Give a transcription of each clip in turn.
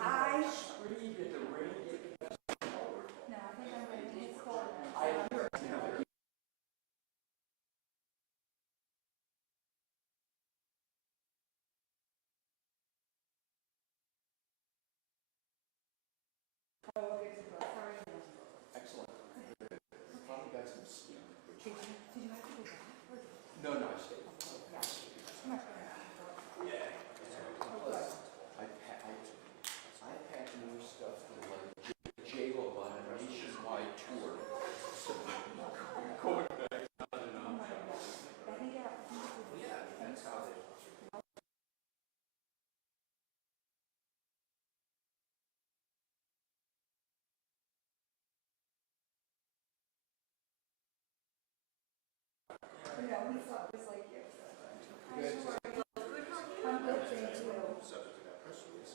I screamed at the radio. No, I think I'm going to get cold. Excellent. Probably got some steam. Did you have to go back? No, I stayed. Yeah. I packed more stuff for like J-Lo on a nationwide tour. So going back on and on. Yeah, that's how they. No, he thought it was like you. I'm good, thank you. Subject to that press release.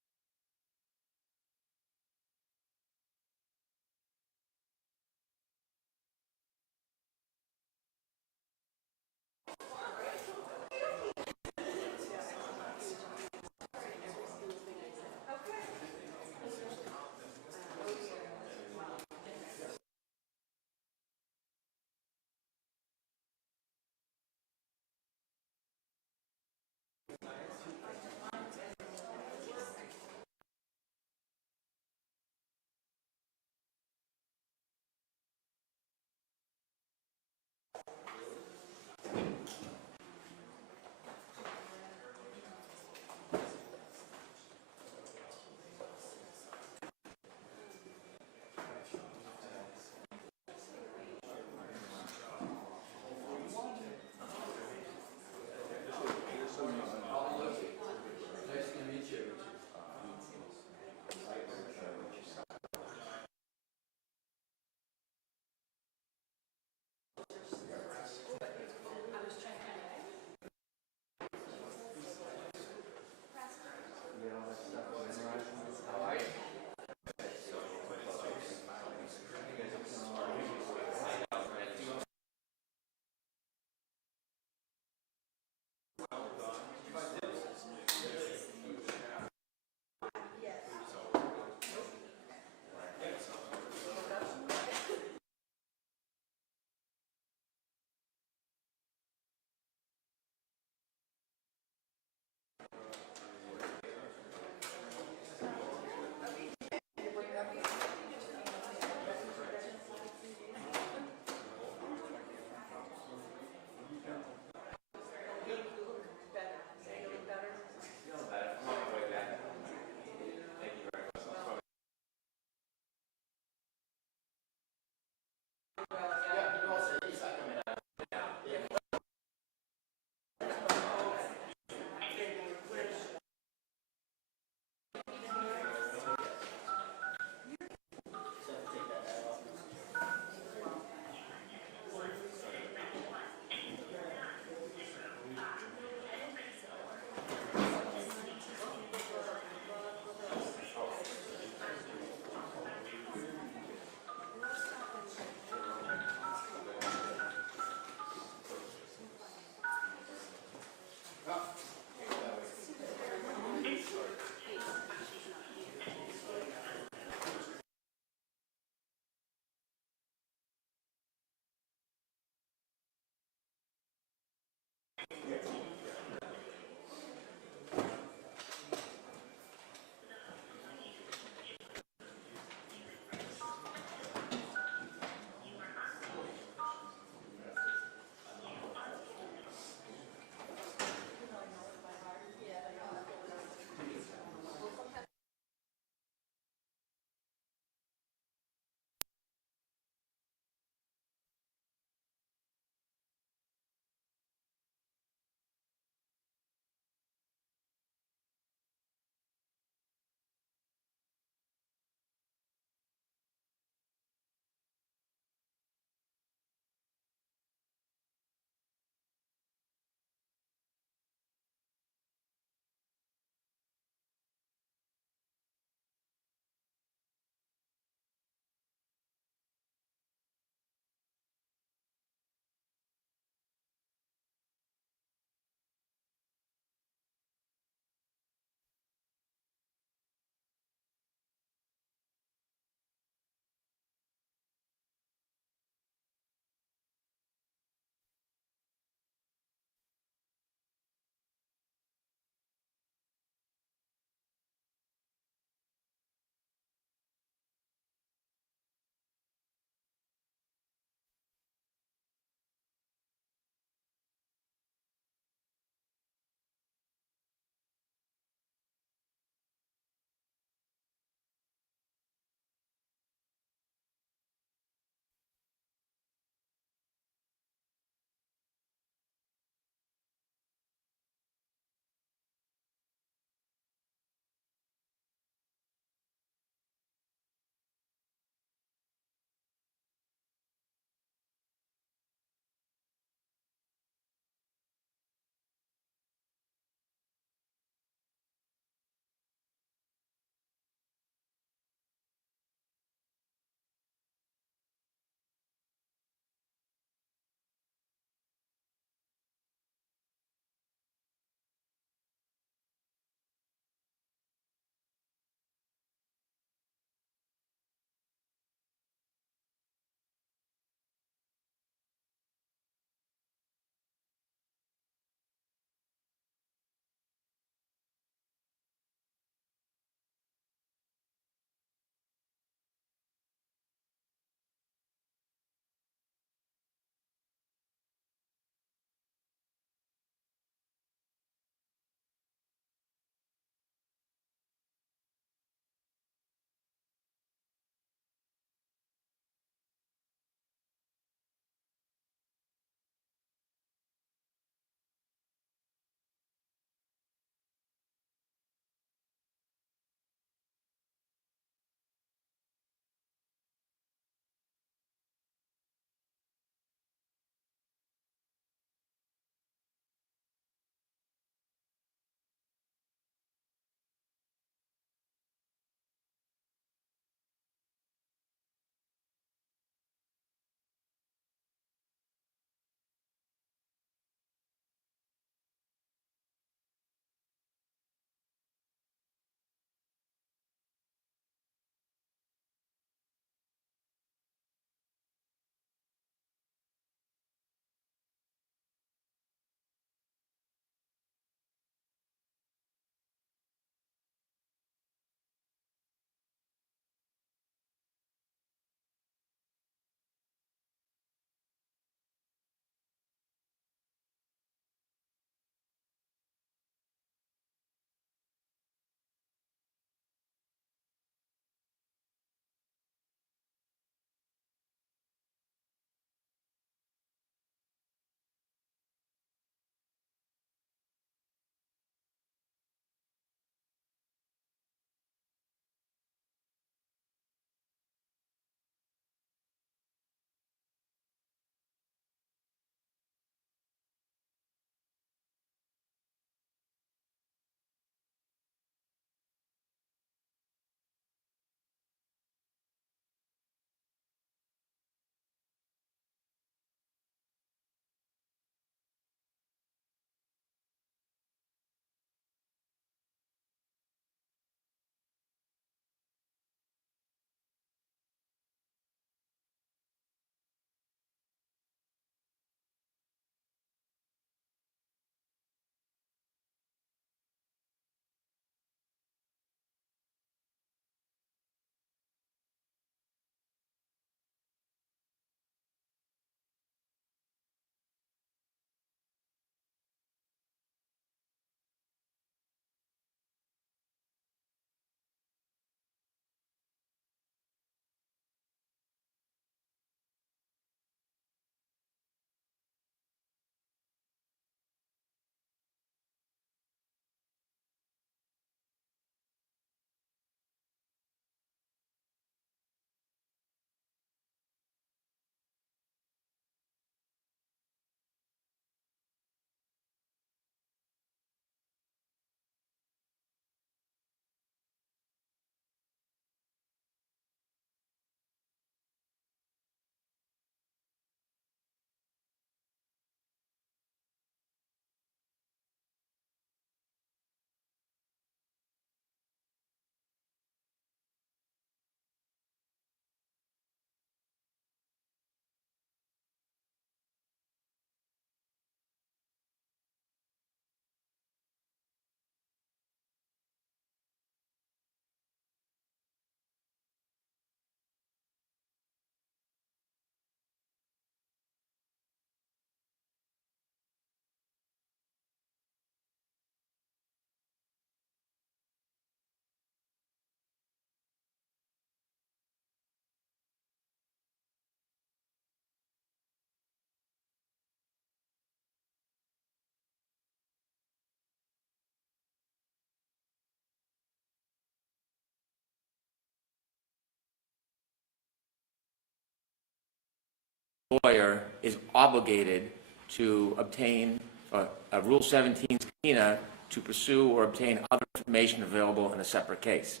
lawyer is obligated to obtain a Rule 17 subpoena to pursue or obtain other information available in a separate case.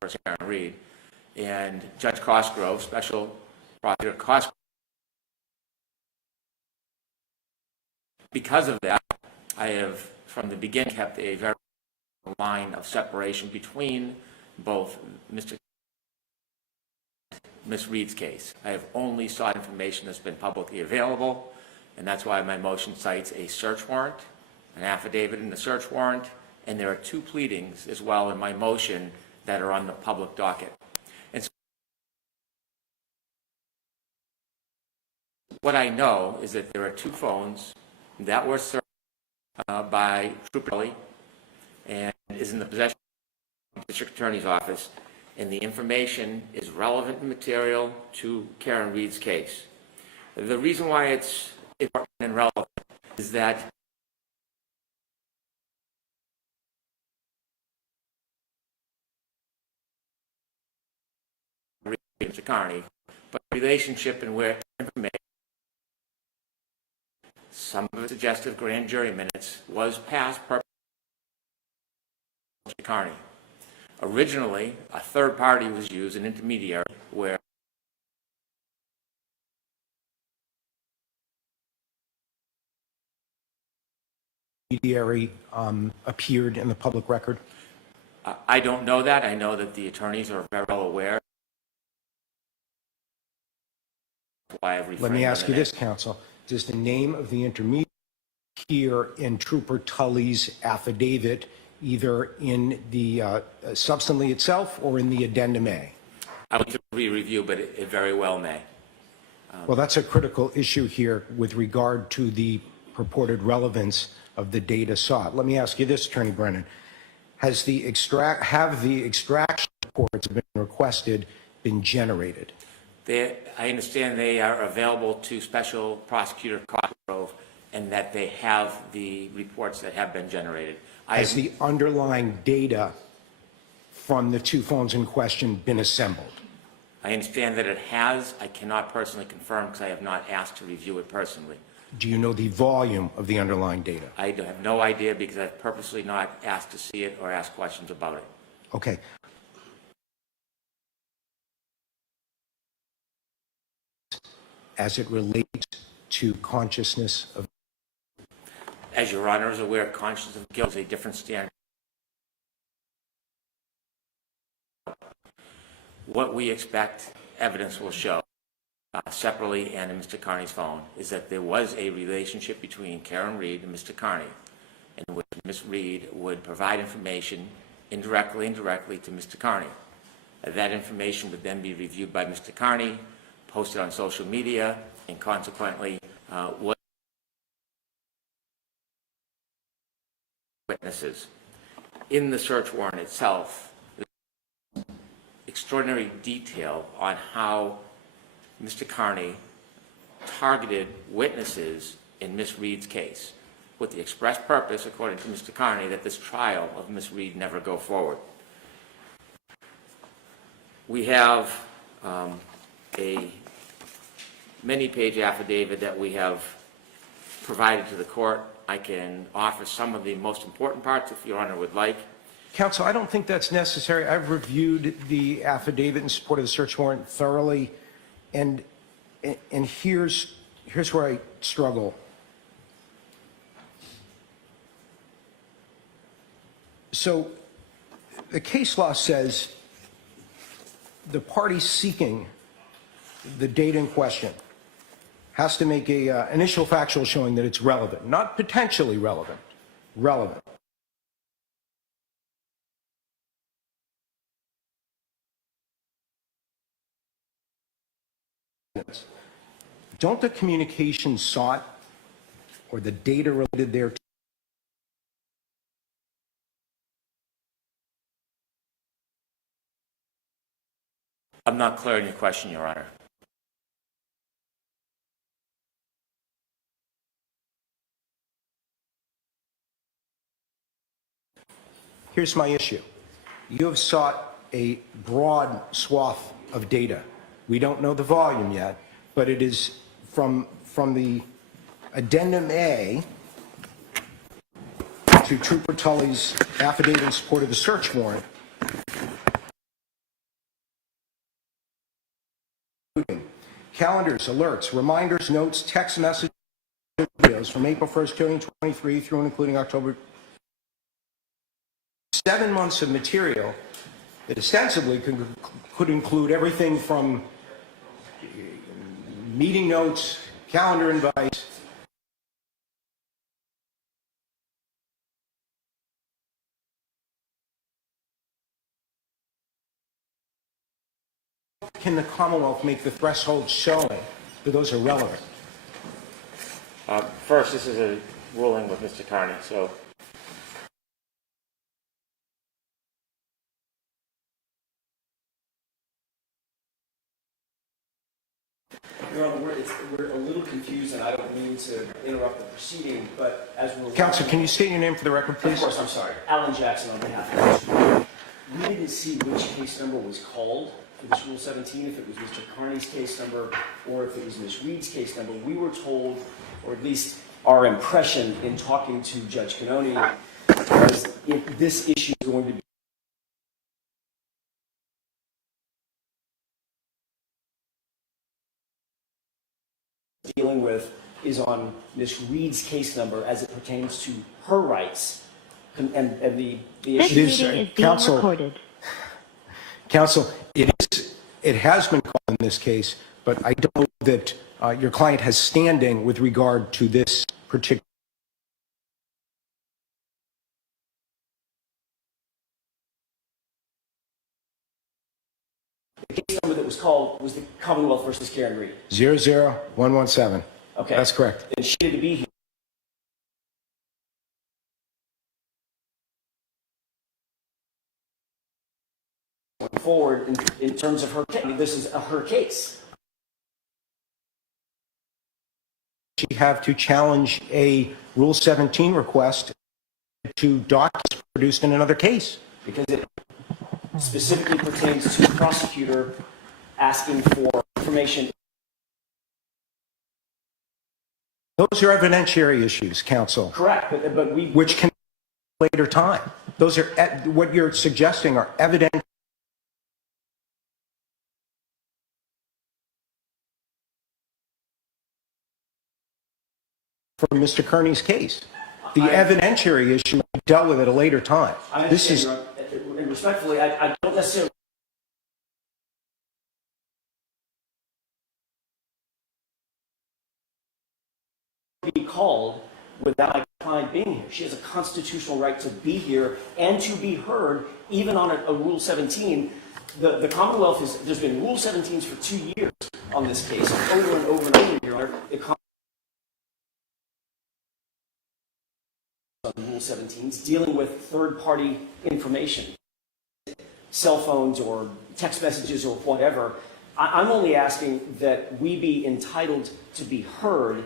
First, Karen Reed and Judge Cosgrove, Special Prosecutor Cosgrove. Because of that, I have, from the beginning, kept a very line of separation between both Ms. Reed's case. I have only sought information that's been publicly available, and that's why my motion cites a search warrant, an affidavit in the search warrant, and there are 2 pleadings as well in my motion that are on the public docket. And so what I know is that there are 2 phones that were searched by Trooper Beverly and is in the possession of the District Attorney's Office, and the information is relevant material to Karen Reed's case. The reason why it's important and relevant is that Mr. Carney, but relationship and where information, some of the suggestive grand jury minutes, was passed per Mr. Carney. Originally, a third party was used, an intermediary, where intermediary appeared in the public record? I don't know that. I know that the attorneys are very well aware. Why I've Let me ask you this, counsel. Does the name of the intermediary appear in Trooper Tully's affidavit, either in the substantially itself or in the addendum A? I would re-review, but it very well may. Well, that's a critical issue here with regard to the purported relevance of the data sought. Let me ask you this, Attorney Brennan. Have the extraction reports been requested been generated? I understand they are available to Special Prosecutor Cosgrove and that they have the reports that have been generated. Has the underlying data from the 2 phones in question been assembled? I understand that it has. I cannot personally confirm because I have not asked to review it personally. Do you know the volume of the underlying data? I have no idea because I've purposely not asked to see it or ask questions about it. Okay. As it relates to consciousness of... As Your Honor is aware, consciousness of guilt is a different standard. What we expect evidence will show, separately and in Mr. Carney's phone, is that there was a relationship between Karen Reed and Mr. Carney, in which Ms. Reed would provide information indirectly and directly to Mr. Carney. That information would then be reviewed by Mr. Carney, posted on social media, and consequently was witnesses. In the search warrant itself, there's extraordinary detail on how Mr. Carney targeted witnesses in Ms. Reed's case, with the express purpose, according to Mr. Carney, that this trial of Ms. Reed never go forward. We have a many-page affidavit that we have provided to the court. I can offer some of the most important parts if Your Honor would like. Counsel, I don't think that's necessary. I've reviewed the affidavit in support of the search warrant thoroughly, and here's where I struggle. So the case law says the party seeking the data in question has to make a initial factual showing that it's relevant, not potentially relevant, relevant. Don't the communications sought or the data related there? I'm not clear on your question, Your Honor. Here's my issue. You have sought a broad swath of data. We don't know the volume yet, but it is from the Addendum A to Trooper Tully's affidavit in support of the search warrant, calendars, alerts, reminders, notes, text messages, videos from April 1st, 2023 through and including October. 7 months of material that ostensibly could include everything from meeting notes, calendar invites. Can the Commonwealth make the threshold showing that those are relevant? First, this is a ruling with Mr. Carney, so. Your Honor, we're a little confused, and I don't mean to interrupt the proceeding, but as we're... Counsel, can you state your name for the record, please? Of course, I'm sorry. Alan Jackson on behalf of the Court. We didn't see which case number was called for this Rule 17, if it was Mr. Carney's case number or if it was Ms. Reed's case number. We were told, or at least our impression in talking to Judge Cannone, was if this issue is going to be dealing with is on Ms. Reed's case number as it pertains to her rights and the This issue. meeting is being recorded. Counsel, it has been called in this case, but I don't know that your client has standing with regard to this particular. The case number that was called was the Commonwealth versus Karen Reed. 00117. Okay. That's correct. And she needed to be here. Going forward, in terms of her case, I mean, this is her case. She have to challenge a Rule 17 request to documents produced in another case. Because it specifically pertains to the prosecutor asking for information. Those are evidentiary issues, counsel, Correct, but we... which can later time. Those are what you're suggesting are evident. For Mr. Kearney's case. The evidentiary issue will be dealt with at a later time. I This is, understand, and respectfully, I don't necessarily be called without my client being here. She has a constitutional right to be here and to be heard, even on a Rule 17. The Commonwealth is, there's been Rule 17s for 2 years on this case, over and over and over, Your Honor. On Rule 17s, dealing with third-party information, cell phones or text messages or whatever. I'm only asking that we be entitled to be heard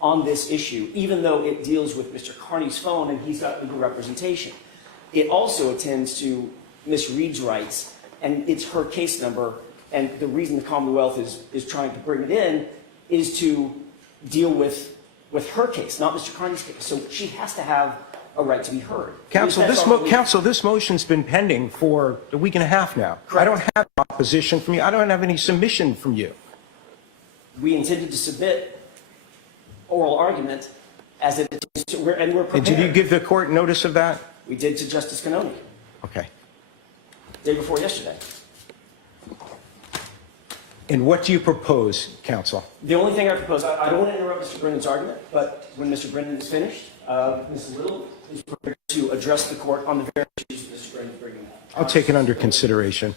on this issue, even though it deals with Mr. Carney's phone and he's got legal representation. It also attends to Ms. Reed's rights, and it's her case number, and the reason the Commonwealth is trying to bring it in is to deal with her case, not Mr. Carney's case. So she has to have a right to be heard. counsel, this motion's been pending for a week and a half now. Correct. I don't have opposition from you. I don't have any submission from you. We intended to submit oral argument as it is to, and we're And prepared. did you give the court notice of that? We did to Justice Cannone, Okay. day before yesterday. And what do you propose, counsel? The only thing I propose, I don't want to interrupt Mr. Brennan's argument, but when Mr. Brennan is finished, Ms. Little is prepared to address the court on the various issues that Mr. Brennan is bringing up. I'll take it under consideration.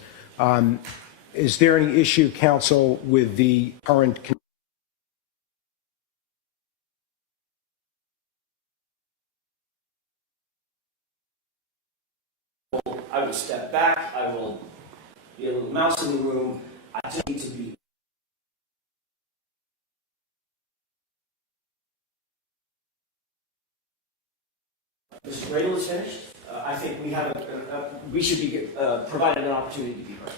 Is there any issue, counsel, with the current? I will step back. I will be a little mouse in the room. I just need to be. Mr. Bradle is finished. I think we have a we should be provided an opportunity to be heard.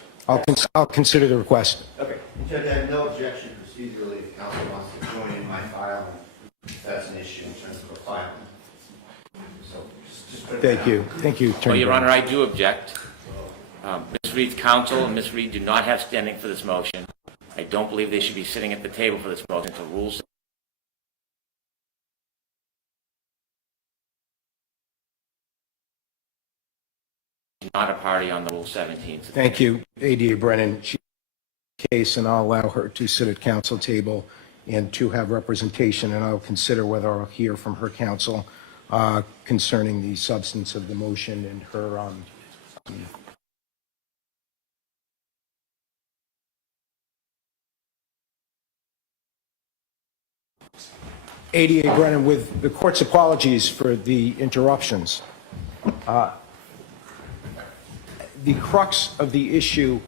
I'll consider the request. Okay. Judge, I have no objection procedurally if counsel wants to join in my filing. If that's an issue in terms of a filing. So just put it Thank down. you. Thank you, Well, Attorney Your Brennan. Honor, I do object. Ms. Reed's counsel and Ms. Reed do not have standing for this motion. I don't believe they should be sitting at the table for this motion to rules. Not a party on the Rule 17. Thank you, ADA Brennan. She's case, and I'll allow her to sit at council table and to have representation, and I'll consider whether I'll hear from her counsel concerning the substance of the motion and her ADA Brennan, with the court's apologies for the interruptions. The crux of the issue,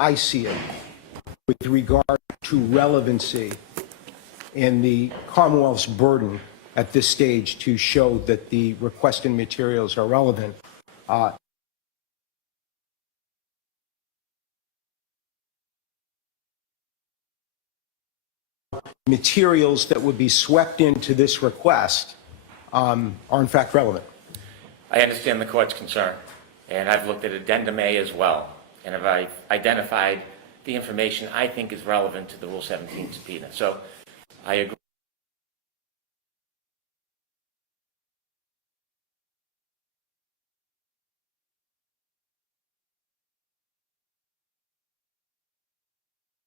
I see it, with regard to relevancy and the Commonwealth's burden at this stage to show that the requested materials are relevant, materials that would be swept into this request are in fact relevant. I understand the court's concern, and I've looked at Addendum A as well, and I've identified the information I think is relevant to the Rule 17 subpoena. So I agree.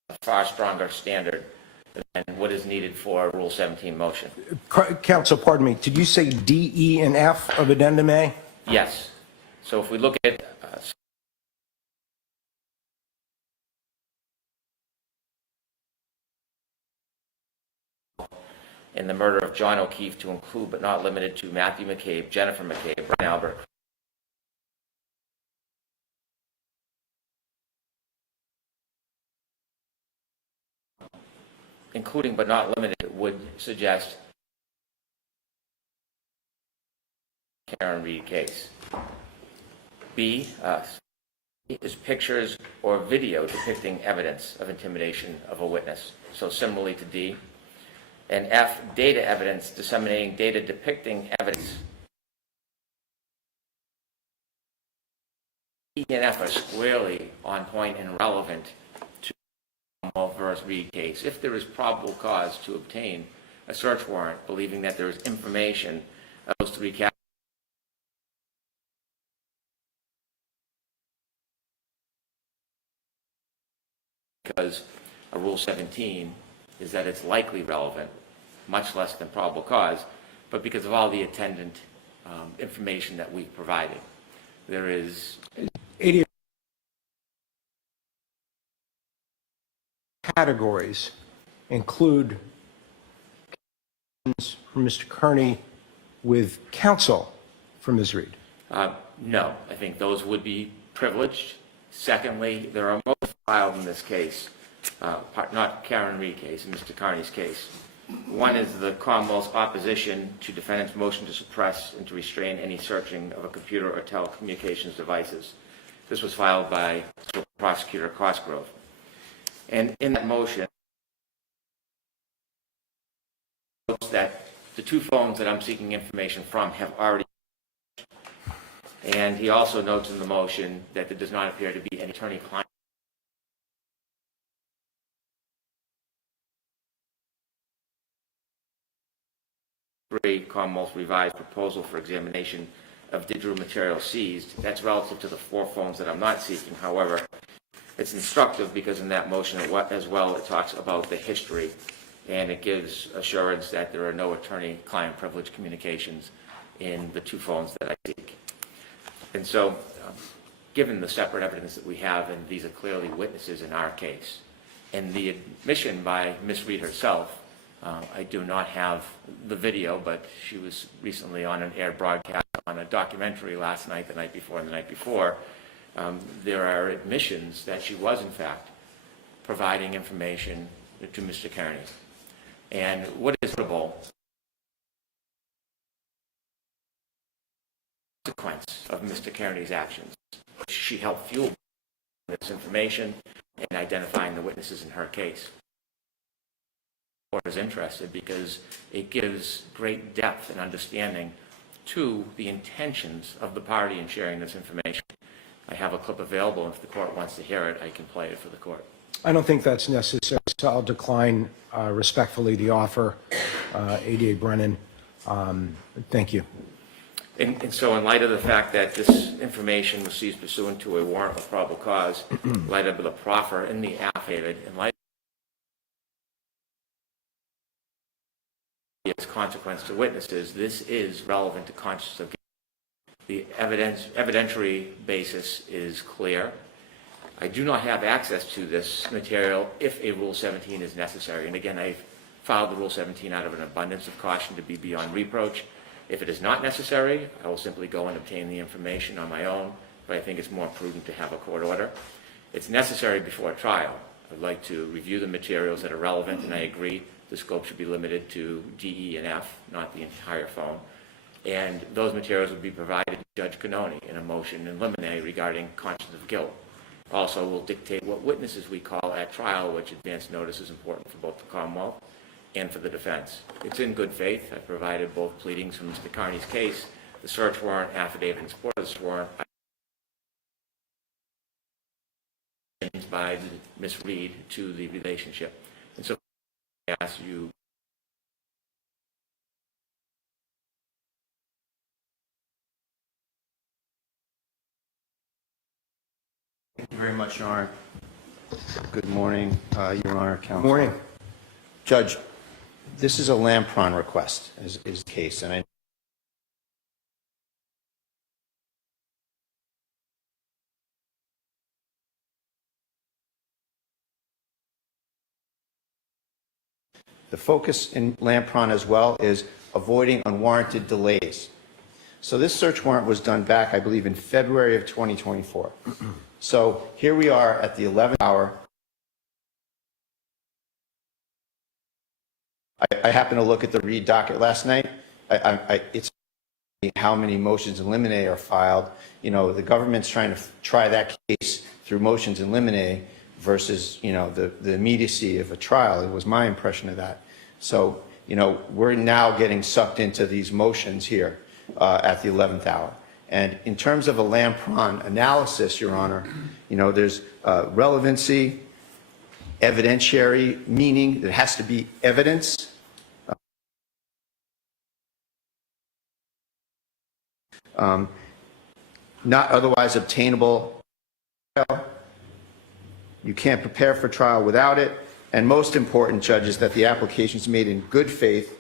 A far stronger standard than what is needed for a Rule 17 motion. Counsel, pardon me, did you say D, E, and F of Addendum A? Yes. So if we look at in the murder of John O'Keefe to include but not limited to Matthew McCabe, Jennifer McCabe, Brian Albert, including but not limited, would suggest Karen Reed case. B is pictures or video depicting evidence of intimidation of a witness. So similarly to D. And F, data evidence disseminating data depicting evidence. E and F are squarely on point and relevant to the Commonwealth versus Reed case. If there is probable cause to obtain a search warrant, believing that there is information of those three categories, because a Rule 17 is that it's likely relevant, much less than probable cause, but because of all the attendant information that we've provided. There is 80 categories include from Mr. Kearney with counsel from Ms. Reed. no, I think those would be privileged. Secondly, there are most filed in this case, not Karen Reed case, in Mr. Kearney's case. One is the Commonwealth's opposition to defendant's motion to suppress and to restrain any searching of a computer or telecommunications devices. This was filed by Prosecutor Cosgrove. And in that motion, notes that the two phones that I'm seeking information from have already. And he also notes in the motion that there does not appear to be any attorney-client. Commonwealth's revised proposal for examination of digital material seized. That's relative to the 4 phones that I'm not seeking. However, it's instructive because in that motion as well it talks about the history, and it gives assurance that there are no attorney-client privilege communications in the 2 phones that I seek. And so, given the separate evidence that we have, and these are clearly witnesses in our case, and the admission by Ms. Reed herself, I do not have the video, but she was recently on an air broadcast on a documentary last night, the night before, and the night before. There are admissions that she was, in fact, providing information to Mr. Kearney. And what is notable consequence of Mr. Kearney's actions? she helped fuel this information and identifying the witnesses in her case. The court is interested because it gives great depth and understanding to the intentions of the party in sharing this information. I have a clip available, and if the court wants to hear it, I can play it for the court. I don't think that's necessary, so I'll decline respectfully the offer. ADA Brennan, thank you. And so in light of the fact that this information was seized pursuant to a warrant of probable cause, in light of the proffer in the affidavit, in light of its consequence to witnesses, this is relevant to conscience of guilt. The evidentiary basis is clear. I do not have access to this material if a Rule 17 is necessary. And again, I filed the Rule 17 out of an abundance of caution to be beyond reproach. If it is not necessary, I will simply go and obtain the information on my own, but I think it's more prudent to have a court order. It's necessary before a trial. I'd like to review the materials that are relevant, and I agree the scope should be limited to D, E, and F, not the entire phone. And those materials will be provided to Judge Cannone in a motion in limine regarding conscience of guilt. Also, will dictate what witnesses we call at trial, which advance notice is important for both the Commonwealth and for the defense. It's in good faith. I provided both pleadings from Mr. Carney's case, the search warrant, affidavit in support of the search warrant, by Ms. Reed to the relationship. And so I ask you Thank you very much, Your Honor. Good morning, Your Honor, counsel. Good morning. Judge, this is a Lampron request, is the case, and the focus in Lampron as well is avoiding unwarranted delays. So this search warrant was done back, I believe, in February of 2024. So here we are at the 11th hour. I happened to look at the Reed docket last night. It's how many motions in limine are filed. You know, the government's trying to try that case through motions in limine versus, you know, the immediacy of a trial. It was my impression of that. So, you know, we're now getting sucked into these motions here at the 11th hour. And in terms of a Lampron analysis, Your Honor, you know, there's relevancy, evidentiary, meaning there has to be evidence. Not otherwise obtainable. You can't prepare for trial without it. And most important, Judge, is that the application is made in good faith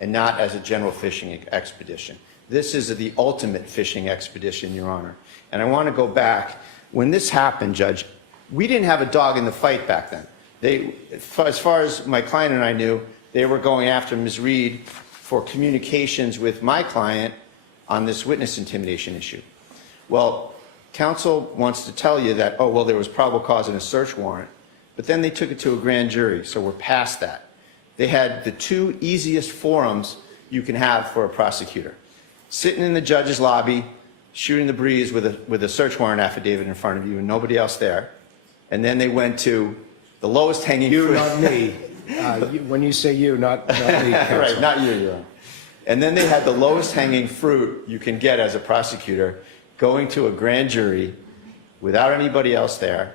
and not as a general fishing expedition. This is the ultimate fishing expedition, Your Honor. And I want to go back. When this happened, Judge, we didn't have a dog in the fight back then. As far as my client and I knew, they were going after Ms. Reed for communications with my client on this witness intimidation issue. Well, counsel wants to tell you that, oh, well, there was probable cause in a search warrant, but then they took it to a grand jury, so we're past that. They had the two easiest forums you can have for a prosecutor. Sitting in the judge's lobby, shooting the breeze with a search warrant affidavit in front of you and nobody else there. And then they went to the lowest hanging fruit. You, not me. When you say you, not me, counsel. Right, not you, Your Honor. And then they had the lowest hanging fruit you can get as a prosecutor, going to a grand jury without anybody else there,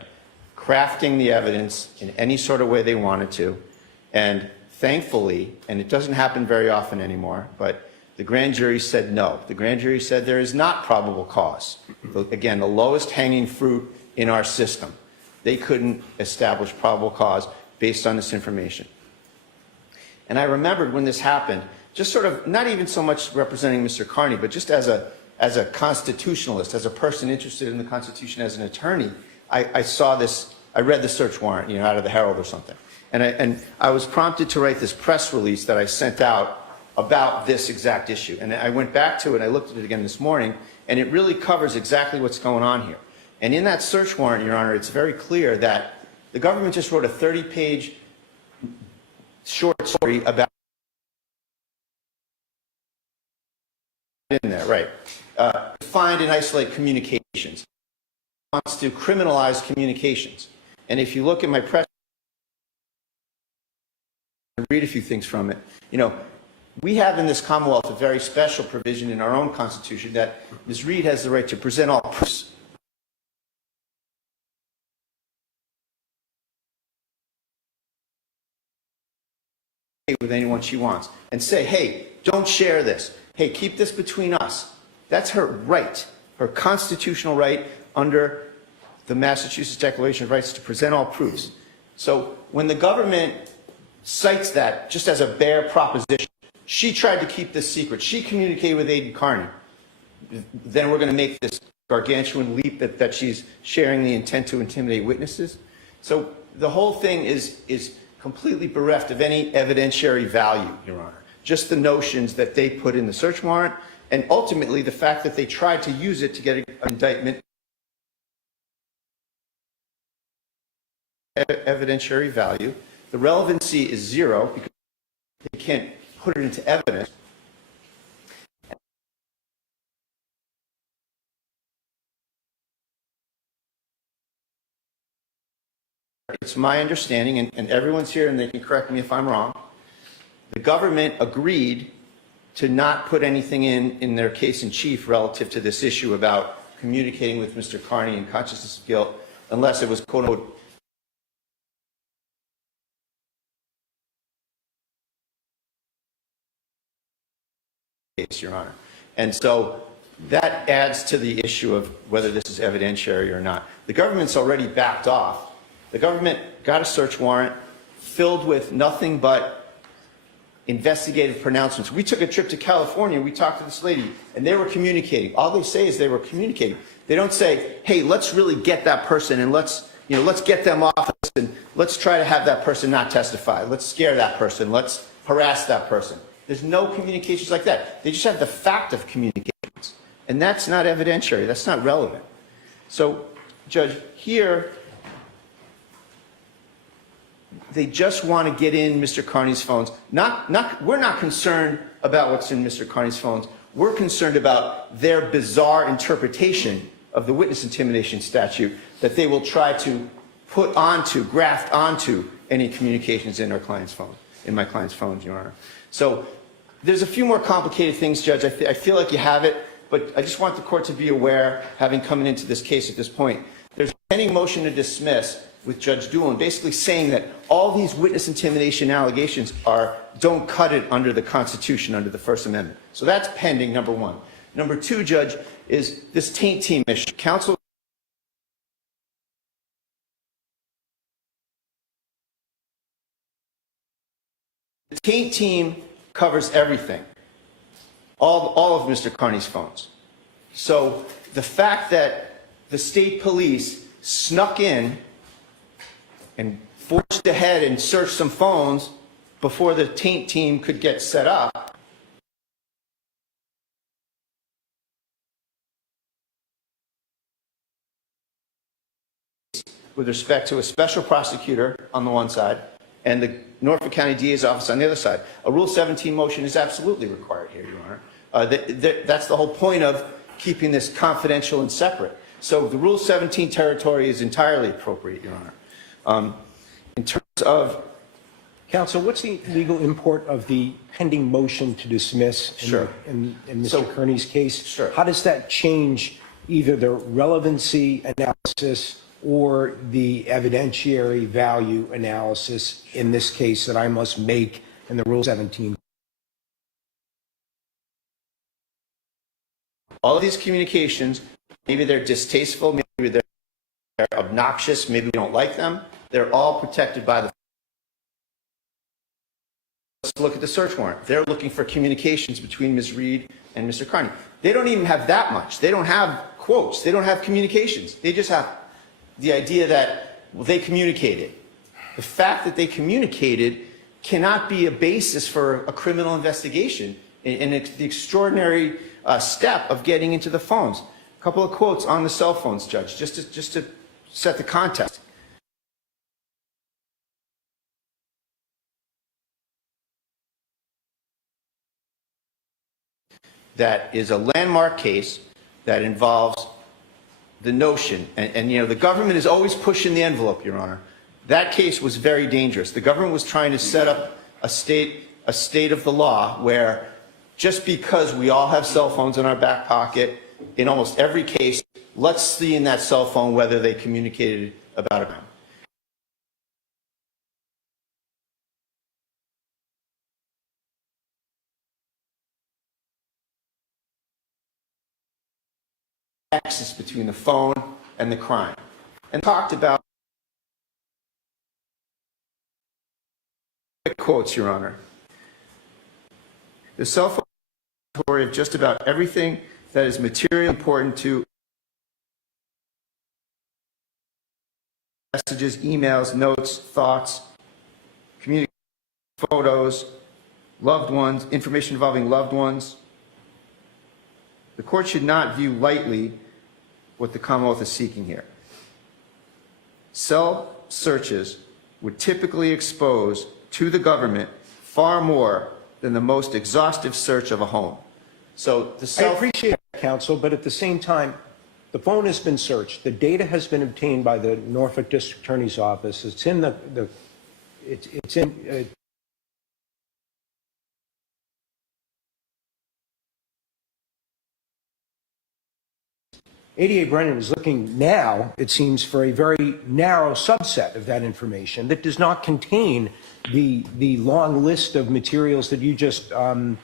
crafting the evidence in any sort of way they wanted to. And thankfully, and it doesn't happen very often anymore, but the grand jury said no. The grand jury said there is not probable cause. Again, the lowest hanging fruit in our system. They couldn't establish probable cause based on this information. And I remembered when this happened, just sort of, not even so much representing Mr. Carney, but just as a constitutionalist, as a person interested in the Constitution as an attorney, I saw this, I read the search warrant, you know, out of the Herald or something. And I was prompted to write this press release that I sent out about this exact issue. And I went back to it, I looked at it again this morning, and it really covers exactly what's going on here. And in that search warrant, Your Honor, it's very clear that the government just wrote a 30-page short story about in there, right? Find and isolate communications. wants to criminalize communications. And if you look at my press, read a few things from it. You know, we have in this Commonwealth a very special provision in our own Constitution that Ms. Reed has the right to present all proofs with anyone she wants and say, hey, don't share this. Hey, keep this between us. That's her right, her constitutional right under the Massachusetts Declaration of Rights to present all proofs. So when the government cites that just as a bare proposition, she tried to keep this secret. She communicated with Aiden Carney. Then we're going to make this gargantuan leap that she's sharing the intent to intimidate witnesses. So the whole thing is completely bereft of any evidentiary value, Your Honor. Just the notions that they put in the search warrant, and ultimately the fact that they tried to use it to get an indictment. Evidentiary value. The relevancy is zero because they can't put it into evidence. It's my understanding, and everyone's here and they can correct me if I'm wrong, the government agreed to not put anything in their case in chief relative to this issue about communicating with Mr. Carney in consciousness of guilt unless it was quote-unquote case, Your Honor. And so that adds to the issue of whether this is evidentiary or not. The government's already backed off. The government got a search warrant filled with nothing but investigative pronouncements. We took a trip to California, we talked to this lady, and they were communicating. All they say is they were communicating. They don't say, hey, let's really get that person and let's get them off us and let's try to have that person not testify. Let's scare that person. Let's harass that person. There's no communications like that. They just have the fact of communications. And that's not evidentiary. That's not relevant. So, Judge, here, they just want to get in Mr. Carney's phones. We're not concerned about what's in Mr. Carney's phones. We're concerned about their bizarre interpretation of the witness intimidation statute that they will try to graft onto any communications in our client's phone, in my client's phones, Your Honor. So there's a few more complicated things, Judge. I feel like you have it, but I just want the court to be aware, having come into this case at this point, there's a pending motion to dismiss with Judge Doolin, basically saying that all these witness intimidation allegations don't cut it under the Constitution, under the First Amendment. So that's pending, number one. Number two, Judge, is this taint team issue. Counsel the taint team covers everything, all of Mr. Carney's phones. So the fact that the state police snuck in and forged ahead and searched some phones before the taint team could get set up with respect to a special prosecutor on the one side and the Norfolk County DA's office on the other side. A Rule 17 motion is absolutely required here, Your Honor. That's the whole point of keeping this confidential and separate. So the Rule 17 territory is entirely appropriate, Your Honor. In terms of... Counsel, what's the legal import of the pending motion to dismiss Sure. in Mr. Kearney's case? Sure. How does that change either the relevancy analysis or the evidentiary value analysis in this case that I must make in the Rule 17? All of these communications, maybe they're distasteful, maybe they're obnoxious, maybe we don't like them. They're all protected by the... Let's look at the search warrant. They're looking for communications between Ms. Reed and Mr. Carney. They don't even have that much. They don't have quotes. They don't have communications. They just have the idea that, well, they communicated. The fact that they communicated cannot be a basis for a criminal investigation and it's the extraordinary step of getting into the phones. A couple of quotes on the cell phones, Judge, just to set the context. That is a landmark case that involves the notion, and you know, the government is always pushing the envelope, Your Honor. That case was very dangerous. The government was trying to set up a state of the law where just because we all have cell phones in our back pocket, in almost every case, let's see in that cell phone whether they communicated about a crime. Nexus between the phone and the crime, and talked about quotes, Your Honor. The cell phone inventory of just about everything that is materially important to messages, emails, notes, thoughts, communication, photos, loved ones, information involving loved ones. The court should not view lightly what the Commonwealth is seeking here. Cell searches would typically expose to the government far more than the most exhaustive search of a home. So the I appreciate that, counsel, but at the same time, the phone has been searched. The data has been obtained by the Norfolk District Attorney's Office. It's in it's in. ADA Brennan is looking now, it seems, for a very narrow subset of that information that does not contain the long list of materials that you just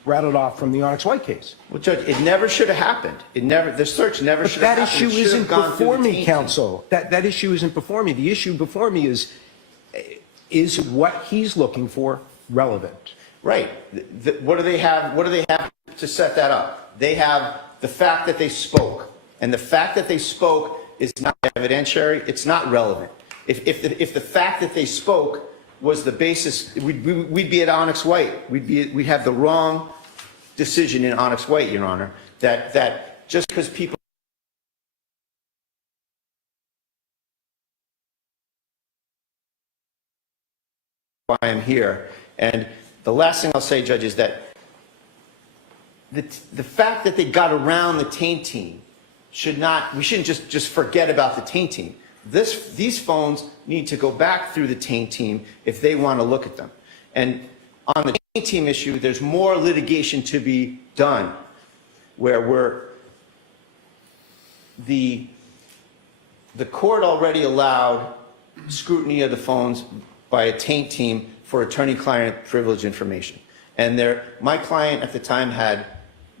rattled off from the Onyx White case. Well, Judge, it never should have happened. The search never should have happened. That issue isn't before me, counsel. That issue isn't before me. The issue before me is what he's looking for relevant? Right. What do they have? What do they have to set that up? They have the fact that they spoke. And the fact that they spoke is not evidentiary, it's not relevant. If the fact that they spoke was the basis, we'd be at Onyx White. We'd have the wrong decision in Onyx White, Your Honor, that just because people why I'm here. And the last thing I'll say, Judge, is that the fact that they got around the taint team we shouldn't just forget about the taint team. These phones need to go back through the taint team if they want to look at them. And on the taint team issue, there's more litigation to be done where the court already allowed scrutiny of the phones by a taint team for attorney-client privilege information. And my client at the time had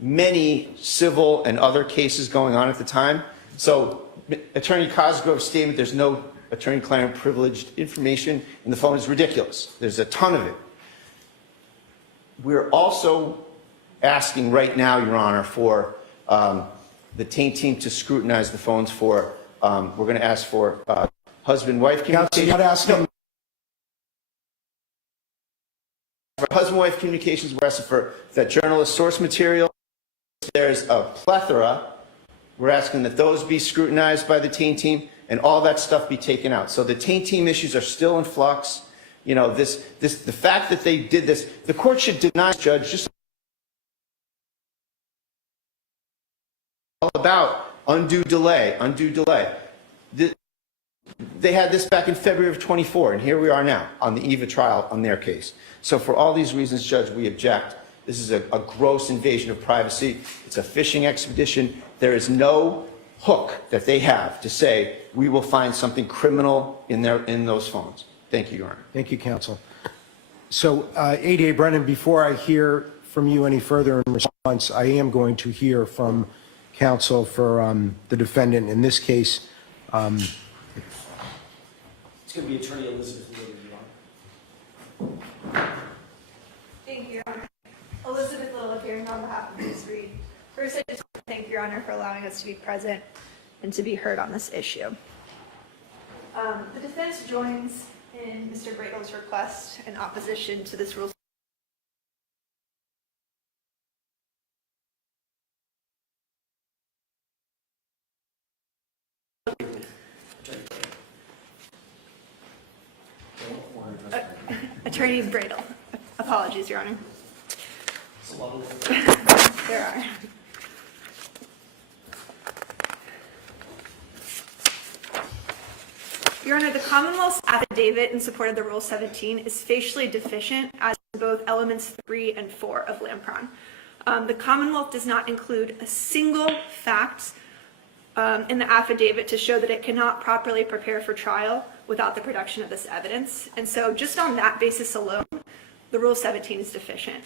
many civil and other cases going on at the time. So Attorney Cosgrove's statement, there's no attorney-client privileged information in the phone is ridiculous. There's a ton of it. We're also asking right now, Your Honor, for the taint team to scrutinize the phones for, we're going to ask for husband-wife communications. You're not asking. For husband-wife communications, we're asking for that journalist source material. There's a plethora. We're asking that those be scrutinized by the taint team and all that stuff be taken out. So the taint team issues are still in flux. You know, the fact that they did this, the court should deny, Judge, just all about undue delay. They had this back in February of 24, and here we are now on the eve of trial on their case. So for all these reasons, Judge, we object. This is a gross invasion of privacy. It's a fishing expedition. There is no hook that they have to say we will find something criminal in those phones. Thank you, Your Honor. Thank you, counsel. So, ADA Brennan, before I hear from you any further in response, I am going to hear from counsel for the defendant in this case. It's going to be Attorney Elizabeth Little, Your Honor. Thank you, Your Honor. Elizabeth Little, appearing on behalf of Ms. Reed. First, I just want to thank Your Honor for allowing us to be present and to be heard on this issue. The defense joins in Mr. Bradel's request in opposition to this rule. Attorney Bradel. Apologies, Your Honor. There are. Your Honor, the Commonwealth's affidavit in support of the Rule 17 is facially deficient as to both elements 3 and 4 of Lampron. The Commonwealth does not include a single fact in the affidavit to show that it cannot properly prepare for trial without the production of this evidence. And so just on that basis alone, the Rule 17 is deficient.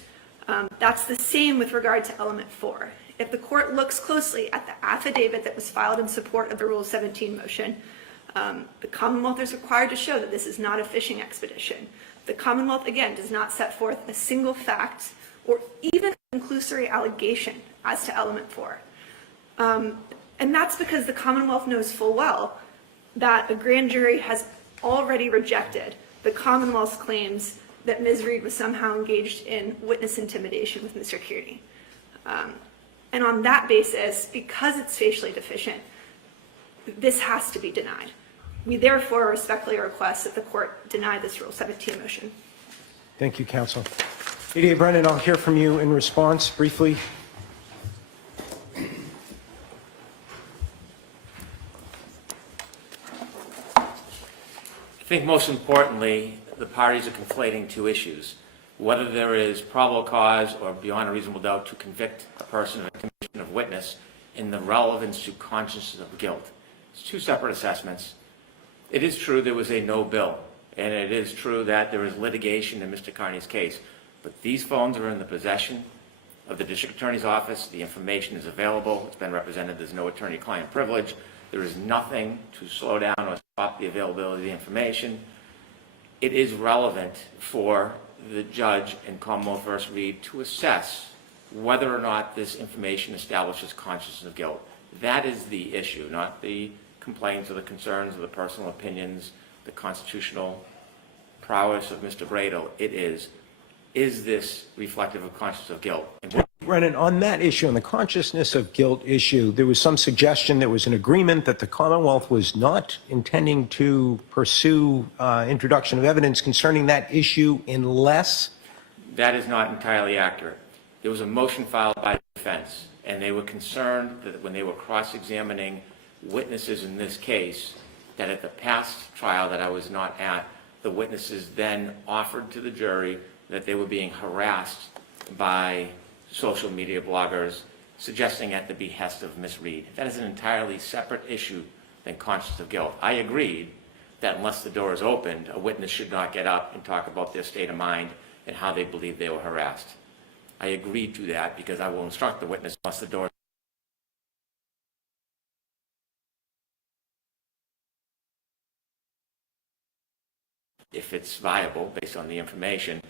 That's the same with regard to element 4. If the court looks closely at the affidavit that was filed in support of the Rule 17 motion, the Commonwealth is required to show that this is not a fishing expedition. The Commonwealth, again, does not set forth a single fact or even a conclusory allegation as to element 4. And that's because the Commonwealth knows full well that a grand jury has already rejected the Commonwealth's claims that Ms. Reed was somehow engaged in witness intimidation with Mr. Kearney. And on that basis, because it's facially deficient, this has to be denied. We therefore respectfully request that the court deny this Rule 17 motion. Thank you, counsel. ADA Brennan, I'll hear from you in response briefly. I think most importantly, the parties are conflating two issues. Whether there is probable cause or beyond a reasonable doubt to convict a person of a commission of witness in the relevance to consciousness of guilt. It's two separate assessments. It is true there was a no bill, and it is true that there is litigation in Mr. Kearney's case, but these phones are in the possession of the district attorney's office. The information is available. It's been represented. There's no attorney-client privilege. There is nothing to slow down or stop the availability of the information. It is relevant for the judge in Commonwealth v. Reed to assess whether or not this information establishes consciousness of guilt. That is the issue, not the complaints or the concerns or the personal opinions, the constitutional prowess of Mr. Bradle. It is this reflective of consciousness of guilt? Brennan, on that issue, on the consciousness of guilt issue, there was some suggestion there was an agreement that the Commonwealth was not intending to pursue introduction of evidence concerning that issue unless... That is not entirely accurate. There was a motion filed by the defense, and they were concerned that when they were cross-examining witnesses in this case, that at the past trial that I was not at, the witnesses then offered to the jury that they were being harassed by social media bloggers, suggesting at the behest of Ms. Reed. That is an entirely separate issue than consciousness of guilt. I agreed that unless the door is opened, a witness should not get up and talk about their state of mind and how they believe they were harassed. I agreed to that because I will instruct the witness once the door if it's viable based on the information,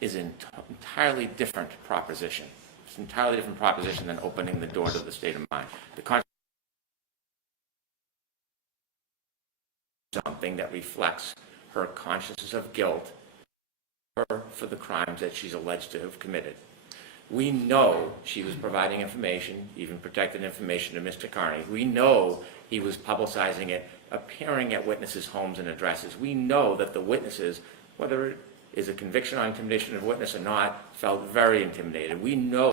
is an entirely different proposition. It's an entirely different proposition than opening the door to the state of mind. The something that reflects her consciousness of guilt for the crimes that she's alleged to have committed. We know she was providing information, even protected information, to Mr. Kearney. We know he was publicizing it, appearing at witnesses' homes and addresses. We know that the witnesses, whether it is a conviction on intimidation of witness or not, felt very intimidated. We know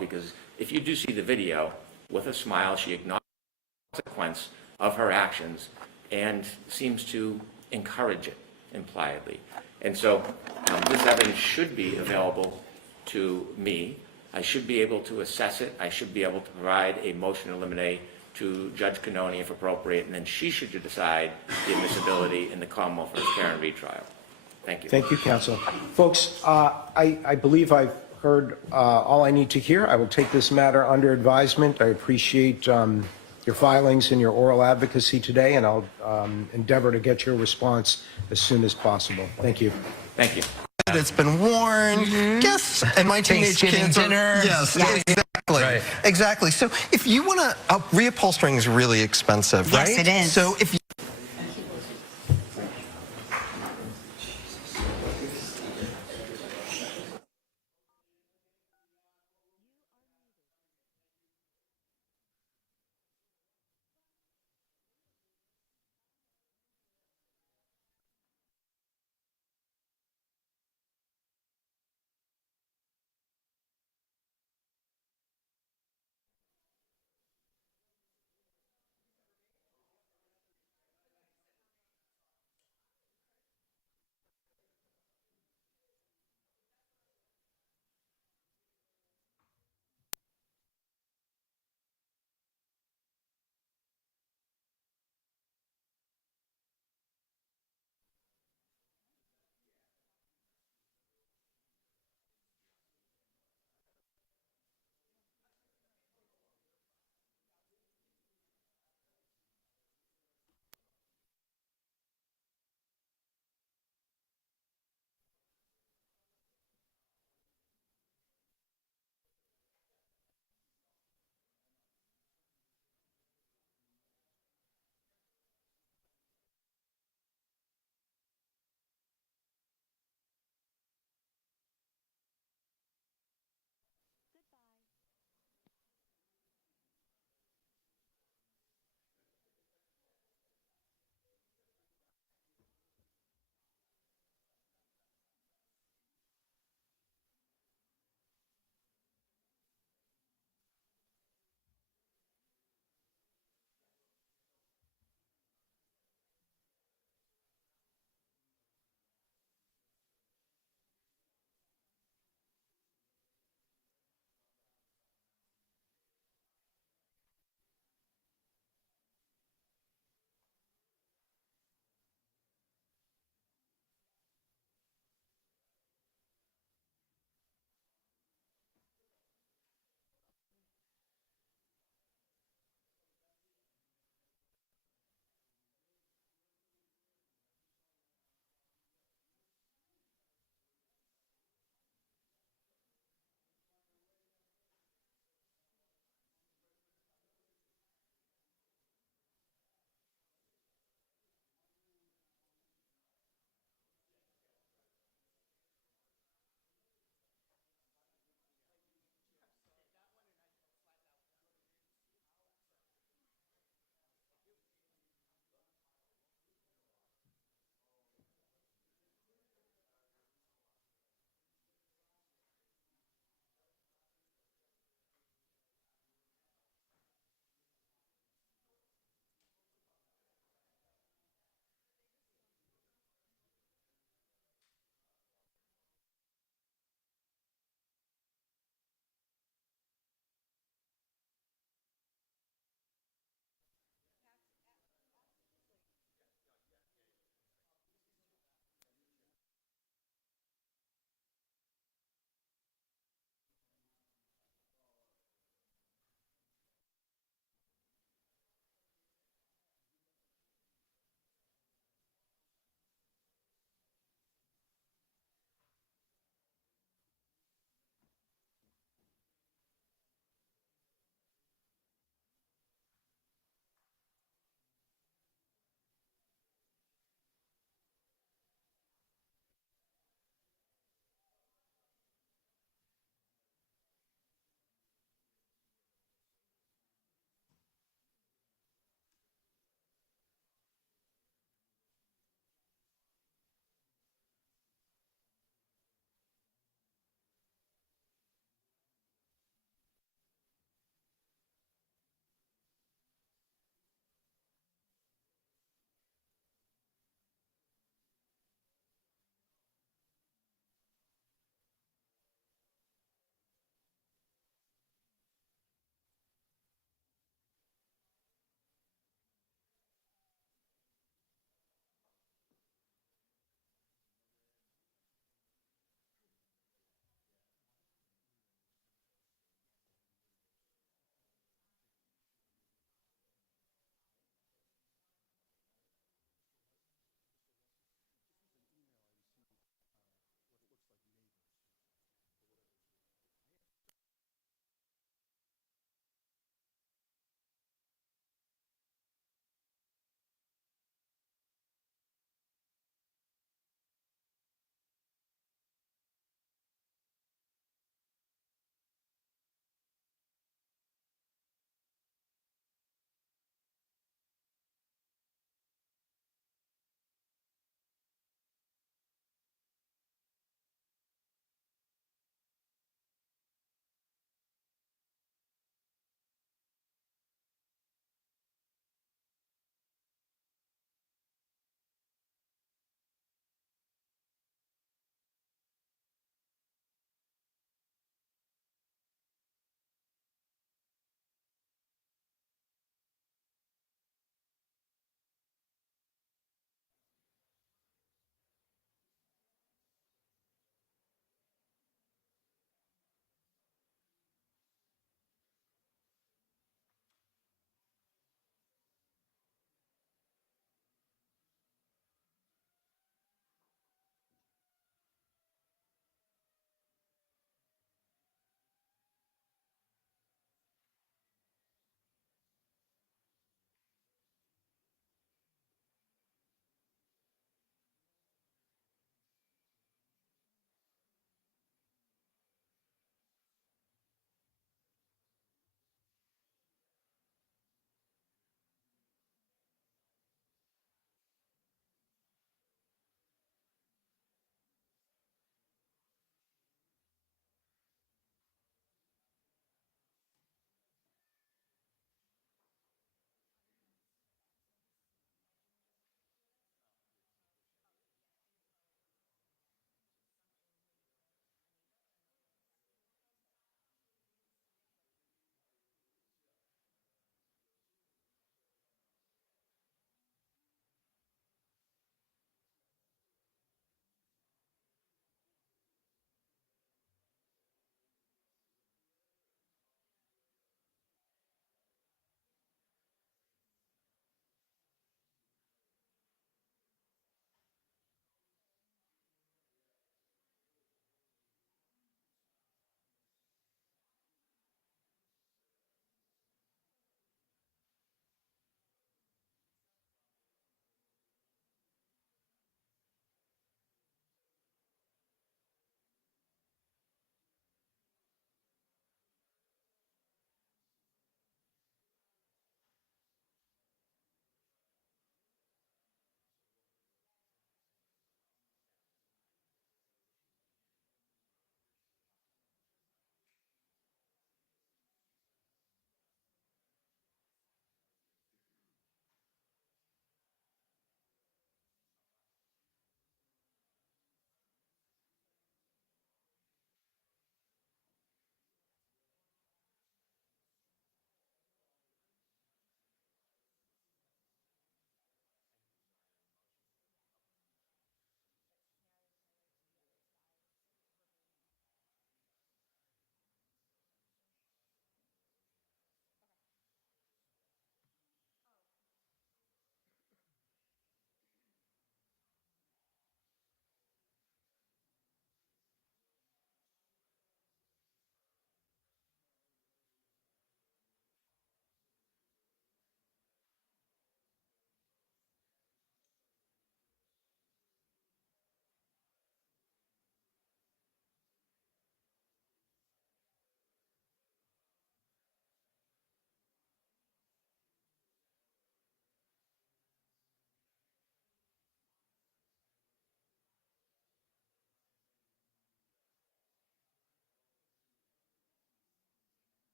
because if you do see the video, with a smile, she acknowledges the consequence of her actions and seems to encourage it impliedly. And so this evidence should be available to me. I should be able to assess it. I should be able to provide a motion to eliminate to Judge Cannone if appropriate, and then she should decide the admissibility in the Commonwealth v. Karen retrial. Thank you. Thank you, counsel. Folks, I believe I've heard all I need to hear. I will take this matter under advisement. I appreciate your filings and your oral advocacy today, and I'll endeavor to get your response as soon as possible. Thank you. Thank you. It's been worn. Yes, and my teenage kids dinner. Yes, exactly. Right. Exactly. So if you want to, reupholstering is really expensive, right? Yes, it is. So if you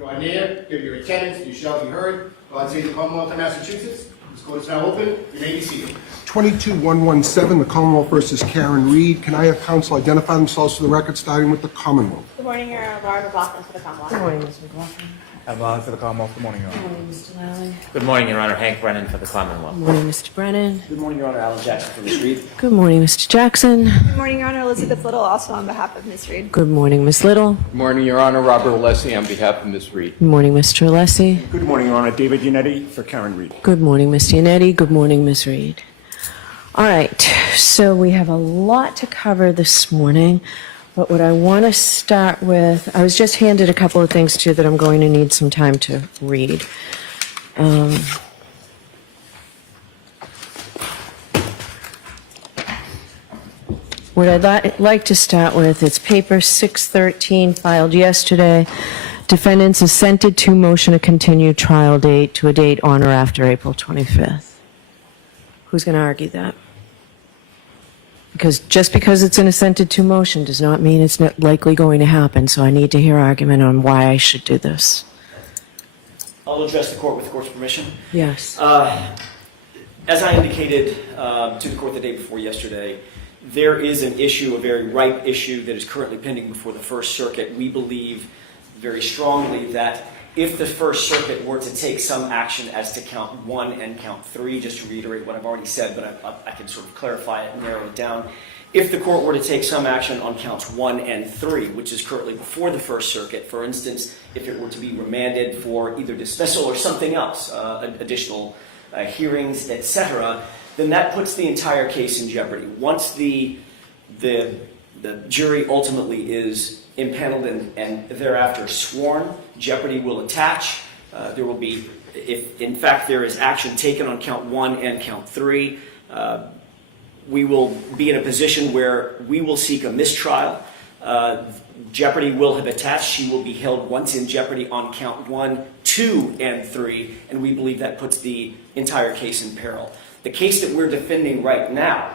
Draw near, give your attendance, you shall be heard. God save the Commonwealth of Massachusetts. This court is now open. You may be seated. 22117, the Commonwealth versus Karen Reed. Can I have counsel identify themselves for the record, starting with the Commonwealth? Good morning, Your Honor. Laura McLaughlin for the Commonwealth. Good morning, Mr. McLaughlin. Advisement for the Commonwealth. Good morning, Your Honor. Good morning, Mr. Lally. Good morning, Your Honor. Hank Brennan for the Commonwealth. Good morning, Mr. Brennan. Good morning, Your Honor. Alan Jackson for Ms. Reed. Good morning, Mr. Jackson. Good morning, Your Honor. Elizabeth Little, also on behalf of Ms. Reed. Good morning, Ms. Little. Good morning, Your Honor. Robert Alessi on behalf of Ms. Reed. Good morning, Mr. Alessi. Good morning, Your Honor. David Unetti for Karen Reed. Good morning, Ms. Giannetti. Good morning, Ms. Reed. All right, so we have a lot to cover this morning, but what I want to start with, I was just handed a couple of things too that I'm going to need some time to read. What I'd like to start with, it's paper 613 filed yesterday. Defendants assented to motion to continue trial date to a date on or after April 25th. Who's going to argue that? Because just because it's an assented to motion does not mean it's not likely going to happen, so I need to hear argument on why I should do this. I'll address the court with the court's permission. Yes. As I indicated to the court the day before yesterday, there is an issue, a very ripe issue that is currently pending before the First Circuit. We believe very strongly that if the First Circuit were to take some action as to count 1 and count 3, just to reiterate what I've already said, but I can sort of clarify it and narrow it down. If the court were to take some action on counts 1 and 3, which is currently before the First Circuit, for instance, if it were to be remanded for either dismissal or something else, additional hearings, etc., then that puts the entire case in jeopardy. Once the jury ultimately is impaneled and thereafter sworn, jeopardy will attach. There will be, if in fact there is action taken on count 1 and count 3, we will be in a position where we will seek a mistrial. Jeopardy will have attached. She will be held once in jeopardy on count 1, 2, and 3, and we believe that puts the entire case in peril. The case that we're defending right now,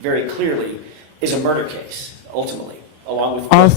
very clearly, is a murder case, ultimately, along with... All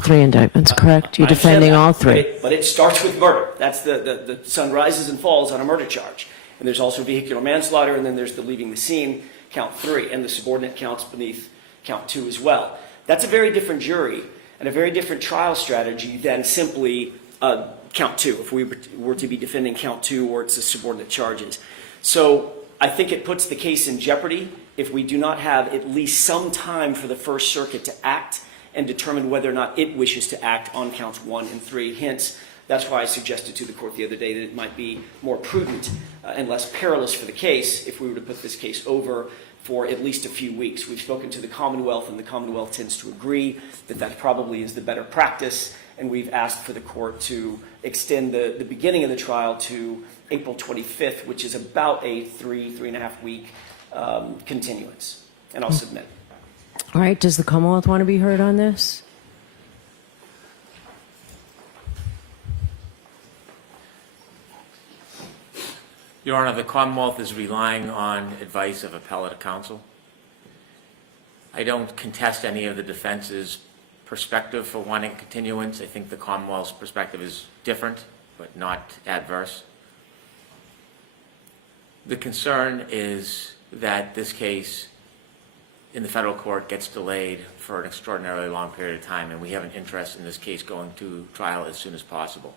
three indictments, correct? You're defending all three. But it starts with murder. That's the sun rises and falls on a murder charge. And there's also vehicular manslaughter, and then there's the leaving the scene, count 3, and the subordinate counts beneath count 2 as well. That's a very different jury and a very different trial strategy than simply count 2, if we were to be defending count 2 or it's the subordinate charges. So I think it puts the case in jeopardy if we do not have at least some time for the First Circuit to act and determine whether or not it wishes to act on counts 1 and 3. Hence, that's why I suggested to the court the other day that it might be more prudent and less perilous for the case if we were to put this case over for at least a few weeks. We've spoken to the Commonwealth, and the Commonwealth tends to agree that that probably is the better practice, and we've asked for the court to extend the beginning of the trial to April 25th, which is about a 3.5 week continuance. And I'll submit. All right, does the Commonwealth want to be heard on this? Your Honor, the Commonwealth is relying on advice of appellate counsel. I don't contest any of the defense's perspective for wanting continuance. I think the Commonwealth's perspective is different, but not adverse. The concern is that this case in the federal court gets delayed for an extraordinarily long period of time, and we have an interest in this case going to trial as soon as possible.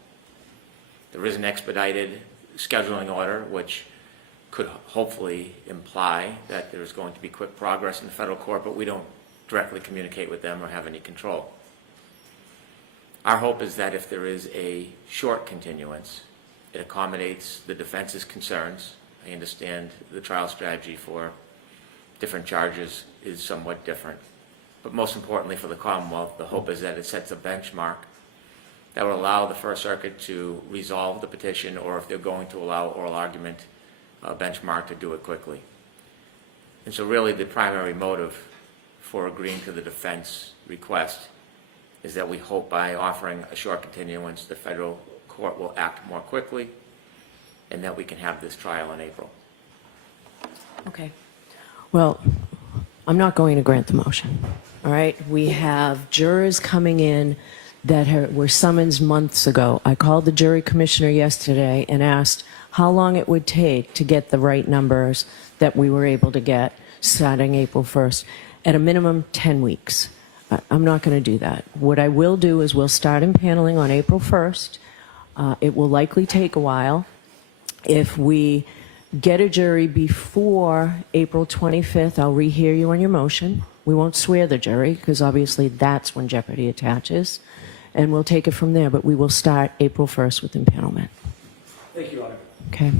There is an expedited scheduling order, which could hopefully imply that there's going to be quick progress in the federal court, but we don't directly communicate with them or have any control. Our hope is that if there is a short continuance, it accommodates the defense's concerns. I understand the trial strategy for different charges is somewhat different. But most importantly for the Commonwealth, the hope is that it sets a benchmark that will allow the First Circuit to resolve the petition, or if they're going to allow oral argument, a benchmark to do it quickly. And so really the primary motive for agreeing to the defense request is that we hope by offering a short continuance, the federal court will act more quickly and that we can have this trial in April. Okay. Well, I'm not going to grant the motion. All right. We have jurors coming in that were summoned months ago. I called the jury commissioner yesterday and asked how long it would take to get the right numbers that we were able to get starting April 1st. At a minimum, 10 weeks. I'm not going to do that. What I will do is we'll start impaneling on April 1st. It will likely take a while. If we get a jury before April 25th, I'll rehear you on your motion. We won't swear the jury because obviously that's when jeopardy attaches. And we'll take it from there, but we will start April 1st with impanelment. Thank you, Your Honor. Okay.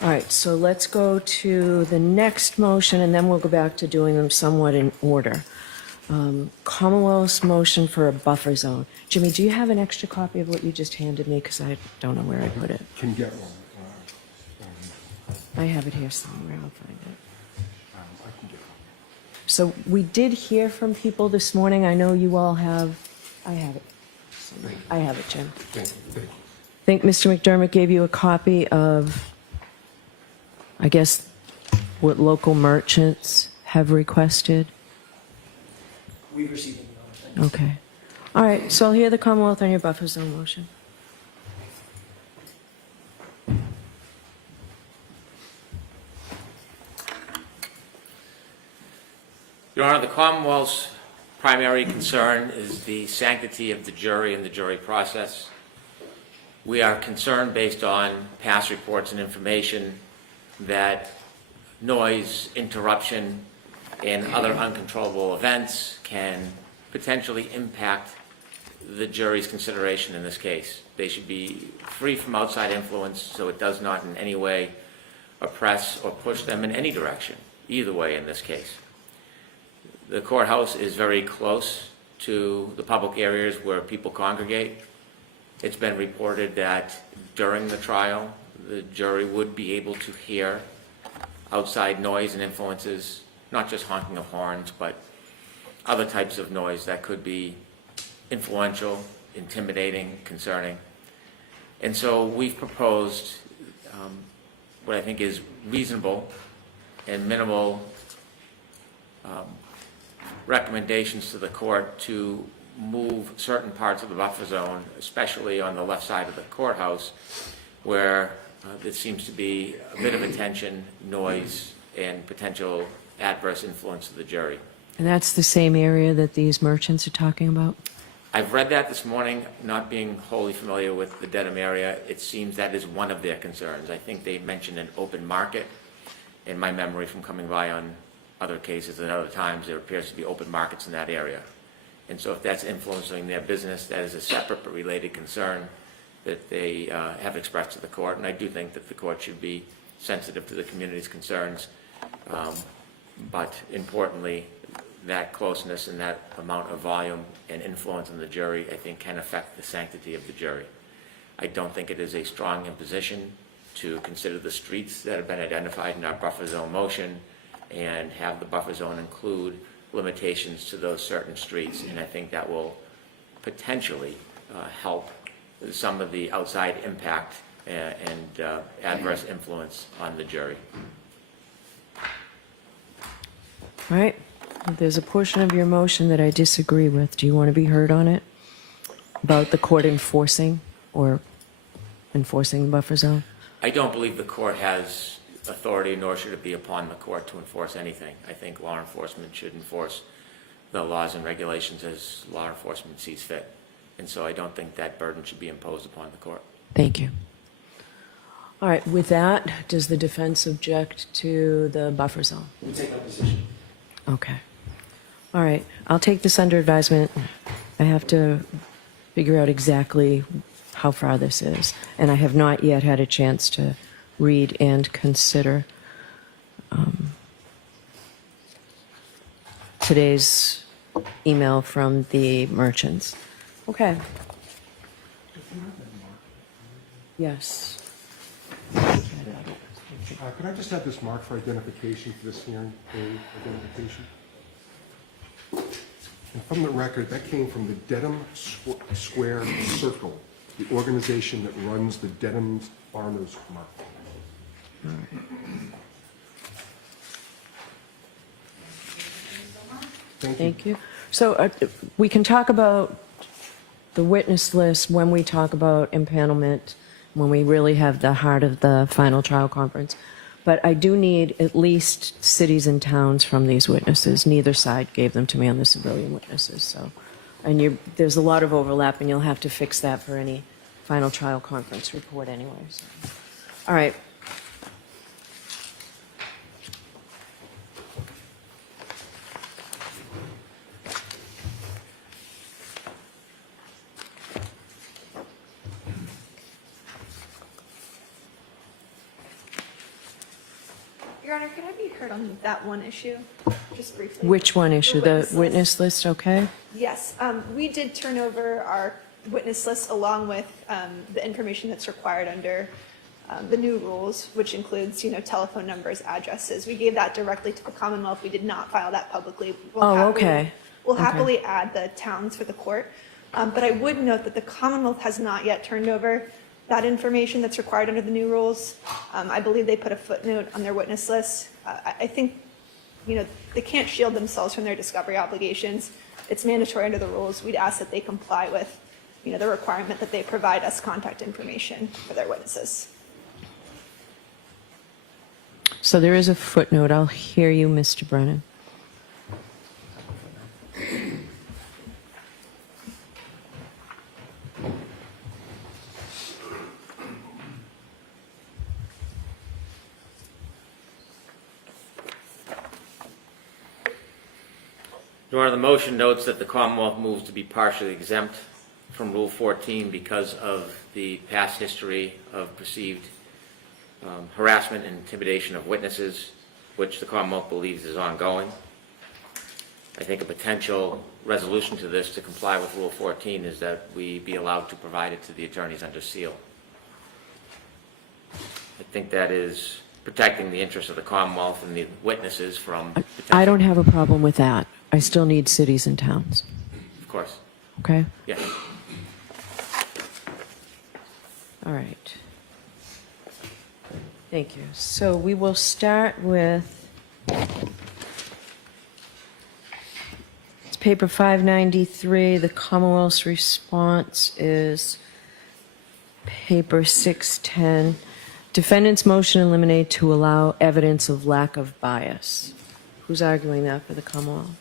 All right, so let's go to the next motion, and then we'll go back to doing them somewhat in order. Commonwealth's motion for a buffer zone. Jimmy, do you have an extra copy of what you just handed me? Because I don't know where I put it. Can get one. I have it here somewhere. I'll find it. I can get one. So we did hear from people this morning. I know you all have. I have it. I have it, Jim. Thank you. Thank you. I think Mr. McDermott gave you a copy of, I guess, what local merchants have requested. We've received it, Your Honor. Thank you. Okay. All right, so I'll hear the Commonwealth on your buffer zone motion. Your Honor, the Commonwealth's primary concern is the sanctity of the jury and the jury process. We are concerned, based on past reports and information, that noise, interruption, and other uncontrollable events can potentially impact the jury's consideration in this case. They should be free from outside influence so it does not in any way oppress or push them in any direction, either way in this case. The courthouse is very close to the public areas where people congregate. It's been reported that during the trial, the jury would be able to hear outside noise and influences, not just honking of horns, but other types of noise that could be influential, intimidating, concerning. And so we've proposed what I think is reasonable and minimal recommendations to the court to move certain parts of the buffer zone, especially on the left side of the courthouse, where there seems to be a bit of attention, noise, and potential adverse influence of the jury. And that's the same area that these merchants are talking about? I've read that this morning, not being wholly familiar with the Dedham area. It seems that is one of their concerns. I think they mentioned an open market. In my memory from coming by on other cases and other times, there appears to be open markets in that area. And so if that's influencing their business, that is a separate but related concern that they have expressed to the court. And I do think that the court should be sensitive to the community's concerns. But importantly, that closeness and that amount of volume and influence on the jury, I think, can affect the sanctity of the jury. I don't think it is a strong imposition to consider the streets that have been identified in our buffer zone motion and have the buffer zone include limitations to those certain streets. And I think that will potentially help some of the outside impact and adverse influence on the jury. All right. There's a portion of your motion that I disagree with. Do you want to be heard on it? About the court enforcing the buffer zone? I don't believe the court has authority, nor should it be upon the court to enforce anything. I think law enforcement should enforce the laws and regulations as law enforcement sees fit. And so I don't think that burden should be imposed upon the court. Thank you. All right. With that, does the defense object to the buffer zone? We take no position. Okay. All right. I'll take this under advisement. I have to figure out exactly how far this is. And I have not yet had a chance to read and consider today's email from the merchants. Okay. Yes. Could I just have this marked for identification for this hearing, identification? And from the record, that came from the Dedham Square Circle, the organization that runs the Dedham Farmers Market. All right. Thank you. So we can talk about the witness list when we talk about impanelment, when we really have the heart of the final trial conference. But I do need at least cities and towns from these witnesses. Neither side gave them to me on the civilian witnesses, so. And there's a lot of overlap, and you'll have to fix that for any final trial conference report anyway. So. All right. Your Honor, could I be heard on that one issue, just briefly? Which one issue? The witness list, okay? Yes, we did turn over our witness list along with the information that's required under the new rules, which includes, telephone numbers, addresses. We gave that directly to the Commonwealth. We did not file that publicly. Okay. We'll happily add the towns for the court. But I would note that the Commonwealth has not yet turned over that information that's required under the new rules. I believe they put a footnote on their witness list. I think, they can't shield themselves from their discovery obligations. It's mandatory under the rules. We'd ask that they comply with, the requirement that they provide us contact information for their witnesses. So there is a footnote. I'll hear you, Mr. Brennan. Your Honor, the motion notes that the Commonwealth moves to be partially exempt from Rule 14 because of the past history of perceived harassment and intimidation of witnesses, which the Commonwealth believes is ongoing. I think a potential resolution to this to comply with Rule 14 is that we be allowed to provide it to the attorneys under seal. I think that is protecting the interests of the Commonwealth and the witnesses from I don't have a problem with that. I still need cities and towns. Of course. Okay? Yes. All right. Thank you. So we will start with, it's paper 593. The Commonwealth's response is paper 610. Defendant's motion eliminate to allow evidence of lack of bias. Who's arguing that for the Commonwealth?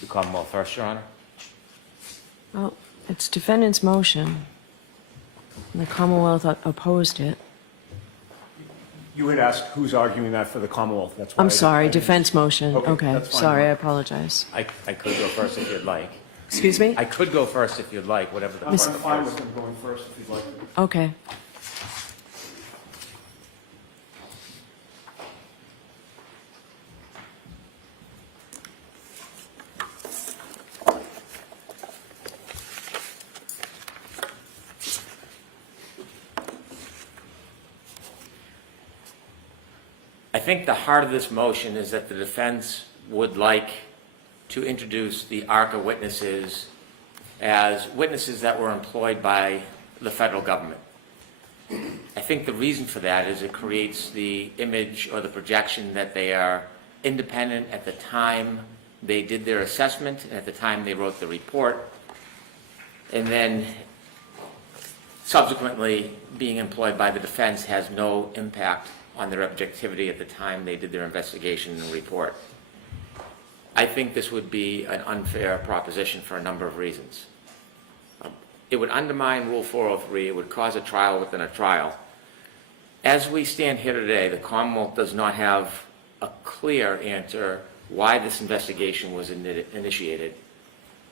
The Commonwealth first, Your Honor. Well, it's defendant's motion. And the Commonwealth opposed it. You had asked who's arguing that for the Commonwealth. That's why I'm sorry, I didn't- defense motion. Okay, Okay, that's fine. sorry, I apologize. I could go first if you'd like. Excuse me? I could go first if you'd like, whatever the I'm court fine prefers. with him going first if you'd like. Okay. I think the heart of this motion is that the defense would like to introduce the ARCA witnesses as witnesses that were employed by the federal government. I think the reason for that is it creates the image or the projection that they are independent at the time they did their assessment and at the time they wrote the report, and then subsequently being employed by the defense has no impact on their objectivity at the time they did their investigation and report. I think this would be an unfair proposition for a number of reasons. It would undermine Rule 403. It would cause a trial within a trial. As we stand here today, the Commonwealth does not have a clear answer why this investigation was initiated,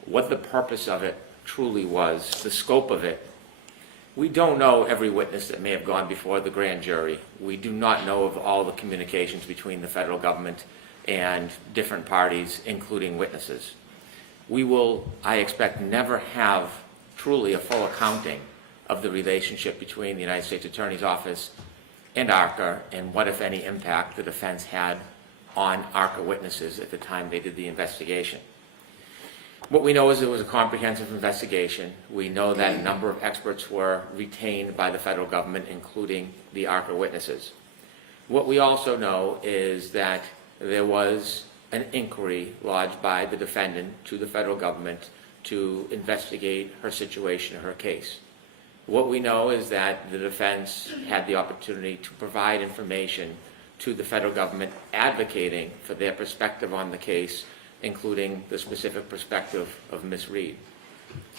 what the purpose of it truly was, the scope of it. We don't know every witness that may have gone before the grand jury. We do not know of all the communications between the federal government and different parties, including witnesses. We will, I expect, never have truly a full accounting of the relationship between the United States Attorney's Office and ARCA and what, if any, impact the defense had on ARCA witnesses at the time they did the investigation. What we know is it was a comprehensive investigation. We know that a number of experts were retained by the federal government, including the ARCA witnesses. What we also know is that there was an inquiry lodged by the defendant to the federal government to investigate her situation, her case. What we know is that the defense had the opportunity to provide information to the federal government advocating for their perspective on the case, including the specific perspective of Ms. Reed.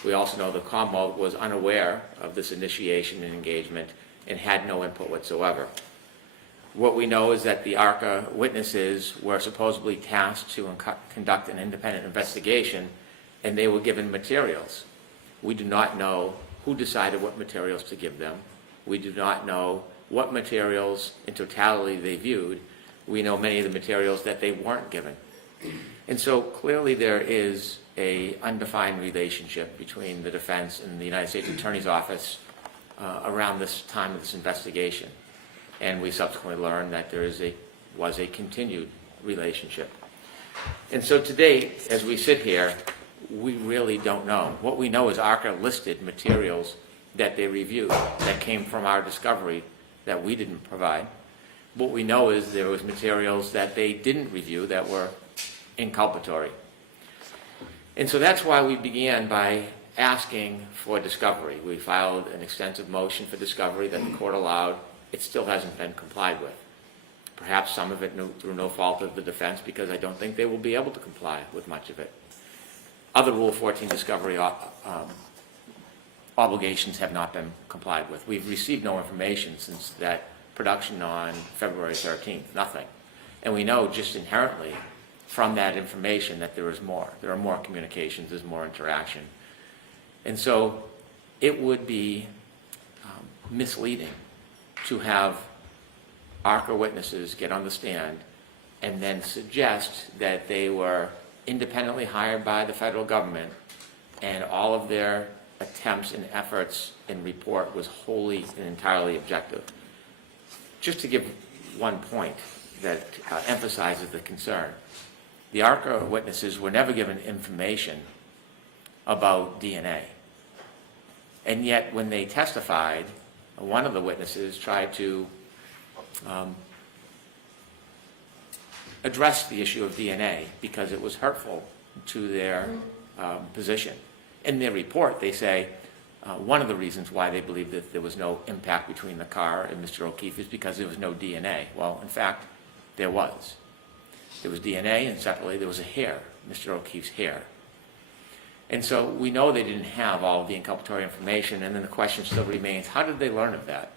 We also know the Commonwealth was unaware of this initiation and engagement and had no input whatsoever. What we know is that the ARCA witnesses were supposedly tasked to conduct an independent investigation, and they were given materials. We do not know who decided what materials to give them. We do not know what materials in totality they viewed. We know many of the materials that they weren't given. And so clearly there is an undefined relationship between the defense and the United States Attorney's Office around this time of this investigation. And we subsequently learned that there was a continued relationship. And so to date, as we sit here, we really don't know. What we know is ARCA listed materials that they reviewed that came from our discovery that we didn't provide. What we know is there was materials that they didn't review that were inculpatory. And so that's why we began by asking for discovery. We filed an extensive motion for discovery that the court allowed. It still hasn't been complied with. Perhaps some of it through no fault of the defense, because I don't think they will be able to comply with much of it. Other Rule 14 discovery obligations have not been complied with. We've received no information since that production on February 13th, nothing. And we know just inherently from that information that there is more. There are more communications, there's more interaction. And so it would be misleading to have ARCA witnesses get on the stand and then suggest that they were independently hired by the federal government and all of their attempts and efforts and report was wholly and entirely objective. Just to give one point that emphasizes the concern, the ARCA witnesses were never given information about DNA. And yet when they testified, one of the witnesses tried to address the issue of DNA because it was hurtful to their position. In their report, they say one of the reasons why they believe that there was no impact between the car and Mr. O'Keefe is because there was no DNA. Well, in fact, there was. There was DNA, and separately there was a hair, Mr. O'Keefe's hair. And so we know they didn't have all of the inculpatory information, and then the question still remains, how did they learn of that?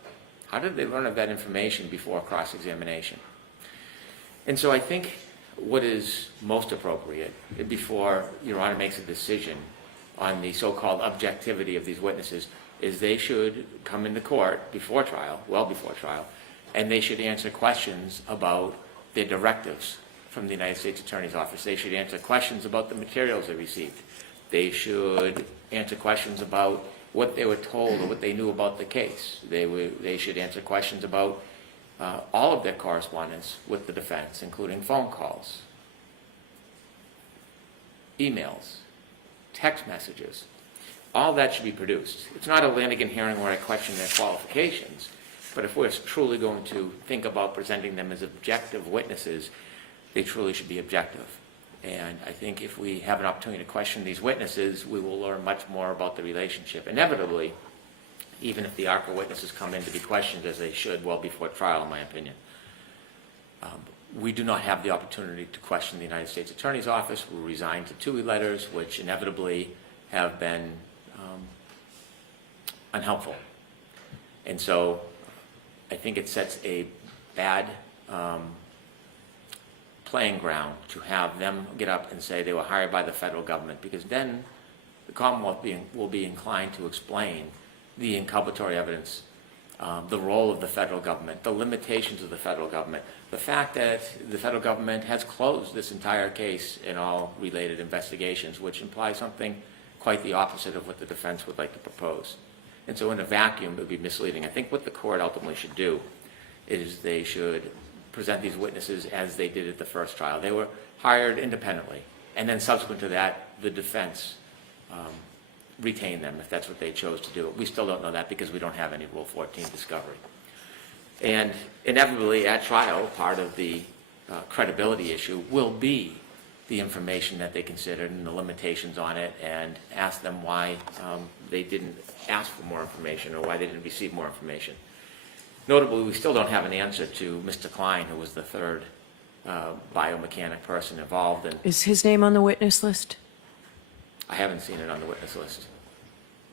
How did they learn of that information before cross-examination? And so I think what is most appropriate before Your Honor makes a decision on the so-called objectivity of these witnesses is they should come into court before trial, well before trial, and they should answer questions about their directives from the United States Attorney's Office. They should answer questions about the materials they received. They should answer questions about what they were told or what they knew about the case. They should answer questions about all of their correspondence with the defense, including phone calls, emails, text messages. All that should be produced. It's not a Lanigan hearing where I question their qualifications, but if we're truly going to think about presenting them as objective witnesses, they truly should be objective. And I think if we have an opportunity to question these witnesses, we will learn much more about the relationship. Inevitably, even if the ARCA witnesses come in to be questioned, as they should, well before trial, in my opinion, we do not have the opportunity to question the United States Attorney's Office. We're resigned to TUI letters, which inevitably have been unhelpful. And so I think it sets a bad playing ground to have them get up and say they were hired by the federal government, because then the Commonwealth will be inclined to explain the inculpatory evidence, the role of the federal government, the limitations of the federal government, the fact that the federal government has closed this entire case in all related investigations, which implies something quite the opposite of what the defense would like to propose. And so in a vacuum, it would be misleading. I think what the court ultimately should do is they should present these witnesses as they did at the first trial. They were hired independently, and then subsequent to that, the defense retained them if that's what they chose to do. We still don't know that because we don't have any Rule 14 discovery. And inevitably at trial, part of the credibility issue will be the information that they considered and the limitations on it, and ask them why they didn't ask for more information or why they didn't receive more information. Notably, we still don't have an answer to Mr. Klein, who was the third biomechanic person involved. And Is his name on the witness list? I haven't seen it on the witness list.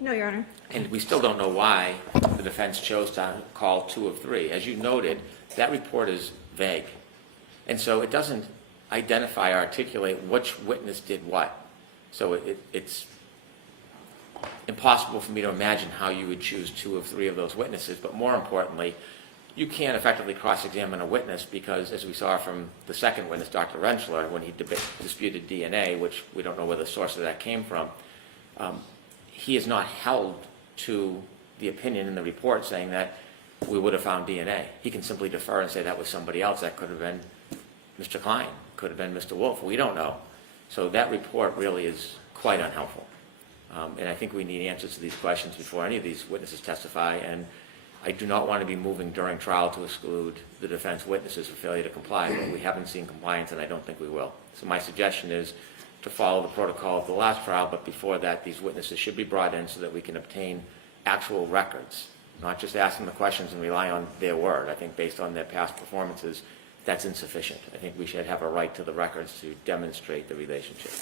No, Your Honor. And we still don't know why the defense chose to call 2 of 3. As you noted, that report is vague. And so it doesn't identify or articulate which witness did what. So it's impossible for me to imagine how you would choose 2 of 3 of those witnesses. But more importantly, you can't effectively cross-examine a witness because, as we saw from the second witness, Dr. Rentschler, when he disputed DNA, which we don't know where the source of that came from, he is not held to the opinion in the report saying that we would have found DNA. He can simply defer and say that was somebody else. That could have been Mr. Klein, could have been Mr. Wolf. We don't know. So that report really is quite unhelpful. And I think we need answers to these questions before any of these witnesses testify. And I do not want to be moving during trial to exclude the defense witnesses for failure to comply. But we haven't seen compliance, and I don't think we will. So my suggestion is to follow the protocol of the last trial, but before that, these witnesses should be brought in so that we can obtain actual records, not just ask them the questions and rely on their word. I think based on their past performances, that's insufficient. I think we should have a right to the records to demonstrate the relationship.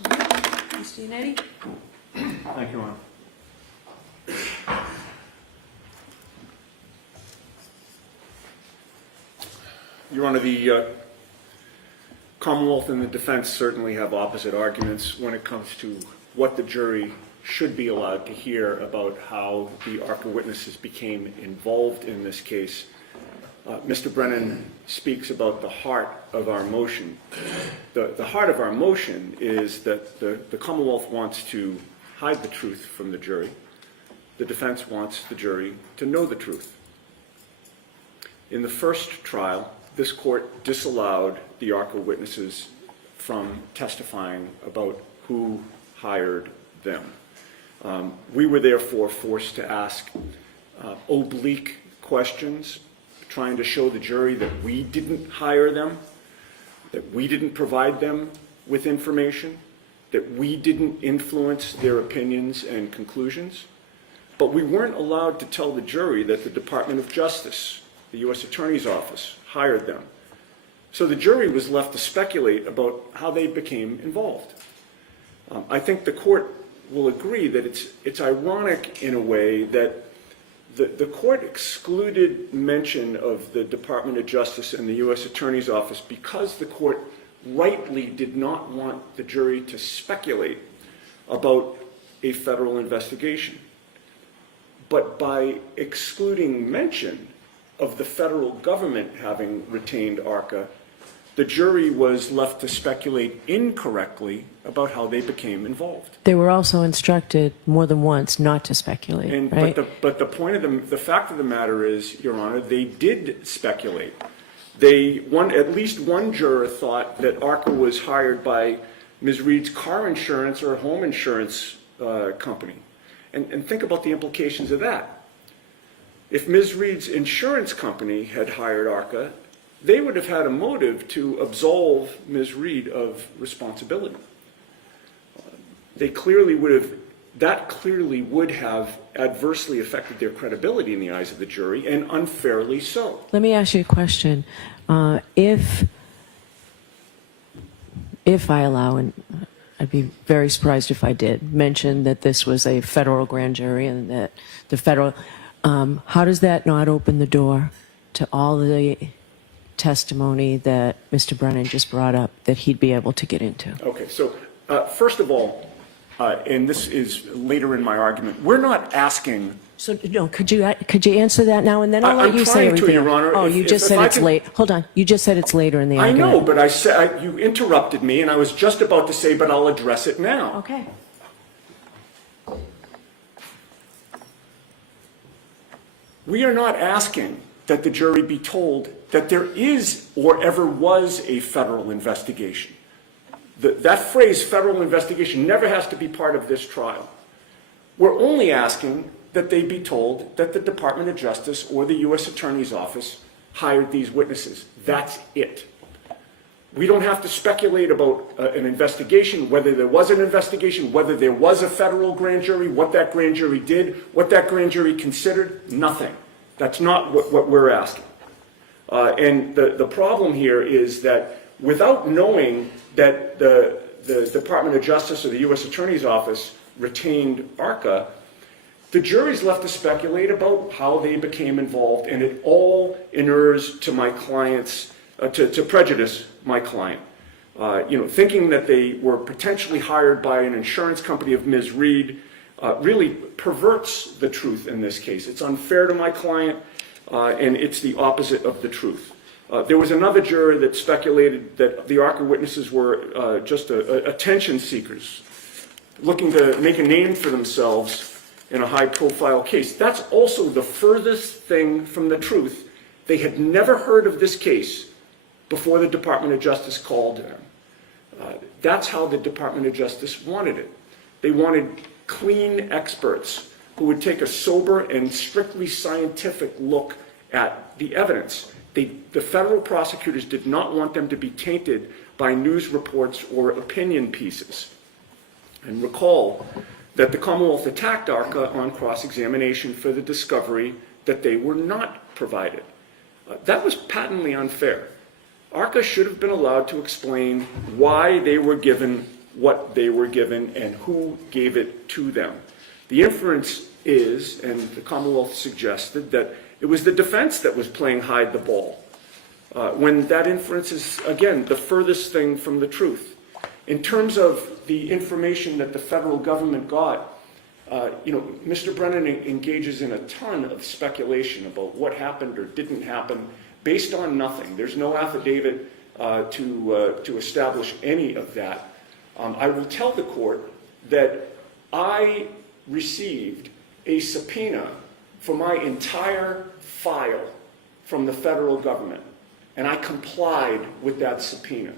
Mr. Yannetti? Thank you, Your Honor. Your Honor, the Commonwealth and the defense certainly have opposite arguments when it comes to what the jury should be allowed to hear about how the ARCA witnesses became involved in this case. Mr. Brennan speaks about the heart of our motion. The heart of our motion is that the Commonwealth wants to hide the truth from the jury. The defense wants the jury to know the truth. In the first trial, this court disallowed the ARCA witnesses from testifying about who hired them. We were therefore forced to ask oblique questions, trying to show the jury that we didn't hire them, that we didn't provide them with information, that we didn't influence their opinions and conclusions. But we weren't allowed to tell the jury that the Department of Justice, the U.S. Attorney's Office, hired them. So the jury was left to speculate about how they became involved. I think the court will agree that it's ironic in a way that the court excluded mention of the Department of Justice and the U.S. Attorney's Office because the court rightly did not want the jury to speculate about a federal investigation. But by excluding mention of the federal government having retained ARCA, the jury was left to speculate incorrectly about how they became involved. They were also instructed more than once not to speculate, right? But the point of the fact of the matter is, Your Honor, they did speculate. At least one juror thought that ARCA was hired by Ms. Reed's car insurance or home insurance company. And think about the implications of that. If Ms. Reed's insurance company had hired ARCA, they would have had a motive to absolve Ms. Reed of responsibility. That clearly would have adversely affected their credibility in the eyes of the jury, and unfairly so. Let me ask you a question. If I allow, and I'd be very surprised if I did, mention that this was a federal grand jury and that the federal, how does that not open the door to all the testimony that Mr. Brennan just brought up that he'd be able to get into? Okay, so first of all, and this is later in my argument, we're not asking. So no, could you answer that now and then I'll let you say everything. I'm trying to, Your Honor. Oh, you just said it's late. Hold on, you just said it's later in the argument. I know, but I said you interrupted me, and I was just about to say, but I'll address it now. Okay. We are not asking that the jury be told that there is or ever was a federal investigation. That phrase, federal investigation, never has to be part of this trial. We're only asking that they be told that the Department of Justice or the U.S. Attorney's Office hired these witnesses. That's it. We don't have to speculate about an investigation, whether there was an investigation, whether there was a federal grand jury, what that grand jury did, what that grand jury considered, nothing. That's not what we're asking. And the problem here is that without knowing that the Department of Justice or the U.S. Attorney's Office retained ARCA, the jury's left to speculate about how they became involved, and it all inures to my client's, to prejudice my client. Thinking that they were potentially hired by an insurance company of Ms. Reed really perverts the truth in this case. It's unfair to my client, and it's the opposite of the truth. There was another juror that speculated that the ARCA witnesses were just attention seekers, looking to make a name for themselves in a high-profile case. That's also the furthest thing from the truth. They had never heard of this case before the Department of Justice called them. That's how the Department of Justice wanted it. They wanted clean experts who would take a sober and strictly scientific look at the evidence. The federal prosecutors did not want them to be tainted by news reports or opinion pieces. And recall that the Commonwealth attacked ARCA on cross-examination for the discovery that they were not provided. That was patently unfair. ARCA should have been allowed to explain why they were given what they were given and who gave it to them. The inference is, and the Commonwealth suggested, that it was the defense that was playing hide the ball, when that inference is, again, the furthest thing from the truth. In terms of the information that the federal government got, Mr. Brennan engages in a ton of speculation about what happened or didn't happen based on nothing. There's no affidavit to establish any of that. I will tell the court that I received a subpoena for my entire file from the federal government, and I complied with that subpoena.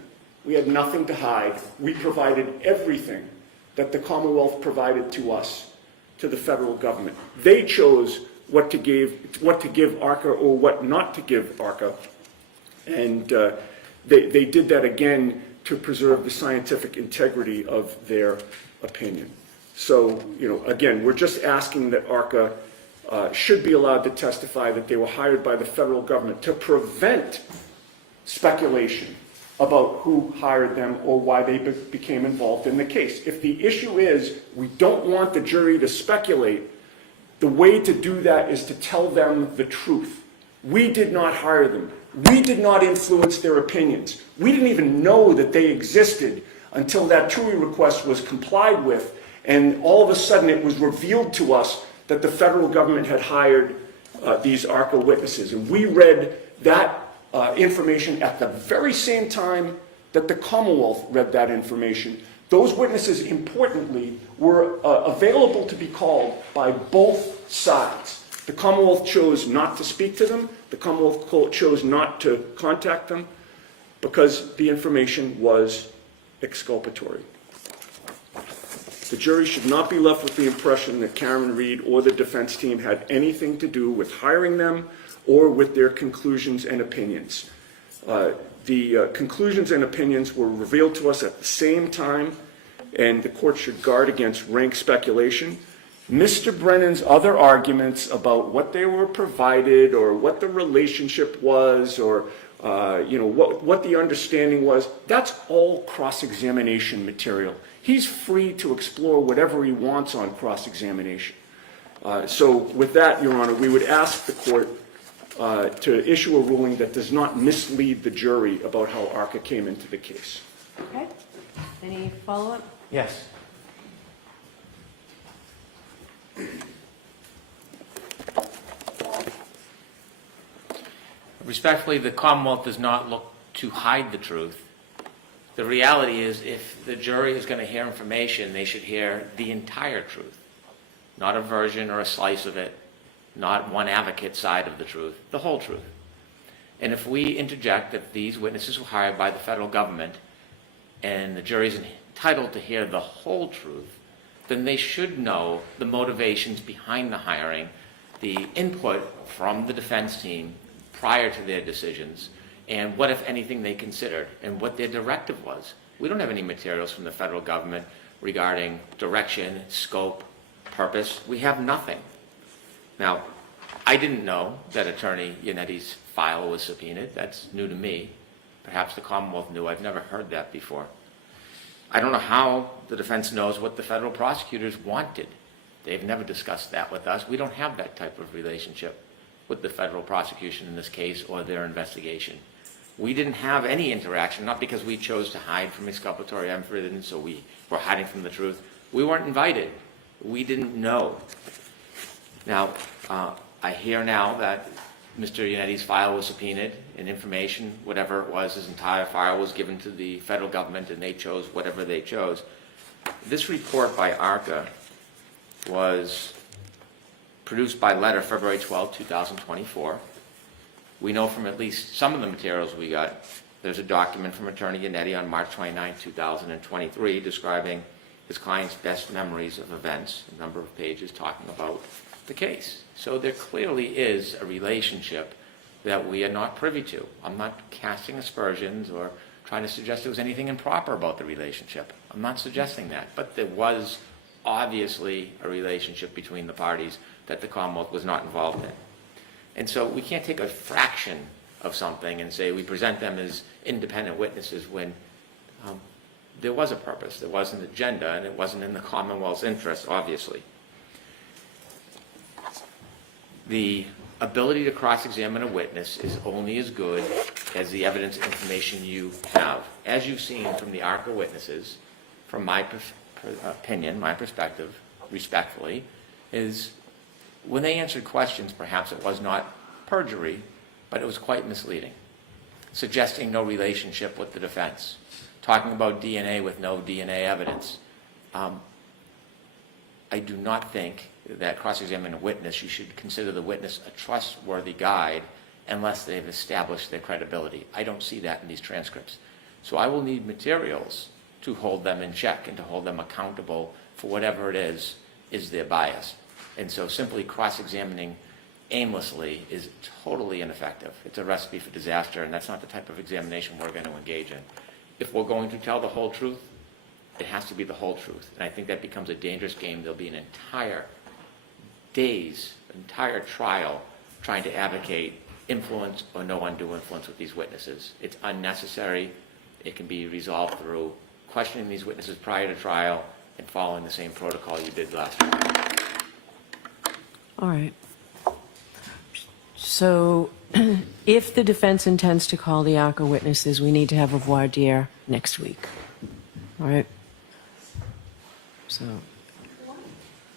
We had nothing to hide. We provided everything that the Commonwealth provided to us, to the federal government. They chose what to give ARCA or what not to give ARCA, and they did that again to preserve the scientific integrity of their opinion. So, again, we're just asking that ARCA should be allowed to testify that they were hired by the federal government to prevent speculation about who hired them or why they became involved in the case. If the issue is we don't want the jury to speculate, the way to do that is to tell them the truth. We did not hire them. We did not influence their opinions. We didn't even know that they existed until that TUI request was complied with, and all of a sudden it was revealed to us that the federal government had hired these ARCA witnesses. And we read that information at the very same time that the Commonwealth read that information. Those witnesses, importantly, were available to be called by both sides. The Commonwealth chose not to speak to them. The Commonwealth chose not to contact them because the information was exculpatory. The jury should not be left with the impression that Karen Reed or the defense team had anything to do with hiring them or with their conclusions and opinions. The conclusions and opinions were revealed to us at the same time, and the court should guard against rank speculation. Mr. Brennan's other arguments about what they were provided or what the relationship was or what the understanding was, that's all cross-examination material. He's free to explore whatever he wants on cross-examination. So with that, Your Honor, we would ask the court to issue a ruling that does not mislead the jury about how ARCA came into the case. Okay. Any follow-up? Yes. Respectfully, the Commonwealth does not look to hide the truth. The reality is, if the jury is going to hear information, they should hear the entire truth, not a version or a slice of it, not one advocate's side of the truth, the whole truth. And if we interject that these witnesses were hired by the federal government and the jury is entitled to hear the whole truth, then they should know the motivations behind the hiring, the input from the defense team, prior to their decisions, and what, if anything, they considered, and what their directive was. We don't have any materials from the federal government regarding direction, scope, purpose. We have nothing. Now, I didn't know that Attorney Yannetti's file was subpoenaed. That's new to me. Perhaps the Commonwealth knew. I've never heard that before. I don't know how the defense knows what the federal prosecutors wanted. They've never discussed that with us. We don't have that type of relationship with the federal prosecution in this case or their investigation. We didn't have any interaction, not because we chose to hide from exculpatory evidence or we were hiding from the truth. We weren't invited. We didn't know. Now, I hear now that Mr. Yannetti's file was subpoenaed and information, whatever it was, his entire file was given to the federal government and they chose whatever they chose. This report by ARCA was produced by letter February 12, 2024. We know from at least some of the materials we got, there's a document from Attorney Yannetti on March 29, 2023 describing his client's best memories of events, a number of pages talking about the case. So there clearly is a relationship that we are not privy to. I'm not casting aspersions or trying to suggest there was anything improper about the relationship. I'm not suggesting that. But there was obviously a relationship between the parties that the Commonwealth was not involved in. And so we can't take a fraction of something and say we present them as independent witnesses when there was a purpose, there was an agenda, and it wasn't in the Commonwealth's interest, obviously. The ability to cross-examine a witness is only as good as the evidence information you have. As you've seen from the ARCA witnesses, from my opinion, my perspective, respectfully, is when they answered questions, perhaps it was not perjury, but it was quite misleading, suggesting no relationship with the defense, talking about DNA with no DNA evidence. I do not think that cross-examining a witness, you should consider the witness a trustworthy guide unless they've established their credibility. I don't see that in these transcripts. So I will need materials to hold them in check and to hold them accountable for whatever it is their bias. And so simply cross-examining aimlessly is totally ineffective. It's a recipe for disaster, and that's not the type of examination we're going to engage in. If we're going to tell the whole truth, it has to be the whole truth. And I think that becomes a dangerous game. There'll be an entire trial trying to advocate influence or no undue influence with these witnesses. It's unnecessary. It can be resolved through questioning these witnesses prior to trial and following the same protocol you did last time. All right. So if the defense intends to call the ARCA witnesses, we need to have a voir dire next week. All right? So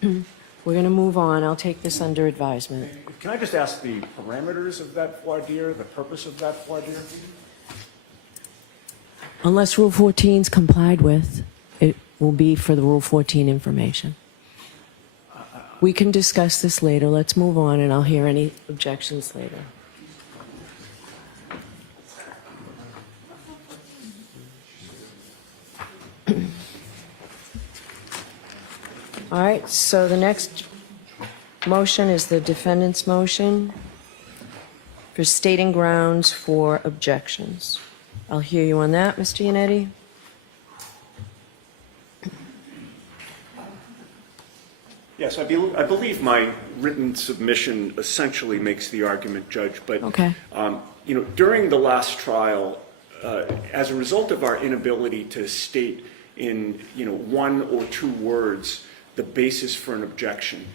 we're going to move on. I'll take this under advisement. Can I just ask the parameters of that voir dire, the purpose of that voir dire? Unless Rule 14 is complied with, it will be for the Rule 14 information. We can discuss this later. Let's move on, and I'll hear any objections later. All right, so the next motion is the defendant's motion for stating grounds for objections. I'll hear you on that, Mr. Yannetti. Yes, I believe my written submission essentially makes the argument, Judge. But okay. During the last trial, as a result of our inability to state in one or two words the basis for an objection,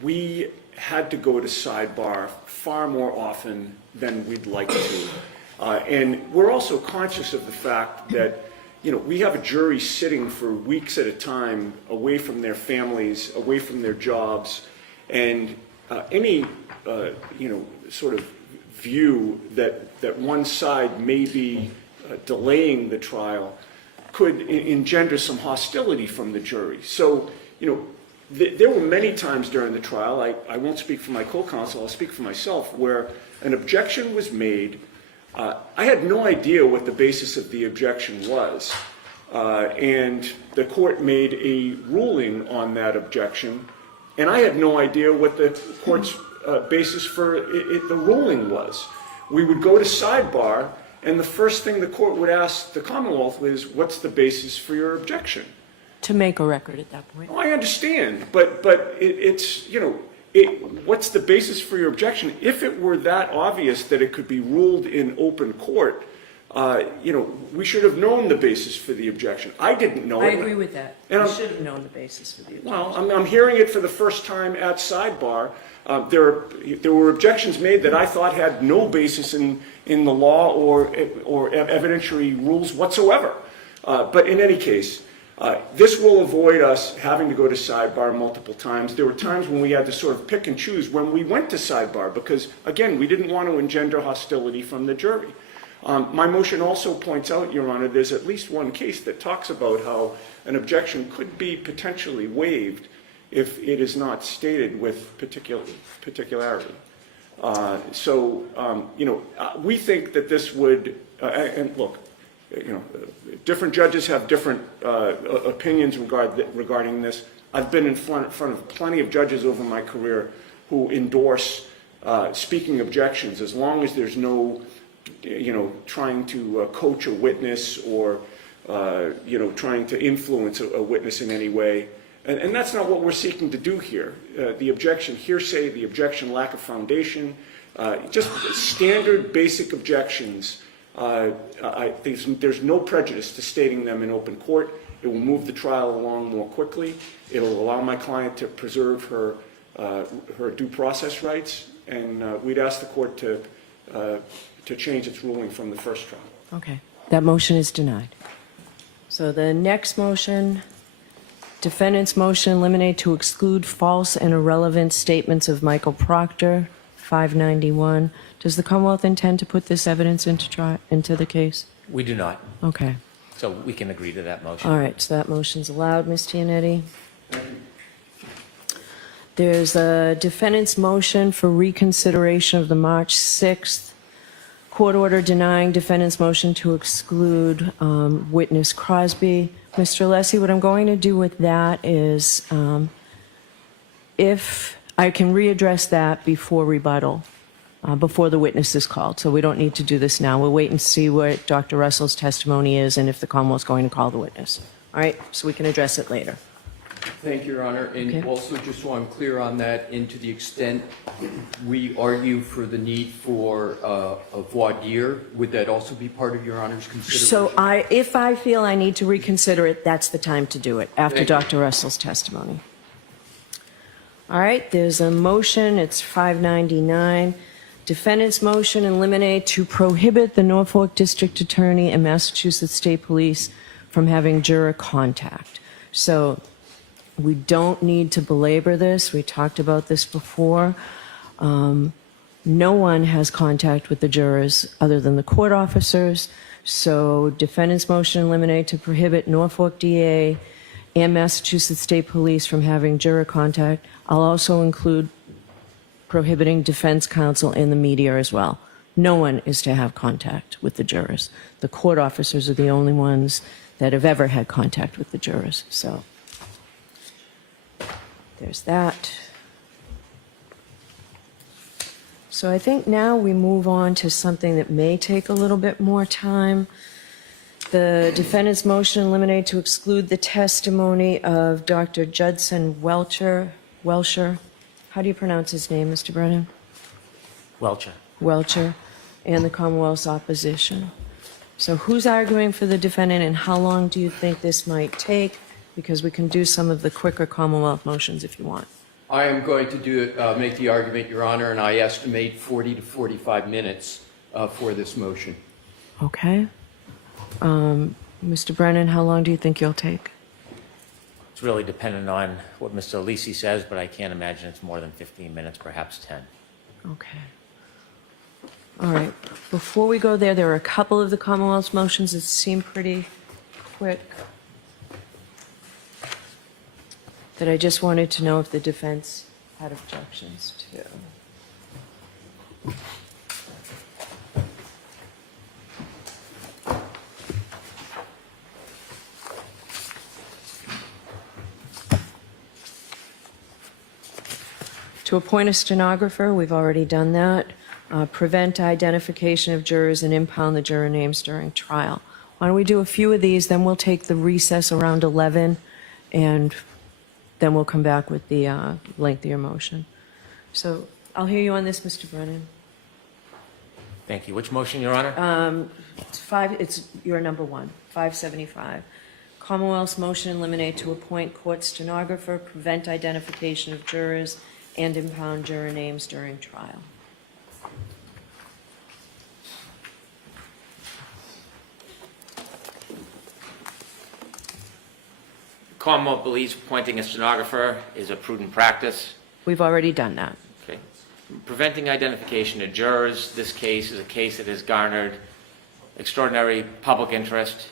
we had to go to sidebar far more often than we'd like to. And we're also conscious of the fact that we have a jury sitting for weeks at a time away from their families, away from their jobs, and any sort of view that one side may be delaying the trial could engender some hostility from the jury. So, there were many times during the trial, I won't speak for my co-counsel, I'll speak for myself, where an objection was made. I had no idea what the basis of the objection was, and the court made a ruling on that objection, and I had no idea what the court's basis for the ruling was. We would go to sidebar, and the first thing the court would ask the Commonwealth was, what's the basis for your objection? To make a record at that point. Oh, I understand, but it's, you know, what's the basis for your objection? If it were that obvious that it could be ruled in open court, you know, we should have known the basis for the objection. I didn't know it. I agree with that. And We I'm- should have known the basis for the objection. Well, I'm hearing it for the first time at sidebar. There were objections made that I thought had no basis in the law or evidentiary rules whatsoever. But in any case, this will avoid us having to go to sidebar multiple times. There were times when we had to sort of pick and choose when we went to sidebar because, again, we didn't want to engender hostility from the jury. My motion also points out, Your Honor, there's at least one case that talks about how an objection could be potentially waived if it is not stated with particularity. You know, we think that this would, and look, you know, different judges have different opinions regarding this. I've been in front of plenty of judges over my career who endorse speaking objections as long as there's no, you know, trying to coach a witness or, you know, trying to influence a witness in any way. And that's not what we're seeking to do here. The objection hearsay, the objection lack of foundation, just standard basic objections. There's no prejudice to stating them in open court. It will move the trial along more quickly. It'll allow my client to preserve her due process rights, and we'd ask the court to change its ruling from the first trial. Okay, that motion is denied. So the next motion, defendant's motion, eliminate to exclude false and irrelevant statements of Michael Proctor, 591. Does the Commonwealth intend to put this evidence into the case? We do not. Okay. So we can agree to that motion. All right, so that motion's allowed, Ms. Giannetti. There's a defendant's motion for reconsideration of the March 6th court order denying defendant's motion to exclude witness Crosby. Mr. Alessi, what I'm going to do with that is if I can readdress that before rebuttal, before the witness is called. So we don't need to do this now. We'll wait and see what Dr. Russell's testimony is and if the Commonwealth's going to call the witness. All right, so we can address it later. Thank you, Your Honor. And Okay. also, just so I'm clear on that, and to the extent we argue for the need for a voir dire, would that also be part of Your Honor's consideration? So if I feel I need to reconsider it, that's the time to do it, after Thank you. Dr. Russell's testimony. All right, there's a motion, it's 599. Defendant's motion, eliminate to prohibit the Norfolk District Attorney and Massachusetts State Police from having juror contact. So we don't need to belabor this. We talked about this before. No one has contact with the jurors other than the court officers. So defendant's motion, eliminate to prohibit Norfolk DA and Massachusetts State Police from having juror contact. I'll also include prohibiting defense counsel and the media as well. No one is to have contact with the jurors. The court officers are the only ones that have ever had contact with the jurors. So there's that. So I think now we move on to something that may take a little bit more time. The defendant's motion, eliminate to exclude the testimony of Dr. Judson Welcher. How do you pronounce his name, Mr. Brennan? Welcher, and the Commonwealth's opposition. So who's arguing for the defendant, and how long do you think this might take? Because we can do some of the quicker Commonwealth motions if you want. I am going to make the argument, Your Honor, and I estimate 40 to 45 minutes for this motion. Okay. Mr. Brennan, how long do you think you'll take? It's really dependent on what Mr. Alessi says, but I can't imagine it's more than 15 minutes, perhaps 10. Okay. All right. Before we go there, there are a couple of the Commonwealth's motions that seem pretty quick that I just wanted to know if the defense had objections to. To appoint a stenographer, we've already done that. Prevent identification of jurors and impound the juror names during trial. Why don't we do a few of these, then we'll take the recess around 11, and then we'll come back with the lengthier motion. So I'll hear you on this, Mr. Brennan. Thank you. Which motion, Your Honor? It's your number 1, 575. Commonwealth's motion eliminate to appoint court stenographer, prevent identification of jurors, and impound juror names during trial. Commonwealth believes appointing a stenographer is a prudent practice. We've already done that. Okay. Preventing identification of jurors, this case is a case that has garnered extraordinary public interest.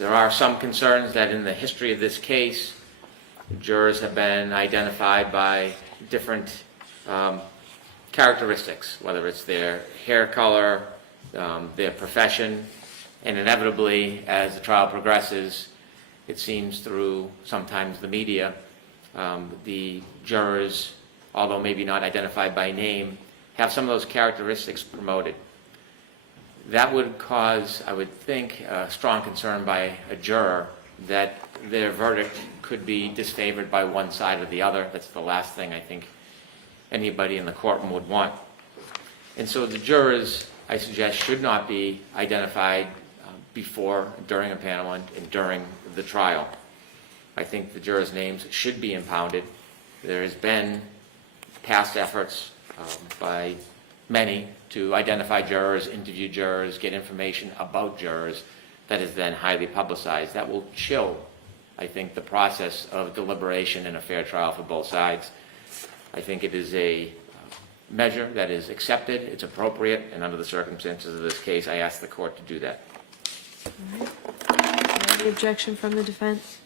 There are some concerns that in the history of this case, jurors have been identified by different characteristics, whether it's their hair color, their profession, and inevitably, as the trial progresses, it seems through sometimes the media, the jurors, although maybe not identified by name, have some of those characteristics promoted. That would cause, I would think, a strong concern by a juror that their verdict could be disfavored by one side or the other. That's the last thing I think anybody in the courtroom would want. And so the jurors, I suggest, should not be identified before, during a panel, and during the trial. I think the jurors' names should be impounded. There has been past efforts by many to identify jurors, interview jurors, get information about jurors that is then highly publicized. That will chill, I think, the process of deliberation in a fair trial for both sides. I think it is a measure that is accepted, it's appropriate, and under the circumstances of this case, I ask the court to do that. All right. Any objection from the defense?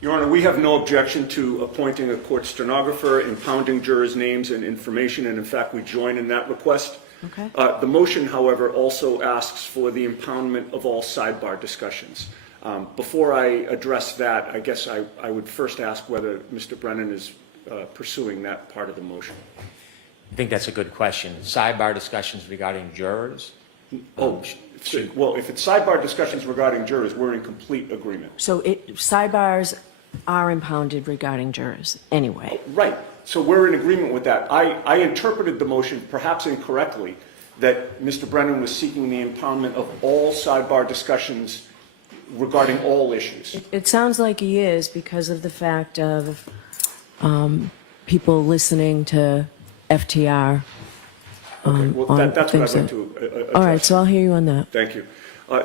Your Honor, we have no objection to appointing a court stenographer, impounding jurors' names and information, and in fact, we join in that request. Okay. The motion, however, also asks for the impoundment of all sidebar discussions. Before I address that, I guess I would first ask whether Mr. Brennan is pursuing that part of the motion. I think that's a good question. Sidebar discussions regarding jurors? Well, if it's sidebar discussions regarding jurors, we're in complete agreement. So sidebars are impounded regarding jurors anyway. Right. So we're in agreement with that. I interpreted the motion, perhaps incorrectly, that Mr. Brennan was seeking the impoundment of all sidebar discussions regarding all issues. It sounds like he is because of the fact of people listening to FTR. Okay, well, that's what I'd like to address. All right, so I'll hear you on that. Thank you.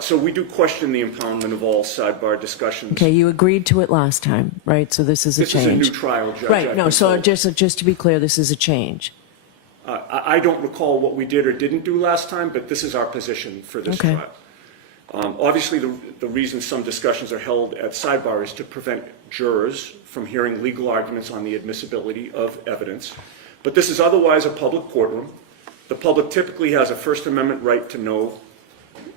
So we do question the impoundment of all sidebar discussions. Okay, you agreed to it last time, right? So this is a change. This is a new trial, Judge. Right, no, so just to be clear, this is a change. I don't recall what we did or didn't do last time, but this is our position for this trial. Obviously, the reason some discussions are held at sidebar is to prevent jurors from hearing legal arguments on the admissibility of evidence. But this is otherwise a public courtroom. The public typically has a First Amendment right to know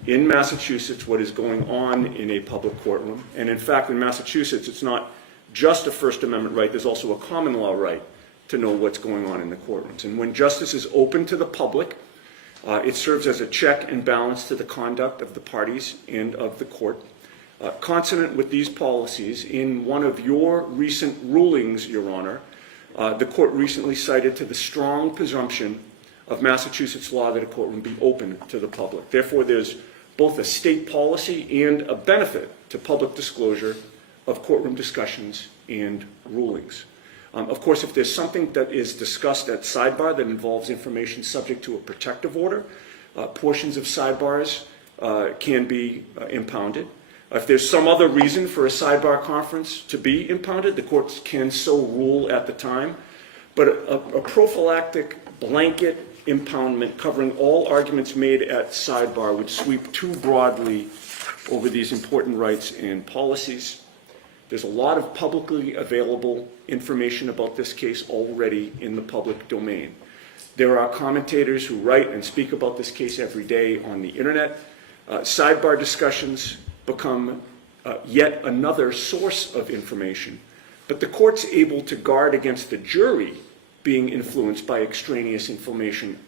in Massachusetts what is going on in a public courtroom. And in fact, in Massachusetts, it's not just a First Amendment right, there's also a common law right to know what's going on in the courtrooms. And when justice is open to the public, it serves as a check and balance to the conduct of the parties and of the court. Consonant with these policies, in one of your recent rulings, Your Honor, the court recently cited to the strong presumption of Massachusetts law that a courtroom be open to the public. Therefore, there's both a state policy and a benefit to public disclosure of courtroom discussions and rulings. Of course, if there's something that is discussed at sidebar that involves information subject to a protective order, portions of sidebars can be impounded. If there's some other reason for a sidebar conference to be impounded, the courts can so rule at the time. But a prophylactic blanket impoundment covering all arguments made at sidebar would sweep too broadly over these important rights and policies. There's a lot of publicly available information about this case already in the public domain. There are commentators who write and speak about this case every day on the internet. Sidebar discussions become yet another source of information But the court's able to guard against the jury being influenced by extraneous information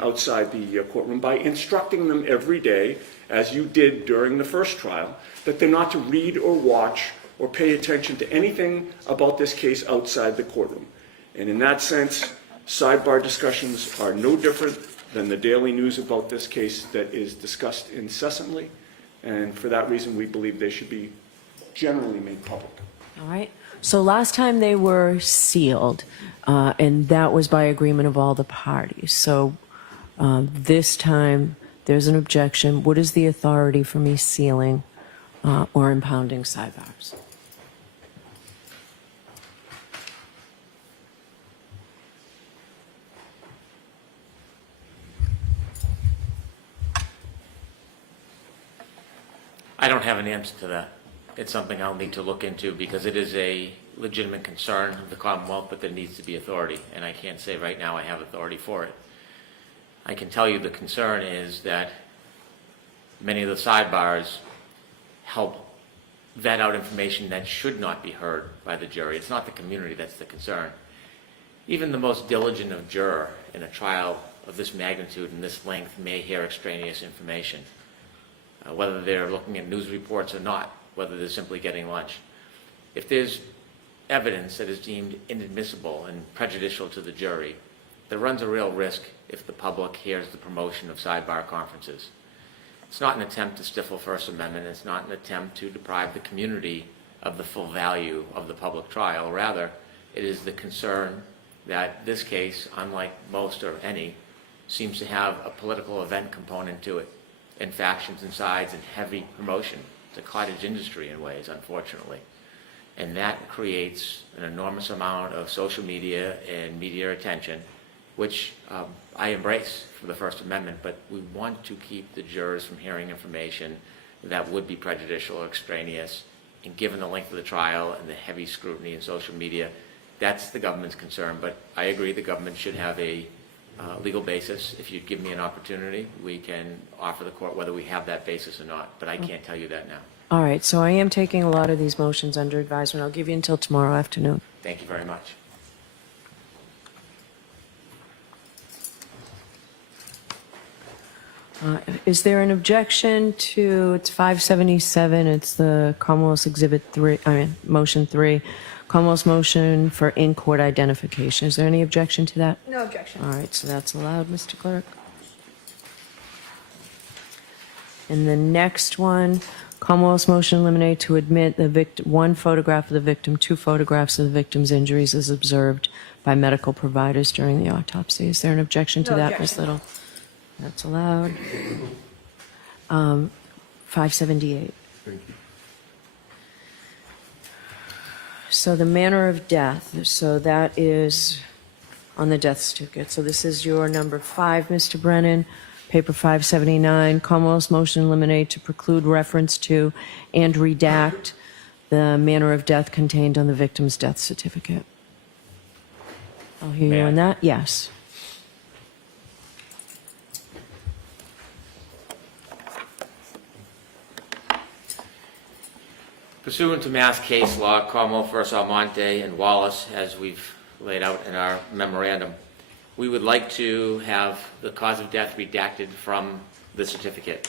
outside the courtroom by instructing them every day, as you did during the first trial, that they're not to read or watch or pay attention to anything about this case outside the courtroom. And in that sense, sidebar discussions are no different than the daily news about this case that is discussed incessantly. And for that reason, we believe they should be generally made public. All right. So last time they were sealed, and that was by agreement of all the parties. So this time there's an objection. What is the authority for me sealing or impounding sidebars? I don't have an answer to that. It's something I'll need to look into because it is a legitimate concern of the Commonwealth, but there needs to be authority, and I can't say right now I have authority for it. I can tell you the concern is that many of the sidebars help vet out information that should not be heard by the jury. It's not the community that's the concern. Even the most diligent of juror in a trial of this magnitude and this length may hear extraneous information, whether they're looking at news reports or not, whether they're simply getting lunch. If there's evidence that is deemed inadmissible and prejudicial to the jury, there runs a real risk if the public hears the promotion of sidebar conferences. It's not an attempt to stifle First Amendment. It's not an attempt to deprive the community of the full value of the public trial. Rather, it is the concern that this case, unlike most or any, seems to have a political event component to it, and factions and sides and heavy promotion. It's a cottage industry in ways, unfortunately. And that creates an enormous amount of social media and media attention, which I embrace for the First Amendment, but we want to keep the jurors from hearing information that would be prejudicial or extraneous. And given the length of the trial and the heavy scrutiny in social media, that's the government's concern. But I agree the government should have a legal basis. If you'd give me an opportunity, we can offer the court whether we have that basis or not, but I can't tell you that now. All right, so I am taking a lot of these motions under advisement. I'll give you until tomorrow afternoon. Thank you very much. Is there an objection to, it's 577, it's the Commonwealth's Exhibit 3, Motion 3, Commonwealth's motion for in-court identification. Is there any objection to that? No objection. All right, so that's allowed, Mr. Clerk. And the next one, Commonwealth's motion eliminate to admit the victim, one photograph of the victim, 2 photographs of the victim's injuries as observed by medical providers during the autopsy. Is there an objection to No that, objection. Ms. Little? That's allowed. 578. Thank you. So the manner of death, so that is on the death certificate. So this is your number 5, Mr. Brennan, paper 579. Commonwealth's motion eliminate to preclude reference to and redact the manner of death contained on the victim's death certificate. I'll hear you May I? on that. Yes. Pursuant to Mass case law, Commonwealth v. Almonte and Wallace, as we've laid out in our memorandum, we would like to have the cause of death redacted from the certificate.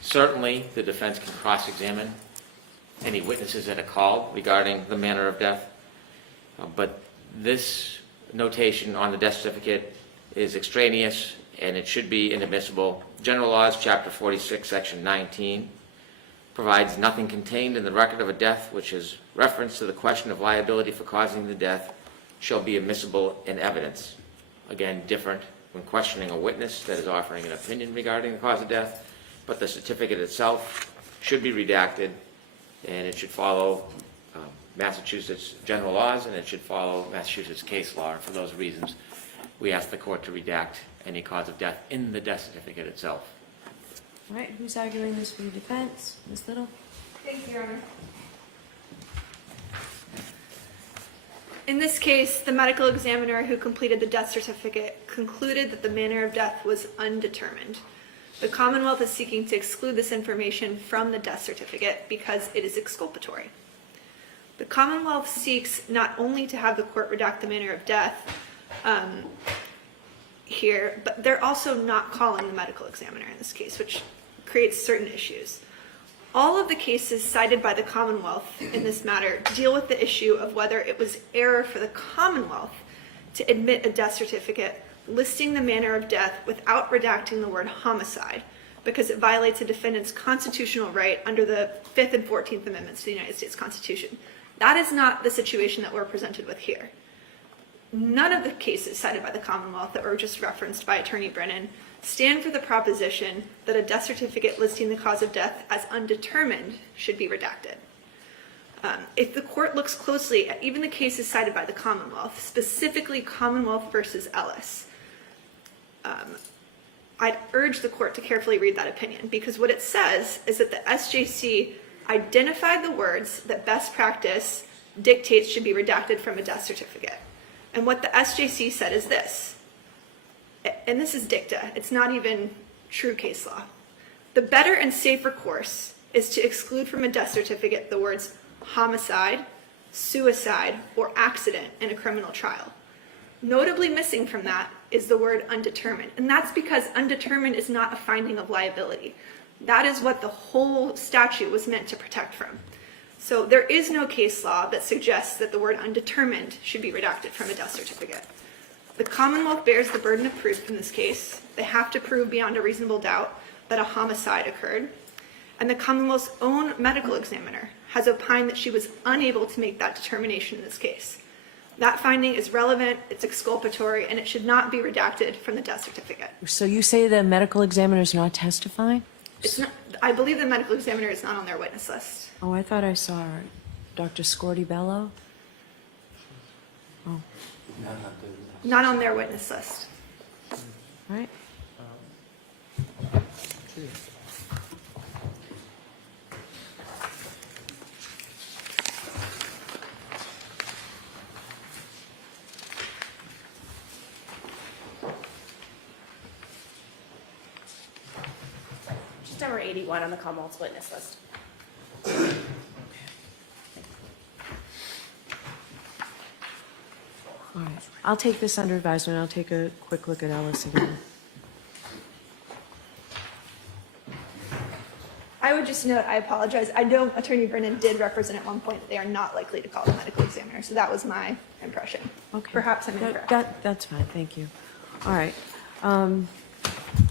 Certainly, the defense can cross-examine any witnesses that are called regarding the manner of death, but this notation on the death certificate is extraneous and it should be inadmissible. General Laws, Chapter 46, Section 19, provides nothing contained in the record of a death which is reference to the question of liability for causing the death shall be admissible in evidence. Again, different when questioning a witness that is offering an opinion regarding the cause of death, but the certificate itself should be redacted and it should follow Massachusetts general laws and it should follow Massachusetts case law. And for those reasons, we ask the court to redact any cause of death in the death certificate itself. All right, who's arguing this for the defense? Ms. Little? Thank you, Your Honor. In this case, the medical examiner who completed the death certificate concluded that the manner of death was undetermined. The Commonwealth is seeking to exclude this information from the death certificate because it is exculpatory. The Commonwealth seeks not only to have the court redact the manner of death here, but they're also not calling the medical examiner in this case, which creates certain issues. All of the cases cited by the Commonwealth in this matter deal with the issue of whether it was error for the Commonwealth to admit a death certificate listing the manner of death without redacting the word homicide, because it violates a defendant's constitutional right under the 5th and 14th Amendments to the United States Constitution. That is not the situation that we're presented with here. None of the cases cited by the Commonwealth that were just referenced by Attorney Brennan stand for the proposition that a death certificate listing the cause of death as undetermined should be redacted. If the court looks closely at even the cases cited by the Commonwealth, specifically Commonwealth versus Ellis, I'd urge the court to carefully read that opinion, because what it says is that the SJC identified the words that best practice dictates should be redacted from a death certificate. And what the SJC said is this, and this is dicta, it's not even true case law. The better and safer course is to exclude from a death certificate the words homicide, suicide, or accident in a criminal trial. Notably missing from that is the word undetermined, and that's because undetermined is not a finding of liability. That is what the whole statute was meant to protect from. So there is no case law that suggests that the word undetermined should be redacted from a death certificate. The Commonwealth bears the burden of proof in this case. They have to prove beyond a reasonable doubt that a homicide occurred. And the Commonwealth's own medical examiner has opined that she was unable to make that determination in this case. That finding is relevant, it's exculpatory, and it should not be redacted from the death certificate. So you say the medical examiner is not testifying? It's not, I believe the medical examiner is not on their witness list. Oh, I thought I saw her. Dr. Scorti-Bello? Oh, Not on their witness list. right. Just number 81 on the Commonwealth's witness list. All right. I'll take this under advisement. I'll take a quick look at Ellis again. I would just note, I apologize, I know Attorney Brennan did represent at one point that they are not likely to call the medical examiner, so that was my impression. Okay. Perhaps I'm incorrect. That's fine. Thank you. All right.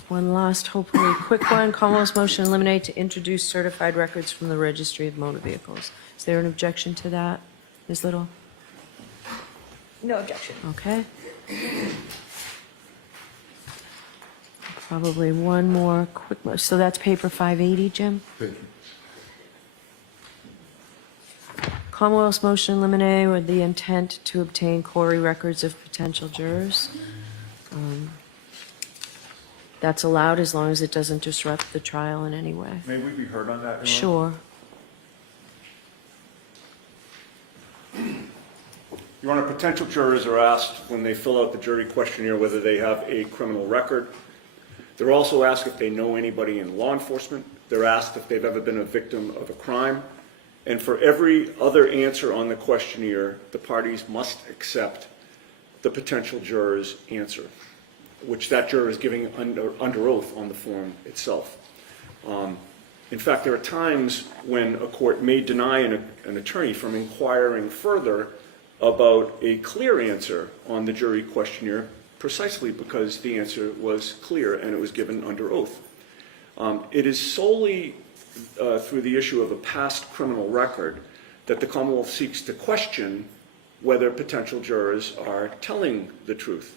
One last, hopefully quick one. Commonwealth's motion to eliminate to introduce certified records from the Registry of Motor Vehicles. Is there an objection to that, Ms. Little? No objection. Okay. Probably one more quick, so that's paper 580, Jim? Thank you. Commonwealth's motion eliminate with the intent to obtain Corey records of potential jurors. That's allowed as long as it doesn't disrupt the trial in any way. May we be heard on that, Your Honor? Sure. Your Honor, potential jurors are asked when they fill out the jury questionnaire whether they have a criminal record. They're also asked if they know anybody in law enforcement. They're asked if they've ever been a victim of a crime. And for every other answer on the questionnaire, the parties must accept the potential juror's answer, which that juror is giving under oath on the form itself. In fact, there are times when a court may deny an attorney from inquiring further about a clear answer on the jury questionnaire, precisely because the answer was clear and it was given under oath. It is solely through the issue of a past criminal record that the Commonwealth seeks to question whether potential jurors are telling the truth.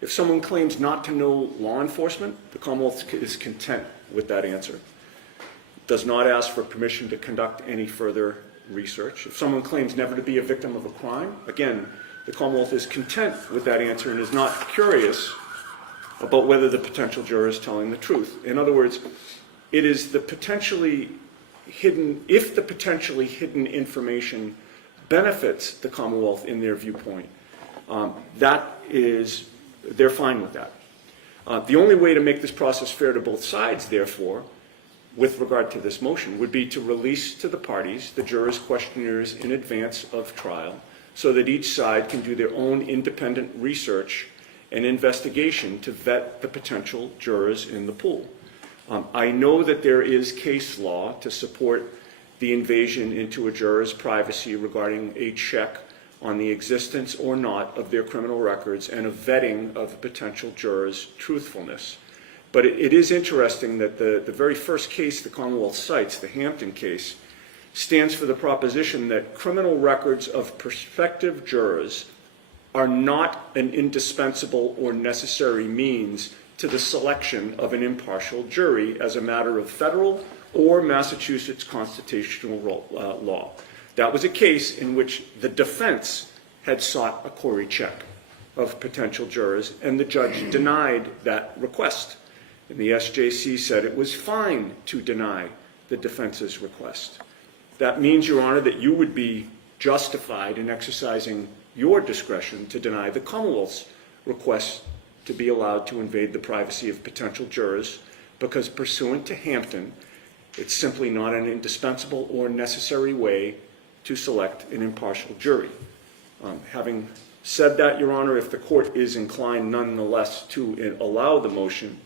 If someone claims not to know law enforcement, the Commonwealth is content with that answer. Does not ask for permission to conduct any further research. If someone claims never to be a victim of a crime, again, the Commonwealth is content with that answer and is not curious about whether the potential juror is telling the truth. In other words, it is the potentially hidden, if the potentially hidden information benefits the Commonwealth in their viewpoint, they're fine with that. The only way to make this process fair to both sides, therefore, with regard to this motion would be to release to the parties the jurors' questionnaires in advance of trial so that each side can do their own independent research and investigation to vet the potential jurors in the pool. I know that there is case law to support the invasion into a juror's privacy regarding a check on the existence or not of their criminal records and a vetting of a potential juror's truthfulness. But it is interesting that the very first case the Commonwealth cites, the Hampton case, stands for the proposition that criminal records of prospective jurors are not an indispensable or necessary means to the selection of an impartial jury as a matter of federal or Massachusetts constitutional law. That was a case in which the defense had sought a query check of potential jurors, and the judge denied that request. And the SJC said it was fine to deny the defense's request. That means, Your Honor, that you would be justified in exercising your discretion to deny the Commonwealth's request to be allowed to invade the privacy of potential jurors, because pursuant to Hampton, it's simply not an indispensable or necessary way to select an impartial jury. Having said that, Your Honor, if the court is inclined nonetheless to allow the motion,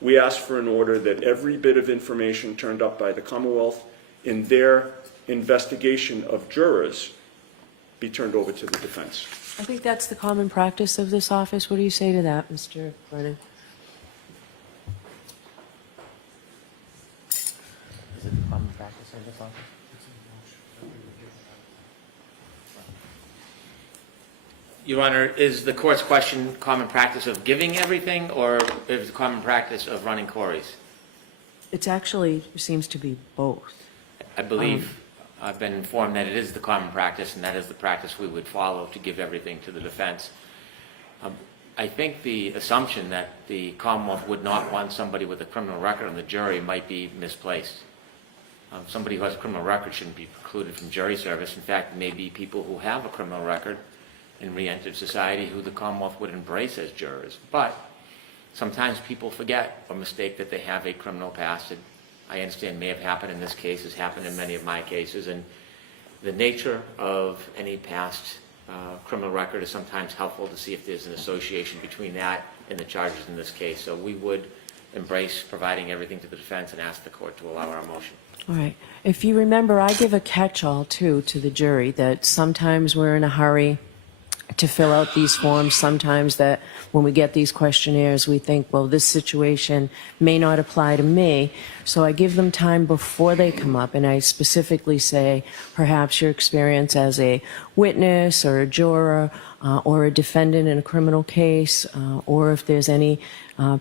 we ask for an order that every bit of information turned up by the Commonwealth in their investigation of jurors be turned over to the defense. I think that's the common practice of this office. What do you say to that, Mr. Brennan? Is it the common practice of this office? Your Honor, is the court's question common practice of giving everything, or is it common practice of running queries? It actually seems to be both. I believe I've been informed that it is the common practice, and that is the practice we would follow to give everything to the defense. I think the assumption that the Commonwealth would not want somebody with a criminal record on the jury might be misplaced. Somebody who has a criminal record shouldn't be precluded from jury service. In fact, maybe people who have a criminal record and re-entered society who the Commonwealth would embrace as jurors. But sometimes people forget or mistake that they have a criminal past. It, I understand, may have happened in this case, has happened in many of my cases, and the nature of any past criminal record is sometimes helpful to see if there's an association between that and the charges in this case. So we would embrace providing everything to the defense and ask the court to allow our motion. All right. If you remember, I give a catch-all, too, to the jury that sometimes we're in a hurry to fill out these forms. Sometimes that when we get these questionnaires, we think, well, this situation may not apply to me. So I give them time before they come up, and I specifically say, perhaps your experience as a witness or a juror or a defendant in a criminal case, or if there's any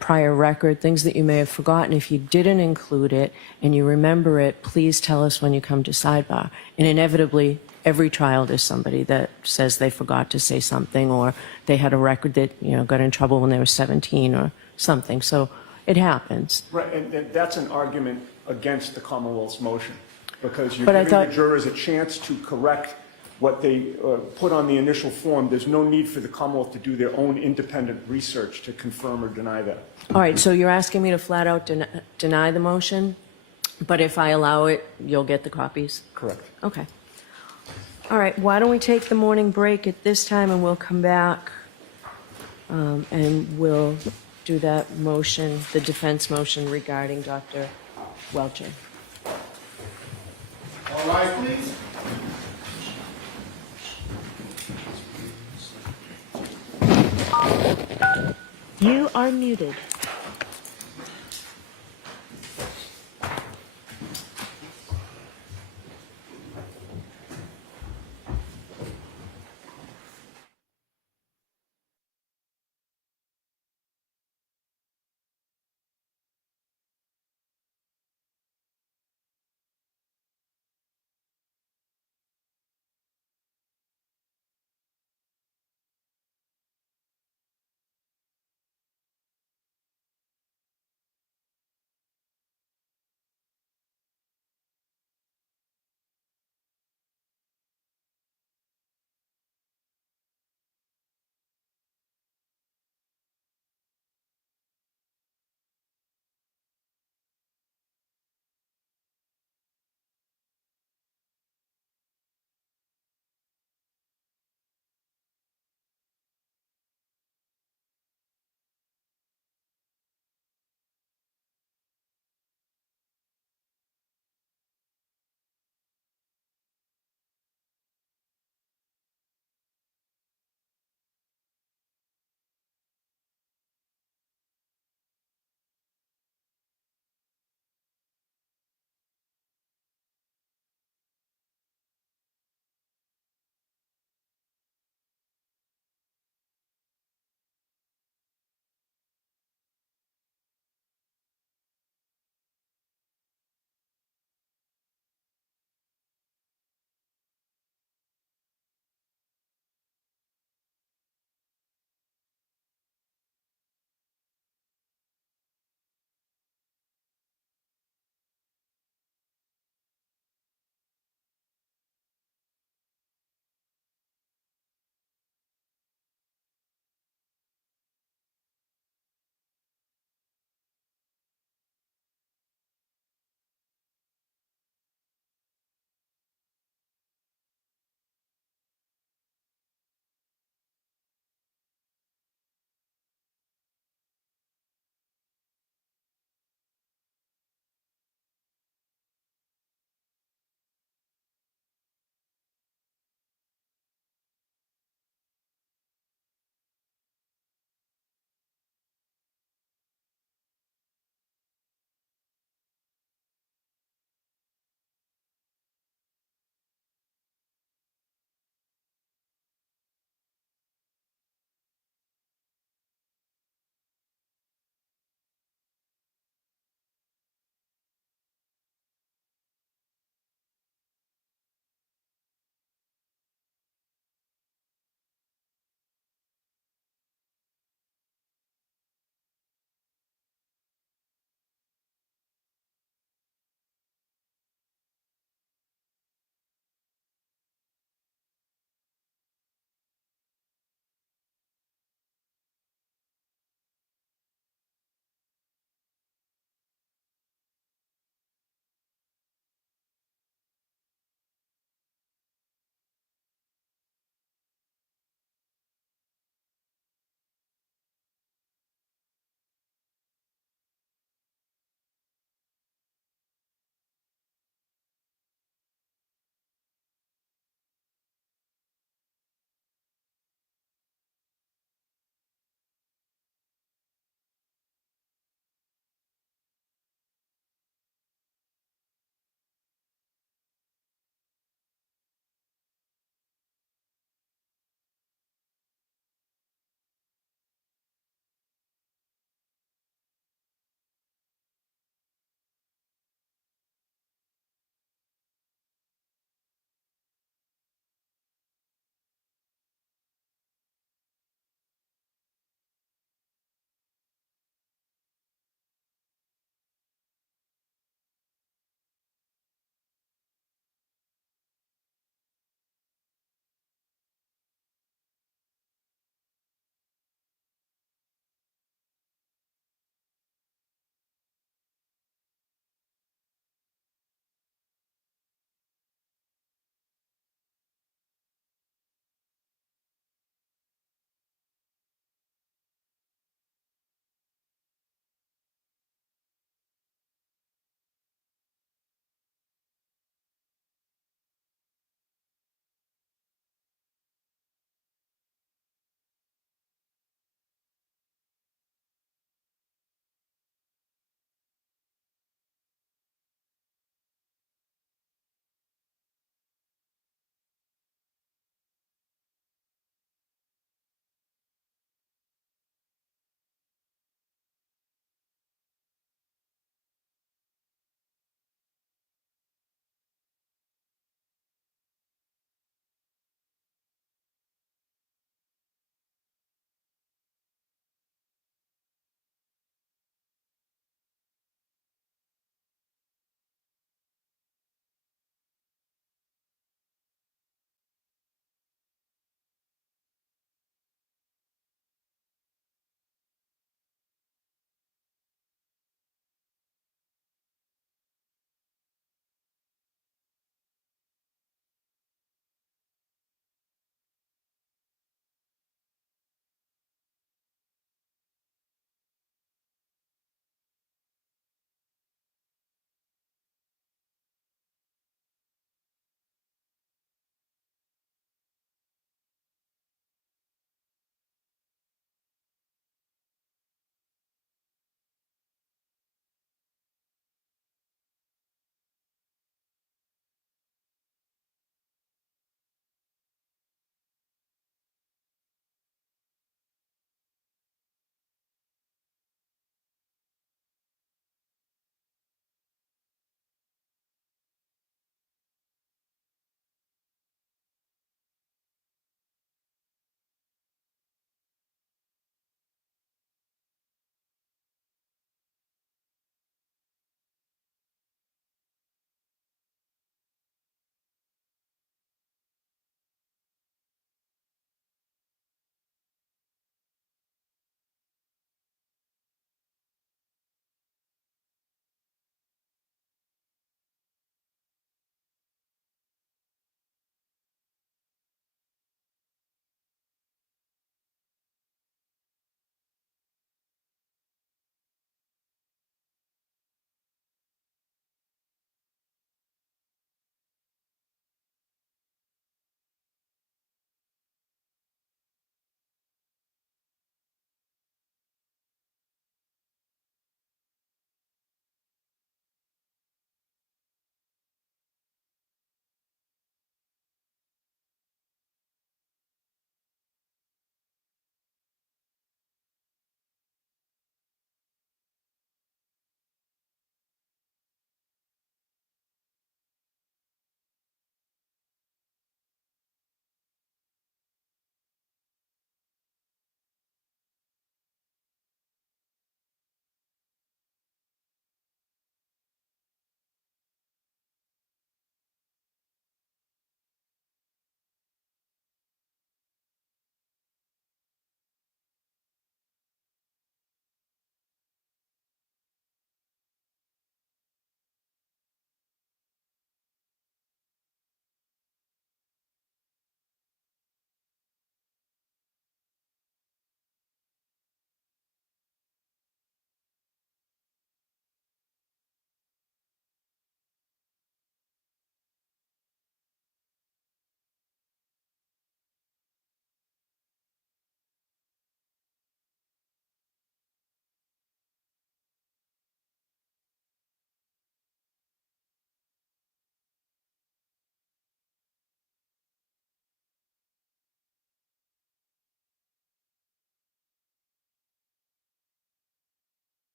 prior record, things that you may have forgotten. If you didn't include it and you remember it, please tell us when you come to sidebar. And inevitably, every trial there's somebody that says they forgot to say something, or they had a record that, you know, got in trouble when they were 17 or something. So it happens. Right, and that's an argument against the Commonwealth's motion, because you're But I giving thought- the jurors a chance to correct what they put on the initial form. There's no need for the Commonwealth to do their own independent research to confirm or deny that. All right, so you're asking me to flat out deny the motion, but if I allow it, you'll get the copies? Correct. Okay. All right, why don't we take the morning break at this time, and we'll come back and we'll do that motion, the defense motion regarding Dr. Welcher. All rise, please. You are muted.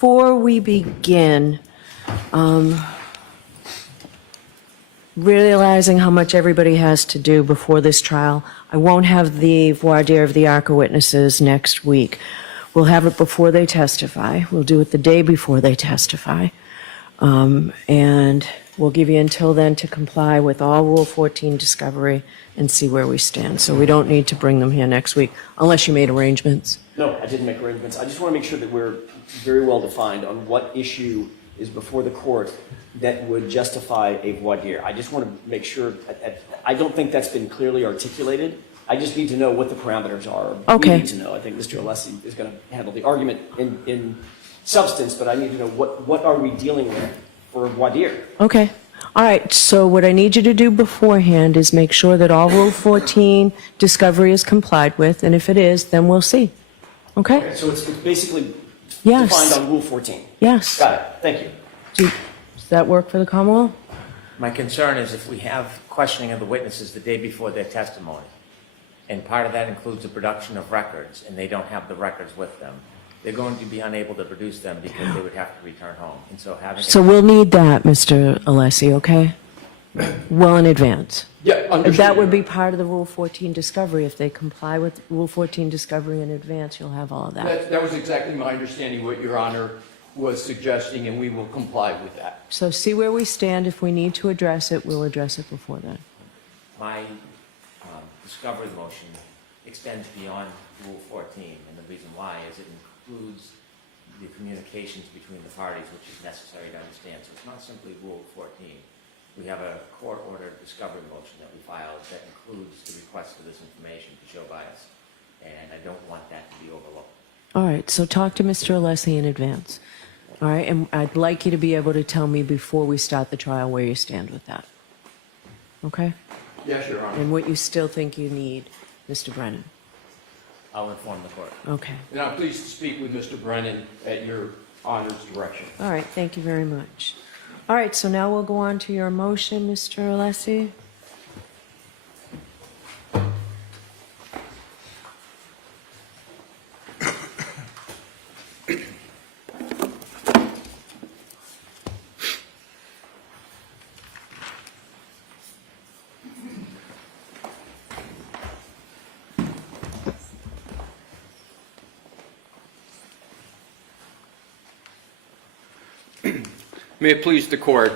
before we begin, realizing how much everybody has to do before this trial, I won't have the voir dire of the ARCA witnesses next week. We'll have it before they testify. We'll do it the day before they testify. And we'll give you until then to comply with all Rule 14 discovery and see where we stand. So we don't need to bring them here next week, unless you made arrangements. No, I didn't make arrangements. I just want to make sure that we're very well defined on what issue is before the court that would justify a voir dire. I just want to make sure, I don't think that's been clearly articulated. I just need to know what the parameters are. Okay. We need to know. I think Mr. Alessi is going to handle the argument in substance, but I need to know what are we dealing with for a voir dire. Okay. All right. So what I need you to do beforehand is make sure that all Rule 14 discovery is complied with, and if it is, then we'll see. Okay? Okay, so it's basically Yes. defined on Rule 14. Yes. Got it. Thank you. Does that work for the Commonwealth? My concern is if we have questioning of the witnesses the day before their testimony, and part of that includes the production of records, and they don't have the records with them, they're going to be unable to produce them because they would have to return home. And so having... So we'll need that, Mr. Alessi, okay? Well in advance. Yeah, understood. That would be part of the Rule 14 discovery. If they comply with Rule 14 discovery in advance, you'll have all of that. That was exactly my understanding, what Your Honor was suggesting, and we will comply with that. So see where we stand. If we need to address it, we'll address it before then. My discovery motion extends beyond Rule 14, and the reason why is it includes the communications between the parties, which is necessary to understand. So it's not simply Rule 14. We have a court-ordered discovery motion that we filed that includes the request for this information to show bias, and I don't want that to be overlooked. All right, so talk to Mr. Alessi in advance. All right, and I'd like you to be able to tell me before we start the trial where you stand with that. Okay? Yes, Your Honor. And what you still think you need, Mr. Brennan. I'll inform the court. Okay. And I'm pleased to speak with Mr. Brennan at Your Honor's direction. All right, thank you very much. All right, so now we'll go on to your motion, Mr. Alessi. May it please the Court,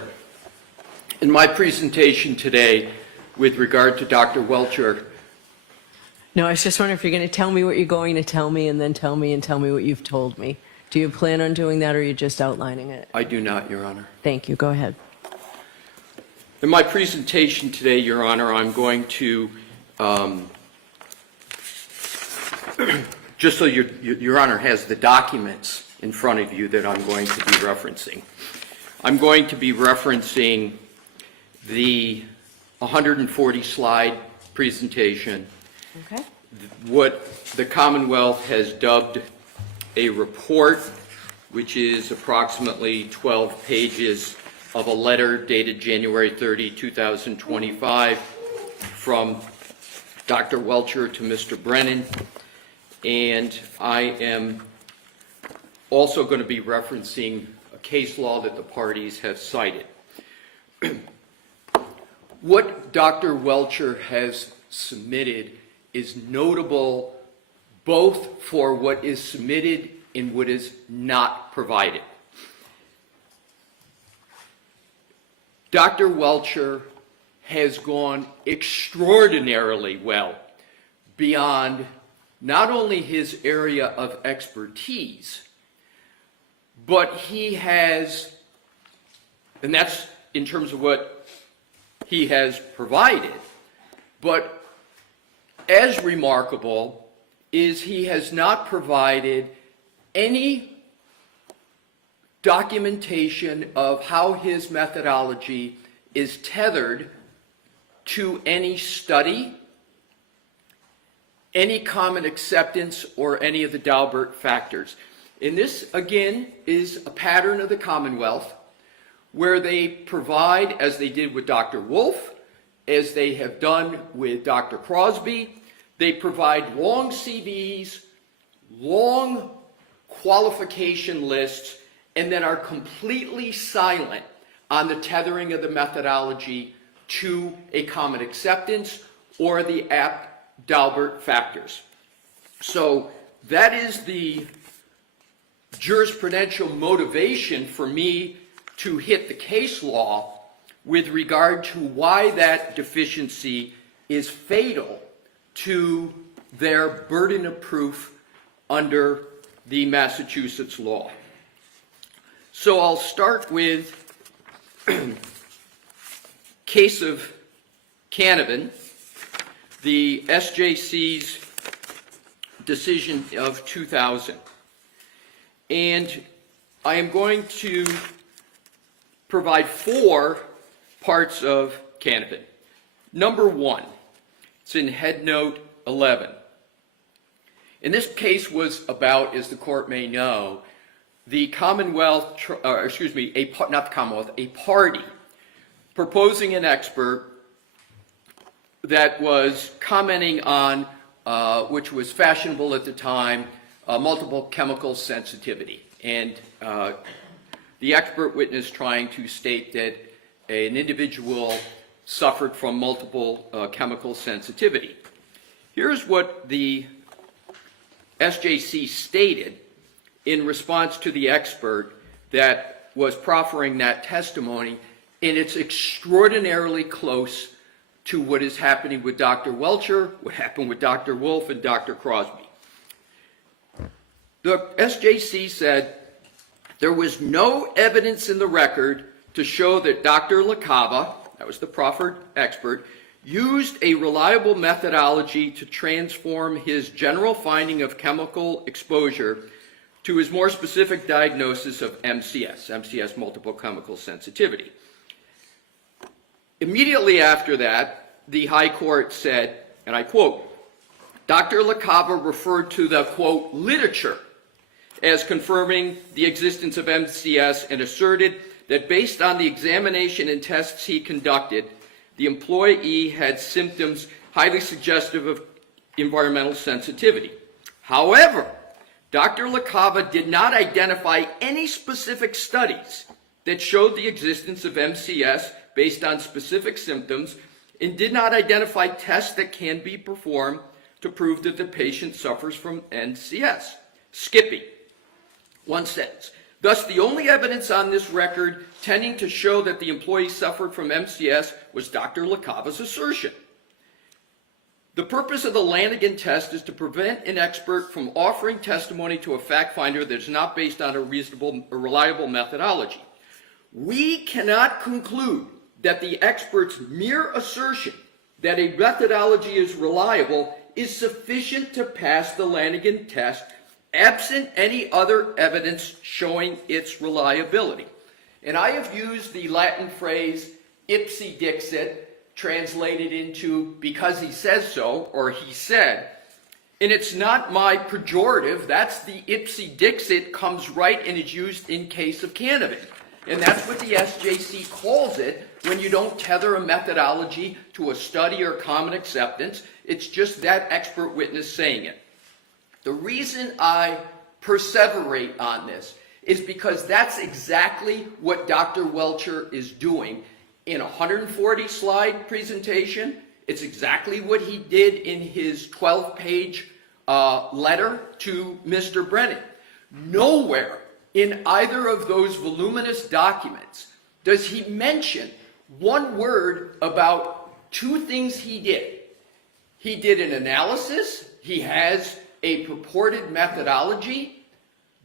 in my presentation today with regard to Dr. Welcher, No, I was just wondering if you're going to tell me what you're going to tell me and then tell me what you've told me. Do you plan on doing that, or are you just outlining it? I do not, Your Honor. Thank you. Go ahead. In my presentation today, Your Honor, I'm going to, just so Your Honor has the documents in front of you that I'm going to be referencing. I'm going to be referencing the 140-slide presentation, Okay. what the Commonwealth has dubbed a report, which is approximately 12 pages of a letter dated January 30, 2025, from Dr. Welcher to Mr. Brennan, and I am also going to be referencing a case law that the parties have cited. What Dr. Welcher has submitted is notable both for what is submitted and what is not provided. Dr. Welcher has gone extraordinarily well beyond not only his area of expertise, but he has, and that's in terms of what he has provided, but as remarkable is he has not provided any documentation of how his methodology is tethered to any study, any common acceptance, or any of the Daubert factors. And this, again, is a pattern of the Commonwealth, where they provide, as they did with Dr. Wolf, as they have done with Dr. Crosby, they provide long CVs, long qualification lists, and then are completely silent on the tethering of the methodology to a common acceptance or the Abt-Dalbert factors. So that is the jurisprudential motivation for me to hit the case law with regard to why that deficiency is fatal to their burden of proof under the Massachusetts law. So I'll start with case of Cannone, the SJC's decision of 2000. And I am going to provide 4 parts of Cannone. Number 1, it's in head note 11. And this case was about, as the court may know, the Commonwealth, not the Commonwealth, a party proposing an expert that was commenting on, which was fashionable at the time, multiple chemical sensitivity. And the expert witness trying to state that an individual suffered from multiple chemical sensitivity. Here's what the SJC stated in response to the expert that was proffering that testimony, and it's extraordinarily close to what is happening with Dr. Welcher, what happened with Dr. Wolf, and Dr. Crosby. The SJC said there was no evidence in the record to show that Dr. LaCava, that was the proffered expert, used a reliable methodology to transform his general finding of chemical exposure to his more specific diagnosis of MCS, multiple chemical sensitivity. Immediately after that, the High Court said, and I quote, Dr. LaCava referred to the, quote, literature as confirming the existence of MCS and asserted that based on the examination and tests he conducted, the employee had symptoms highly suggestive of environmental sensitivity. However, Dr. LaCava did not identify any specific studies that showed the existence of MCS based on specific symptoms and did not identify tests that can be performed to prove that the patient suffers from MCS. Skipping. One sentence. Thus, the only evidence on this record tending to show that the employee suffered from MCS was Dr. LaCava's assertion. The purpose of the Lanigan test is to prevent an expert from offering testimony to a fact finder that is not based on a reasonable or reliable methodology. We cannot conclude that the expert's mere assertion that a methodology is reliable is sufficient to pass the Lanigan test absent any other evidence showing its reliability. And I have used the Latin phrase ipsi dixit, translated into because he says so, or he said, and it's not my pejorative, that's the ipsi dixit comes right and is used in case of Cannone. And that's what the SJC calls it when you don't tether a methodology to a study or common acceptance. It's just that expert witness saying it. The reason I perseverate on this is because that's exactly what Dr. Welcher is doing in a 140-slide presentation. It's exactly what he did in his 12-page letter to Mr. Brennan. Nowhere in either of those voluminous documents does he mention one word about 2 things he did. He did an analysis. He has a purported methodology,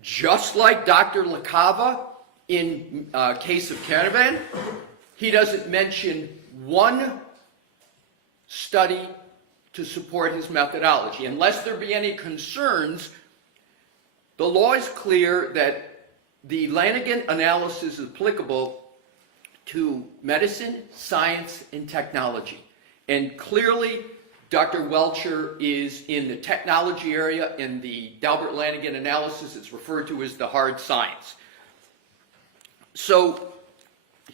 just like Dr. LaCava in case of Cannone. He doesn't mention one study to support his methodology. Unless there be any concerns, the law is clear that the Lanigan analysis is applicable to medicine, science, and technology. And clearly, Dr. Welcher is in the technology area. In the Dalbert Lanigan analysis, it's referred to as the hard science. So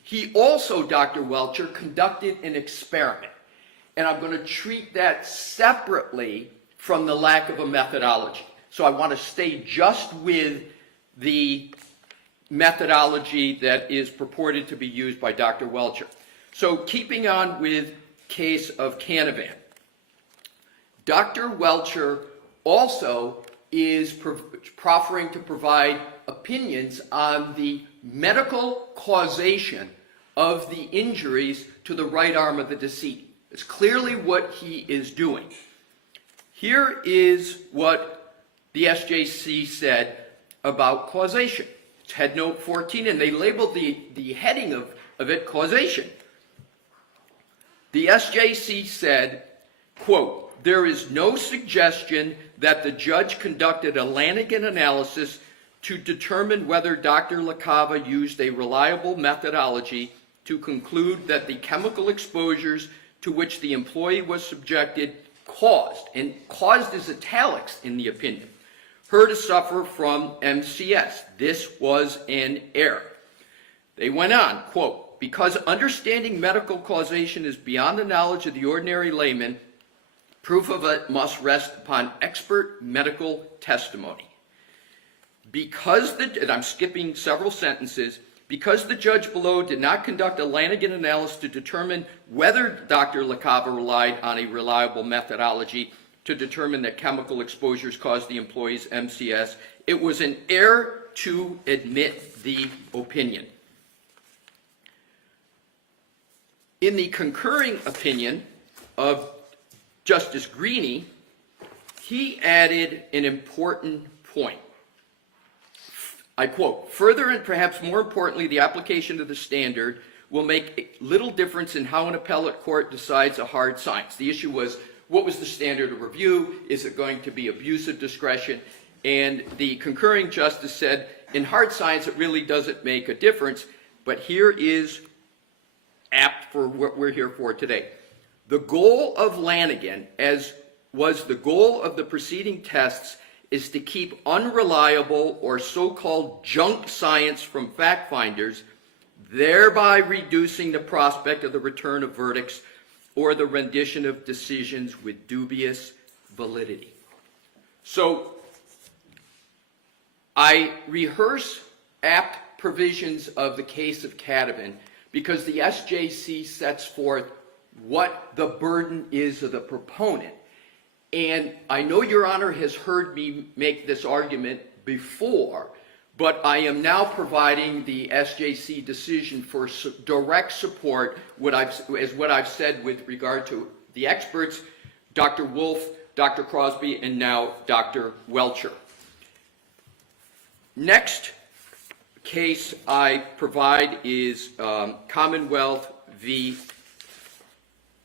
he also, Dr. Welcher, conducted an experiment. And I'm going to treat that separately from the lack of a methodology. So I want to stay just with the methodology that is purported to be used by Dr. Welcher. So keeping on with case of Cannone, Dr. Welcher also is proffering to provide opinions on the medical causation of the injuries to the right arm of the decedent. It's clearly what he is doing. Here is what the SJC said about causation. It's head note 14, and they labeled the heading of it causation. The SJC said, quote, "There is no suggestion that the judge conducted a Lanigan analysis to determine whether Dr. LaCava used a reliable methodology to conclude that the chemical exposures to which the employee was subjected caused," and caused is italics in the opinion, "her to suffer from MCS. This was an error." They went on, quote, "Because understanding medical causation is beyond the knowledge of the ordinary layman, proof of it must rest upon expert medical testimony. Because and I'm skipping several sentences, because the judge below did not conduct a Lanigan analysis to determine whether Dr. LaCava relied on a reliable methodology to determine that chemical exposures caused the employee's MCS, it was an error to admit the opinion." In the concurring opinion of Justice Greene, he added an important point. I quote, "Further and perhaps more importantly, the application of the standard will make little difference in how an appellate court decides a hard science." The issue was, what was the standard of review? Is it going to be abuse of discretion? And the concurring justice said, in hard science, it really doesn't make a difference, but here is apt for what we're here for today. The goal of Lanigan, as was the goal of the preceding tests, is to keep unreliable or so-called junk science from fact finders, thereby reducing the prospect of the return of verdicts or the rendition of decisions with dubious validity. So I rehearse apt provisions of the case of Cannone because the SJC sets forth what the burden is of the proponent. And I know Your Honor has heard me make this argument before, but I am now providing the SJC decision for direct support what I've said with regard to the experts, Dr. Wolf, Dr. Crosby, and now Dr. Welcher. Next case I provide is Commonwealth v.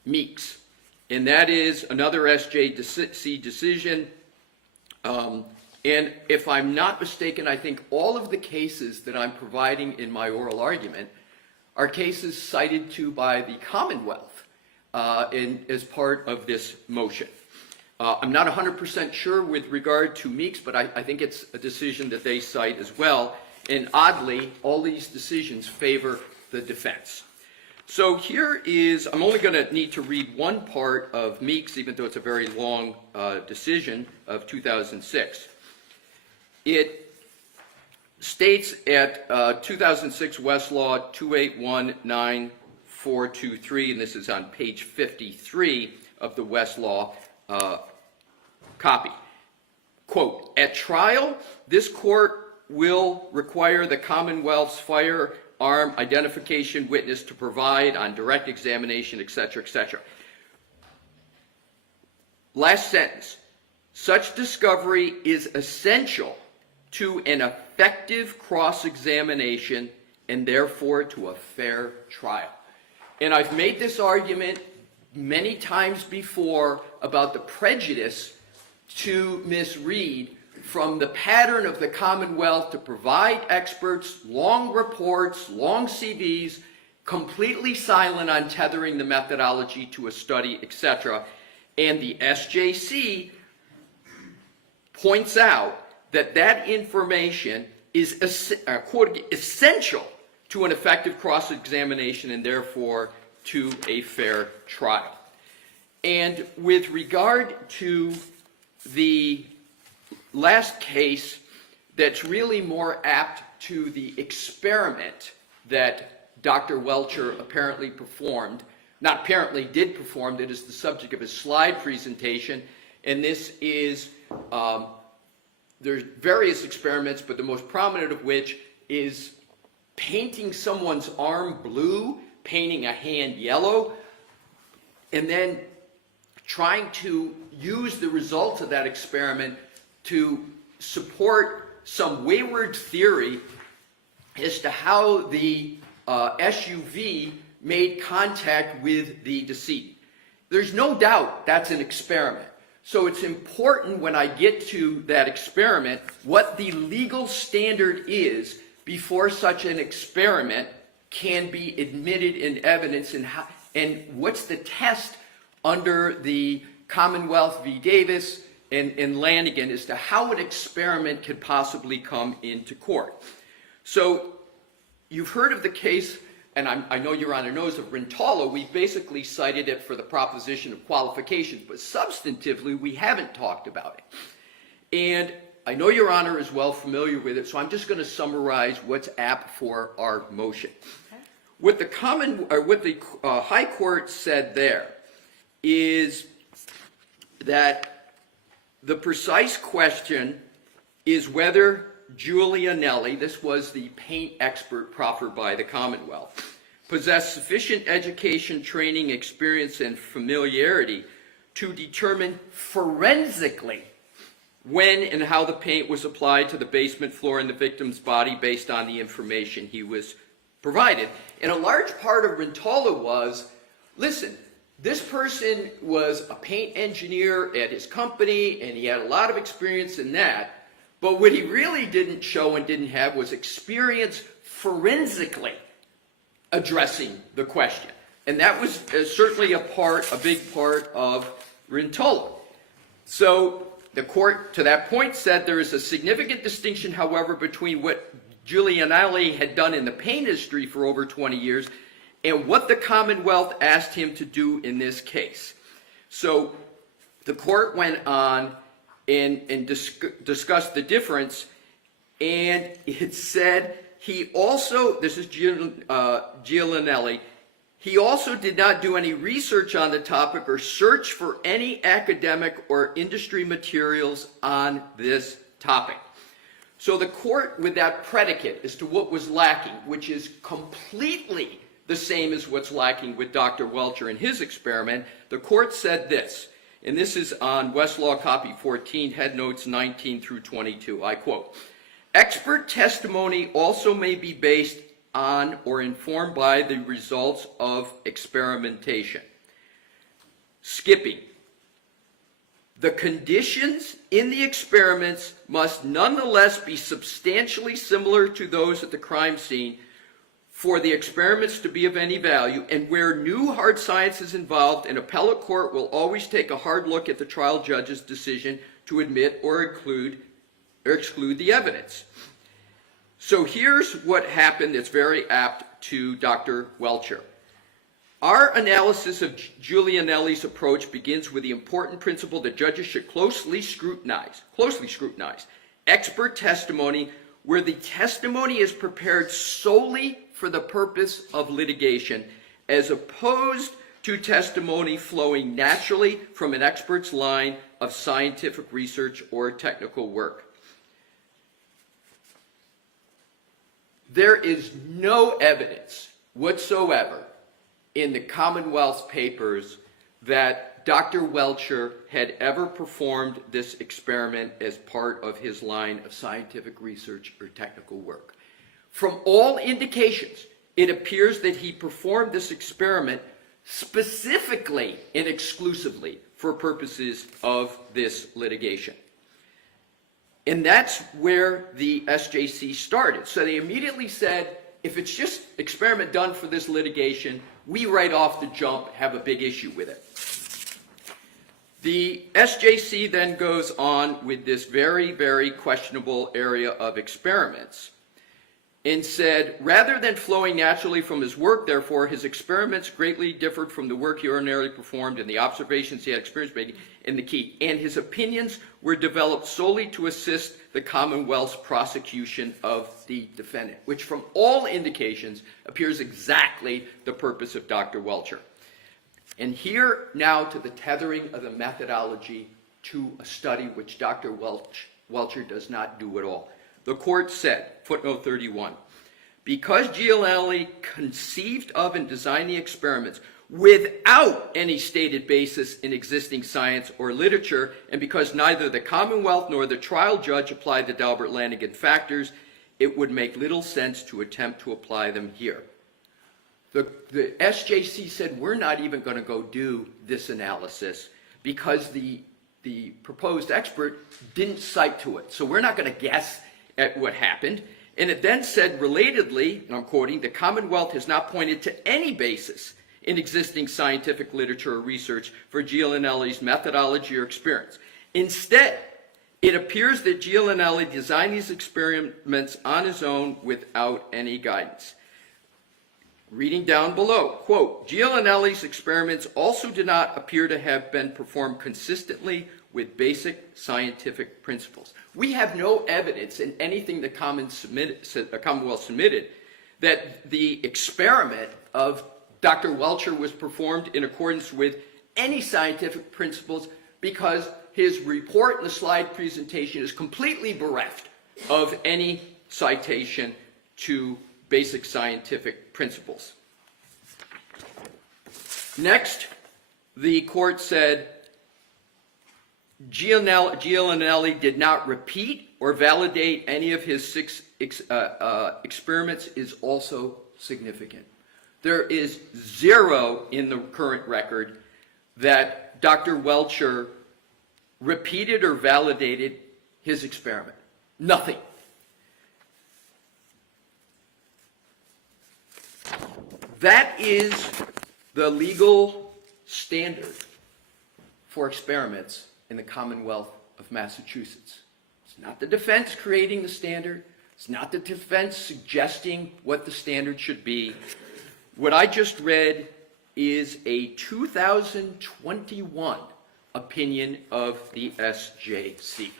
Meeks. And that is another SJC decision. And if I'm not mistaken, I think all of the cases that I'm providing in my oral argument are cases cited to by the Commonwealth as part of this motion. I'm not 100% sure with regard to Meeks, but I think it's a decision that they cite as well. And oddly, all these decisions favor the defense. So here is, I'm only going to need to read one part of Meeks, even though it's a very long decision of 2006. It states at 2006 Westlaw 2819423, and this is on page 53 of the Westlaw copy. Quote, "At trial, this court will require the Commonwealth's firearm identification witness to provide on direct examination, etc., etc." Last sentence. "Such discovery is essential to an effective cross-examination and therefore to a fair trial." And I've made this argument many times before about the prejudice to Ms. Reed from the pattern of the Commonwealth to provide experts, long reports, long CVs, completely silent on tethering the methodology to a study, etc. And the SJC points out that that information is essential to an effective cross-examination and therefore to a fair trial. And with regard to the last case that's really more apt to the experiment that Dr. Welcher apparently performed. Not apparently, did perform. That is the subject of his slide presentation. And this is, there's various experiments, but the most prominent of which is painting someone's arm blue, painting a hand yellow, and then trying to use the results of that experiment to support some wayward theory as to how the SUV made contact with the decedent. There's no doubt that's an experiment. So it's important when I get to that experiment what the legal standard is before such an experiment can be admitted in evidence, and what's the test under the Commonwealth v. Davis and Lanigan as to how an experiment could possibly come into court. So you've heard of the case, and I know Your Honor knows of Rentalo. We've basically cited it for the proposition of qualifications, but substantively we haven't talked about it. And I know Your Honor is well familiar with it, so I'm just going to summarize what's apt for our motion. Okay. What the High Court said there is that the precise question is whether Giulianelli, this was the paint expert proffered by the Commonwealth, possessed sufficient education, training, experience, and familiarity to determine forensically when and how the paint was applied to the basement floor in the victim's body based on the information he was provided. And a large part of Rentalo was, listen, this person was a paint engineer at his company and he had a lot of experience in that, but what he really didn't show and didn't have was experience forensically addressing the question. And that was certainly a big part of Rentalo. So the court, to that point, said there is a significant distinction, however, between what Giulianelli had done in the paint industry for over 20 years and what the Commonwealth asked him to do in this case. So the court went on and discussed the difference, and it said he also, this is Giulianelli, he also did not do any research on the topic or search for any academic or industry materials on this topic. So the court, with that predicate as to what was lacking, which is completely the same as what's lacking with Dr. Welcher in his experiment, the court said this, and this is on Westlaw Copy 14, Head Notes 19 through 22. I quote, "Expert testimony also may be based on or informed by the results of experimentation." Skipping. The conditions in the experiments must nonetheless be substantially similar to those at the crime scene for the experiments to be of any value, and where new hard science is involved, an appellate court will always take a hard look at the trial judge's decision to admit or exclude the evidence. So here's what happened that's very apt to Dr. Welcher. Our analysis of Giulianelli's approach begins with the important principle that judges should closely scrutinize expert testimony where the testimony is prepared solely for the purpose of litigation, as opposed to testimony flowing naturally from an expert's line of scientific research or technical work. There is no evidence whatsoever in the Commonwealth's papers that Dr. Welcher had ever performed this experiment as part of his line of scientific research or technical work. From all indications, it appears that he performed this experiment specifically and exclusively for purposes of this litigation. And that's where the SJC started. So they immediately said, if it's just experiment done for this litigation, we right off the jump have a big issue with it. The SJC then goes on with this very, very questionable area of experiments. and said, rather than flowing naturally from his work, therefore, his experiments greatly differed from the work he ordinarily performed and the observations he had experience making in the key. And his opinions were developed solely to assist the Commonwealth's prosecution of the defendant, which from all indications appears exactly the purpose of Dr. Welcher. And here now to the tethering of the methodology to a study which Dr. Welcher does not do at all. The court said, footnote 31, because Gianelli conceived of and designed the experiments without any stated basis in existing science or literature, and because neither the Commonwealth nor the trial judge applied the Dalbert-Lanigan factors, it would make little sense to attempt to apply them here. The SJC said, we're not even going to go do this analysis because the proposed expert didn't cite to it. So we're not going to guess at what happened. And it then said, relatedly, and I'm quoting, the Commonwealth has not pointed to any basis in existing scientific literature or research for Gianelli's methodology or experience. Instead, it appears that Gianelli designed these experiments on his own without any guidance. Reading down below, quote, Gianelli's experiments also do not appear to have been performed consistently with basic scientific principles. We have no evidence in anything the Commonwealth submitted that the experiment of Dr. Welcher was performed in accordance with any scientific principles, because his report and the slide presentation is completely bereft of any citation to basic scientific principles. Next, the court said Gianelli did not repeat or validate any of his 6 experiments is also significant. There is 0 in the current record that Dr. Welcher repeated or validated his experiment. Nothing. That is the legal standard for experiments in the Commonwealth of Massachusetts. It's not the defense creating the standard. It's not the defense suggesting what the standard should be. What I just read is a 2021 opinion of the SJC.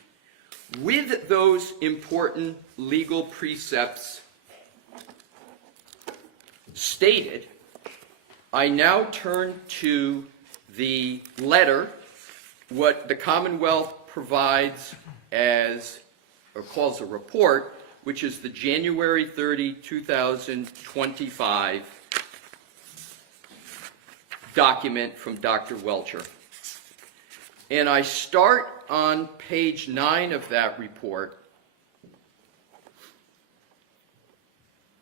With those important legal precepts stated, I now turn to the letter, what the Commonwealth provides as, or calls a report, which is the January 30, 2025 document from Dr. Welcher. And I start on page 9 of that report.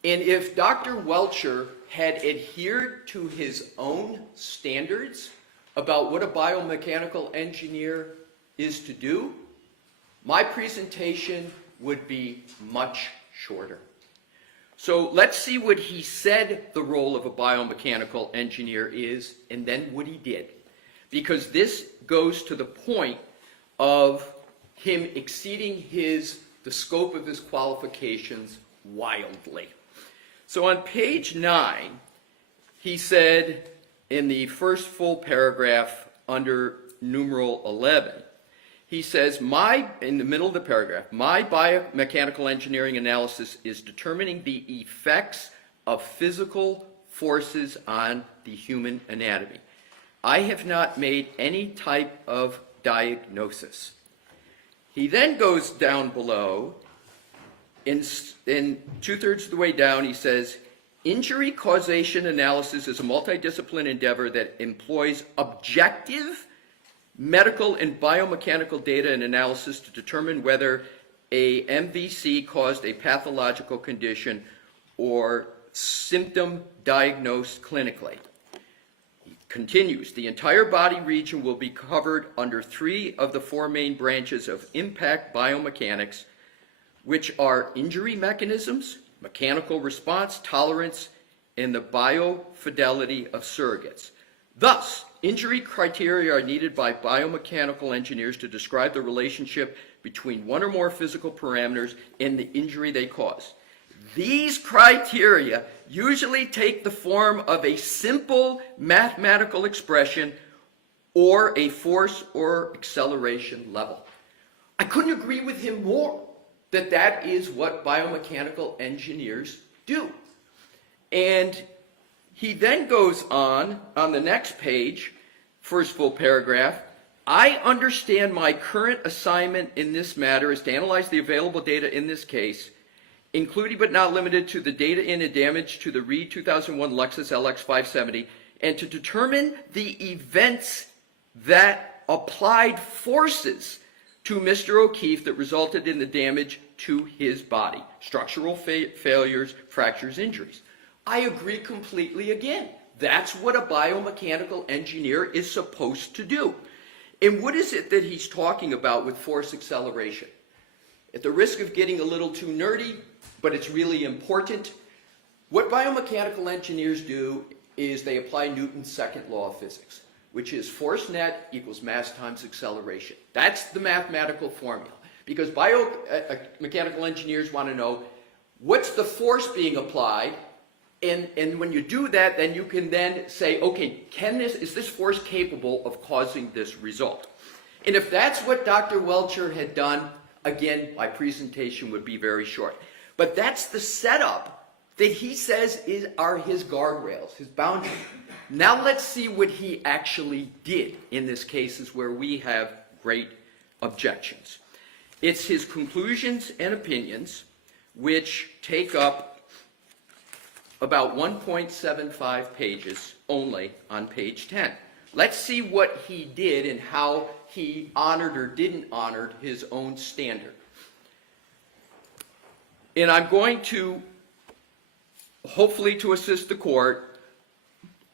And if Dr. Welcher had adhered to his own standards about what a biomechanical engineer is to do, my presentation would be much shorter. So let's see what he said the role of a biomechanical engineer is, and then what he did. Because this goes to the point of him exceeding the scope of his qualifications wildly. So on page 9, he said in the first full paragraph under numeral 11, he says, in the middle of the paragraph, my biomechanical engineering analysis is determining the effects of physical forces on the human anatomy. I have not made any type of diagnosis. He then goes down below, in 2/3 of the way down, he says, injury causation analysis is a multidisciplinary endeavor that employs objective medical and biomechanical data and analysis to determine whether a MVC caused a pathological condition or symptom diagnosed clinically. He continues, the entire body region will be covered under 3 of the 4 main branches of impact biomechanics, which are injury mechanisms, mechanical response, tolerance, and the biofidelity of surrogates. Thus, injury criteria are needed by biomechanical engineers to describe the relationship between one or more physical parameters and the injury they cause. These criteria usually take the form of a simple mathematical expression or a force or acceleration level. I couldn't agree with him more that that is what biomechanical engineers do. And he then goes on the next page, first full paragraph, I understand my current assignment in this matter is to analyze the available data in this case, including but not limited to the data in and damage to the Reed 2001 Lexus LX 570, and to determine the events that applied forces to Mr. O'Keefe that resulted in the damage to his body, structural failures, fractures, injuries. I agree completely again. That's what a biomechanical engineer is supposed to do. And what is it that he's talking about with force acceleration? At the risk of getting a little too nerdy, but it's really important, what biomechanical engineers do is they apply Newton's second law of physics, which is force net equals mass times acceleration. That's the mathematical formula. Because biomechanical engineers want to know what's the force being applied, and when you do that, then you can then say, okay, is this force capable of causing this result? And if that's what Dr. Welcher had done, again, my presentation would be very short. But that's the setup that he says are his guardrails, his boundaries. Now let's see what he actually did in this case, where we have great objections. It's his conclusions and opinions, which take up about 1.75 pages only on page 10. Let's see what he did and how he honored or didn't honor his own standard. And I'm going to, hopefully to assist the court,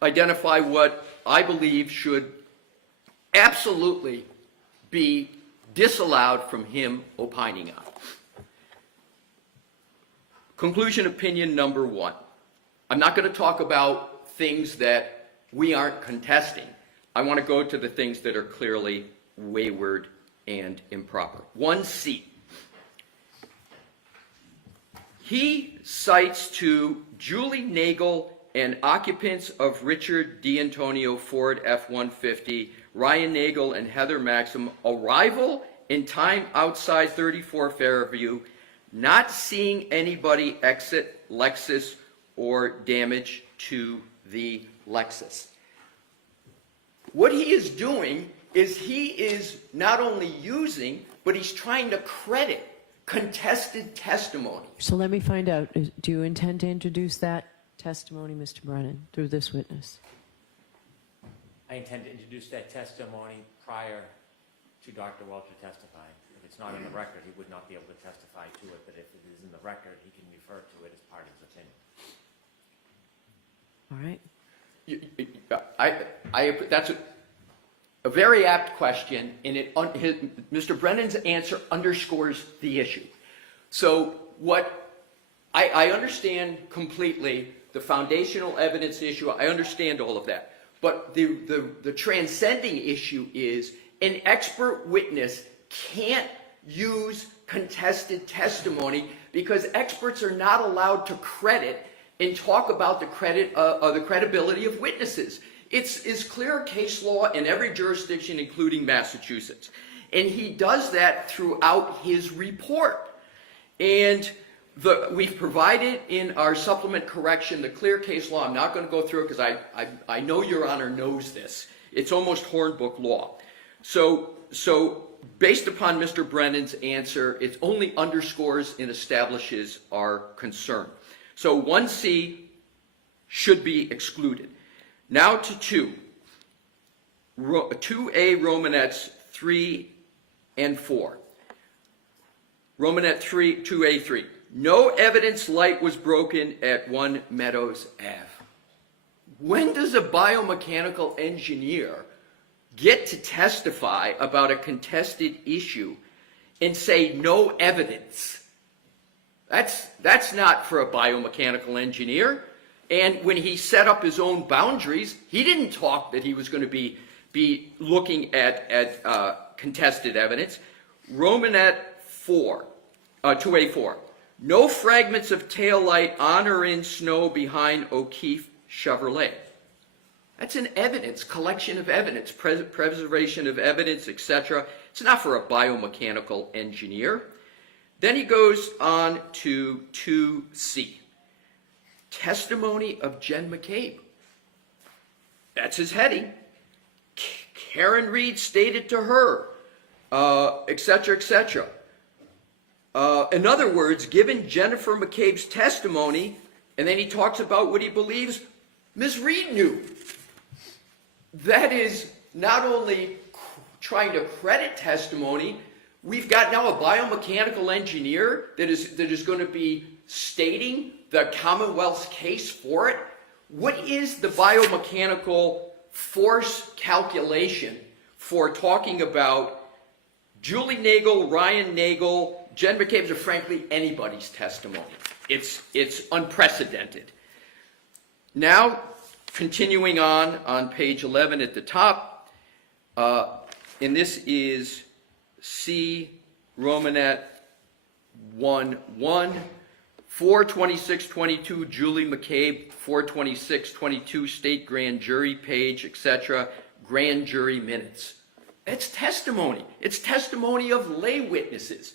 identify what I believe should absolutely be disallowed from him opining on. Conclusion opinion number 1. I'm not going to talk about things that we aren't contesting. I want to go to the things that are clearly wayward and improper. 1C. He cites to Julie Nagel and occupants of Richard D'Antonio Ford F-150, Ryan Nagel and Heather Maxim, arrival in time outside 34 Fairview, not seeing anybody exit Lexus or damage to the Lexus. What he is doing is he is not only using, but he's trying to credit contested testimony. So let me find out, do you intend to introduce that testimony, Mr. Brennan, through this witness? I intend to introduce that testimony prior to Dr. Welcher testifying. If it's not in the record, he would not be able to testify to it, but if it is in the record, he can refer to it as part of his opinion. All right. That's a very apt question, and Mr. Brennan's answer underscores the issue. So what I understand completely the foundational evidence issue. I understand all of that. But the transcending issue is an expert witness can't use contested testimony because experts are not allowed to credit and talk about the credibility of witnesses. It's clear case law in every jurisdiction, including Massachusetts. And he does that throughout his report. And we've provided in our supplement correction the clear case law. I'm not going to go through it because I know Your Honor knows this. It's almost Hornbook law. So based upon Mr. Brennan's answer, it only underscores and establishes our concern. So 1C should be excluded. Now to 2. 2A Romanettes 3 and 4. Romanet 3, 2A3. No evidence light was broken at 1 Meadows Ave. When does a biomechanical engineer get to testify about a contested issue and say no evidence? That's not for a biomechanical engineer. And when he set up his own boundaries, he didn't talk that he was going to be looking at contested evidence. Romanet 4, 2A4. No fragments of taillight on or in snow behind O'Keefe Chevrolet. That's an evidence, collection of evidence, preservation of evidence, etc. It's not for a biomechanical engineer. Then he goes on to 2C. Testimony of Jen McCabe. That's his heading. Karen Reed stated to her, etc., etc. In other words, given Jennifer McCabe's testimony, and then he talks about what he believes Ms. Reed knew. That is not only trying to credit testimony, we've got now a biomechanical engineer that is going to be stating the Commonwealth's case for it. What is the biomechanical force calculation for talking about Julie Nagel, Ryan Nagel, Jen McCabe's, or frankly anybody's testimony? It's unprecedented. Now, continuing on page 11 at the top, and this is C Romanet 1:1, 42622 Julie McCabe, 42622 state grand jury page, etc., grand jury minutes. That's testimony. It's testimony of lay witnesses.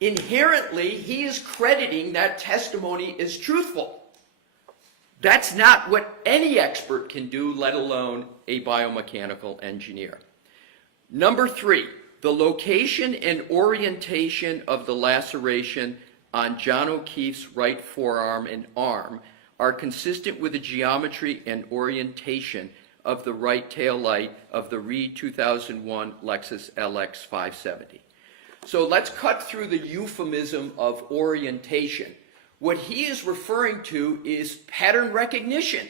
Inherently, he is crediting that testimony as truthful. That's not what any expert can do, let alone a biomechanical engineer. Number 3, the location and orientation of the laceration on John O'Keefe's right forearm and arm are consistent with the geometry and orientation of the right tail light of the Reed 2001 Lexus LX 570. So let's cut through the euphemism of orientation. What he is referring to is pattern recognition.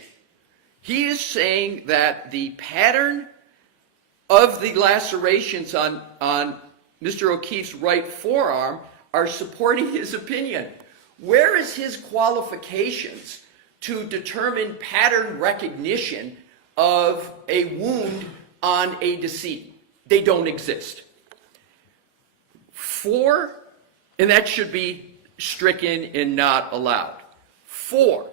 He is saying that the pattern of the lacerations on Mr. O'Keefe's right forearm are supporting his opinion. Where is his qualifications to determine pattern recognition of a wound on a decedent? They don't exist. 4, and that should be stricken and not allowed. 4,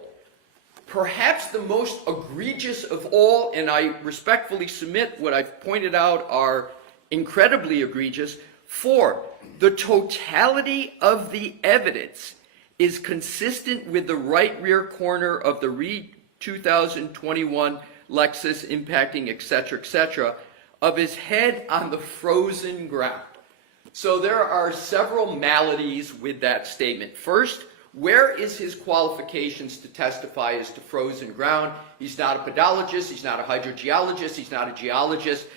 perhaps the most egregious of all, and I respectfully submit what I've pointed out are incredibly egregious. 4, the totality of the evidence is consistent with the right rear corner of the Reed 2021 Lexus impacting, etc., etc., of his head on the frozen ground. So there are several maladies with that statement. First, where is his qualifications to testify as to frozen ground? He's not a pedologist, he's not a hydrogeologist, he's not a geologist.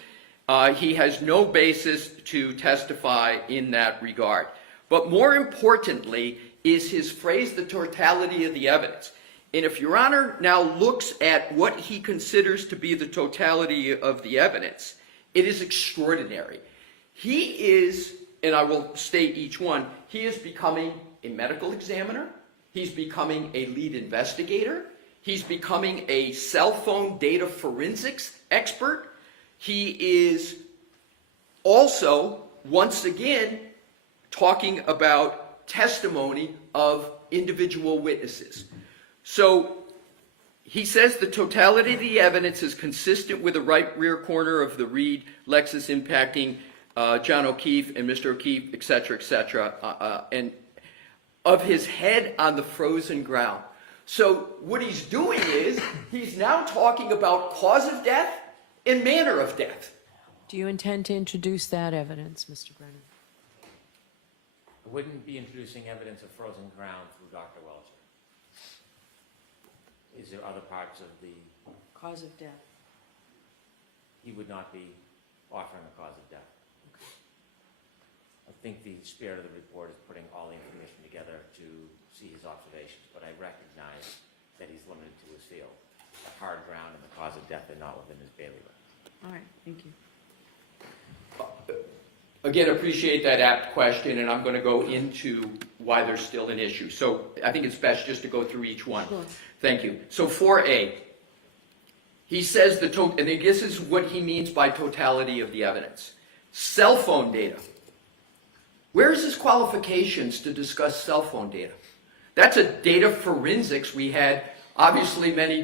He has no basis to testify in that regard. But more importantly is his phrase, the totality of the evidence. And if Your Honor now looks at what he considers to be the totality of the evidence, it is extraordinary. He is, and I will state each one, he is becoming a medical examiner, he's becoming a lead investigator, he's becoming a cell phone data forensics expert, he is also, once again, talking about testimony of individual witnesses. So he says the totality of the evidence is consistent with the right rear corner of the Reed Lexus impacting John O'Keefe and Mr. O'Keefe, etc., etc., and of his head on the frozen ground. So what he's doing is he's now talking about cause of death and manner of death. Do you intend to introduce that evidence, Mr. Brennan? I wouldn't be introducing evidence of frozen ground through Dr. Welcher. Is there other parts of the... Cause of death. He would not be offering a cause of death. I think the spirit of the report is putting all the information together to see his observations, but I recognize that he's limited to his field. The hard ground and the cause of death are not within his bailiwick. All right, thank you. Again, appreciate that apt question, and I'm going to go into why there's still an issue. So I think it's best just to go through each one. Sure. Thank you. So 4A, he says and this is what he means by totality of the evidence. Cell phone data. Where's his qualifications to discuss cell phone data? That's a data forensics. We had obviously many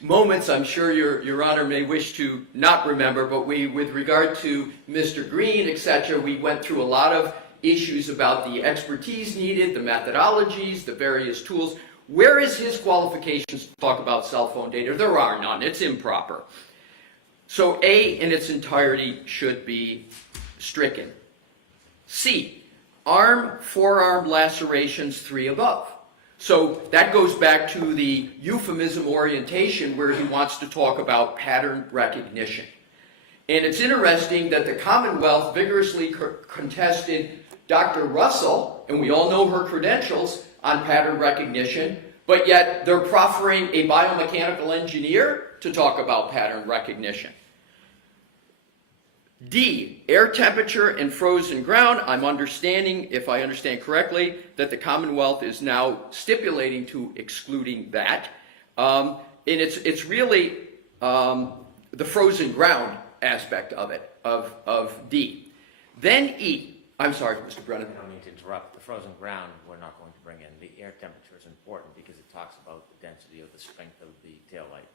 moments I'm sure Your Honor may wish to not remember, but with regard to Mr. Green, etc., we went through a lot of issues about the expertise needed, the methodologies, the various tools. Where is his qualifications to talk about cell phone data? There are none. It's improper. So A in its entirety should be stricken. C, arm, forearm lacerations, 3 above. So that goes back to the euphemism orientation where he wants to talk about pattern recognition. And it's interesting that the Commonwealth vigorously contested Dr. Russell, and we all know her credentials on pattern recognition, but yet they're proffering a biomechanical engineer to talk about pattern recognition. D, air temperature and frozen ground. I'm understanding, if I understand correctly, that the Commonwealth is now stipulating to excluding that. And it's really the frozen ground aspect of it, of D. Then E. I'm sorry, Mr. Brennan. I don't mean to interrupt. The frozen ground we're not going to bring in. The air temperature is important because it talks about the density of the strength of the taillight,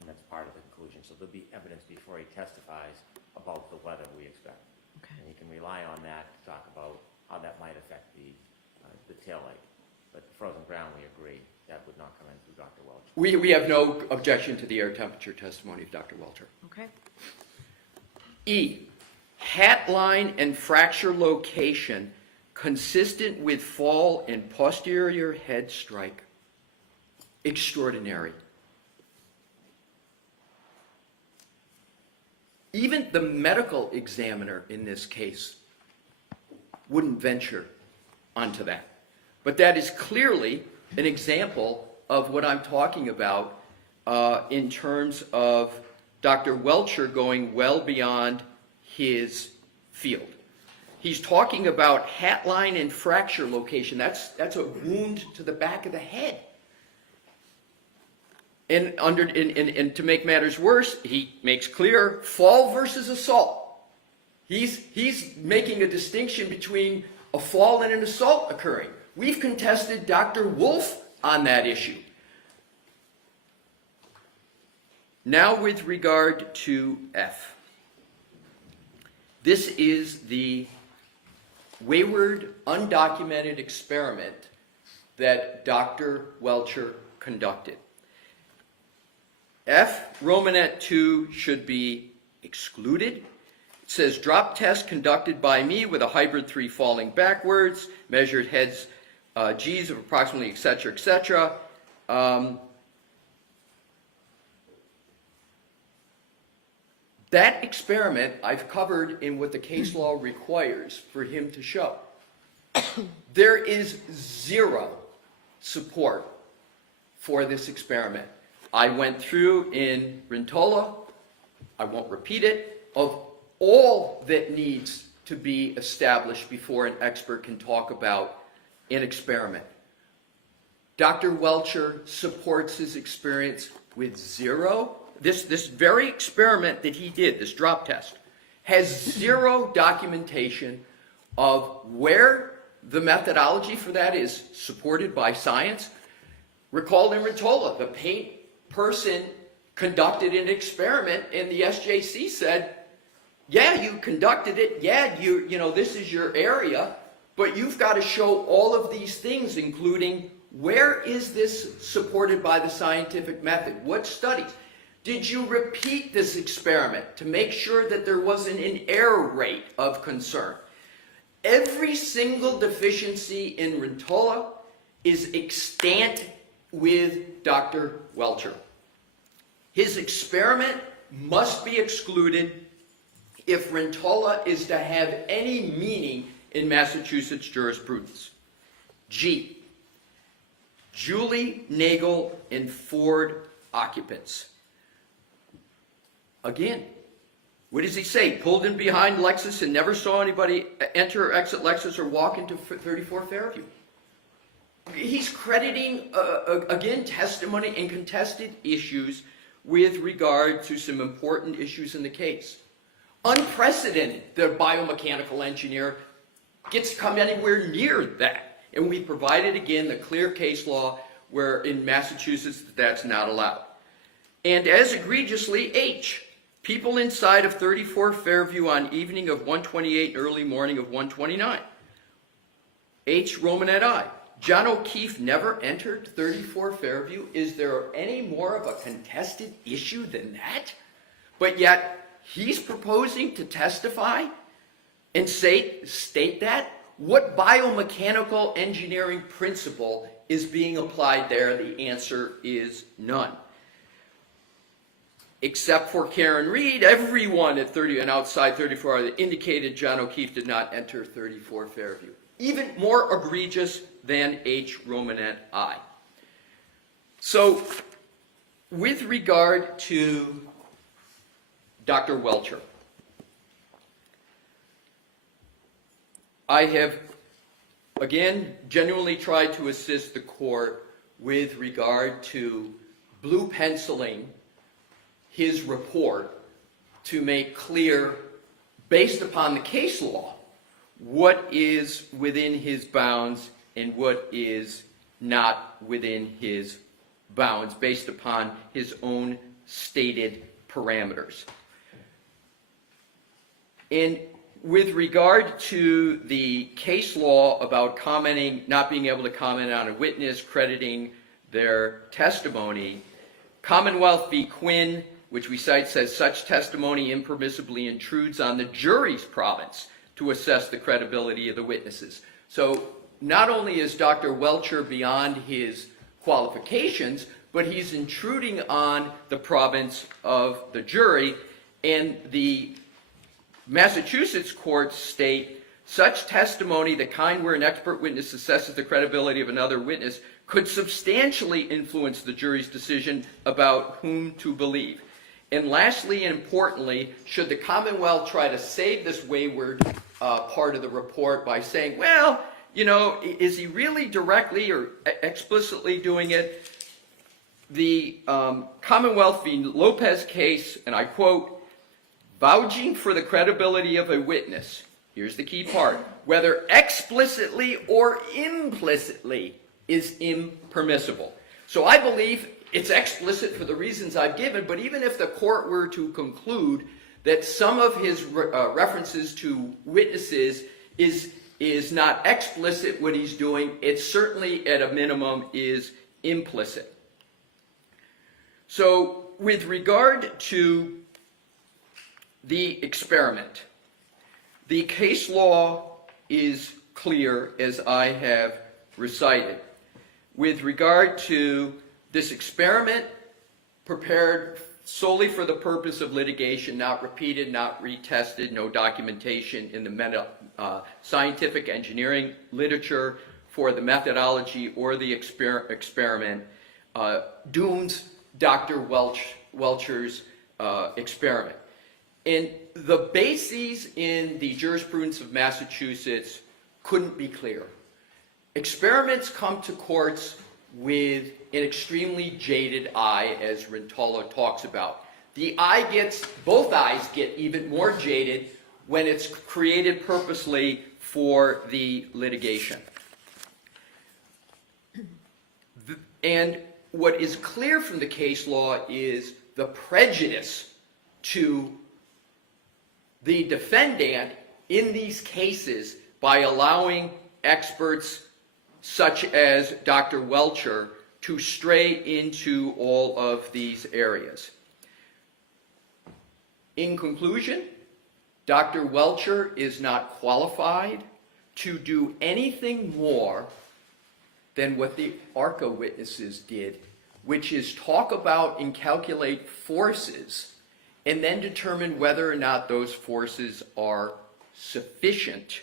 and that's part of the conclusion. So there'll be evidence before he testifies about the weather we expect. Okay. And he can rely on that to talk about how that might affect the taillight. But the frozen ground, we agree, that would not come in through Dr. Welcher. We have no objection to the air temperature testimony of Dr. Welcher. Okay. E, hat line and fracture location consistent with fall and posterior head strike. Extraordinary. Even the medical examiner in this case wouldn't venture onto that. But that is clearly an example of what I'm talking about in terms of Dr. Welcher going well beyond his field. He's talking about hat line and fracture location. That's a wound to the back of the head. And to make matters worse, he makes clear fall versus assault. He's making a distinction between a fall and an assault occurring. We've contested Dr. Wolf on that issue. Now with regard to F. This is the wayward, undocumented experiment that Dr. Welcher conducted. F, Romanet 2 should be excluded. It says, drop test conducted by me with a hybrid 3 falling backwards, measured heads, G's of approximately, etc., etc. That experiment I've covered in what the case law requires for him to show. There is zero support for this experiment. I went through in Rentola, I won't repeat it, of all that needs to be established before an expert can talk about an experiment. Dr. Welcher supports his experience with zero. This very experiment that he did, this drop test, has zero documentation of where the methodology for that is supported by science. Recall in Rentola, the paint person conducted an experiment and the SJC said, yeah, you conducted it, yeah, you know, this is your area, but you've got to show all of these things, including where is this supported by the scientific method? What studies? Did you repeat this experiment to make sure that there wasn't an error rate of concern? Every single deficiency in Rentola is extant with Dr. Welcher. His experiment must be excluded if Rentola is to have any meaning in Massachusetts jurisprudence. G, Julie, Nagel, and Ford occupants. Again, what does he say? Pulled in behind Lexus and never saw anybody enter or exit Lexus or walk into 34 Fairview. He's crediting, again, testimony and contested issues with regard to some important issues in the case. Unprecedented, the biomechanical engineer gets to come anywhere near that. And we provided, again, the clear case law where in Massachusetts that's not allowed. And as egregiously, H, people inside of 34 Fairview on evening of 128 and early morning of 129. H, Romanet I. John O'Keefe never entered 34 Fairview. Is there any more of a contested issue than that? But yet, he's proposing to testify and state that? What biomechanical engineering principle is being applied there? The answer is none. Except for Karen Reed, everyone at 30 and outside 34 indicated John O'Keefe did not enter 34 Fairview. Even more egregious than H. Romanet I. So, with regard to Dr. Welcher, I have, again, genuinely tried to assist the court with regard to blue penciling his report to make clear, based upon the case law, what is within his bounds and what is not within his bounds, based upon his own stated parameters. And with regard to the case law about commenting, not being able to comment on a witness, crediting their testimony, Commonwealth v. Quinn, which we cite, says such testimony impermissibly intrudes on the jury's province to assess the credibility of the witnesses. So not only is Dr. Welcher beyond his qualifications, but he's intruding on the province of the jury, and the Massachusetts courts state such testimony, the kind where an expert witness assesses the credibility of another witness, could substantially influence the jury's decision about whom to believe. And lastly and importantly, should the Commonwealth try to save this wayward part of the report by saying, well, you know, is he really directly or explicitly doing it? The Commonwealth v. Lopez case, and I quote, vouching for the credibility of a witness, here's the key part, whether explicitly or implicitly is impermissible. So I believe it's explicit for the reasons I've given, but even if the court were to conclude that some of his references to witnesses is not explicit what he's doing, it certainly at a minimum is implicit. So with regard to the experiment, the case law is clear as I have recited. With regard to this experiment, prepared solely for the purpose of litigation, not repeated, not retested, no documentation in the scientific engineering literature for the methodology or the experiment, dooms Dr. Welcher's experiment. And the bases in the jurisprudence of Massachusetts couldn't be clearer. Experiments come to courts with an extremely jaded eye, as Rintolo talks about. The eye gets, both eyes get even more jaded when it's created purposely for the litigation. And what is clear from the case law is the prejudice to the defendant in these cases by allowing experts such as Dr. Welcher to stray into all of these areas. In conclusion, Dr. Welcher is not qualified to do anything more than what the ARCA witnesses did, which is talk about and calculate forces and then determine whether or not those forces are sufficient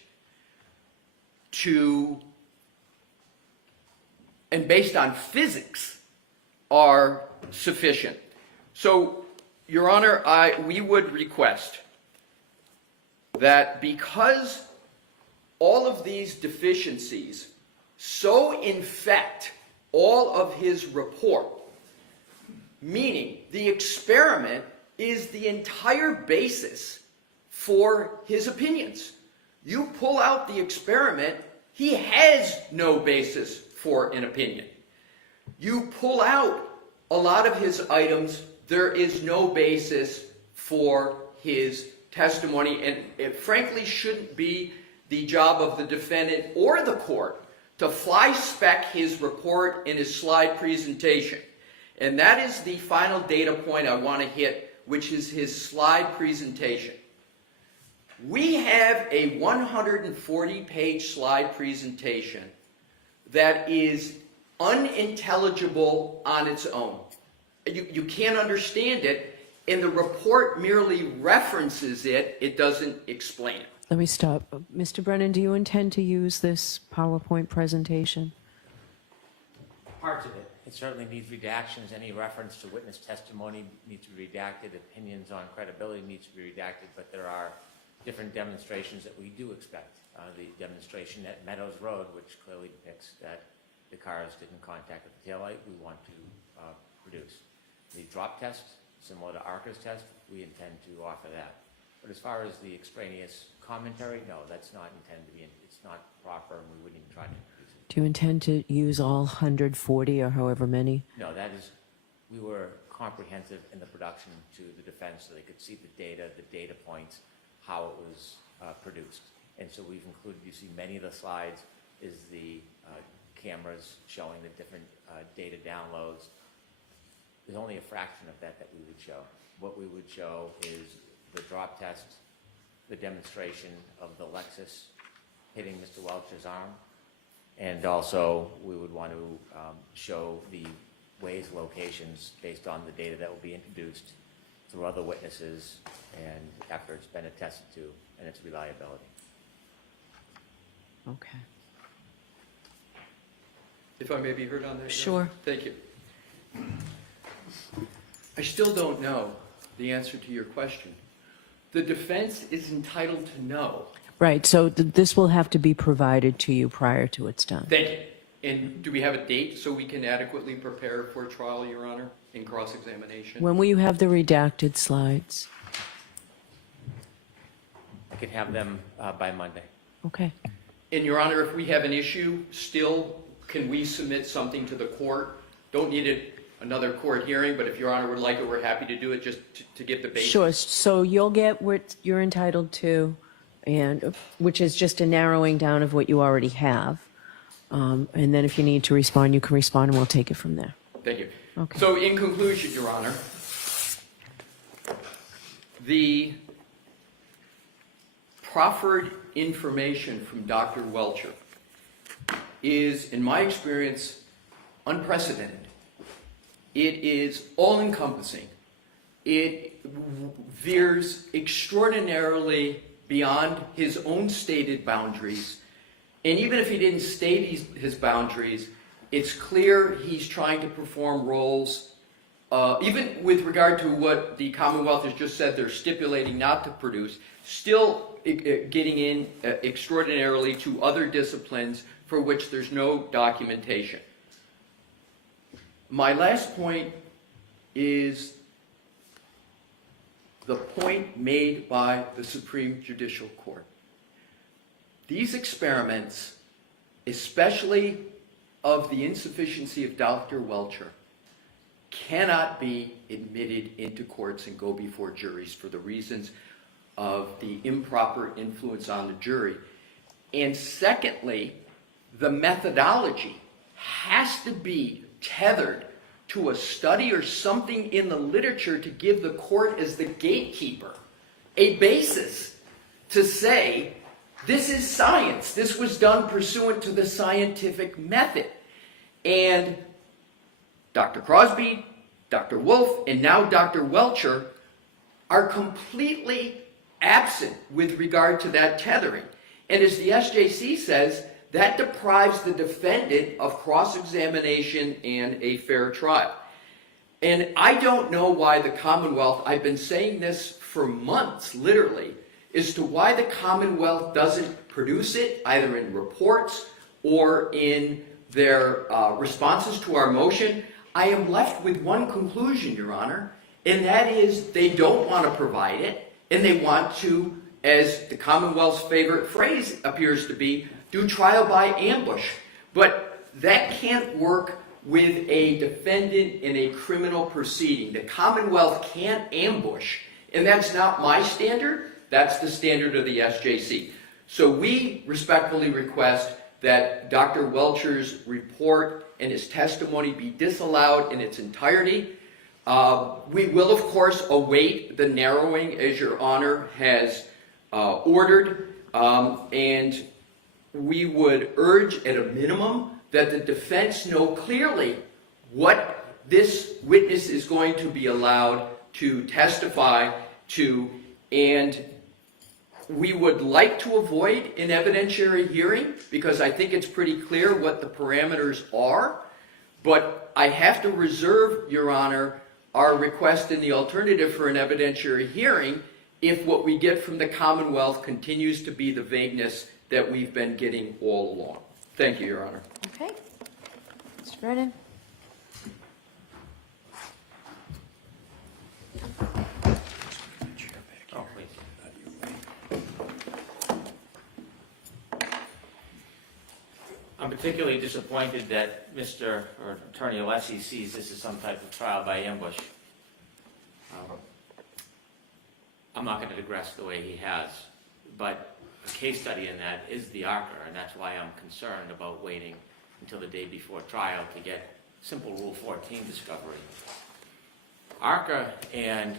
to, and based on physics, are sufficient. So, Your Honor, we would request that because all of these deficiencies so infect all of his report, meaning the experiment is the entire basis for his opinions. You pull out the experiment, he has no basis for an opinion. You pull out a lot of his items, there is no basis for his testimony, and it frankly shouldn't be the job of the defendant or the court to fly-spec his report in his slide presentation. And that is the final data point I want to hit, which is his slide presentation. We have a 140-page slide presentation that is unintelligible on its own. You can't understand it, and the report merely references it. It doesn't explain it. Let me stop. Mr. Brennan, do you intend to use this PowerPoint presentation? Parts of it. It certainly needs redactions. Any reference to witness testimony needs to be redacted. Opinions on credibility needs to be redacted, but there are different demonstrations that we do expect. The demonstration at Meadows Road, which clearly depicts that the cars didn't contact at the taillight, we want to produce. The drop test, similar to Arca's test, we intend to offer that. But as far as the extraneous commentary, no, that's not intended to be, it's not proper, and we wouldn't even try to produce it. Do you intend to use all 140 or however many? No, that is, we were comprehensive in the production to the defense so they could see the data points, how it was produced. And so we've included, you see many of the slides is the cameras showing the different data downloads. There's only a fraction of that we would show. What we would show is the drop test, the demonstration of the Lexus hitting Mr. Welcher's arm, and also we would want to show the Waze locations based on the data that will be introduced through other witnesses and after it's been attested to and its reliability. Okay. If I may be heard on that? Sure. Thank you. I still don't know the answer to your question. The defense is entitled to know. Right, so this will have to be provided to you prior to it's done. Thank you. And do we have a date so we can adequately prepare for trial, Your Honor, in cross-examination? When will you have the redacted slides? I could have them by Monday. Okay. And Your Honor, if we have an issue, still, can we submit something to the court? Don't need another court hearing, but if Your Honor would like it, we're happy to do it just to give the basis. Sure, so you'll get what you're entitled to, and which is just a narrowing down of what you already have. And then if you need to respond, you can respond, and we'll take it from there. Thank you. Okay. So in conclusion, Your Honor, the proffered information from Dr. Welcher is, in my experience, unprecedented. It is all-encompassing. It veers extraordinarily beyond his own stated boundaries. And even if he didn't state his boundaries, it's clear he's trying to perform roles, even with regard to what the Commonwealth has just said they're stipulating not to produce, still getting in extraordinarily to other disciplines for which there's no documentation. My last point is the point made by the Supreme Judicial Court. These experiments, especially of the insufficiency of Dr. Welcher, cannot be admitted into courts and go before juries for the reasons of the improper influence on the jury. And secondly, the methodology has to be tethered to a study or something in the literature to give the court, as the gatekeeper, a basis to say, this is science. This was done pursuant to the scientific method. And Dr. Crosby, Dr. Wolf, and now Dr. Welcher are completely absent with regard to that tethering. And as the SJC says, that deprives the defendant of cross-examination and a fair trial. And I don't know why the Commonwealth, I've been saying this for months, literally, as to why the Commonwealth doesn't produce it, either in reports or in their responses to our motion. I am left with one conclusion, Your Honor, and that is they don't want to provide it, and they want to as the Commonwealth's favorite phrase appears to be, do trial by ambush. But that can't work with a defendant in a criminal proceeding. The Commonwealth can't ambush, and that's not my standard, that's the standard of the SJC. So we respectfully request that Dr. Welcher's report and his testimony be disallowed in its entirety. We will, of course, await the narrowing as Your Honor has ordered, and we would urge at a minimum that the defense know clearly what this witness is going to be allowed to testify to, and we would like to avoid an evidentiary hearing because I think it's pretty clear what the parameters are, but I have to reserve, Your Honor, our request in the alternative for an evidentiary hearing if what we get from the Commonwealth continues to be the vagueness that we've been getting all along. Thank you, Your Honor. Okay. Mr. Brennan? Oh, please. I'm particularly disappointed that Mr. or Attorney Alessi sees this as some type of trial by ambush. I'm not going to digress the way he has, but a case study in that is the ARCA, and that's why I'm concerned about waiting until the day before trial to get simple Rule 14 discovery. ARCA and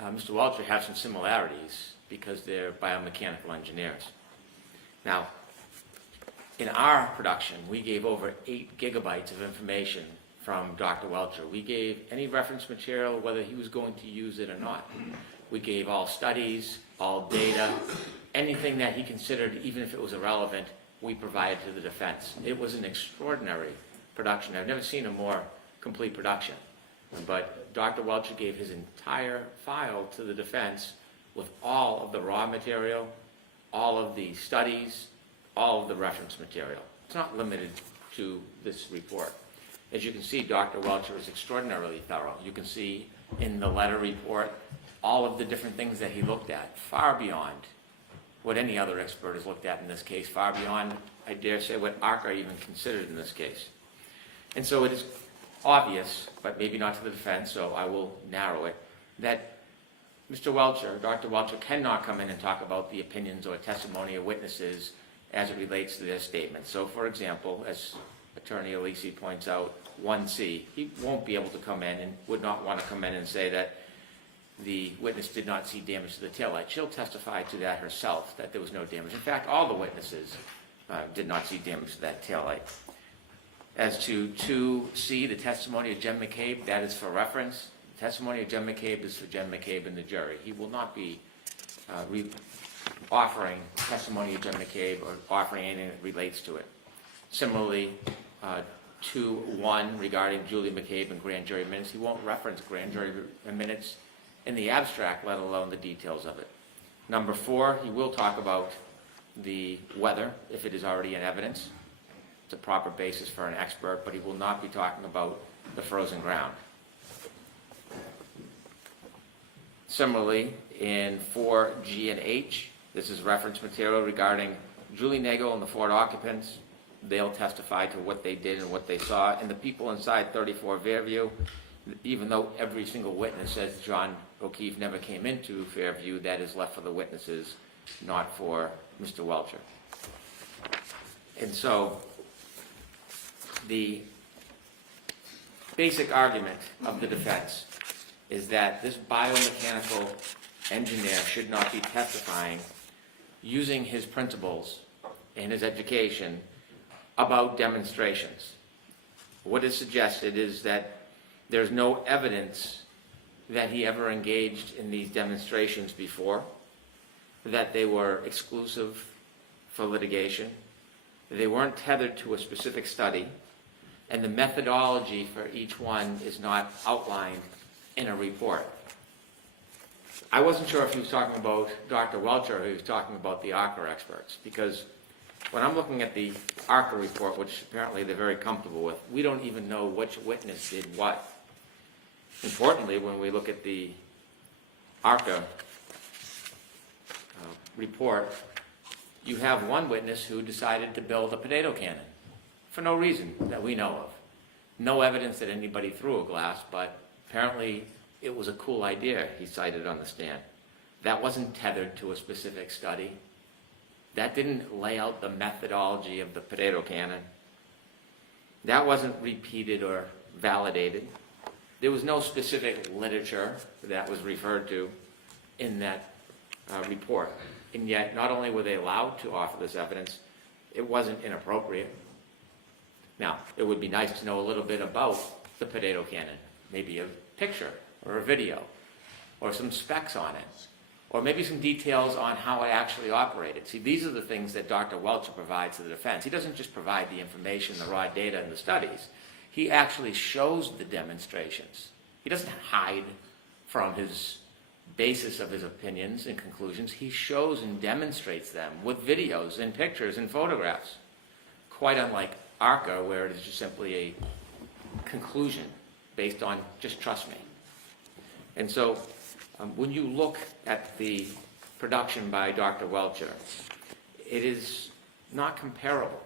Mr. Welcher have some similarities because they're biomechanical engineers. Now, in our production, we gave over 8 gigabytes of information from Dr. Welcher. We gave any reference material, whether he was going to use it or not. We gave all studies, all data, anything that he considered, even if it was irrelevant, we provided to the defense. It was an extraordinary production. I've never seen a more complete production. But Dr. Welcher gave his entire file to the defense with all of the raw material, all of the studies, all of the reference material. It's not limited to this report. As you can see, Dr. Welcher is extraordinarily thorough. You can see in the letter report all of the different things that he looked at, far beyond what any other expert has looked at in this case, far beyond, I dare say, what ARCA even considered in this case. And so it is obvious, but maybe not to the defense, so I will narrow it, that Mr. Welcher, Dr. Welcher, cannot come in and talk about the opinions or testimony of witnesses as it relates to their statements. So, for example, as Attorney Alessi points out, 1C, he won't be able to come in and would not want to come in and say that the witness did not see damage to the taillight. She'll testify to that herself, that there was no damage. In fact, all the witnesses did not see damage to that taillight. As to 2C, the testimony of Jen McCabe, that is for reference. The testimony of Jen McCabe is for Jen McCabe and the jury. He will not be offering testimony of Jen McCabe or offering anything that relates to it. Similarly, 2.1 regarding Julie McCabe and grand jury minutes, he won't reference grand jury minutes in the abstract, let alone the details of it. Number 4, he will talk about the weather, if it is already in evidence. It's a proper basis for an expert, but he will not be talking about the frozen ground. Similarly, in 4G and H, this is reference material regarding Julie Nagel and the Ford occupants. They'll testify to what they did and what they saw. And the people inside 34 Fairview, even though every single witness says John O'Keefe never came into Fairview, that is left for the witnesses, not for Mr. Welcher. And so the basic argument of the defense is that this biomechanical engineer should not be testifying using his principles and his education about demonstrations. What is suggested is that there's no evidence that he ever engaged in these demonstrations before, that they were exclusive for litigation, that they weren't tethered to a specific study, and the methodology for each one is not outlined in a report. I wasn't sure if he was talking about Dr. Welcher or he was talking about the ARCA experts, because when I'm looking at the ARCA report, which apparently they're very comfortable with, we don't even know which witness did what. Importantly, when we look at the ARCA report, you have one witness who decided to build a potato cannon for no reason that we know of. No evidence that anybody threw a glass, but apparently it was a cool idea, he cited on the stand. That wasn't tethered to a specific study. That didn't lay out the methodology of the potato cannon. That wasn't repeated or validated. There was no specific literature that was referred to in that report. And yet, not only were they allowed to offer this evidence, it wasn't inappropriate. Now, it would be nice to know a little bit about the potato cannon, maybe a picture or a video or some specs on it, or maybe some details on how it actually operated. See, these are the things that Dr. Welcher provides to the defense. He doesn't just provide the information, the raw data, and the studies. He actually shows the demonstrations. He doesn't hide from his basis of his opinions and conclusions. He shows and demonstrates them with videos and pictures and photographs, quite unlike ARCA, where it is just simply a conclusion based on just trust me. And so when you look at the production by Dr. Welcher, it is not comparable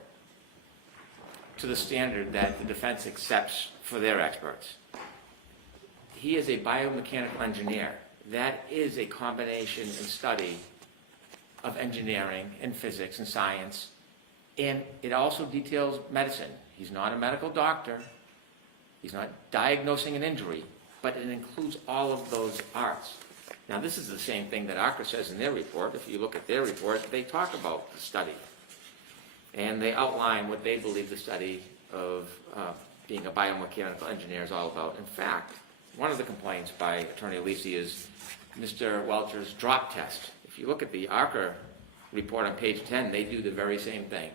to the standard that the defense accepts for their experts. He is a biomechanical engineer. That is a combination and study of engineering and physics and science, and it also details medicine. He's not a medical doctor. He's not diagnosing an injury, but it includes all of those arts. Now, this is the same thing that ARCA says in their report. If you look at their report, they talk about the study, and they outline what they believe the study of being a biomechanical engineer is all about. In fact, one of the complaints by Attorney Alisi is Mr. Welcher's drop test. If you look at the ARCA report on page 10, they do the very same thing,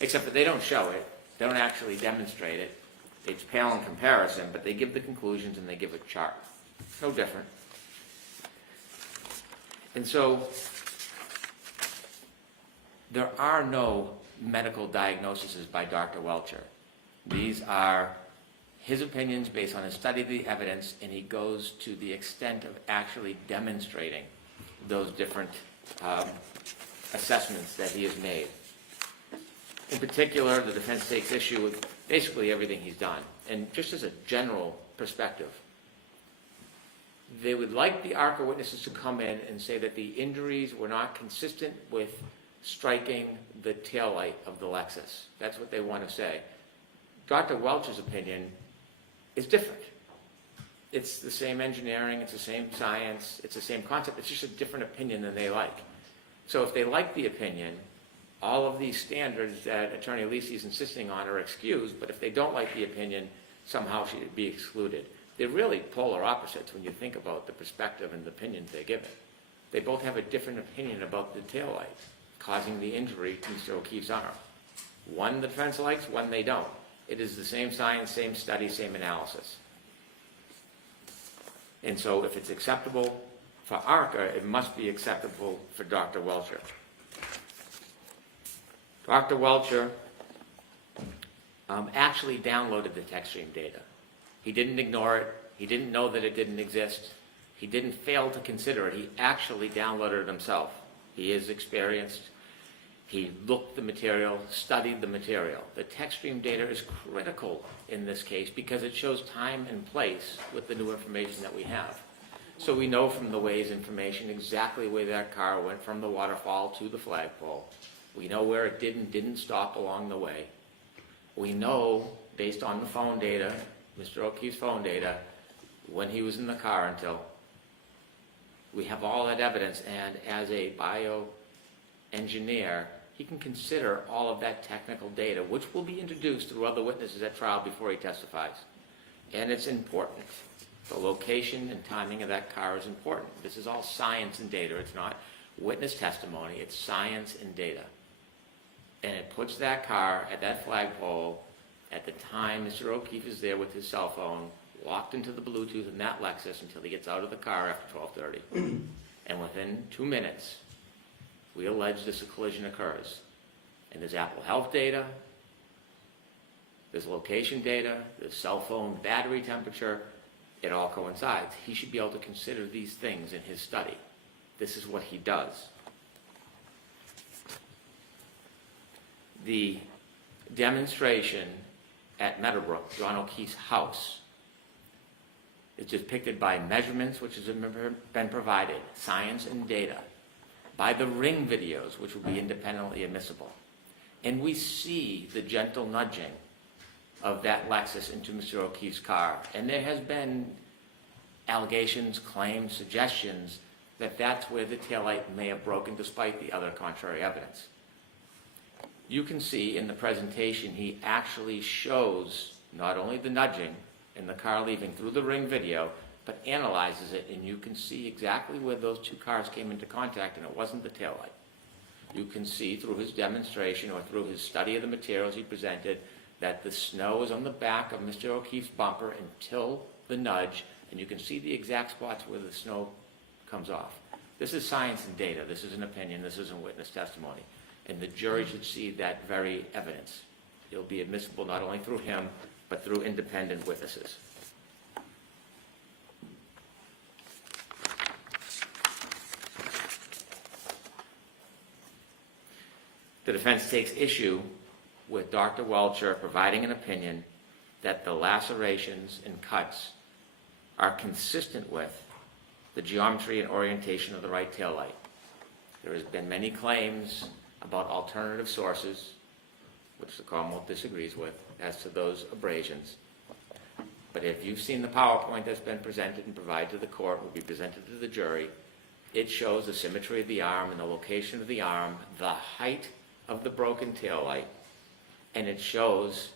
except that they don't show it. They don't actually demonstrate it. It's pale in comparison, but they give the conclusions and they give a chart. No different. And so there are no medical diagnoses by Dr. Welcher. These are his opinions based on his study of the evidence, and he goes to the extent of actually demonstrating those different assessments that he has made. In particular, the defense takes issue with basically everything he's done. And just as a general perspective, they would like the ARCA witnesses to come in and say that the injuries were not consistent with striking the taillight of the Lexus. That's what they want to say. Dr. Welcher's opinion is different. It's the same engineering, it's the same science, it's the same concept, it's just a different opinion than they like. So if they like the opinion, all of these standards that Attorney Alisi is insisting on are excused, but if they don't like the opinion, somehow should be excluded. They're really polar opposites when you think about the perspective and the opinions they're given. They both have a different opinion about the taillight causing the injury to Mr. O'Keefe's arm. One the defense likes, one they don't. It is the same science, same study, same analysis. And so if it's acceptable for ARCA, it must be acceptable for Dr. Welcher. Dr. Welcher actually downloaded the text stream data. He didn't ignore it. He didn't know that it didn't exist. He didn't fail to consider it. He actually downloaded it himself. He is experienced. He looked the material, studied the material. The text stream data is critical in this case because it shows time and place with the new information that we have. So we know from the Waze information exactly where that car went from the waterfall to the flagpole. We know where it did and didn't stop along the way. We know, based on the phone data, Mr. O'Keefe's phone data, when he was in the car until. We have all that evidence, and as a bioengineer, he can consider all of that technical data, which will be introduced through other witnesses at trial before he testifies. And it's important. The location and timing of that car is important. This is all science and data. It's not witness testimony. It's science and data. And it puts that car at that flagpole at the time Mr. O'Keefe is there with his cell phone, locked into the Bluetooth in that Lexus until he gets out of the car after 12:30. And within 2 minutes, we allege this collision occurs. And there's Apple Health data, there's location data, there's cell phone battery temperature. It all coincides. He should be able to consider these things in his study. This is what he does. The demonstration at Meadowbrook, John O'Keefe's house, is depicted by measurements which has been provided, science and data, by the ring videos, which will be independently admissible. And we see the gentle nudging of that Lexus into Mr. O'Keefe's car. And there has been allegations, claims, suggestions that that's where the taillight may have broken despite the other contrary evidence. You can see in the presentation he actually shows not only the nudging and the car leaving through the ring video, but analyzes it, and you can see exactly where those two cars came into contact, and it wasn't the taillight. You can see through his demonstration or through his study of the materials he presented that the snow is on the back of Mr. O'Keefe's bumper until the nudge, and you can see the exact spots where the snow comes off. This is science and data. This is an opinion. This isn't witness testimony. And the jury should see that very evidence. It'll be admissible not only through him, but through independent witnesses. The defense takes issue with Dr. Welcher providing an opinion that the lacerations and cuts are consistent with the geometry and orientation of the right taillight. There has been many claims about alternative sources, which the Commonwealth disagrees with, as to those abrasions. But if you've seen the PowerPoint that's been presented and provided to the court, will be presented to the jury, it shows the symmetry of the arm and the location of the arm, the height of the broken taillight, and it shows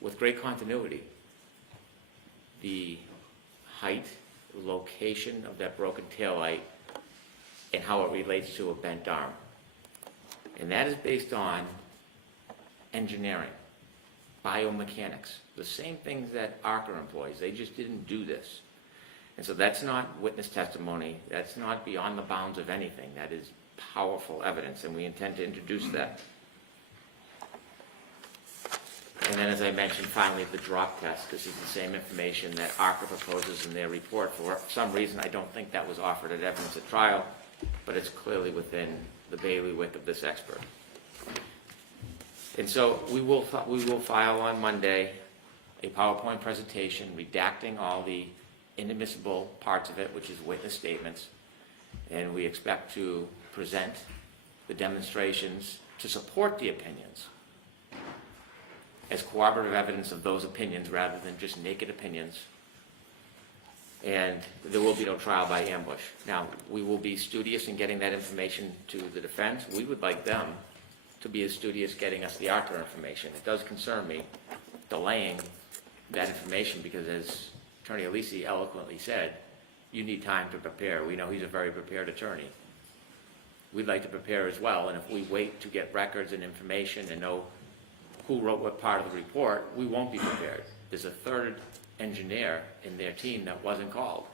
with great continuity the height, location of that broken taillight, and how it relates to a bent arm. And that is based on engineering, biomechanics, the same things that ARCA employs. They just didn't do this. And so that's not witness testimony. That's not beyond the bounds of anything. That is powerful evidence, and we intend to introduce that. And then, as I mentioned, finally, the drop test. This is the same information that ARCA proposes in their report. For some reason, I don't think that was offered as evidence at trial, but it's clearly within the bailiwick of this expert. And so we will file on Monday a PowerPoint presentation redacting all the inadmissible parts of it, which is witness statements, and we expect to present the demonstrations to support the opinions as corroborative evidence of those opinions rather than just naked opinions. And there will be no trial by ambush. Now, we will be studious in getting that information to the defense. We would like them to be as studious getting us the ARCA information. It does concern me delaying that information because, as Attorney Alisi eloquently said, you need time to prepare. We know he's a very prepared attorney. We'd like to prepare as well, and if we wait to get records and information and know who wrote what part of the report, we won't be prepared. There's a third engineer in their team that wasn't called.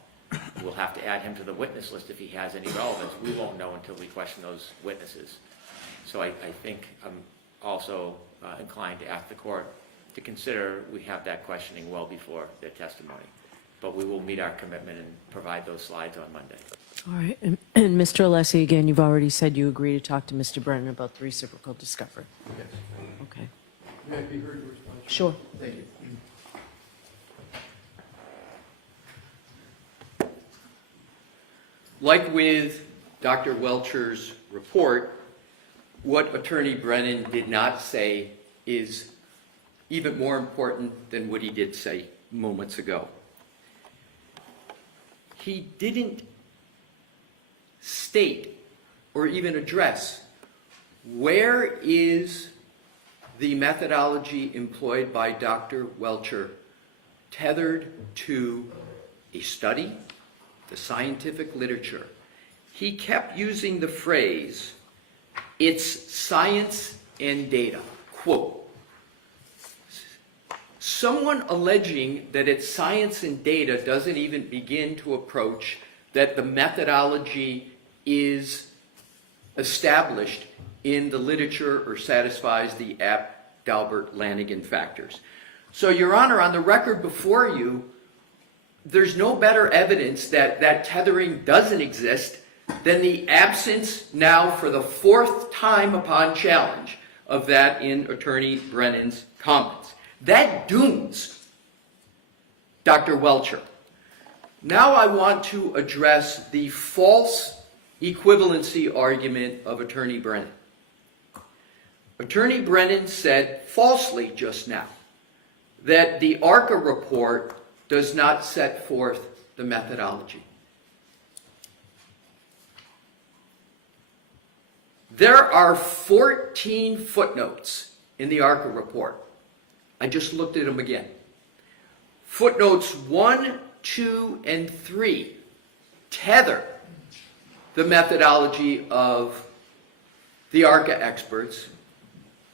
We'll have to add him to the witness list if he has any relevance. We won't know until we question those witnesses. So I think I'm also inclined to ask the court to consider we have that questioning well before their testimony. But we will meet our commitment and provide those slides on Monday. All right. And Mr. Alessi, again, you've already said you agree to talk to Mr. Brennan about the reciprocal discovery. Yes. Okay. May I be heard to respond? Sure. Thank you. Like with Dr. Welcher's report, what Attorney Brennan did not say is even more important than what he did say moments ago. He didn't state or even address where is the methodology employed by Dr. Welcher tethered to a study, the scientific literature. He kept using the phrase, it's science and data, quote. Someone alleging that it's science and data doesn't even begin to approach that the methodology is established in the literature or satisfies the Dalbert-Lanigan factors. So, Your Honor, on the record before you, there's no better evidence that that tethering doesn't exist then the absence now for the fourth time upon challenge of that in Attorney Brennan's comments. That dooms Dr. Welcher. Now I want to address the false equivalency argument of Attorney Brennan. Attorney Brennan said falsely just now that the ARCA report does not set forth the methodology. There are 14 footnotes in the ARCA report. I just looked at them again. Footnotes 1, 2, and 3 tether the methodology of the ARCA experts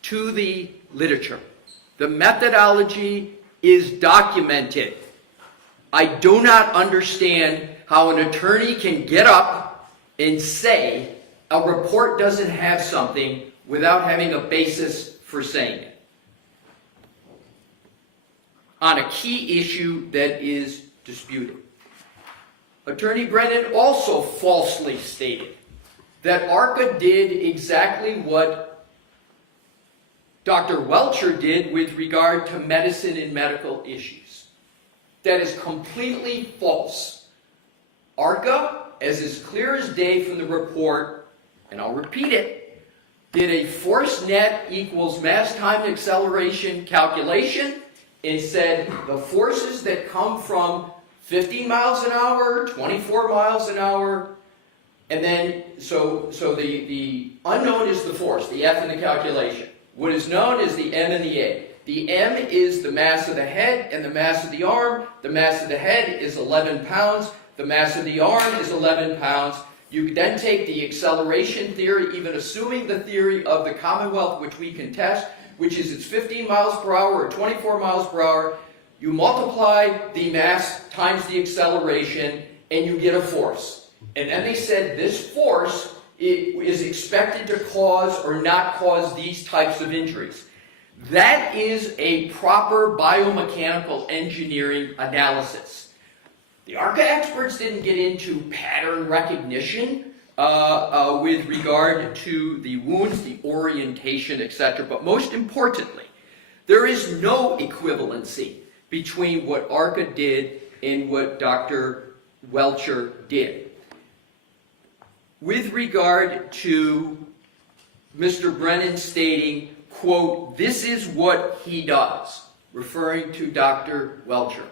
to the literature. The methodology is documented. I do not understand how an attorney can get up and say a report doesn't have something without having a basis for saying it on a key issue that is disputed. Attorney Brennan also falsely stated that ARCA did exactly what Dr. Welcher did with regard to medicine and medical issues. That is completely false. ARCA, as is clear as day from the report, and I'll repeat it, did a force net equals mass time acceleration calculation and said the forces that come from 15 miles an hour, 24 miles an hour, and then, so the unknown is the force, the F in the calculation. What is known is the M and the A. The M is the mass of the head and the mass of the arm. The mass of the head is 11 pounds. The mass of the arm is 11 pounds. You then take the acceleration theory, even assuming the theory of the Commonwealth, which we can test, which is it's 15 miles per hour or 24 miles per hour. You multiply the mass times the acceleration, and you get a force. And then they said this force is expected to cause or not cause these types of injuries. That is a proper biomechanical engineering analysis. The ARCA experts didn't get into pattern recognition with regard to the wounds, the orientation, etc. But most importantly, there is no equivalency between what ARCA did and what Dr. Welcher did. With regard to Mr. Brennan stating, quote, this is what he does, referring to Dr. Welcher.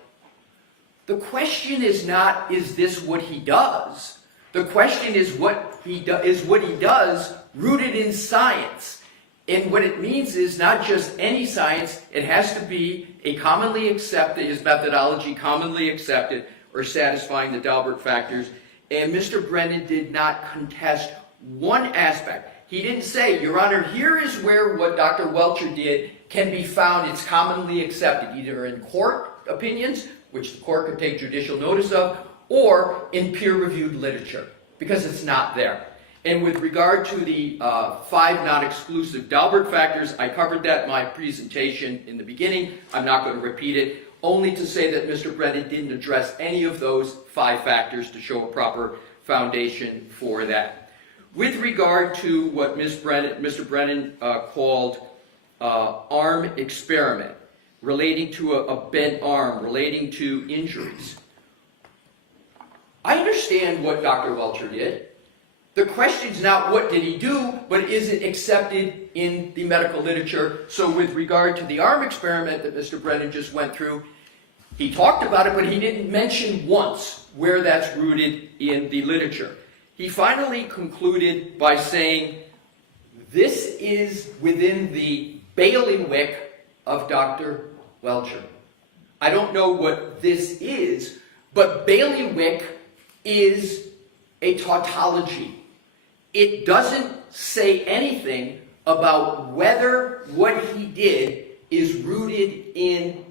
The question is not, is this what he does? The question is what he does rooted in science. And what it means is not just any science, it has to be a commonly accepted, his methodology commonly accepted or satisfying the Dalbert factors. And Mr. Brennan did not contest one aspect. He didn't say, Your Honor, here is where what Dr. Welcher did can be found. It's commonly accepted, either in court opinions, which the court could take judicial notice of, or in peer-reviewed literature, because it's not there. And with regard to the 5 non-exclusive Dalbert factors, I covered that in my presentation in the beginning. I'm not going to repeat it, only to say that Mr. Brennan didn't address any of those 5 factors to show a proper foundation for that. With regard to what Mr. Brennan called arm experiment, relating to a bent arm, relating to injuries, I understand what Dr. Welcher did. The question's not what did he do, but is it accepted in the medical literature? So with regard to the arm experiment that Mr. Brennan just went through, he talked about it, but he didn't mention once where that's rooted in the literature. He finally concluded by saying, this is within the bailiwick of Dr. Welcher. I don't know what this is, but bailiwick is a tautology. It doesn't say anything about whether what he did is rooted in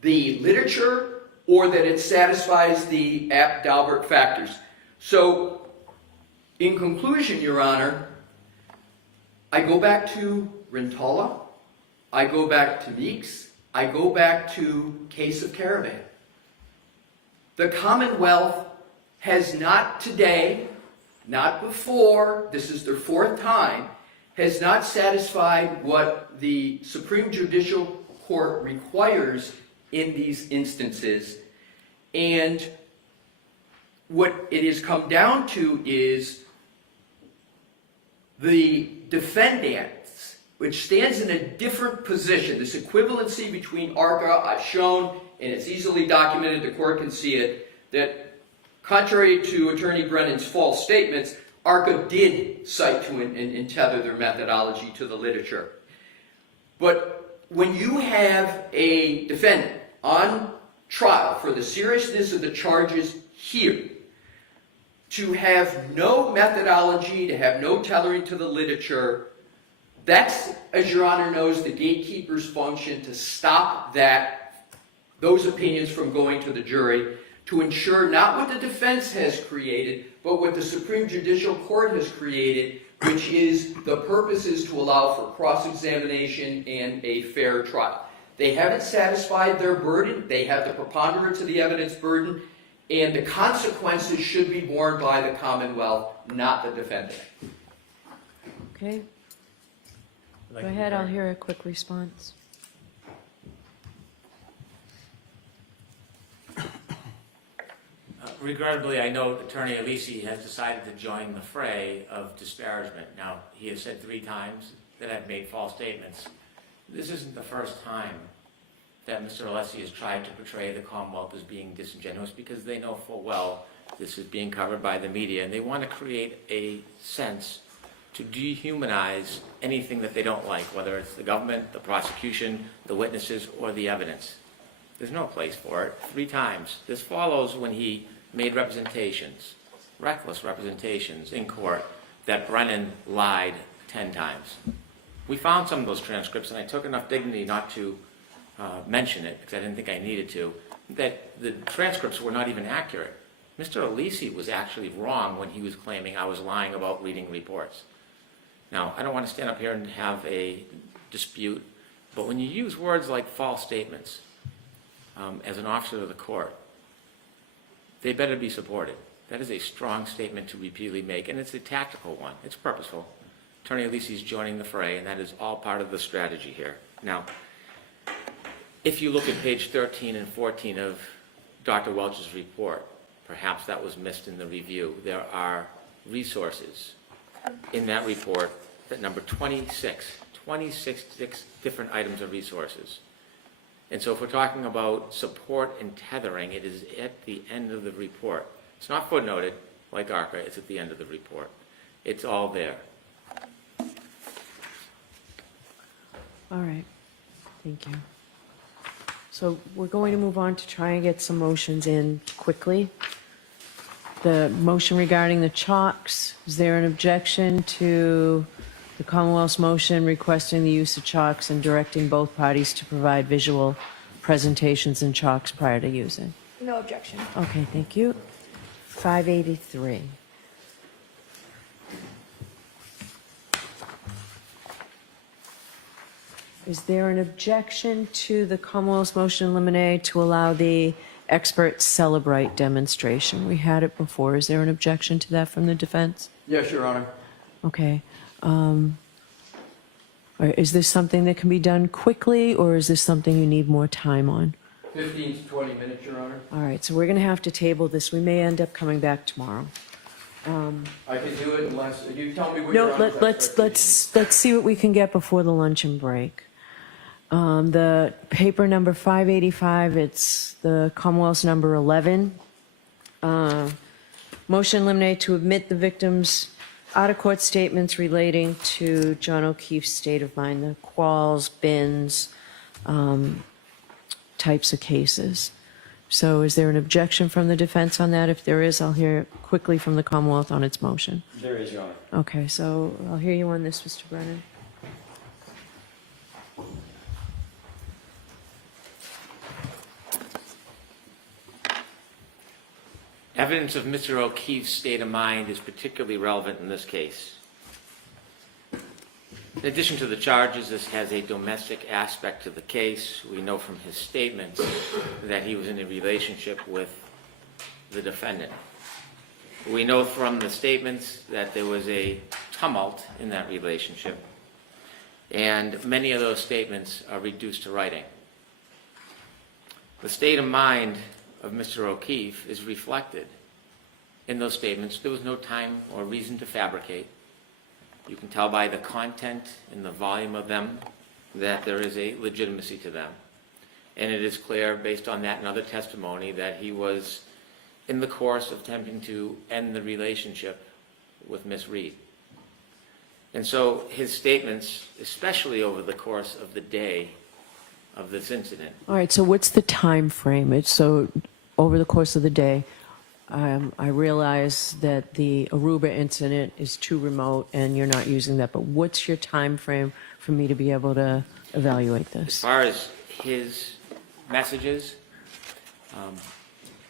the literature or that it satisfies the Dalbert factors. So, in conclusion, Your Honor, I go back to Rintala, I go back to Meeks, I go back to Case of Caravan. The Commonwealth has not today not before, this is their fourth time, has not satisfied what the Supreme Judicial Court requires in these instances. And what it has come down to is the defendants, which stands in a different position. This equivalency between ARCA, I've shown, and it's easily documented, the court can see it, that contrary to Attorney Brennan's false statements, ARCA did cite to and tether their methodology to the literature. But when you have a defendant on trial for the seriousness of the charges here, to have no methodology, to have no tethering to the literature, that's, as Your Honor knows, the gatekeeper's function to stop those opinions from going to the jury, to ensure not what the defense has created, but what the Supreme Judicial Court has created, which is the purpose is to allow for cross-examination and a fair trial. They haven't satisfied their burden. They have the preponderance of the evidence burden, and the consequences should be borne by the Commonwealth, not the defendant. Okay. Go ahead, I'll hear a quick response. Regrettably, I know Attorney Alisi has decided to join the fray of disparagement. Now, he has said 3 times that I've made false statements. This isn't the first time that Mr. Alesi has tried to portray the Commonwealth as being disingenuous, because they know full well this is being covered by the media, and they want to create a sense to dehumanize anything that they don't like, whether it's the government, the prosecution, the witnesses, or the evidence. There's no place for it. 3 times. This follows when he made representations, reckless representations in court, that Brennan lied 10 times. We found some of those transcripts, and I took enough dignity not to mention it, because I didn't think I needed to, that the transcripts were not even accurate. Mr. Alisi was actually wrong when he was claiming I was lying about reading reports. Now, I don't want to stand up here and have a dispute, but when you use words like false statements as an officer of the court, they better be supported. That is a strong statement to repeatedly make, and it's a tactical one. It's purposeful. Attorney Alisi is joining the fray, and that is all part of the strategy here. Now, if you look at page 13 and 14 of Dr. Welcher's report, perhaps that was missed in the review. There are resources in that report that number 26 different items of resources. And so if we're talking about support and tethering, it is at the end of the report. It's not footnoted like ARCA, it's at the end of the report. It's all there. All right, thank you. So we're going to move on to try and get some motions in quickly. The motion regarding the chalks, is there an objection to the Commonwealth's motion requesting the use of chalks and directing both parties to provide visual presentations in chalks prior to using? No objection. Okay, thank you. 583. Is there an objection to the Commonwealth's motion in limine to allow the expert Celebrite demonstration? We had it before. Is there an objection to that from the defense? Yes, Your Honor. Okay. Is this something that can be done quickly, or is this something you need more time on? 15 to 20 minutes, Your Honor. All right, so we're going to have to table this. We may end up coming back tomorrow. I can do it unless you tell me what No, Your Honor's let's see what we can get before the luncheon break. The paper number 585, it's the Commonwealth's number 11. Motion eliminate to admit the victim's out-of-court statements relating to John O'Keefe's state of mind, the quals, bins, types of cases. So is there an objection from the defense on that? If there is, I'll hear quickly from the Commonwealth on its motion. There is, Your Honor. Okay, so I'll hear you on this, Mr. Brennan. Evidence of Mr. O'Keefe's state of mind is particularly relevant in this case. In addition to the charges, this has a domestic aspect to the case. We know from his statements that he was in a relationship with the defendant. We know from the statements that there was a tumult in that relationship, and many of those statements are reduced to writing. The state of mind of Mr. O'Keefe is reflected in those statements. There was no time or reason to fabricate. You can tell by the content and the volume of them that there is a legitimacy to them. And it is clear, based on that and other testimony, that he was in the course of attempting to end the relationship with Miss Reed. And so his statements, especially over the course of the day of this incident. All right, so what's the time frame? It's so over the course of the day, I realize that the Aruba incident is too remote and you're not using that, but what's your time frame for me to be able to evaluate As this? far as his messages,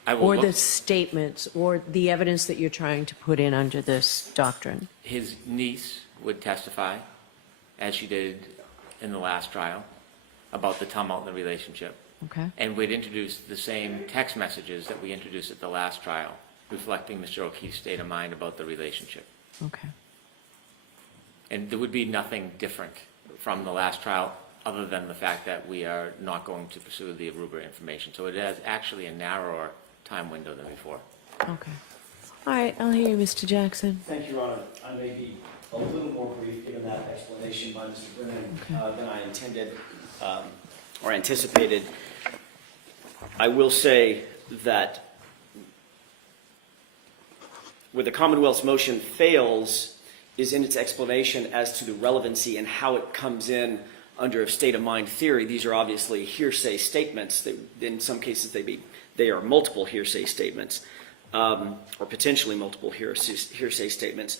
I will Or look. the statements, or the evidence that you're trying to put in under this doctrine? His niece would testify, as she did in the last trial, about the tumult in the relationship. Okay. And we'd introduce the same text messages that we introduced at the last trial, reflecting Mr. O'Keefe's state of mind about the relationship. Okay. And there would be nothing different from the last trial, other than the fact that we are not going to pursue the Aruba information. So it is actually a narrower time window than before. Okay. All right, I'll hear you, Mr. Jackson. Thank you, Your Honor. I may be a little more brief given that explanation by Mr. Brennan than I intended or anticipated. I will say that where the Commonwealth's motion fails is in its explanation as to the relevancy and how it comes in under a state of mind theory. These are obviously hearsay statements. In some cases, they are multiple hearsay statements, or potentially multiple hearsay statements.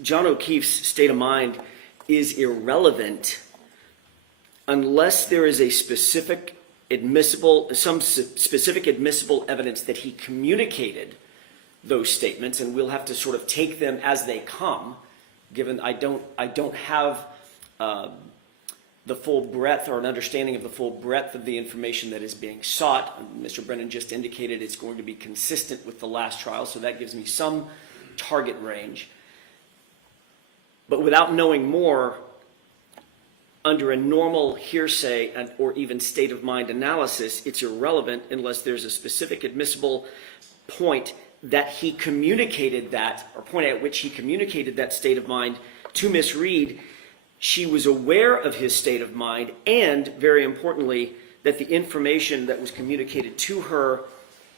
John O'Keefe's state of mind is irrelevant unless there is a specific admissible evidence that he communicated those statements, and we'll have to sort of take them as they come, given I don't have the full breadth or an understanding of the full breadth of the information that is being sought. Mr. Brennan just indicated it's going to be consistent with the last trial, so that gives me some target range. But without knowing more, under a normal hearsay or even state of mind analysis, it's irrelevant unless there's a specific admissible point that he communicated that, or point at which he communicated that state of mind to Miss Reed. She was aware of his state of mind, and very importantly, that the information that was communicated to her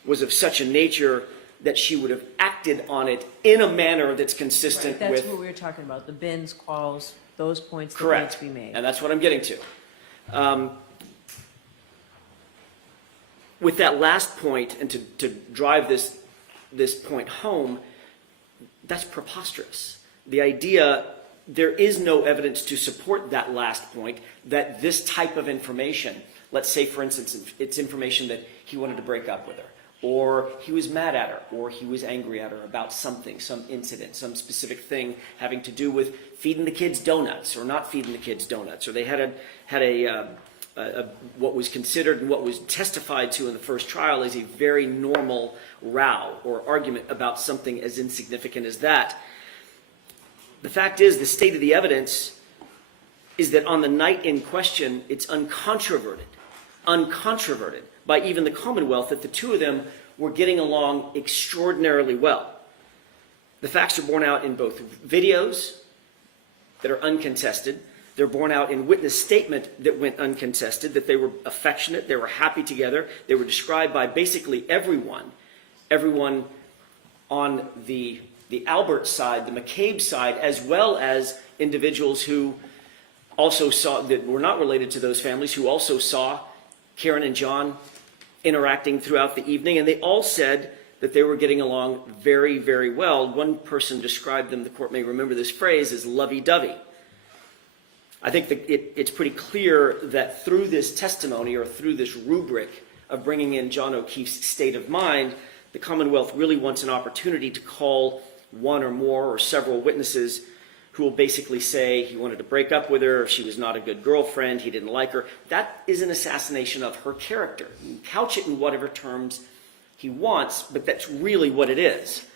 was of such a nature that she would have acted on it in a manner that's consistent Right, with... that's what we were talking about, the bins, calls, those points that Correct. need to be made. And that's what I'm getting to. With that last point, and to drive this point home, that's preposterous. The idea, there is no evidence to support that last point, that this type of information, let's say, for instance, it's information that he wanted to break up with her, or he was mad at her, or he was angry at her about something, some incident, some specific thing having to do with feeding the kids donuts or not feeding the kids donuts, or they had what was considered and what was testified to in the first trial as a very normal row or argument about something as insignificant as that. The fact is, the state of the evidence is that on the night in question, it's uncontroverted by even the Commonwealth that the two of them were getting along extraordinarily well. The facts are borne out in both videos that are uncontested. They're borne out in witness statement that went uncontested, that they were affectionate, they were happy together. They were described by basically everyone on the Albert side, the McCabe side, as well as individuals who also saw, that were not related to those families, who also saw Karen and John interacting throughout the evening, and they all said that they were getting along very, very well. One person described them, the court may remember this phrase, as lovey-dovey. I think that it's pretty clear that through this testimony, or through this rubric of bringing in John O'Keefe's state of mind, the Commonwealth really wants an opportunity to call one or more or several witnesses who will basically say he wanted to break up with her, she was not a good girlfriend, he didn't like her. That is an assassination of her character. You can couch it in whatever terms he wants, but that's really what it is.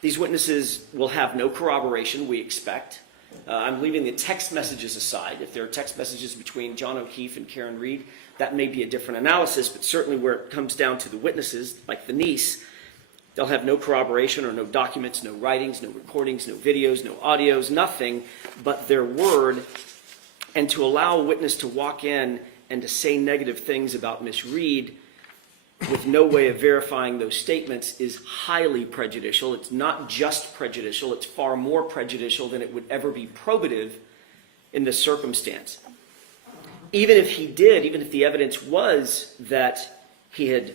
These witnesses will have no corroboration, we expect. I'm leaving the text messages aside. If there are text messages between John O'Keefe and Karen Reed, that may be a different analysis, but certainly where it comes down to the witnesses, like the niece, they'll have no corroboration or no documents, no writings, no recordings, no videos, no audios, nothing but their word. And to allow a witness to walk in and to say negative things about Miss Reed with no way of verifying those statements is highly prejudicial. It's not just prejudicial, it's far more prejudicial than it would ever be probative in this circumstance. Even if he did, even if the evidence was that he had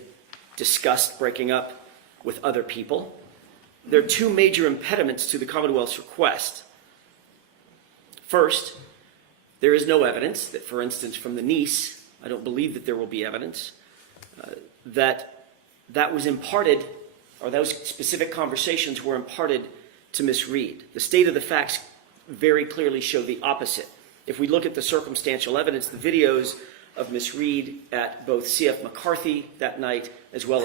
discussed breaking up with other people, there are two major impediments to the Commonwealth's request. First, there is no evidence that, for instance, from the niece, I don't believe that there will be evidence, that was imparted, or those specific conversations were imparted to Miss Reed. The state of the facts very clearly show the opposite. If we look at the circumstantial evidence, the videos of Miss Reed at both C.F. McCarthy that night, as well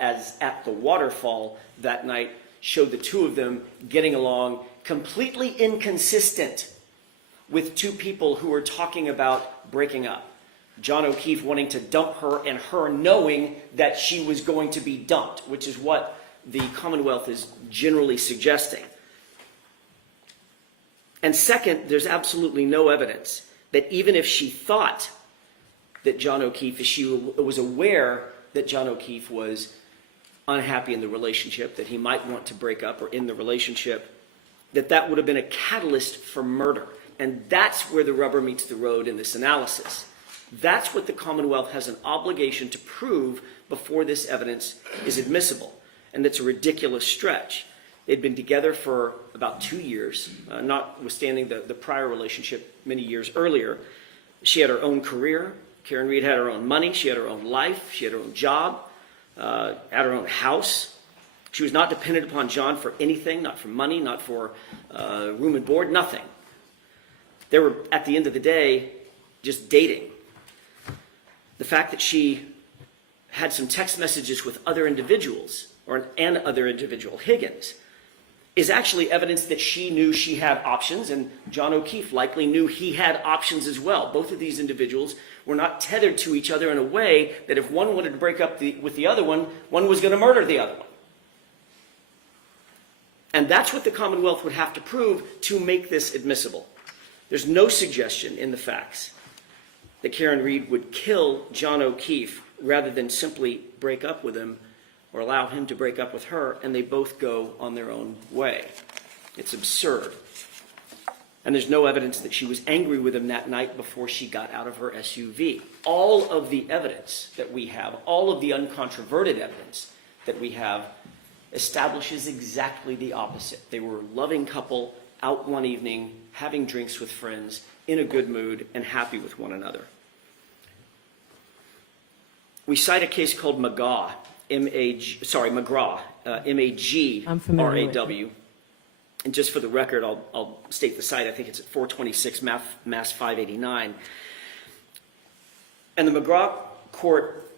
as at the waterfall that night, showed the two of them getting along, completely inconsistent with two people who were talking about breaking up. John O'Keefe wanting to dump her and her knowing that she was going to be dumped, which is what the Commonwealth is generally suggesting. And second, there's absolutely no evidence that even if she thought that John O'Keefe, if she was aware that John O'Keefe was unhappy in the relationship, that he might want to break up or in the relationship, that would have been a catalyst for murder. And that's where the rubber meets the road in this analysis. That's what the Commonwealth has an obligation to prove before this evidence is admissible. And it's a ridiculous stretch. They'd been together for about 2 years, notwithstanding the prior relationship many years earlier. She had her own career. Karen Reed had her own money. She had her own life. She had her own job, had her own house. She was not dependent upon John for anything, not for money, not for room and board, nothing. They were, at the end of the day, just dating. The fact that she had some text messages with other individuals, or an other individual, Higgins, is actually evidence that she knew she had options, and John O'Keefe likely knew he had options as well. Both of these individuals were not tethered to each other in a way that if one wanted to break up with the other one was going to murder the other one. And that's what the Commonwealth would have to prove to make this admissible. There's no suggestion in the facts that Karen Reed would kill John O'Keefe rather than simply break up with him or allow him to break up with her, and they both go on their own way. It's absurd. And there's no evidence that she was angry with him that night before she got out of her SUV. All of the evidence that we have, all of the uncontroverted evidence that we have, establishes exactly the opposite. They were a loving couple, out one evening, having drinks with friends, in a good mood, and happy with one another. We cite a case called McGraw, M-A-G-R-A-W. And just for the record, I'll state the site. I think it's at 426 Mass 589. And the McGraw court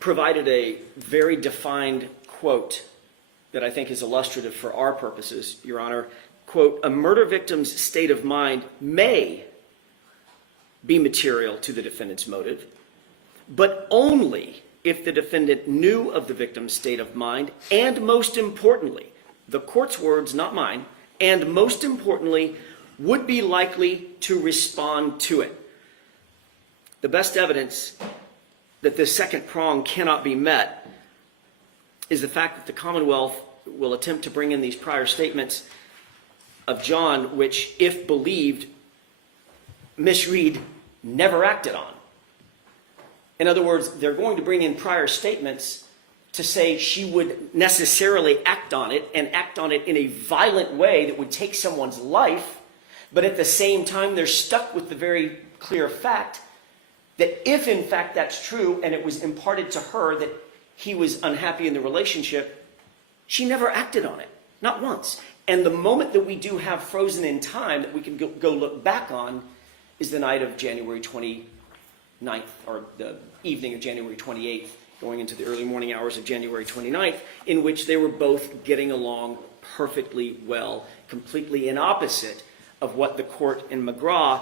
provided a very defined quote that I think is illustrative for our purposes, Your Honor. Quote, "A murder victim's state of mind may be material to the defendant's motive, but only if the defendant knew of the victim's state of mind, and most importantly," the court's words, not mine, "and most importantly, would be likely to respond to it." The best evidence that this second prong cannot be met is the fact that the Commonwealth will attempt to bring in these prior statements of John, which, if believed, Miss Reed never acted on. In other words, they're going to bring in prior statements to say she would necessarily act on it, and act on it in a violent way that would take someone's life, but at the same time they're stuck with the very clear fact that if in fact that's true and it was imparted to her that he was unhappy in the relationship, she never acted on it, not once. And the moment that we do have frozen in time that we can go look back on is the night of January 29th, or the evening of January 28th, going into the early morning hours of January 29th, in which they were both getting along perfectly well, completely in opposite of what the court in McGraw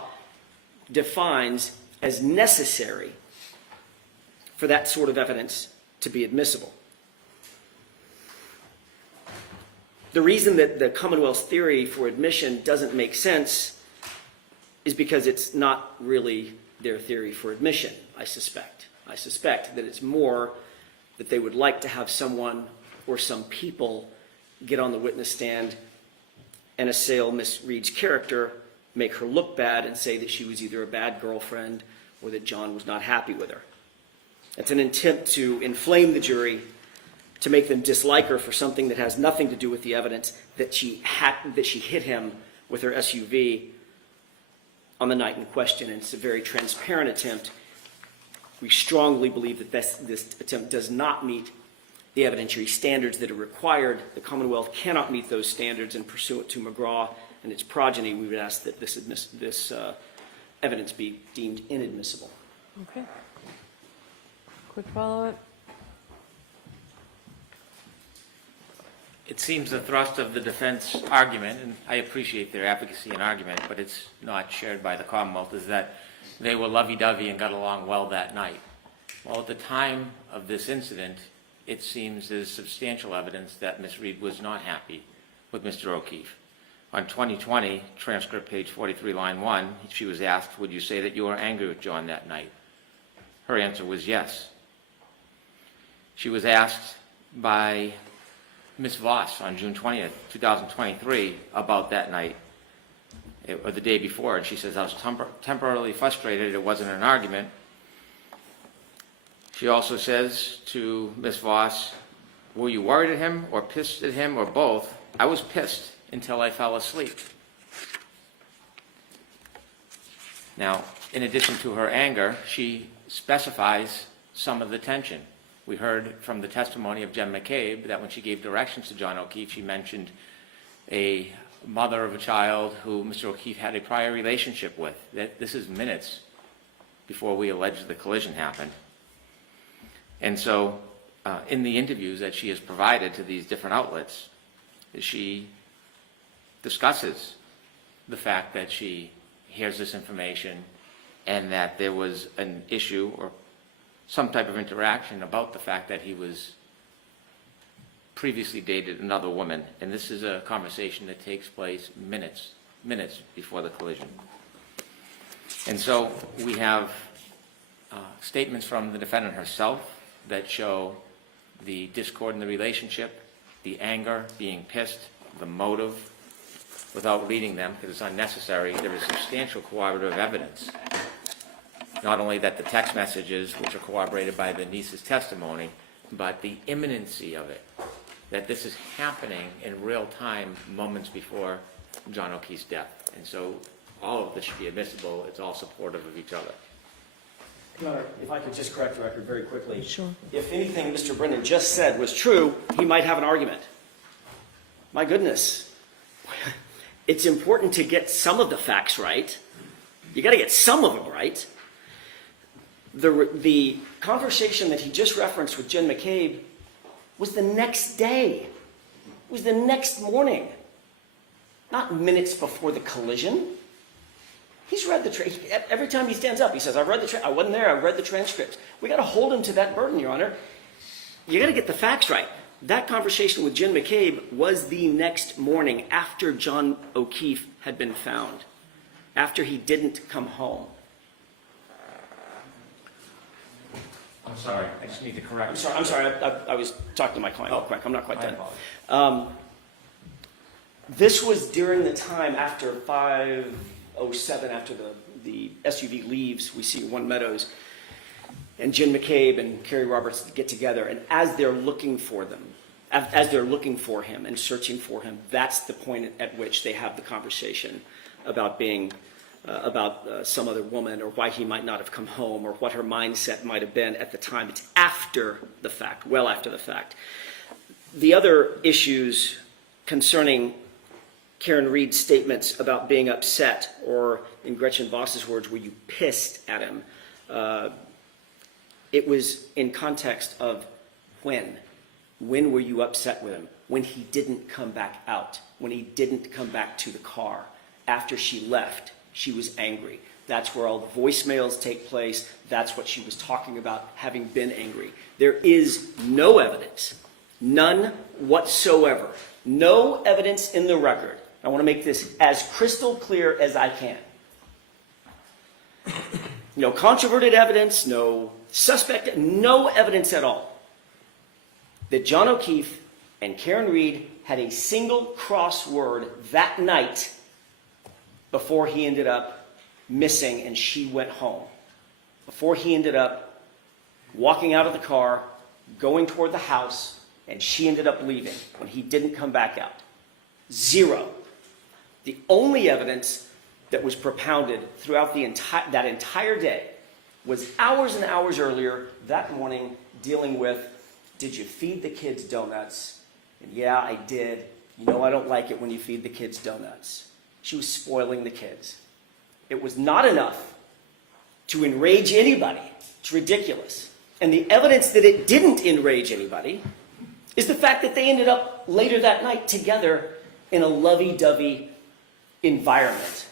defines as necessary for that sort of evidence to be admissible. The reason that the Commonwealth's theory for admission doesn't make sense is because it's not really their theory for admission, I suspect. I suspect that it's more that they would like to have someone or some people get on the witness stand and assail Miss Reed's character, make her look bad, and say that she was either a bad girlfriend or that John was not happy with her. It's an attempt to inflame the jury, to make them dislike her for something that has nothing to do with the evidence that she hit him with her SUV on the night in question. And it's a very transparent attempt. We strongly believe that this attempt does not meet the evidentiary standards that are required. The Commonwealth cannot meet those standards, and pursuant to McGraw and its progeny, we would ask that this evidence be deemed inadmissible. Okay. Quick follow-up. It seems the thrust of the defense argument, and I appreciate their advocacy and argument, but it's not shared by the Commonwealth, is that they were lovey-dovey and got along well that night. Well, at the time of this incident, it seems there's substantial evidence that Ms. Reed was not happy with Mr. O'Keefe. On 2020, transcript page 43, line 1, she was asked, would you say that you were angry with John that night? Her answer was yes. She was asked by Ms. Voss on June 20th, 2023, about that night, or the day before, and she says, I was temporarily frustrated, it wasn't an argument. She also says to Ms. Voss, were you worried at him or pissed at him or both? I was pissed until I fell asleep. Now, in addition to her anger, she specifies some of the tension. We heard from the testimony of Jen McCabe that when she gave directions to John O'Keefe, she mentioned a mother of a child who Mr. O'Keefe had a prior relationship with. This is minutes before we allege the collision happened. And so in the interviews that she has provided to these different outlets, she discusses the fact that she hears this information and that there was an issue or some type of interaction about the fact that he was previously dated another woman. And this is a conversation that takes place minutes before the collision. And so we have statements from the defendant herself that show the discord in the relationship, the anger, being pissed, the motive. Without reading them, because it's unnecessary, there is substantial corroborative evidence. Not only that the text messages, which are corroborated by the niece's testimony, but the imminency of it, that this is happening in real time, moments before John O'Keefe's death. And so all of this should be admissible. It's all supportive of each other. Your Honor, if I could just correct the record very quickly. Sure. If anything Mr. Brennan just said was true, he might have an argument. My goodness. It's important to get some of the facts right. You got to get some of them right. The conversation that he just referenced with Jen McCabe was the next day. It was the next morning, not minutes before the collision. He's read the every time he stands up, he says, "I've read the I wasn't there. I've read the transcripts." We got to hold him to that burden, Your Honor. You got to get the facts right. That conversation with Jen McCabe was the next morning after John O'Keefe had been found, after he didn't come home. I'm sorry, I just need to correct. I'm sorry. I was talking to my client real quick. I'm not quite done. This was during the time after 5:07, after the SUV leaves. We see One Meadows, and Jen McCabe and Kerry Roberts get together, and as they're looking for them, as they're looking for him and searching for him, that's the point at which they have the conversation about being some other woman, or why he might not have come home, or what her mindset might have been at the time. It's after the fact, well after the fact. The other issues concerning Karen Reed's statements about being upset, or in Gretchen Voss's words, were you pissed at him? It was in context of when. When were you upset with him? When he didn't come back out, when he didn't come back to the car. After she left, she was angry. That's where all the voicemails take place. That's what she was talking about, having been angry. There is no evidence, none whatsoever, no evidence in the record. I want to make this as crystal clear as I can. No controverted evidence, no suspect, no evidence at all that John O'Keefe and Karen Reed had a single crossword that night before he ended up missing and she went home. Before he ended up walking out of the car, going toward the house, and she ended up leaving when he didn't come back out. Zero. The only evidence that was propounded throughout that entire day was hours and hours earlier that morning dealing with, did you feed the kids donuts? And yeah, I did. You know I don't like it when you feed the kids donuts. She was spoiling the kids. It was not enough to enrage anybody. It's ridiculous. And the evidence that it didn't enrage anybody is the fact that they ended up later that night together in a lovey-dovey environment,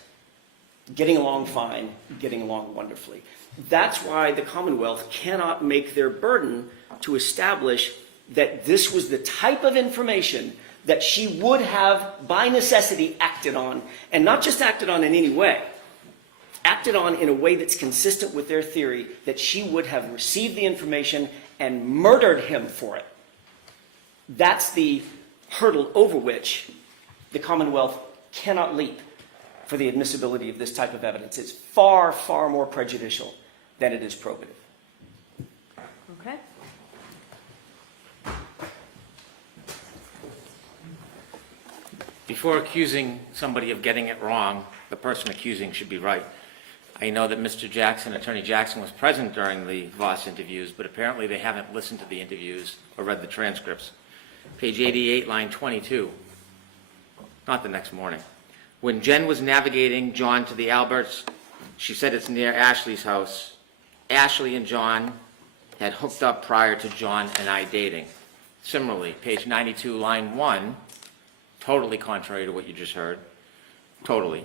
getting along fine, getting along wonderfully. That's why the Commonwealth cannot make their burden to establish that this was the type of information that she would have, by necessity, acted on, and not just acted on in any way, acted on in a way that's consistent with their theory that she would have received the information and murdered him for it. That's the hurdle over which the Commonwealth cannot leap for the admissibility of this type of evidence. It's far, far more prejudicial than it is probative. Okay. Before accusing somebody of getting it wrong, the person accusing should be right. I know that Mr. Jackson, Attorney Jackson, was present during the Voss interviews, but apparently they haven't listened to the interviews or read the transcripts. Page 88, line 22. Not the next morning. When Jen was navigating John to the Alberts, she said it's near Ashley's house. Ashley and John had hooked up prior to John and I dating. Similarly, page 92, line 1, totally contrary to what you just heard. Totally.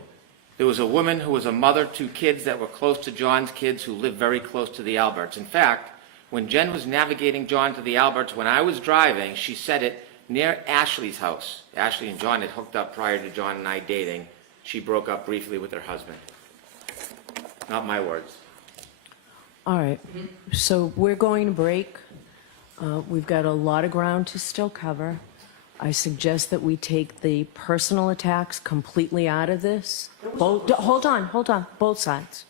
There was a woman who was a mother to kids that were close to John's kids who lived very close to the Alberts. In fact, when Jen was navigating John to the Alberts, when I was driving, she said it near Ashley's house. Ashley and John had hooked up prior to John and I dating. She broke up briefly with her husband. Not my words. All right. So we're going to break. We've got a lot of ground to still cover. I suggest that we take the personal attacks completely out of this. Hold on. Both sides.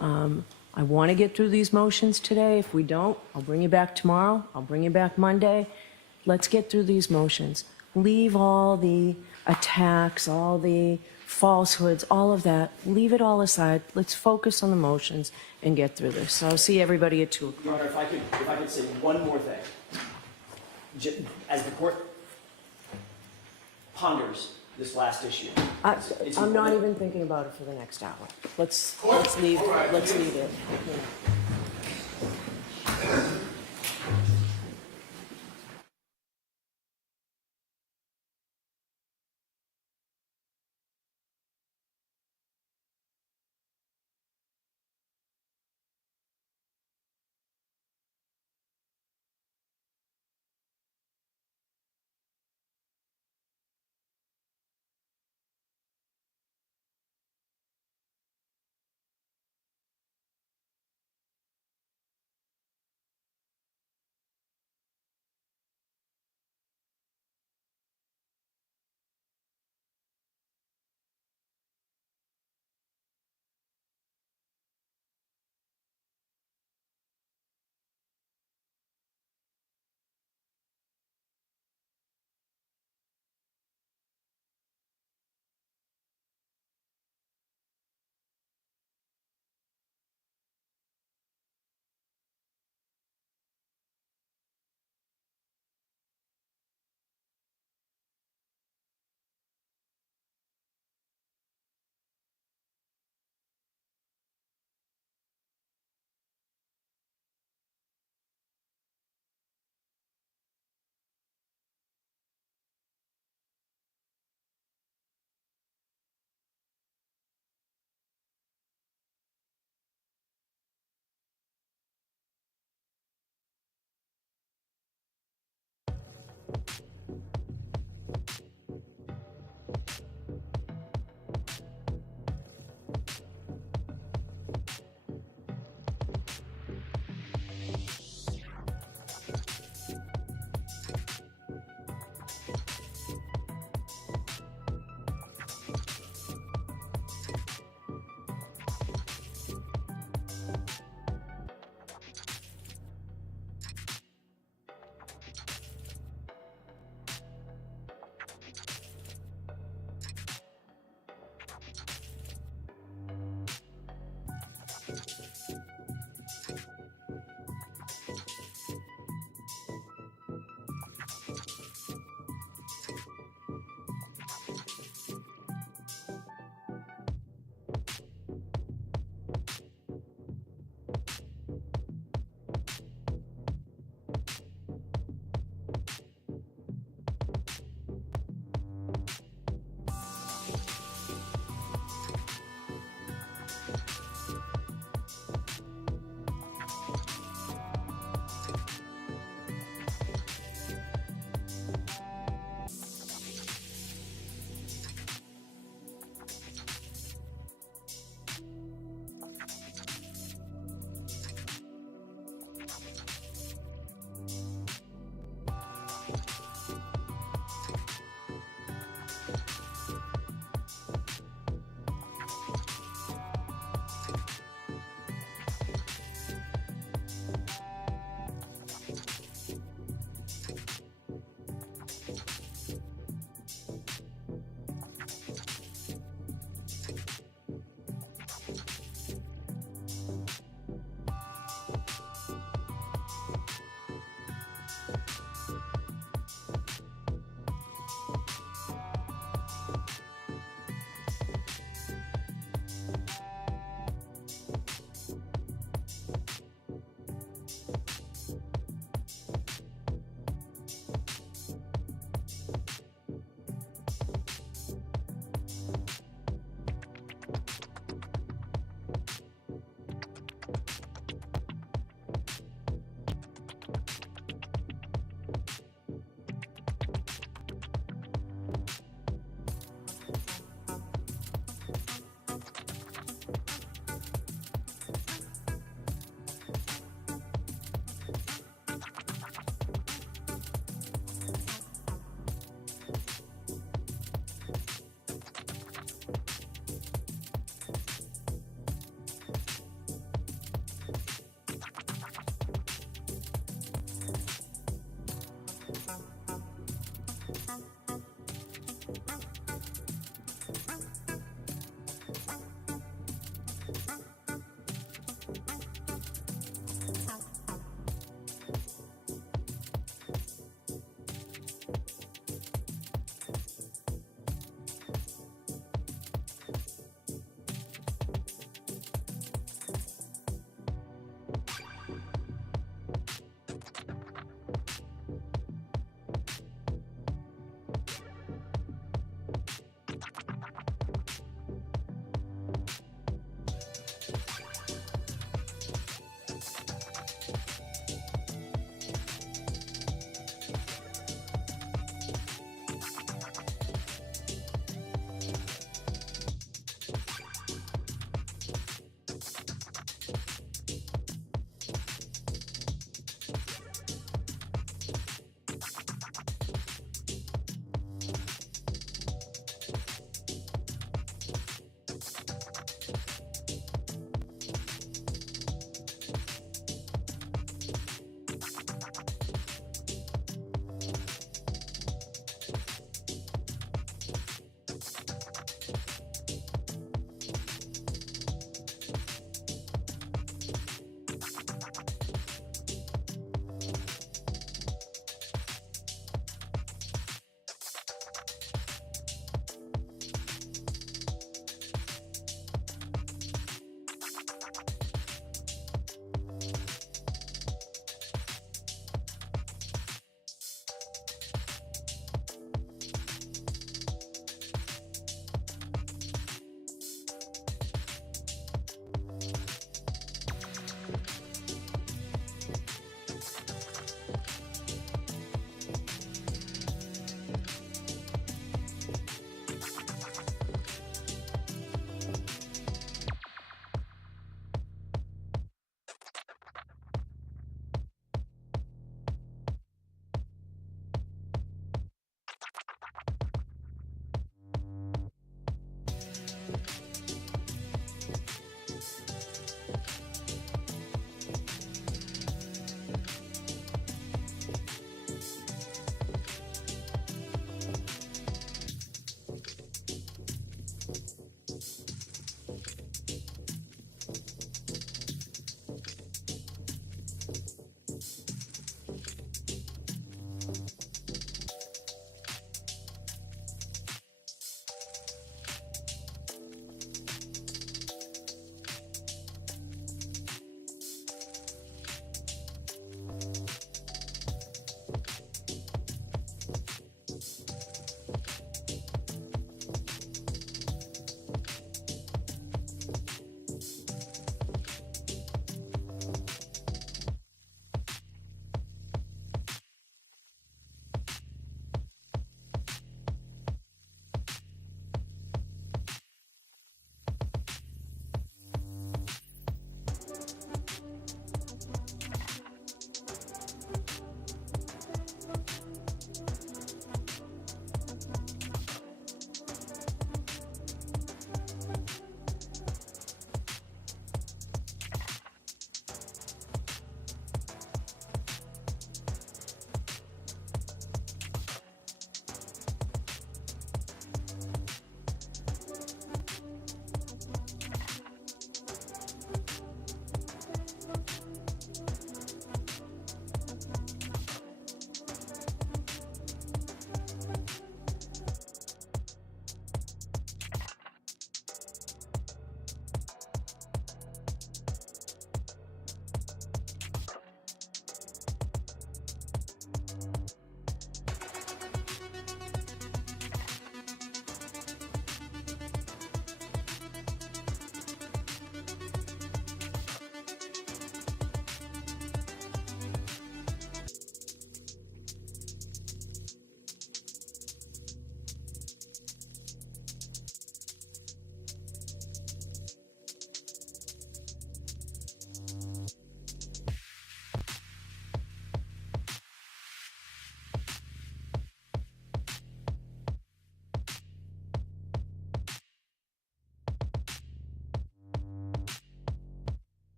I want to get through these motions today. If we don't, I'll bring you back tomorrow. I'll bring you back Monday. Let's get through these motions. Leave all the attacks, all the falsehoods, all of that. Leave it all aside. Let's focus on the motions and get through this. So I'll see everybody at 2 o'clock. Your Honor, if I could say one more thing. As the court ponders this last issue, I'm not even thinking about it for the next hour. Let's leave it.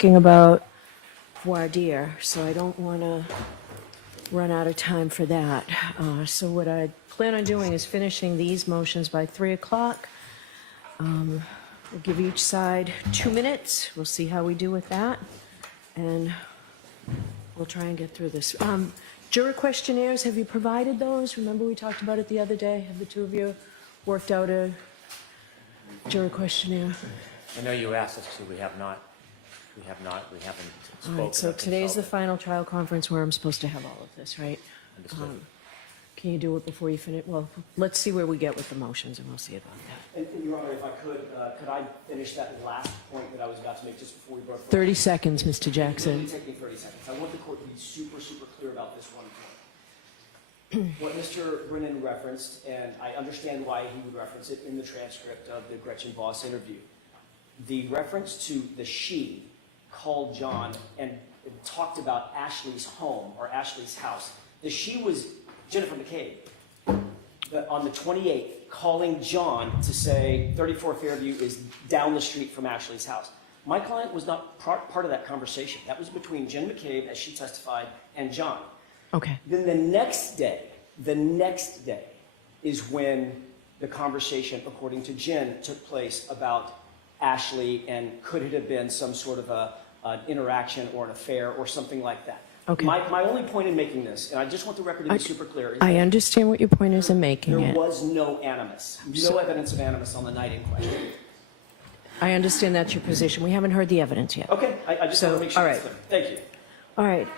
talking about voir dire, so I don't want to run out of time for that. So what I plan on doing is finishing these motions by 3 o'clock. We'll give each side 2 minutes. We'll see how we do with that, and we'll try and get through this. Juror questionnaires, have you provided those? Remember we talked about it the other day? Have the two of you worked out a juror questionnaire? I know you asked us to, we have not. We haven't spoken. All right, so or today's the consulted. final trial conference where I'm supposed to have all of this, right? Understood. Can you do it before you finish? Well, let's see where we get with the motions, and we'll see about that. And Your Honor, if I could I finish that last point that I was about to make just before we broke? 30 seconds, Mr. It will Jackson. take me 30 seconds. I want the court to be super, super clear about this one point. What Mr. Brennan referenced, and I understand why he would reference it in the transcript of the Gretchen Voss interview, the reference to the she called John and talked about Ashley's home or Ashley's house. The she was Jennifer McCabe. On the 28th, calling John to say 34 Fairview is down the street from Ashley's house. My client was not part of that conversation. That was between Jen McCabe, as she testified, and John. Okay. Then the next day is when the conversation, according to Jen, took place about Ashley and could it have been some sort of an interaction or an affair or something like that. Okay. My only point in making this, and I just want the record to be super clear, is I that understand what your point is in making there it. was no animus, no evidence of animus on the night in question. I understand that's your position. We haven't heard the evidence yet. Okay, I just want to make sure all that's right. clear. Thank you. All right.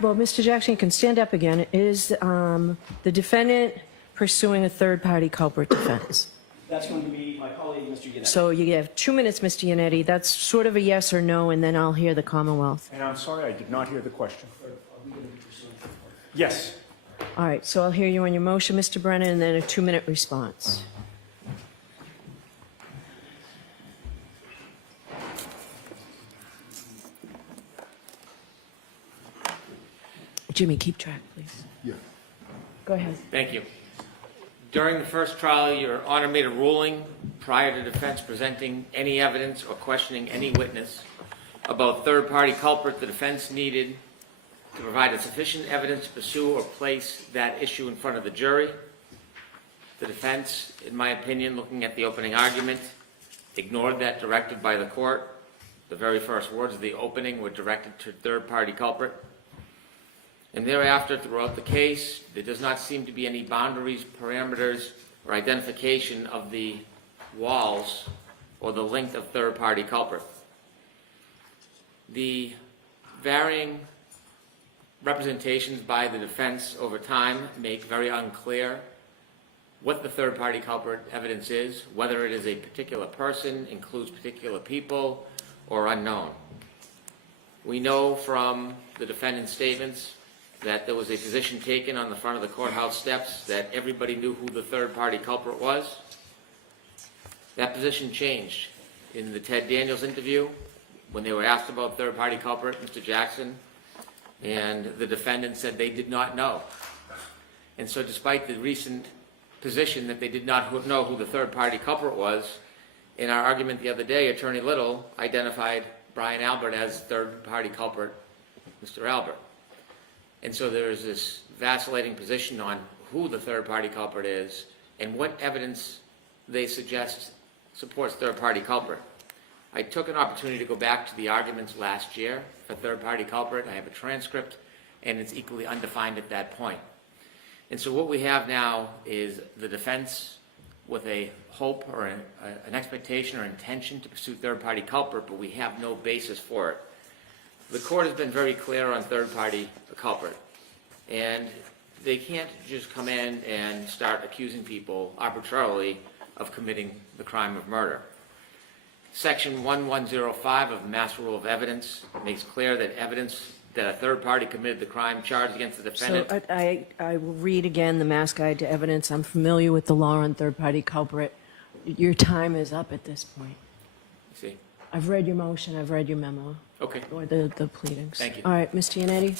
Well, Mr. Jackson, you can stand up again. Is the defendant pursuing a third-party culprit defense? That's going to be my colleague, Mr. Yannetti. So you have 2 minutes, Mr. Yannetti. That's sort of a yes or no, and then I'll hear the Commonwealth. And I'm sorry, I did not hear the question. Are we going to be pursuing third party? Yes. All right, so I'll hear you on your motion, Mr. Brennan, and then a 2-minute response. Jimmy, keep track, please. Yeah. Go ahead. Thank you. During the first trial, Your Honor made a ruling prior to defense presenting any evidence or questioning any witness about third-party culprit the defense needed to provide sufficient evidence to pursue or place that issue in front of the jury. The defense, in my opinion, looking at the opening argument, ignored that directive by the court. The very first words of the opening were directed to third-party culprit. And thereafter, throughout the case, there does not seem to be any boundaries, parameters, or identification of the walls or the length of third-party culprit. The varying representations by the defense over time make very unclear what the third-party culprit evidence is, whether it is a particular person, includes particular people, or unknown. We know from the defendant's statements that there was a position taken on the front of the courthouse steps that everybody knew who the third-party culprit was. That position changed in the Ted Daniels interview when they were asked about third-party culprit, Mr. Jackson, and the defendant said they did not know. And so despite the recent position that they did not know who the third-party culprit was, in our argument the other day, Attorney Little identified Brian Albert as third-party culprit, Mr. Albert. And so there is this vacillating position on who the third-party culprit is and what evidence they suggest supports third-party culprit. I took an opportunity to go back to the arguments last year for third-party culprit. I have a transcript, and it's equally undefined at that point. And so what we have now is the defense with a hope or an expectation or intention to pursue third-party culprit, but we have no basis for it. The court has been very clear on third-party culprit, and they can't just come in and start accusing people arbitrarily of committing the crime of murder. Section 1105 of the Mass Rule of Evidence makes clear that evidence that a third party committed the crime charged against the defendant. So I will read again the Mass Guide to Evidence. I'm familiar with the law on third-party culprit. Your time is up at this point. See? I've read your motion, I've read your memo. Okay. Or the pleadings. Thank you. All right, Mr. Yannetti?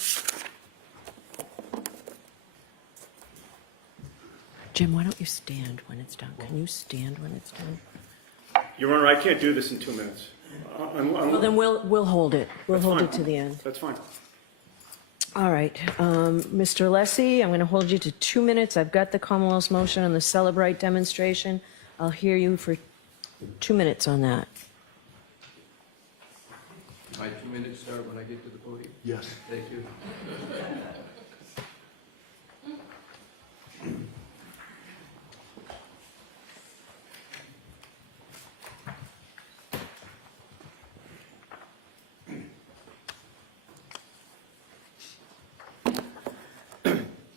Jim, why don't you stand when it's done? Can you stand when it's done? Your Honor, I can't do this in 2 minutes. Well, then we'll hold it. We'll That's hold fine. it to the end. That's fine. All right. Mr. Alessi, I'm going to hold you to 2 minutes. I've got the Commonwealth's motion on the Celebrate demonstration. I'll hear you for 2 minutes on that. My 2 minutes start when I get to the podium? Yes. Thank you.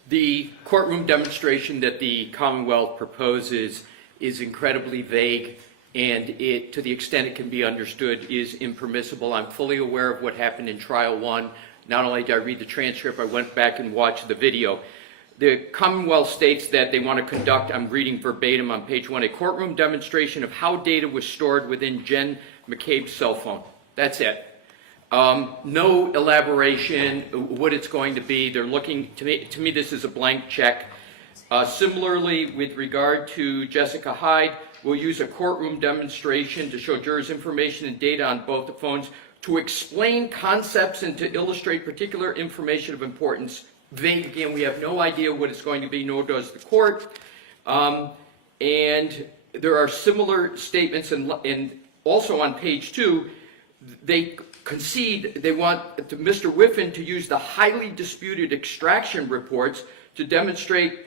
The courtroom demonstration that the Commonwealth proposes is incredibly vague, and it, to the extent it can be understood, is impermissible. I'm fully aware of what happened in Trial 1. Not only did I read the transcript, I went back and watched the video. The Commonwealth states that they want to conduct, I'm reading verbatim on page 1, a courtroom demonstration of how data was stored within Jen McCabe's cell phone. That's it. No elaboration, what it's going to be. They're looking, to me this is a blank check. Similarly, with regard to Jessica Hyde, we'll use a courtroom demonstration to show jurors information and data on both the phones to explain concepts and to illustrate particular information of importance. Vague, again, we have no idea what it's going to be, nor does the court. And there are similar statements, and also on page 2, they concede they want Mr. Whiffen to use the highly disputed extraction reports to demonstrate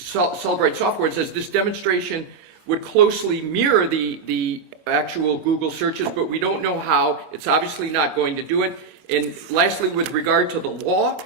Celebrate software. It says this demonstration would closely mirror the actual Google searches, but we don't know how. It's obviously not going to do it. And lastly, with regard to the law,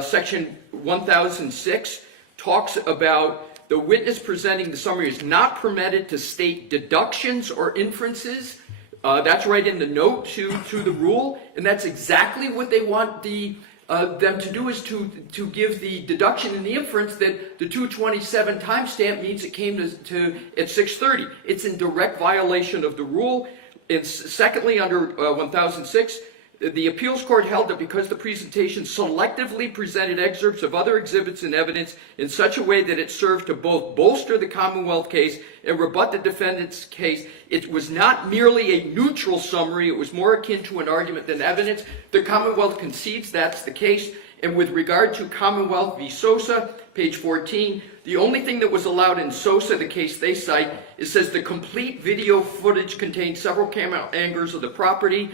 section 1006 talks about the witness presenting the summary is not permitted to state deductions or inferences. That's right in the note to the rule, and that's exactly what they want them to do, is to give the deduction and the inference that the 227 timestamp means it came to at 6:30. It's in direct violation of the rule. And secondly, under 1006, the appeals court held that because the presentation selectively presented excerpts of other exhibits and evidence in such a way that it served to both bolster the Commonwealth case and rebut the defendant's case, it was not merely a neutral summary, it was more akin to an argument than evidence. The Commonwealth concedes that's the case. And with regard to Commonwealth v. Sosa, page 14, the only thing that was allowed in Sosa, the case they cite, it says the complete video footage contained several camera angles of the property,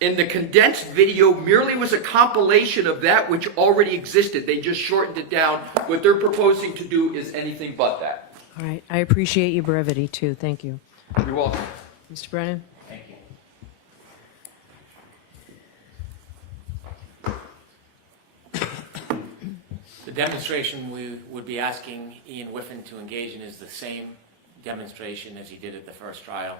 and the condensed video merely was a compilation of that which already existed. They just shortened it down. What they're proposing to do is anything but that. All right. I appreciate your brevity, too. Thank you. You're welcome. Mr. Brennan? Thank you. The demonstration we would be asking Ian Whiffen to engage in is the same demonstration as he did at the first trial.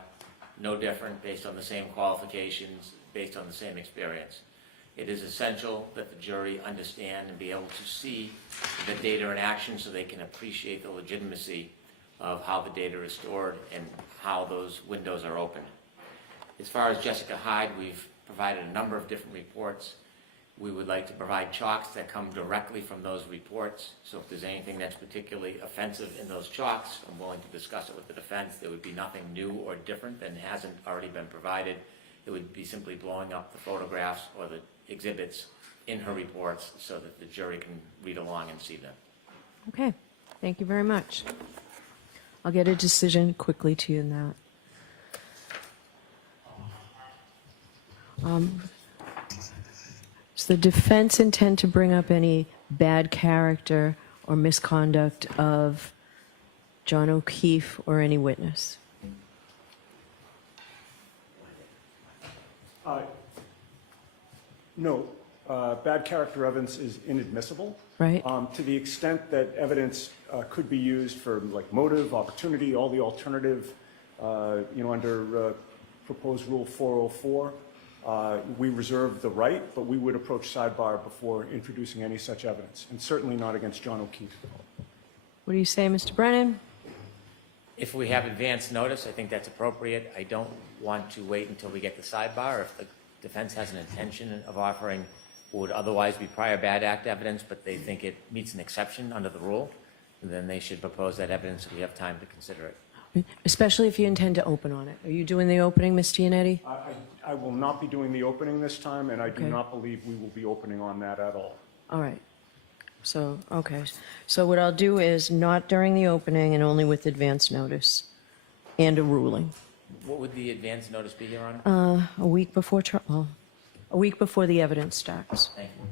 No different, based on the same qualifications, based on the same experience. It is essential that the jury understand and be able to see the data in action so they can appreciate the legitimacy of how the data is stored and how those windows are opened. As far as Jessica Hyde, we've provided a number of different reports. We would like to provide chalks that come directly from those reports. So if there's anything that's particularly offensive in those chalks, I'm willing to discuss it with the defense. There would be nothing new or different than hasn't already been provided. It would be simply blowing up the photographs or the exhibits in her reports so that the jury can read along and see them. Okay. Thank you very much. I'll get a decision quickly to you in that. Does the defense intend to bring up any bad character or misconduct of John O'Keefe or any witness? No, bad character evidence is inadmissible. Right. To the extent that evidence could be used for like motive, opportunity, all the alternative, under proposed rule 404, we reserve the right, but we would approach sidebar before introducing any such evidence, and certainly not against John O'Keefe. What do you say, Mr. Brennan? If we have advance notice, I think that's appropriate. I don't want to wait until we get the sidebar. If the defense has an intention of offering what would otherwise be prior bad act evidence, but they think it meets an exception under the rule, then they should propose that evidence so we have time to consider it. Especially if you intend to open on it. Are you doing the opening, Ms. Gianetti? I will not be doing the opening this time, and I do Okay. not believe we will be opening on that at all. All right. So, okay. So what I'll do is not during the opening and only with advance notice and a ruling. What would the advance notice be, Your Honor? A week before, well, a week before the evidence starts. Thank you.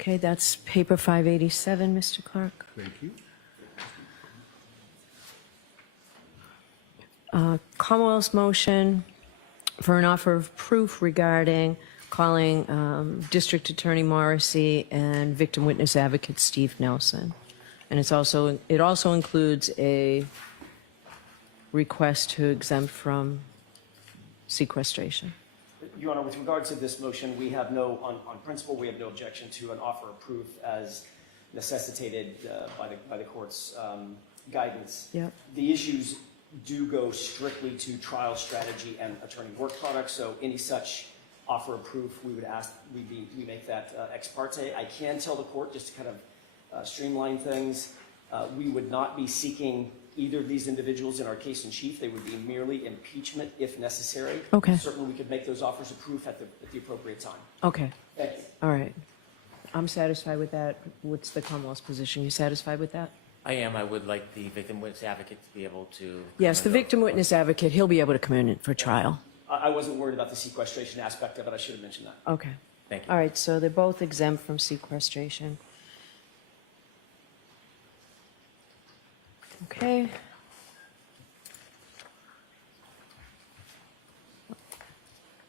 Okay, that's paper 587, Mr. Clerk. Thank you. Commonwealth's motion for an offer of proof regarding calling District Attorney Morrissey and victim witness advocate Steve Nelson. And it also includes a request to exempt from sequestration. Your Honor, with regard to this motion, we have no, on principle, we have no objection to an offer of proof as necessitated by the court's guidance. Yep. The issues do go strictly to trial strategy and attorney work product, so any such offer of proof, we would ask, we make that ex parte. I can tell the court, just to kind of streamline things, we would not be seeking either of these individuals in our case in chief. They would be merely impeachment if necessary. Okay. Certainly, we could make those offers of proof at the appropriate time. Okay. Thank you. All right. I'm satisfied with that. What's the Commonwealth's position? You satisfied with that? I am. I would like the victim witness advocate to be able to... Yes, the victim witness advocate, he'll be able to come in for trial. I wasn't worried about the sequestration aspect of it. I should have mentioned that. Okay. Thank you. All right, so they're both exempt from sequestration. Okay.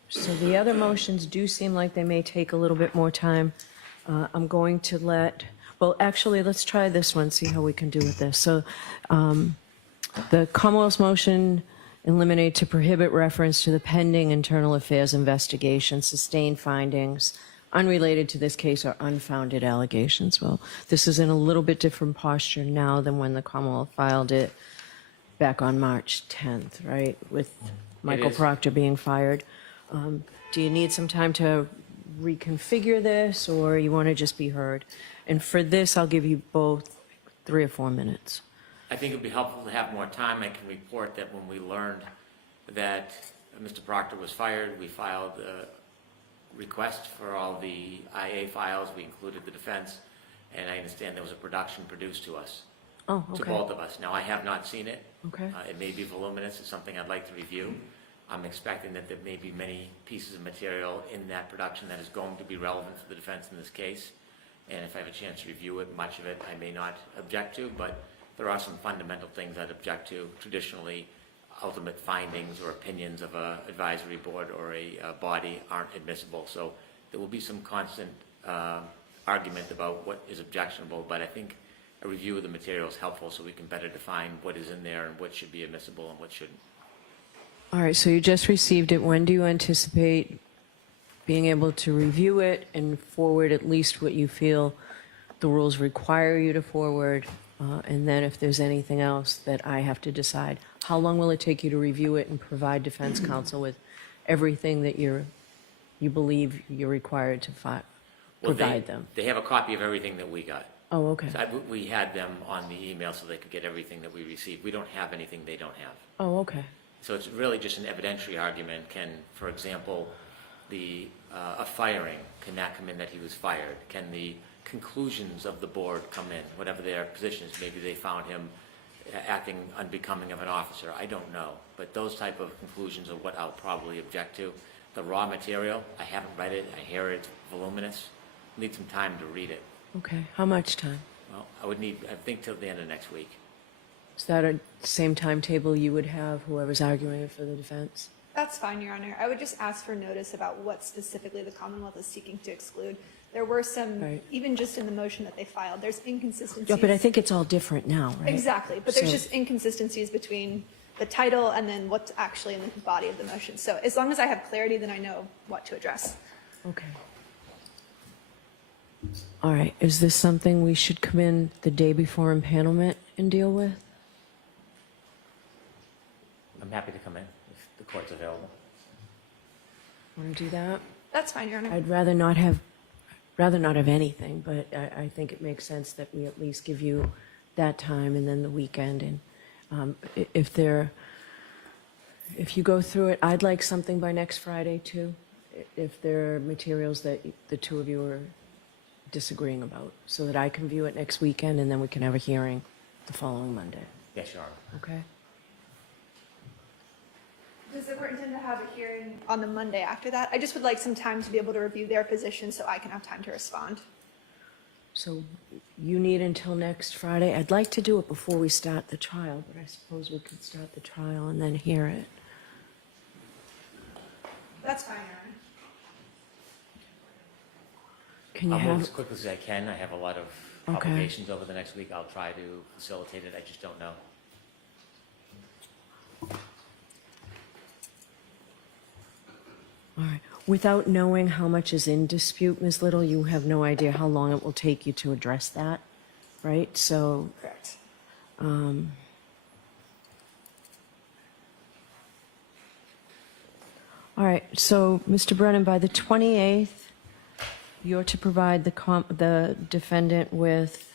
So the other motions do seem like they may take a little bit more time. I'm going to let, well, actually, let's try this one, see how we can do with this. So the Commonwealth's motion eliminate to prohibit reference to the pending internal affairs investigation, sustained findings unrelated to this case or unfounded allegations. Well, this is in a little bit different posture now than when the Commonwealth filed it back on March 10th, right? With Michael is. Proctor being fired. Do you need some time to reconfigure this, or you want to just be heard? And for this, I'll give you both 3 or 4 minutes. I think it would be helpful to have more time. I can report that when we learned that Mr. Proctor was fired, we filed a request for all the IA files. We included the defense, and I understand there was a production produced to us, Oh, to okay. both of us. Now, I have not seen it. Okay. It may be voluminous. It's something I'd like to review. I'm expecting that there may be many pieces of material in that production that is going to be relevant for the defense in this case. And if I have a chance to review it, much of it I may not object to, but there are some fundamental things I'd object to. Traditionally, ultimate findings or opinions of an advisory board or a body aren't admissible. So there will be some constant argument about what is objectionable, but I think a review of the material is helpful so we can better define what is in there and what should be admissible and what shouldn't. All right, so you just received it. When do you anticipate being able to review it and forward at least what you feel the rules require you to forward? And then if there's anything else that I have to decide, how long will it take you to review it and provide defense counsel with everything that you believe you're required to provide them? They have a copy of everything that we got. Oh, okay. So we had them on the email so they could get everything that we received. We don't have anything they don't have. Oh, okay. So it's really just an evidentiary argument. Can, for example, a firing, can that come in that he was fired? Can the conclusions of the board come in, whatever their positions? Maybe they found him acting unbecoming of an officer. I don't know. But those type of conclusions are what I'll probably object to. The raw material, I haven't read it. I hear it's voluminous. I need some time to read it. Okay. How much time? Well, I think, till the end of next week. Is that a same timetable you would have whoever's arguing it for the defense? That's fine, Your Honor. I would just ask for notice about what specifically the Commonwealth is seeking to exclude. There were some, Right. even just in the motion that they filed, there's inconsistencies. Yeah, but I think it's all different now, right? Exactly, but there's So- just inconsistencies between the title and then what's actually in the body of the motion. So as long as I have clarity, then I know what to address. Okay. All right, is this something we should come in the day before impanelment and deal with? I'm happy to come in if the court's available. Want to do that? That's fine, Your Honor. I'd rather not have rather not have anything, but I think it makes sense that we at least give you that time and then the weekend. And if you go through it, I'd like something by next Friday too, if there are materials that the two of you are disagreeing about, so that I can view it next weekend and then we can have a hearing the following Monday. Yes, Your Honor. Okay? Does the court intend to have a hearing on the Monday after that? I just would like some time to be able to review their position so I can have time to respond. So you need until next Friday? I'd like to do it before we start the trial, but I suppose we could start the trial and then hear it. That's fine, Your Honor. Can you I'll move have, as quickly as I can. I have a lot of Okay. obligations over the next week. I'll try to facilitate it. I just don't know. all right. Without knowing how much is in dispute, Ms. Little, you have no idea how long it will take you to address that, right? So, Correct. all right, so, Mr. Brennan, by the 28th, you're to provide the defendant with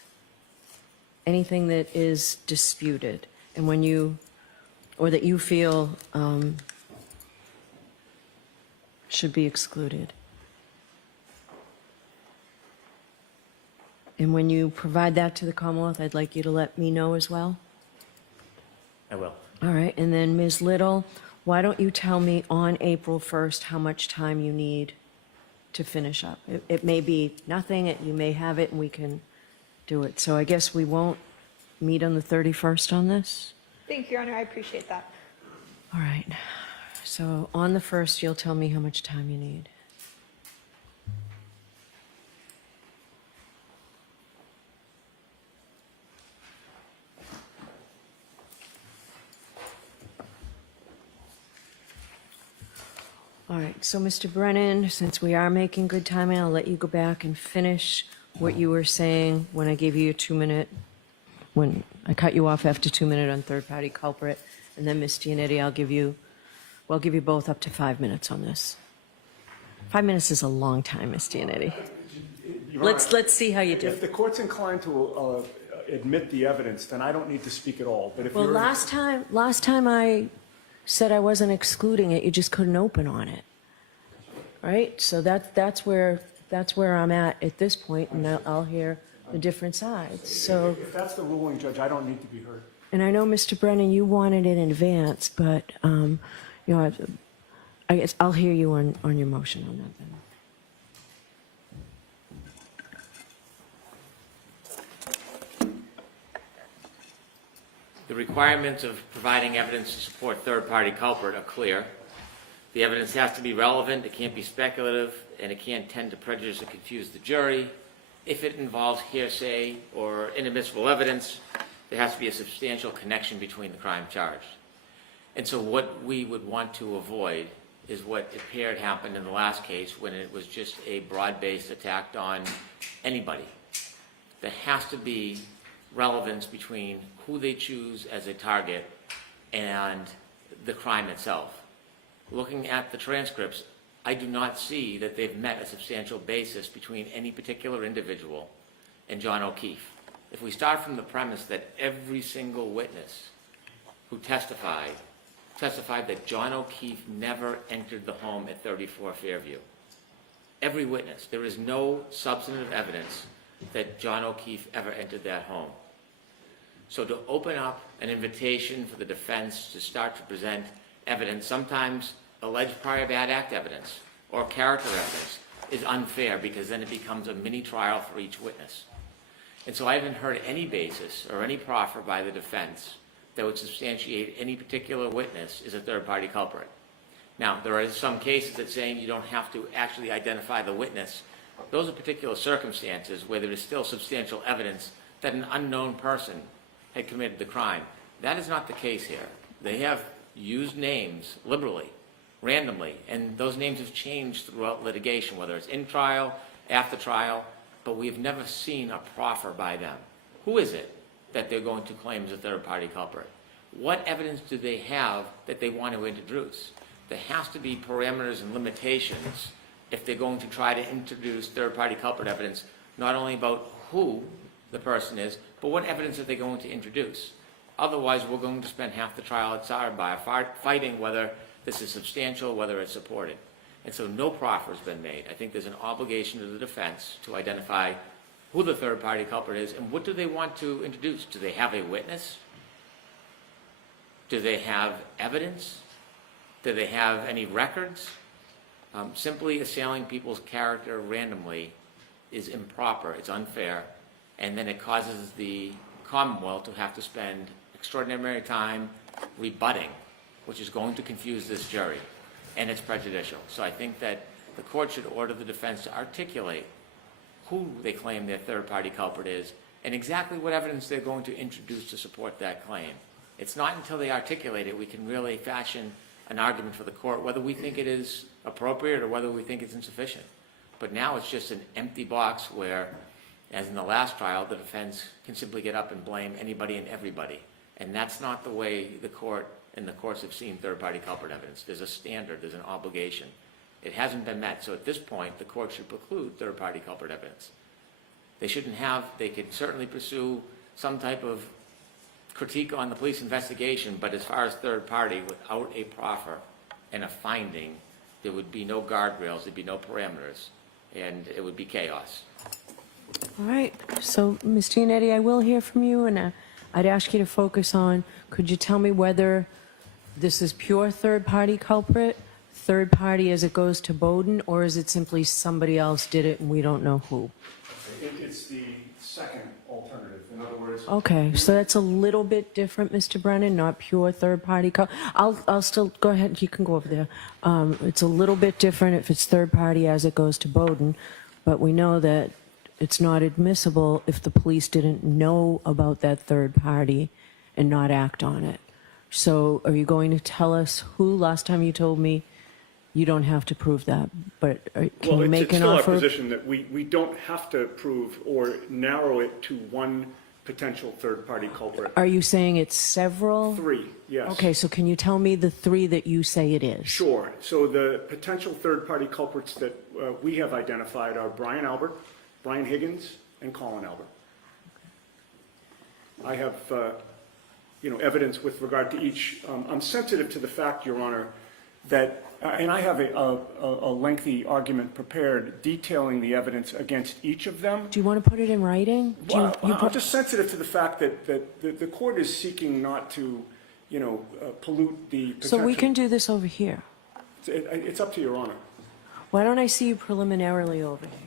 anything that is disputed, and when you, or that you feel should be excluded. And when you provide that to the Commonwealth, I'd like you to let me know as well. I will. All right, and then Ms. Little, why don't you tell me on April 1st how much time you need to finish up? It may be nothing, you may have it, and we can do it. So I guess we won't meet on the 31st on this? Thank you, Your Honor. I appreciate that. All right. So on the 1st, you'll tell me how much time you need. All right, so Mr. Brennan, since we are making good time, I'll let you go back and finish what you were saying when I gave you a 2-minute, when I cut you off after 2 minutes on third-party culprit. And then, Ms. Giannetti, I'll give you both up to 5 minutes on this. 5 minutes is a long time, Ms. Giannetti. Let's see how you do. If the court's inclined to admit the evidence, then I don't need to speak at all. But if Well, you're... last time I said I wasn't excluding it, you just couldn't open on it. Right? So that's where I'm at this point, and I'll hear the different sides. So, If that's the ruling, Judge, I don't need to be heard. and I know, Mr. Brennan, you wanted it in advance, but, you know, I guess I'll hear you on your motion on that then. The requirements of providing evidence to support third-party culprit are clear. The evidence has to be relevant, it can't be speculative, and it can't tend to prejudice or confuse the jury. If it involves hearsay or inadmissible evidence, there has to be a substantial connection between the crime charged. And so what we would want to avoid is what appeared happened in the last case when it was just a broad-based attack on anybody. There has to be relevance between who they choose as a target and the crime itself. Looking at the transcripts, I do not see that they've met a substantial basis between any particular individual and John O'Keefe. If we start from the premise that every single witness who testified that John O'Keefe never entered the home at 34 Fairview. Every witness. There is no substantive evidence that John O'Keefe ever entered that home. So to open up an invitation for the defense to start to present evidence, sometimes alleged prior bad act evidence or character evidence, is unfair because then it becomes a mini trial for each witness. And so I haven't heard any basis or any proffer by the defense that would substantiate any particular witness is a third-party culprit. Now, there are some cases that say you don't have to actually identify the witness. Those are particular circumstances where there is still substantial evidence that an unknown person had committed the crime. That is not the case here. They have used names liberally, randomly, and those names have changed throughout litigation, whether it's in trial, after trial, but we've never seen a proffer by them. Who is it that they're going to claim as a third-party culprit? What evidence do they have that they want to introduce? There has to be parameters and limitations if they're going to try to introduce third-party culprit evidence, not only about who the person is, but what evidence are they going to introduce. Otherwise, we're going to spend half the trial at our bar fighting whether this is substantial, whether it's supported. And so no proffer has been made. I think there's an obligation to the defense to identify who the third-party culprit is and what do they want to introduce. Do they have a witness? Do they have evidence? Do they have any records? Simply assailing people's character randomly is improper, it's unfair, and then it causes the Commonwealth to have to spend extraordinary time rebutting, which is going to confuse this jury, and it's prejudicial. So I think that the court should order the defense to articulate who they claim their third-party culprit is and exactly what evidence they're going to introduce to support that claim. It's not until they articulate it we can really fashion an argument for the court whether we think it is appropriate or whether we think it's insufficient. But now it's just an empty box where, as in the last trial, the defense can simply get up and blame anybody and everybody. And that's not the way the court and the courts have seen third-party culprit evidence. There's a standard, there's an obligation. It hasn't been met, so at this point, the court should preclude third-party culprit evidence. They shouldn't have, they could certainly pursue some type of critique on the police investigation, but as far as third party, without a proffer and a finding, there would be no guardrails, there'd be no parameters, and it would be chaos. All right, so Ms. Giannetti, I will hear from you, and I'd ask you to focus on, could you tell me whether this is pure third-party culprit, third party as it goes to Bowden, or is it simply somebody else did it and we don't know who? It's the second alternative. In other words, Okay, so that's a little bit different, Mr. Brennan, not pure third-party. I'll still, go ahead, you can go over there. It's a little bit different if it's third-party as it goes to Bowden, but we know that it's not admissible if the police didn't know about that third party and not act on it. So are you going to tell us who? Last time you told me you don't have to prove that, but can you make an offer? Well, it's still our position that we don't have to prove or narrow it to one potential third-party culprit. Are you saying it's several? 3, yes. Okay, so can you tell me the 3 that you say it is? Sure. So the potential third-party culprits that we have identified are Brian Albert, Brian Higgins, and Colin Albert. I have, evidence with regard to each. I'm sensitive to the fact, Your Honor, that, and I have a lengthy argument prepared detailing the evidence against each of them. Do you want to put it in writing? Well, I'm just sensitive to the fact that the court is seeking not to, pollute the potential. So we can do this over here. It's up to Your Honor. Why don't I see you preliminarily over here?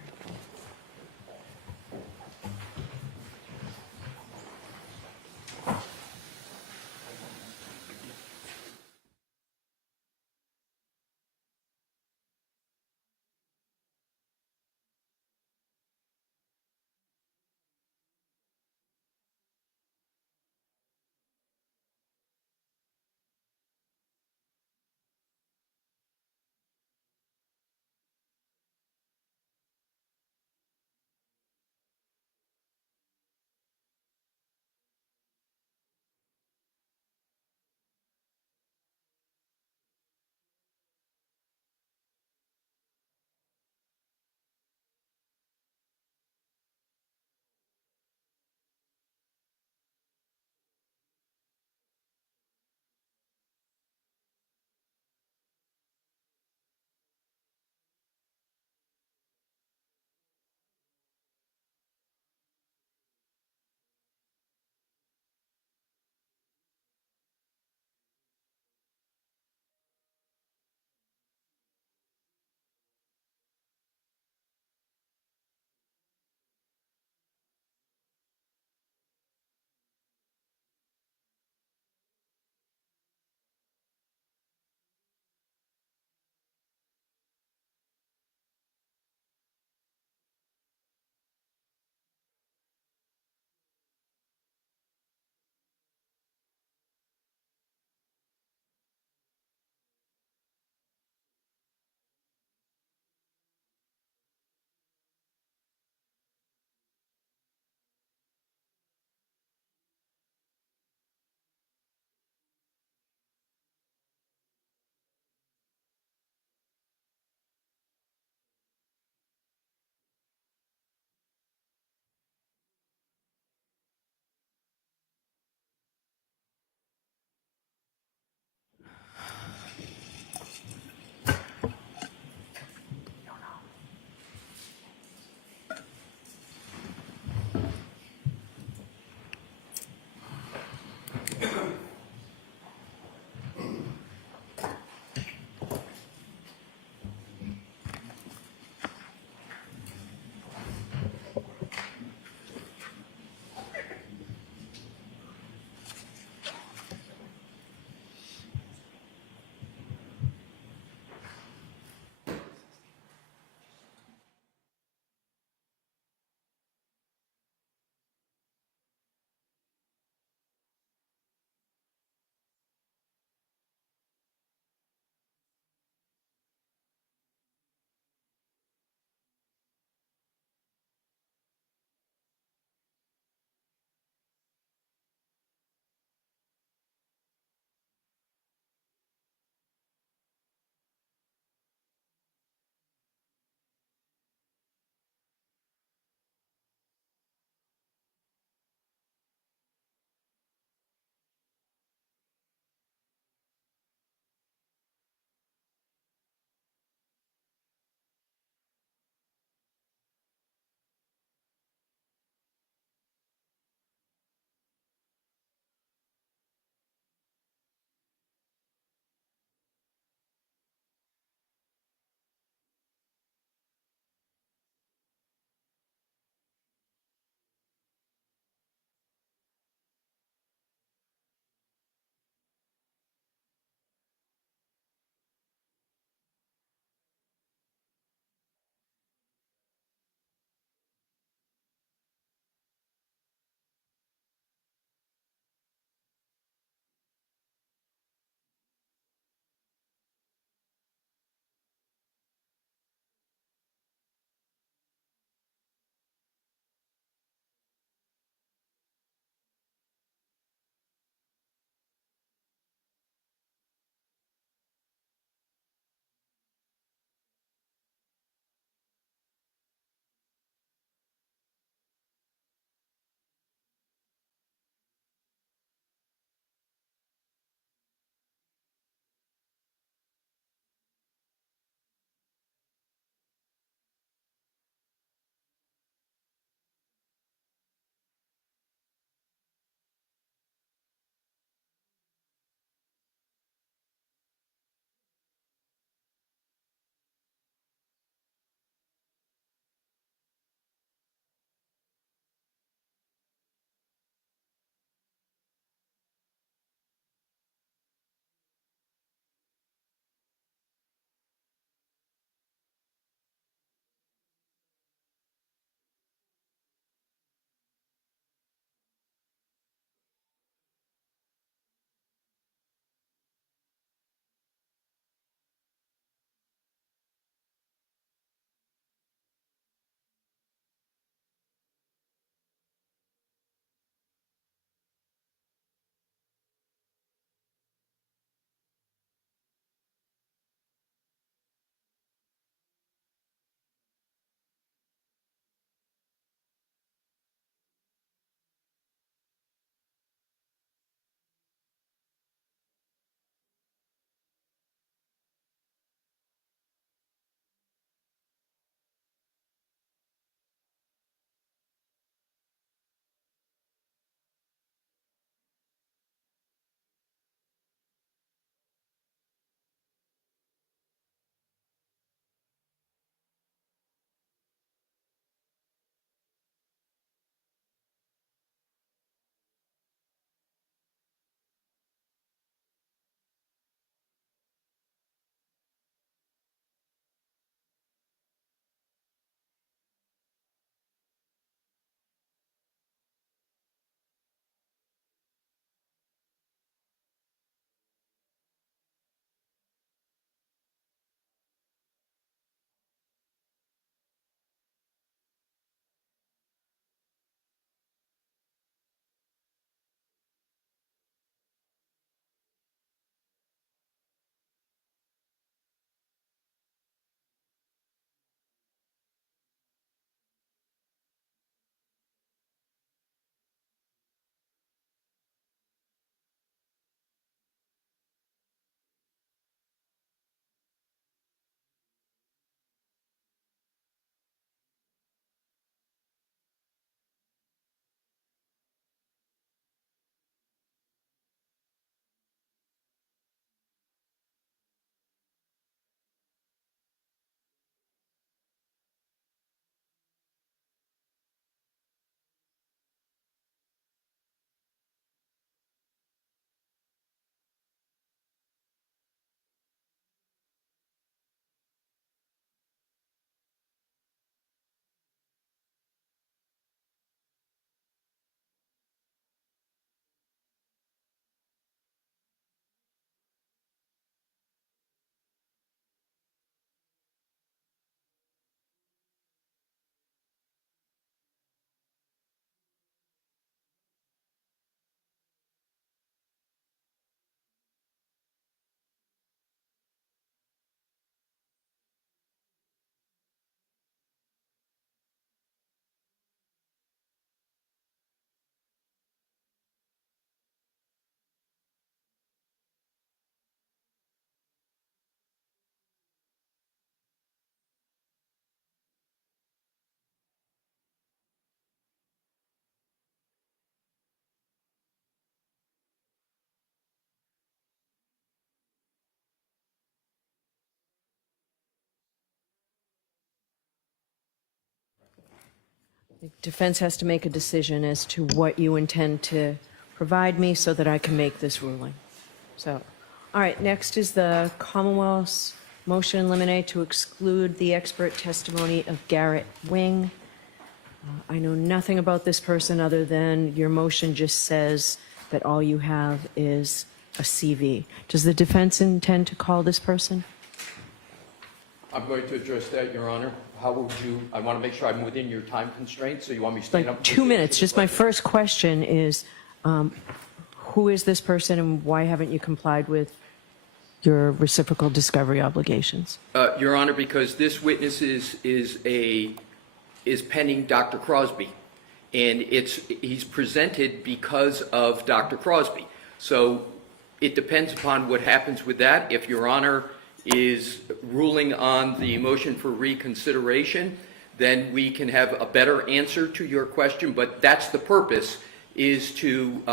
The defense has to make a decision as to what you intend to provide me so that I can make this ruling. So, all right, next is the Commonwealth's motion in limine to exclude the expert testimony of Garrett Wing. I know nothing about this person other than your motion just says that all you have is a CV. Does the defense intend to call this person? I'm going to address that, Your Honor. How would you, I want to make sure I'm within your time constraints, so you want me to stand up? Like 2 minutes. Just my first question is, who is this person and why haven't you complied with your reciprocal discovery obligations? Your Honor, because this witness is pending Dr. Crosby, and he's presented because of Dr. Crosby. So it depends upon what happens with that. If Your Honor is ruling on the motion for reconsideration, then we can have a better answer to your question. But that's the purpose, is to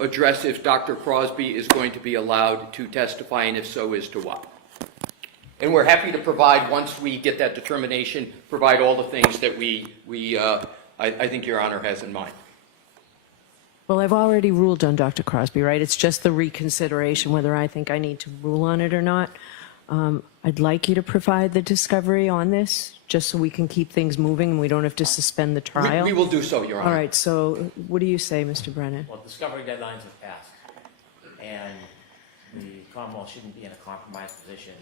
address if Dr. Crosby is going to be allowed to testify, and if so, as to what. And we're happy to provide, once we get that determination, provide all the things that I think Your Honor has in mind. Well, I've already ruled on Dr. Crosby, right? It's just the reconsideration, whether I think I need to rule on it or not. I'd like you to provide the discovery on this, just so we can keep things moving and we don't have to suspend the trial. We will do so, Your Honor. All right, so what do you say, Mr. Brennan? Well, discovery deadlines have passed, and the Commonwealth shouldn't be in a compromised position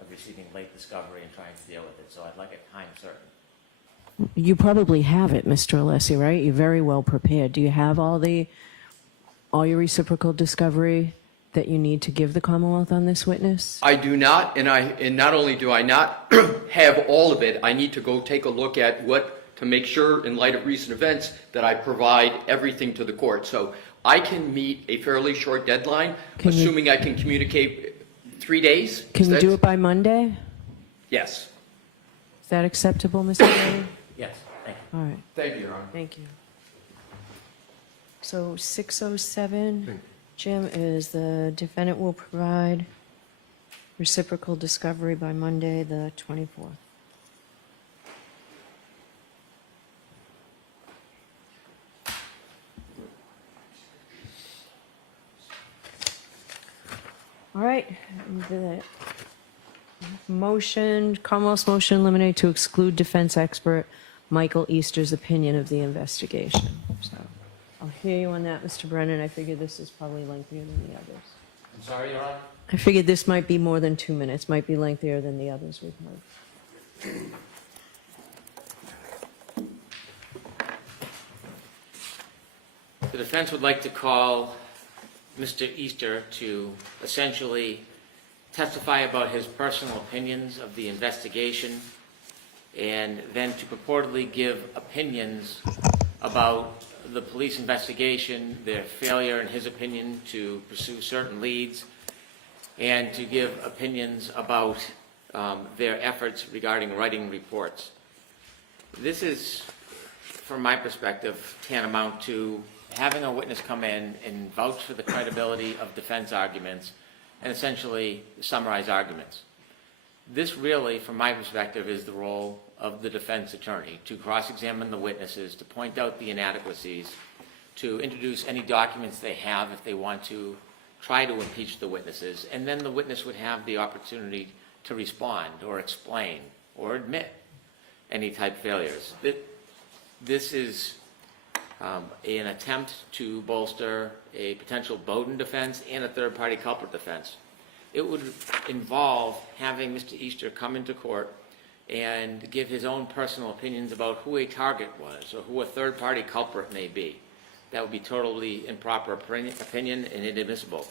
of receiving late discovery and trying to deal with it, so I'd like it time certain. You probably have it, Mr. Alessi, right? You're very well prepared. Do you have all your reciprocal discovery that you need to give the Commonwealth on this witness? I do not, and not only do I not have all of it, I need to go take a look at to make sure, in light of recent events, that I provide everything to the court. So I can meet a fairly short deadline, assuming I can communicate 3 days. Can you do it by Monday? Yes. Is that acceptable, Mr. Brennan? Yes, thank you. All right. Thank you, Your Honor. Thank you. So 607, Jim, is the defendant will provide reciprocal discovery by Monday, the 24th. All right, the motion, Commonwealth's motion eliminate to exclude defense expert Michael Easter's opinion of the investigation. So I'll hear you on that, Mr. Brennan. I figure this is probably lengthier than the others. I'm sorry, Your Honor? I figured this might be more than 2 minutes, might be lengthier than the others we've heard. The defense would like to call Mr. Easter to essentially testify about his personal opinions of the investigation, and then to purportedly give opinions about the police investigation, their failure, in his opinion, to pursue certain leads, and to give opinions about their efforts regarding writing reports. This is, from my perspective, tantamount to having a witness come in and vouch for the credibility of defense arguments and essentially summarize arguments. This really, from my perspective, is the role of the defense attorney, to cross-examine the witnesses, to point out the inadequacies, to introduce any documents they have if they want to try to impeach the witnesses, and then the witness would have the opportunity to respond or explain or admit any type failures. This is an attempt to bolster a potential Bowden defense and a third-party culprit defense. It would involve having Mr. Easter come into court and give his own personal opinions about who a target was or who a third-party culprit may be. That would be totally improper opinion and inadmissible.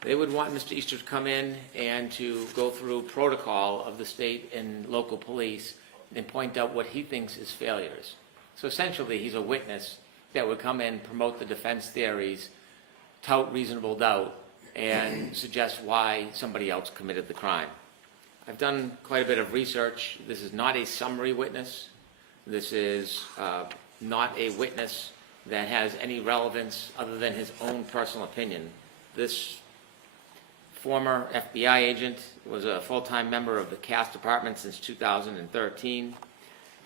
They would want Mr. Easter to come in and to go through protocol of the state and local police and point out what he thinks is failures. So essentially, he's a witness that would come in, promote the defense theories, tout reasonable doubt, and suggest why somebody else committed the crime. I've done quite a bit of research. This is not a summary witness. This is not a witness that has any relevance other than his own personal opinion. This former FBI agent was a full-time member of the CAS department since 2013.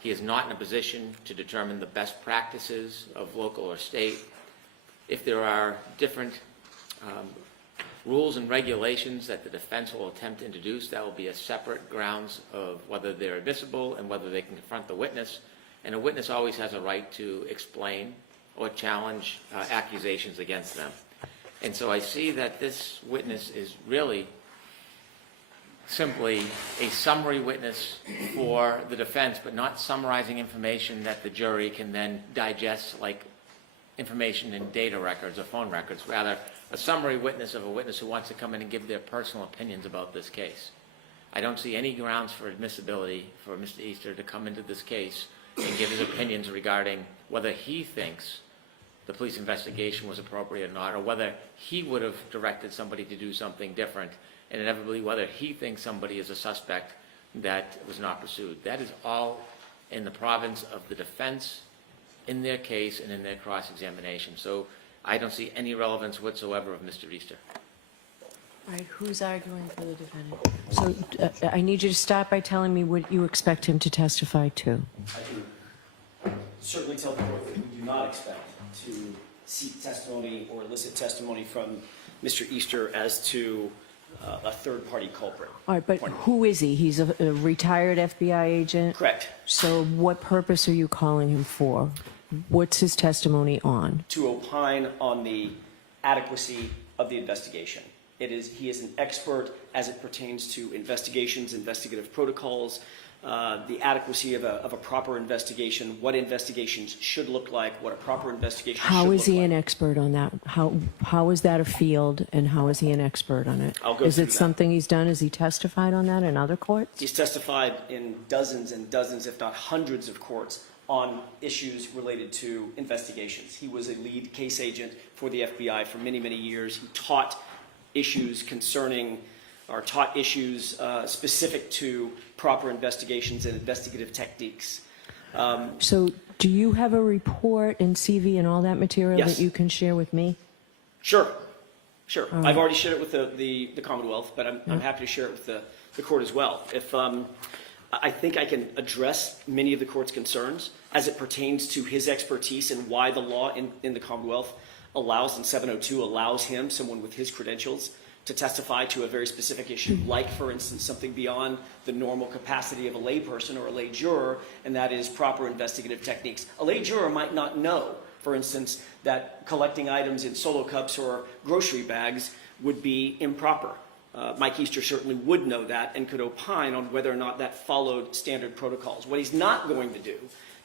He is not in a position to determine the best practices of local or state. If there are different rules and regulations that the defense will attempt to introduce, that will be a separate grounds of whether they're admissible and whether they can confront the witness. And a witness always has a right to explain or challenge accusations against them. And so I see that this witness is really simply a summary witness for the defense, but not summarizing information that the jury can then digest like information in data records or phone records. Rather, a summary witness of a witness who wants to come in and give their personal opinions about this case. I don't see any grounds for admissibility for Mr. Easter to come into this case and give his opinions regarding whether he thinks the police investigation was appropriate or not, or whether he would have directed somebody to do something different, and inevitably whether he thinks somebody is a suspect that was not pursued. That is all in the province of the defense in their case and in their cross-examination. So I don't see any relevance whatsoever of Mr. Easter. All right, who's arguing for the defendant? So I need you to start by telling me what you expect him to testify to. I can certainly tell the court that we do not expect to seek testimony or elicit testimony from Mr. Easter as to a third-party culprit. All right, but who is he? He's a retired FBI agent? Correct. So what purpose are you calling him for? What's his testimony on? To opine on the adequacy of the investigation. He is an expert as it pertains to investigations, investigative protocols, the adequacy of a proper investigation, what investigations should look like, what a proper investigation should look like. How is he an expert on that? How is that a field, and how is he an expert on it? I'll go Is through it that. something he's done? Has he testified on that in other courts? He's testified in dozens and dozens, if not hundreds of courts on issues related to investigations. He was a lead case agent for the FBI for many, many years. He taught issues concerning, or taught issues specific to proper investigations and investigative techniques. So do you have a report and CV and all that material Yes. that you can share with me? Sure, sure. All right. I've already shared it with the Commonwealth, but I'm happy to share it with the court as well. If I think I can address many of the court's concerns as it pertains to his expertise and why the law in the Commonwealth allows, in 702, allows him, someone with his credentials, to testify to a very specific issue, like, for instance, something beyond the normal capacity of a layperson or a lay juror, and that is proper investigative techniques. A lay juror might not know, for instance, that collecting items in solo cups or grocery bags would be improper. Mike Easter certainly would know that and could opine on whether or not that followed standard protocols. What he's not going to do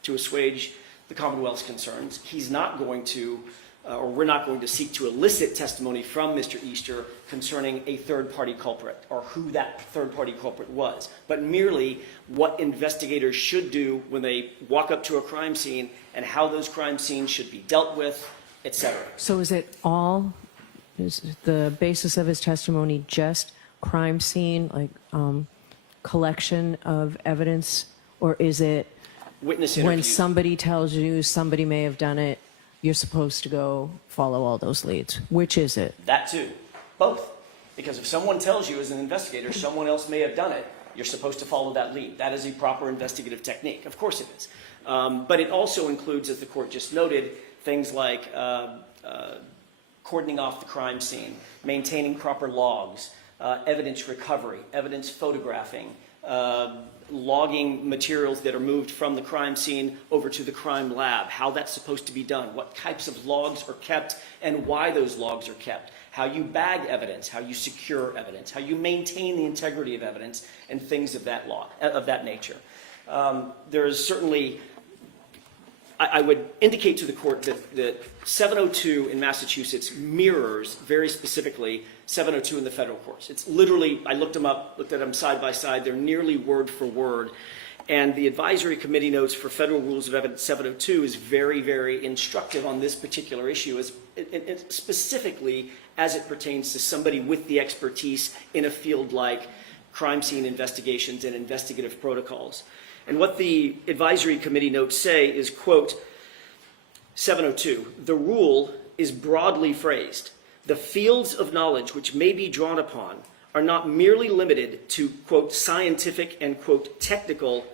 to assuage the Commonwealth's concerns, he's not going to or we're not going to seek to elicit testimony from Mr. Easter concerning a third-party culprit or who that third-party culprit was, but merely what investigators should do when they walk up to a crime scene and how those crime scenes should be dealt with, etc. So is the basis of his testimony just crime scene, like collection of evidence, or is it Witness when interviews. somebody tells you somebody may have done it, you're supposed to go follow all those leads? Which is it? That too. Both. Because if someone tells you as an investigator someone else may have done it, you're supposed to follow that lead. That is a proper investigative technique. Of course it is. But it also includes, as the court just noted, things like cordoning off the crime scene, maintaining proper logs, evidence recovery, evidence photographing, logging materials that are moved from the crime scene over to the crime lab, how that's supposed to be done, what types of logs are kept and why those logs are kept, how you bag evidence, how you secure evidence, how you maintain the integrity of evidence, and things of that nature. There is certainly, I would indicate to the court that 702 in Massachusetts mirrors very specifically 702 in the federal courts. It's literally, I looked them up, looked at them side by side, they're nearly word for word. And the advisory committee notes for Federal Rules of Evidence 702 is very, very instructive on this particular issue, specifically as it pertains to somebody with the expertise in a field like crime scene investigations and investigative protocols. And what the advisory committee notes say is, quote, 702, the rule is broadly phrased. The fields of knowledge which may be drawn upon are not merely limited to, quote, scientific and, quote, technical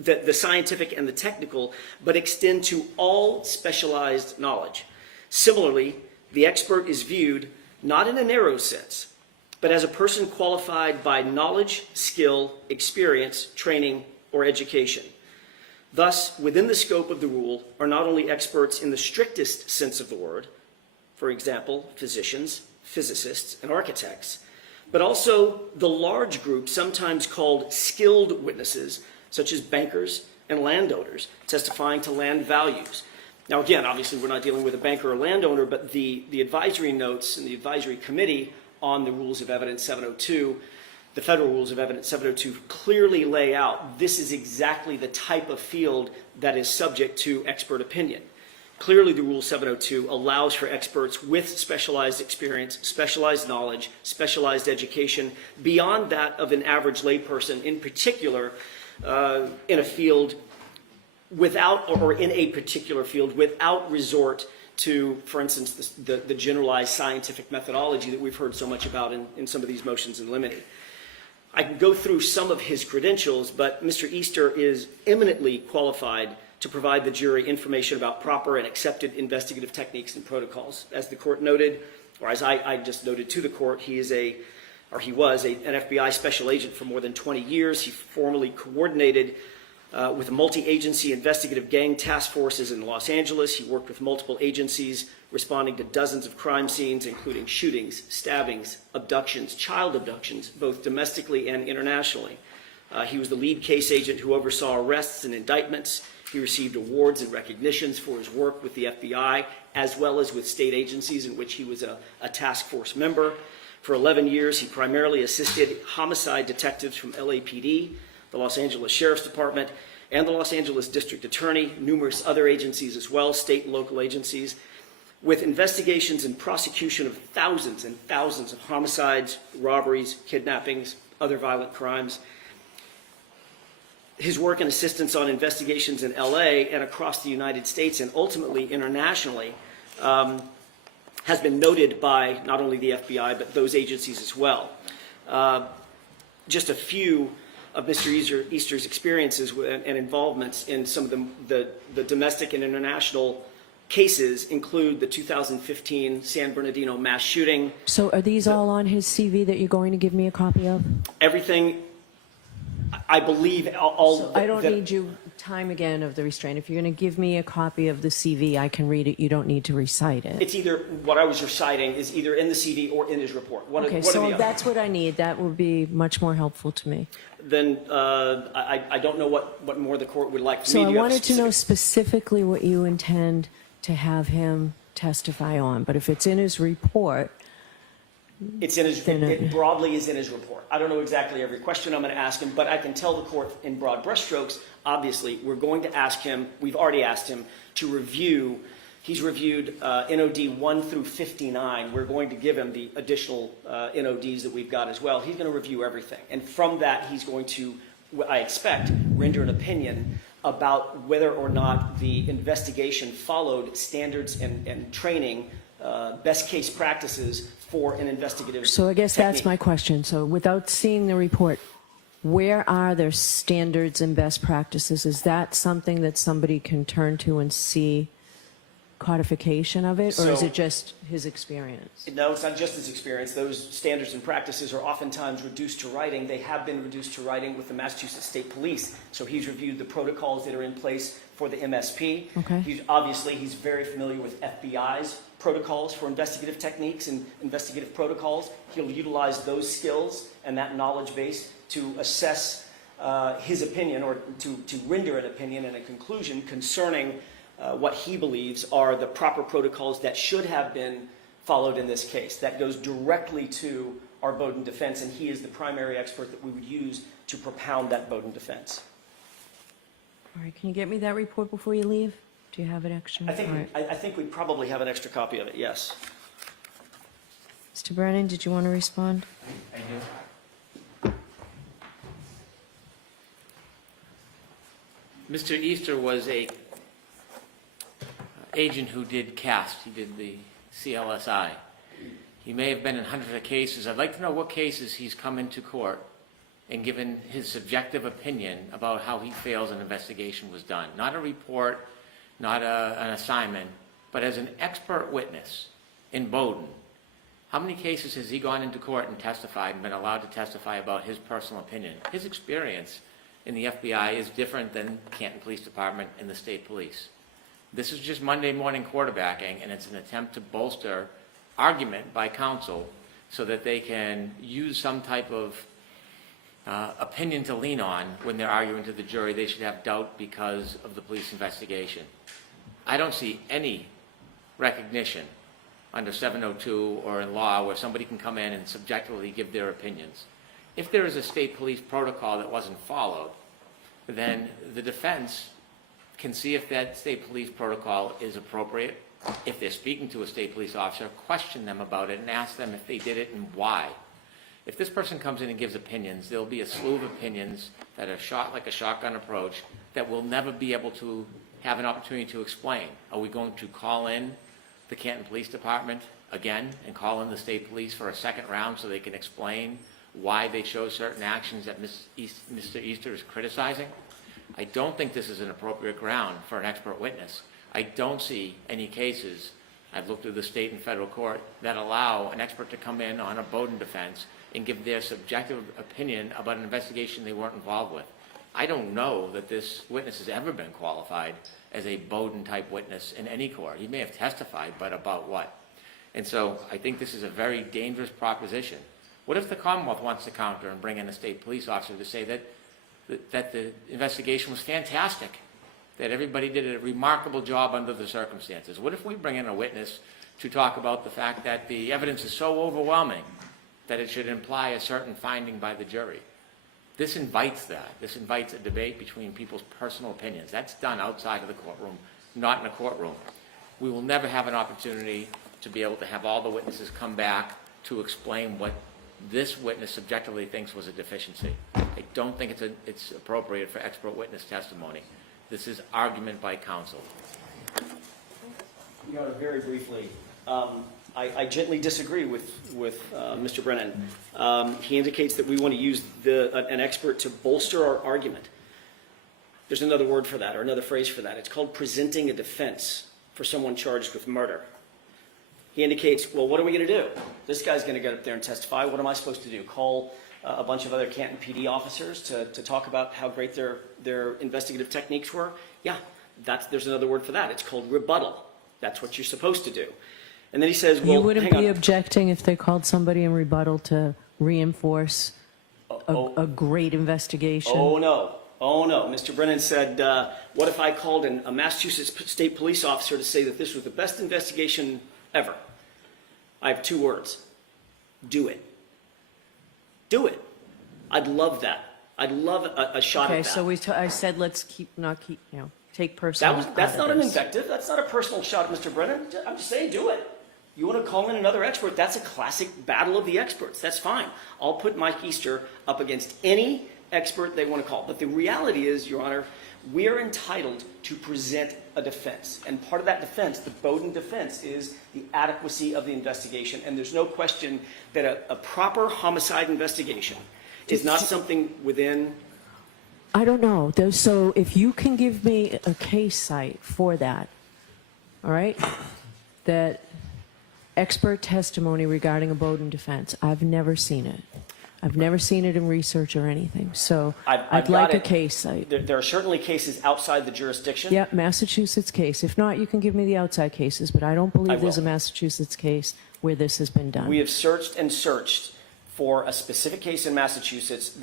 the scientific and the technical, but extend to all specialized knowledge. Similarly, the expert is viewed not in a narrow sense, but as a person qualified by knowledge, skill, experience, training, or education. Thus, within the scope of the rule are not only experts in the strictest sense of the word, for example, physicians, physicists, and architects, but also the large group sometimes called skilled witnesses, such as bankers and landowners testifying to land values. Now, again, obviously we're not dealing with a banker or landowner, but the advisory notes and the advisory committee on the Rules of Evidence 702, the Federal Rules of Evidence 702, clearly lay out this is exactly the type of field that is subject to expert opinion. Clearly, the Rule 702 allows for experts with specialized experience, specialized knowledge, specialized education, beyond that of an average layperson, in particular, in a field without, or in a particular field, without resort to, for instance, the generalized scientific methodology that we've heard so much about in some of these motions in limine. I can go through some of his credentials, but Mr. Easter is eminently qualified to provide the jury information about proper and accepted investigative techniques and protocols. As the court noted, or as I just noted to the court, he was an FBI special agent for more than 20 years. He formally coordinated with multi-agency investigative gang task forces in Los Angeles. He worked with multiple agencies responding to dozens of crime scenes, including shootings, stabbings, abductions, child abductions, both domestically and internationally. He was the lead case agent who oversaw arrests and indictments. He received awards and recognitions for his work with the FBI, as well as with state agencies in which he was a task force member. For 11 years, he primarily assisted homicide detectives from LAPD, the Los Angeles Sheriff's Department, and the Los Angeles District Attorney, numerous other agencies as well, state and local agencies, with investigations and prosecution of thousands and thousands of homicides, robberies, kidnappings, other violent crimes. His work and assistance on investigations in LA and across the United States and ultimately internationally has been noted by not only the FBI, but those agencies as well. Just a few of Mr. Easter's experiences and involvements in some of the domestic and international cases include the 2015 San Bernardino mass shooting. So are these all on his CV that you're going to give me a copy of? Everything, I believe, all. So I don't need you time again of the restraint. If you're going to give me a copy of the CV, I can read it. You don't need to recite it. It's either, what I was reciting is either in the CV or in his report. Okay, so that's what I need. That would be much more helpful to me. Then I don't know what more the court would like. So I wanted to know specifically what you intend to have him testify on. But if it's in his report, it's in his. It broadly is in his report. I don't know exactly every question I'm going to ask him, but I can tell the court in broad brushstrokes. Obviously, we're going to ask him. We've already asked him to review. He's reviewed NOD 1 through 59. We're going to give him the additional NODs that we've got as well. He's going to review everything, and from that, he's going to, I expect, render an opinion about whether or not the investigation followed standards and training, best case practices for an investigative So I guess technique. that's my question. So without seeing the report, where are their standards and best practices? Is that something that somebody can turn to and see codification of it, or is it just his experience? No, it's not just his experience. Those standards and practices are oftentimes reduced to writing. They have been reduced to writing with the Massachusetts State Police. So he's reviewed the protocols that are in place for the MSP. Okay. He's very familiar with FBI's protocols for investigative techniques and investigative protocols. He'll utilize those skills and that knowledge base to assess his opinion, or to render an opinion and a conclusion concerning what he believes are the proper protocols that should have been followed in this case. That goes directly to our Bowdoin defense, and he is the primary expert that we would use to propound that Bowdoin defense. All right, can you get me that report before you leave? Do you have it extra? I think, All right. I think we probably have an extra copy of it, yes. Mr. Brennan, did you want to respond? I do. Mr. Easter was a agent who did CAST. He did the CLSI. He may have been in hundreds of cases. I'd like to know what cases he's come into court and given his subjective opinion about how he feels an investigation was done. Not a report, not an assignment, but as an expert witness in Bowdoin. How many cases has he gone into court and testified and been allowed to testify about his personal opinion? His experience in the FBI is different than Canton Police Department and the state police. This is just Monday morning quarterbacking, and it's an attempt to bolster argument by counsel so that they can use some type of opinion to lean on when they're arguing to the jury they should have doubt because of the police investigation. I don't see any recognition under 702 or in law where somebody can come in and subjectively give their opinions. If there is a state police protocol that wasn't followed, then the defense can see if that state police protocol is appropriate. If they're speaking to a state police officer, question them about it and ask them if they did it and why. If this person comes in and gives opinions, there'll be a slew of opinions that are shot like a shotgun approach that we'll never be able to have an opportunity to explain. Are we going to call in the Canton Police Department again and call in the state police for a second round so they can explain why they chose certain actions that Mr. Easter is criticizing? I don't think this is an appropriate ground for an expert witness. I don't see any cases, I've looked through the state and federal court, that allow an expert to come in on a Bowdoin defense and give their subjective opinion about an investigation they weren't involved with. I don't know that this witness has ever been qualified as a Bowdoin-type witness in any court. He may have testified, but about what? And so I think this is a very dangerous proposition. What if the Commonwealth wants to counter and bring in a state police officer to say that the investigation was fantastic, that everybody did a remarkable job under the circumstances? What if we bring in a witness to talk about the fact that the evidence is so overwhelming that it should imply a certain finding by the jury? This invites that. This invites a debate between people's personal opinions. That's done outside of the courtroom, not in a courtroom. We will never have an opportunity to be able to have all the witnesses come back to explain what this witness subjectively thinks was a deficiency. I don't think it's appropriate for expert witness testimony. This is argument by counsel. Your Honor, very briefly, I gently disagree with Mr. Brennan. He indicates that we want to use an expert to bolster our argument. There's another word for that, or another phrase for that. It's called presenting a defense for someone charged with murder. He indicates, well, what are we going to do? This guy's going to get up there and testify. What am I supposed to do? Call a bunch of other Canton PD officers to talk about how great their investigative techniques were? Yeah, there's another word for that. It's called rebuttal. That's what you're supposed to do. And then he says, well, You wouldn't hang on. be objecting if they called somebody in rebuttal to reinforce a great investigation? Oh, no. Oh, no. Mr. Brennan said, what if I called in a Massachusetts state police officer to say that this was the best investigation ever? I have 2 words. Do it. Do it. I'd love that. I'd love a shot at that. Okay, so I said let's take personal. That's not an invective. That's not a personal shot at Mr. Brennan. I'm just saying, do it. You want to call in another expert? That's a classic battle of the experts. That's fine. I'll put Mike Easter up against any expert they want to call. But the reality is, Your Honor, we're entitled to present a defense. And part of that defense, the Bowdoin defense, is the adequacy of the investigation. And there's no question that a proper homicide investigation is not something within... I don't know. So if you can give me a case site for that, all right, that expert testimony regarding a Bowdoin defense, I've never seen it. I've never seen it in research or anything. So I'd like a case site. There are certainly cases outside the jurisdiction. Yep, Massachusetts case. If not, you can give me the outside cases, but I don't believe there's a Massachusetts case where this has been done. We have searched and searched for a specific case in Massachusetts.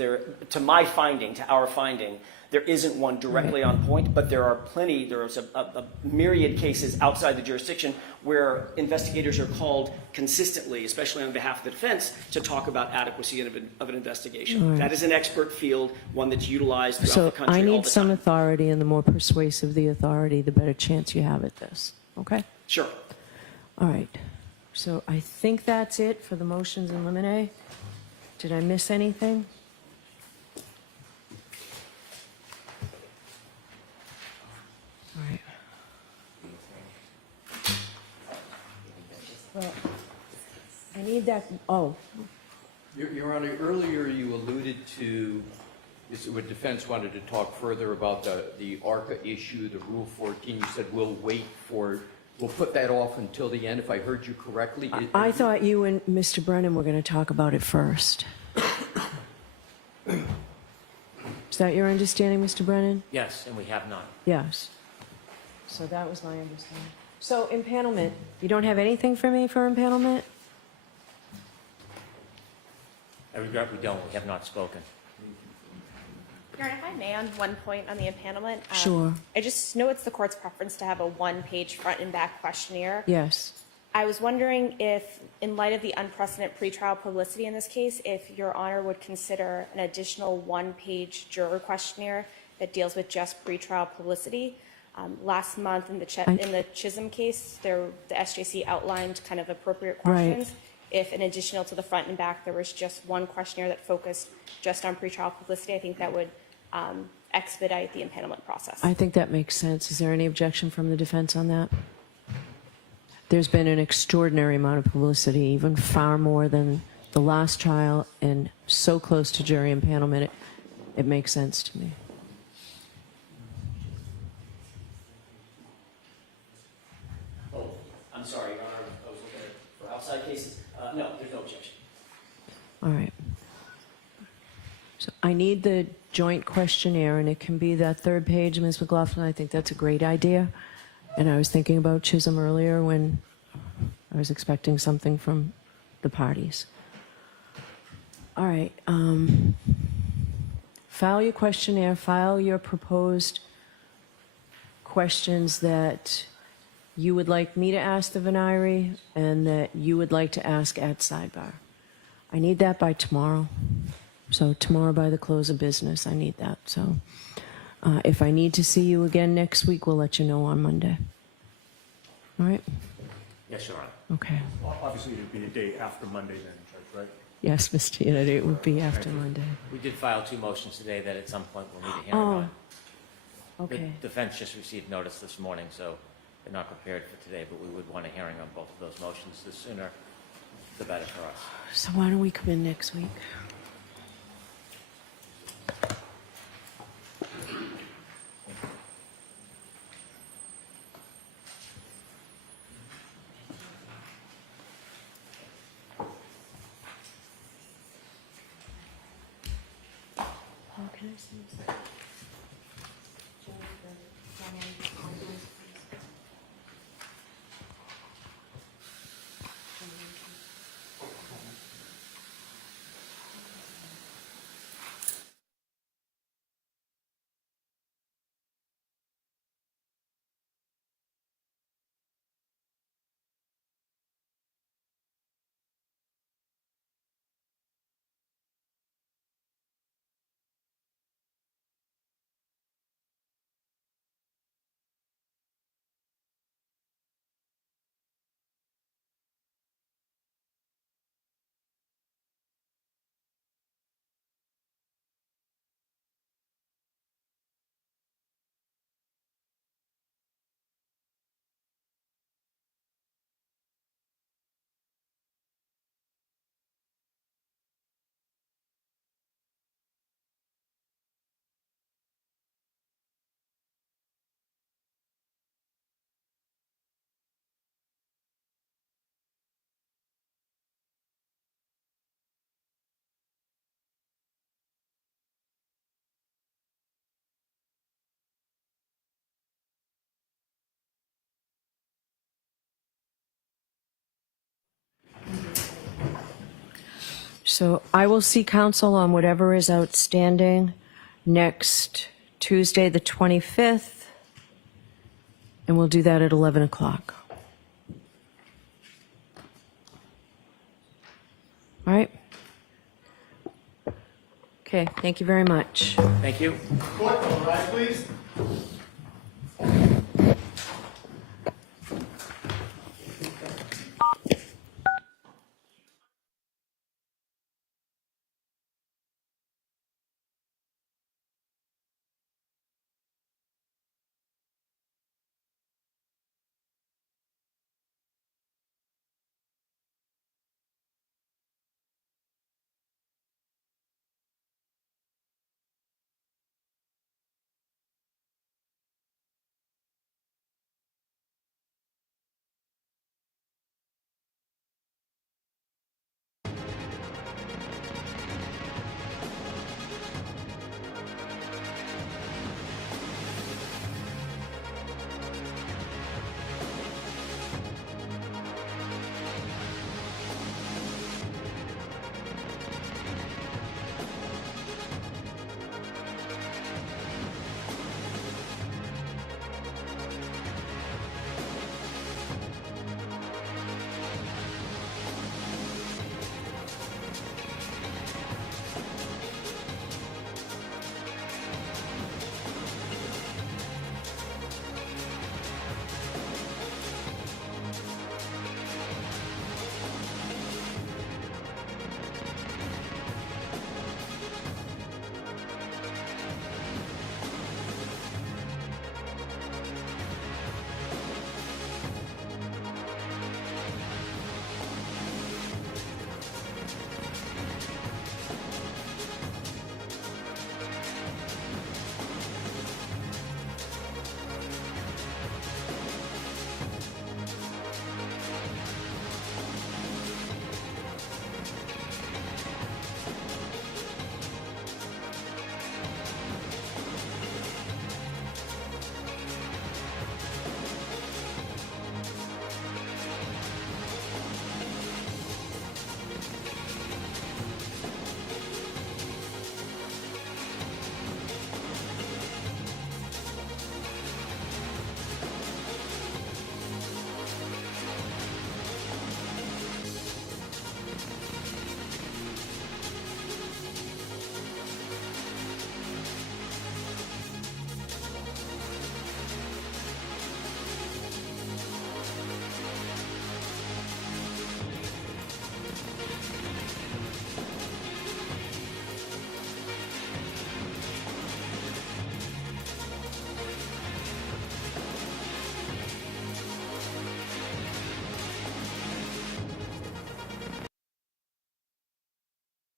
To my finding, to our finding, there isn't one directly on point, but there are plenty, there's a myriad cases outside the jurisdiction where investigators are called consistently, especially on behalf of the defense, to talk about adequacy of an investigation. Right. That is an expert field, one that's utilized throughout the country all the I time. need some authority, and the more persuasive the authority, the better chance you have at this. Okay? Sure. All right. So I think that's it for the motions in limine. Did I miss anything? All right. Well, I need that, Your Honor, earlier you alluded to, what defense wanted to talk further about the ARCA issue, the Rule 14. You said we'll put that off until the end, if I heard you correctly. I thought you and Mr. Brennan were going to talk about it first. Is that your understanding, Mr. Brennan? Yes, and we have not. Yes. So that was my understanding. So impanelment, you don't have anything for me for impanelment? I regret we don't. We have not spoken. Your Honor, if I may, on one point on the impanelment. Sure. I just know it's the court's preference to have a one-page front and back questionnaire. Yes. I was wondering if, in light of the unprecedented pretrial publicity in this case, if Your Honor would consider an additional one-page juror questionnaire that deals with just pretrial publicity. Last month in the Chisholm case, the SJC outlined kind of appropriate questions. Right. If in additional to the front and back, there was just one questionnaire that focused just on pretrial publicity, I think that would expedite the impanelment process. I think that makes sense. Is there any objection from the defense on that? There's been an extraordinary amount of publicity, even far more than the last trial, and so close to jury impanelment, it makes sense to me. Oh, I'm sorry, Your Honor, I was looking for outside cases. No, there's no objection. All right. So I need the joint questionnaire, and it can be that third page, Ms. McLaughlin. I think that's a great idea. And I was thinking about Chisholm earlier when I was expecting something from the parties. All right. File your questionnaire, file your proposed questions that you would like me to ask the venire and that you would like to ask at sidebar. I need that by tomorrow. So tomorrow by the close of business, I need that. So if I need to see you again next week, we'll let you know on Monday. All right? Yes, Your Honor. Okay. Obviously, it'd be a day after Monday then, Judge, right? Yes, Mr. Unity, it would be after Monday. We did file 2 motions today that at some point we'll need a hearing on. Okay. The defense just received notice this morning, so they're not prepared for today, but we would want a hearing on both of those motions. The sooner, the better for us. So why don't we come in next week? Can I see this? So I will see counsel on whatever is outstanding next Tuesday, the 25th, and we'll do that at 11 o'clock. All right? Okay, thank you very much. Thank you. Court, all rise, please.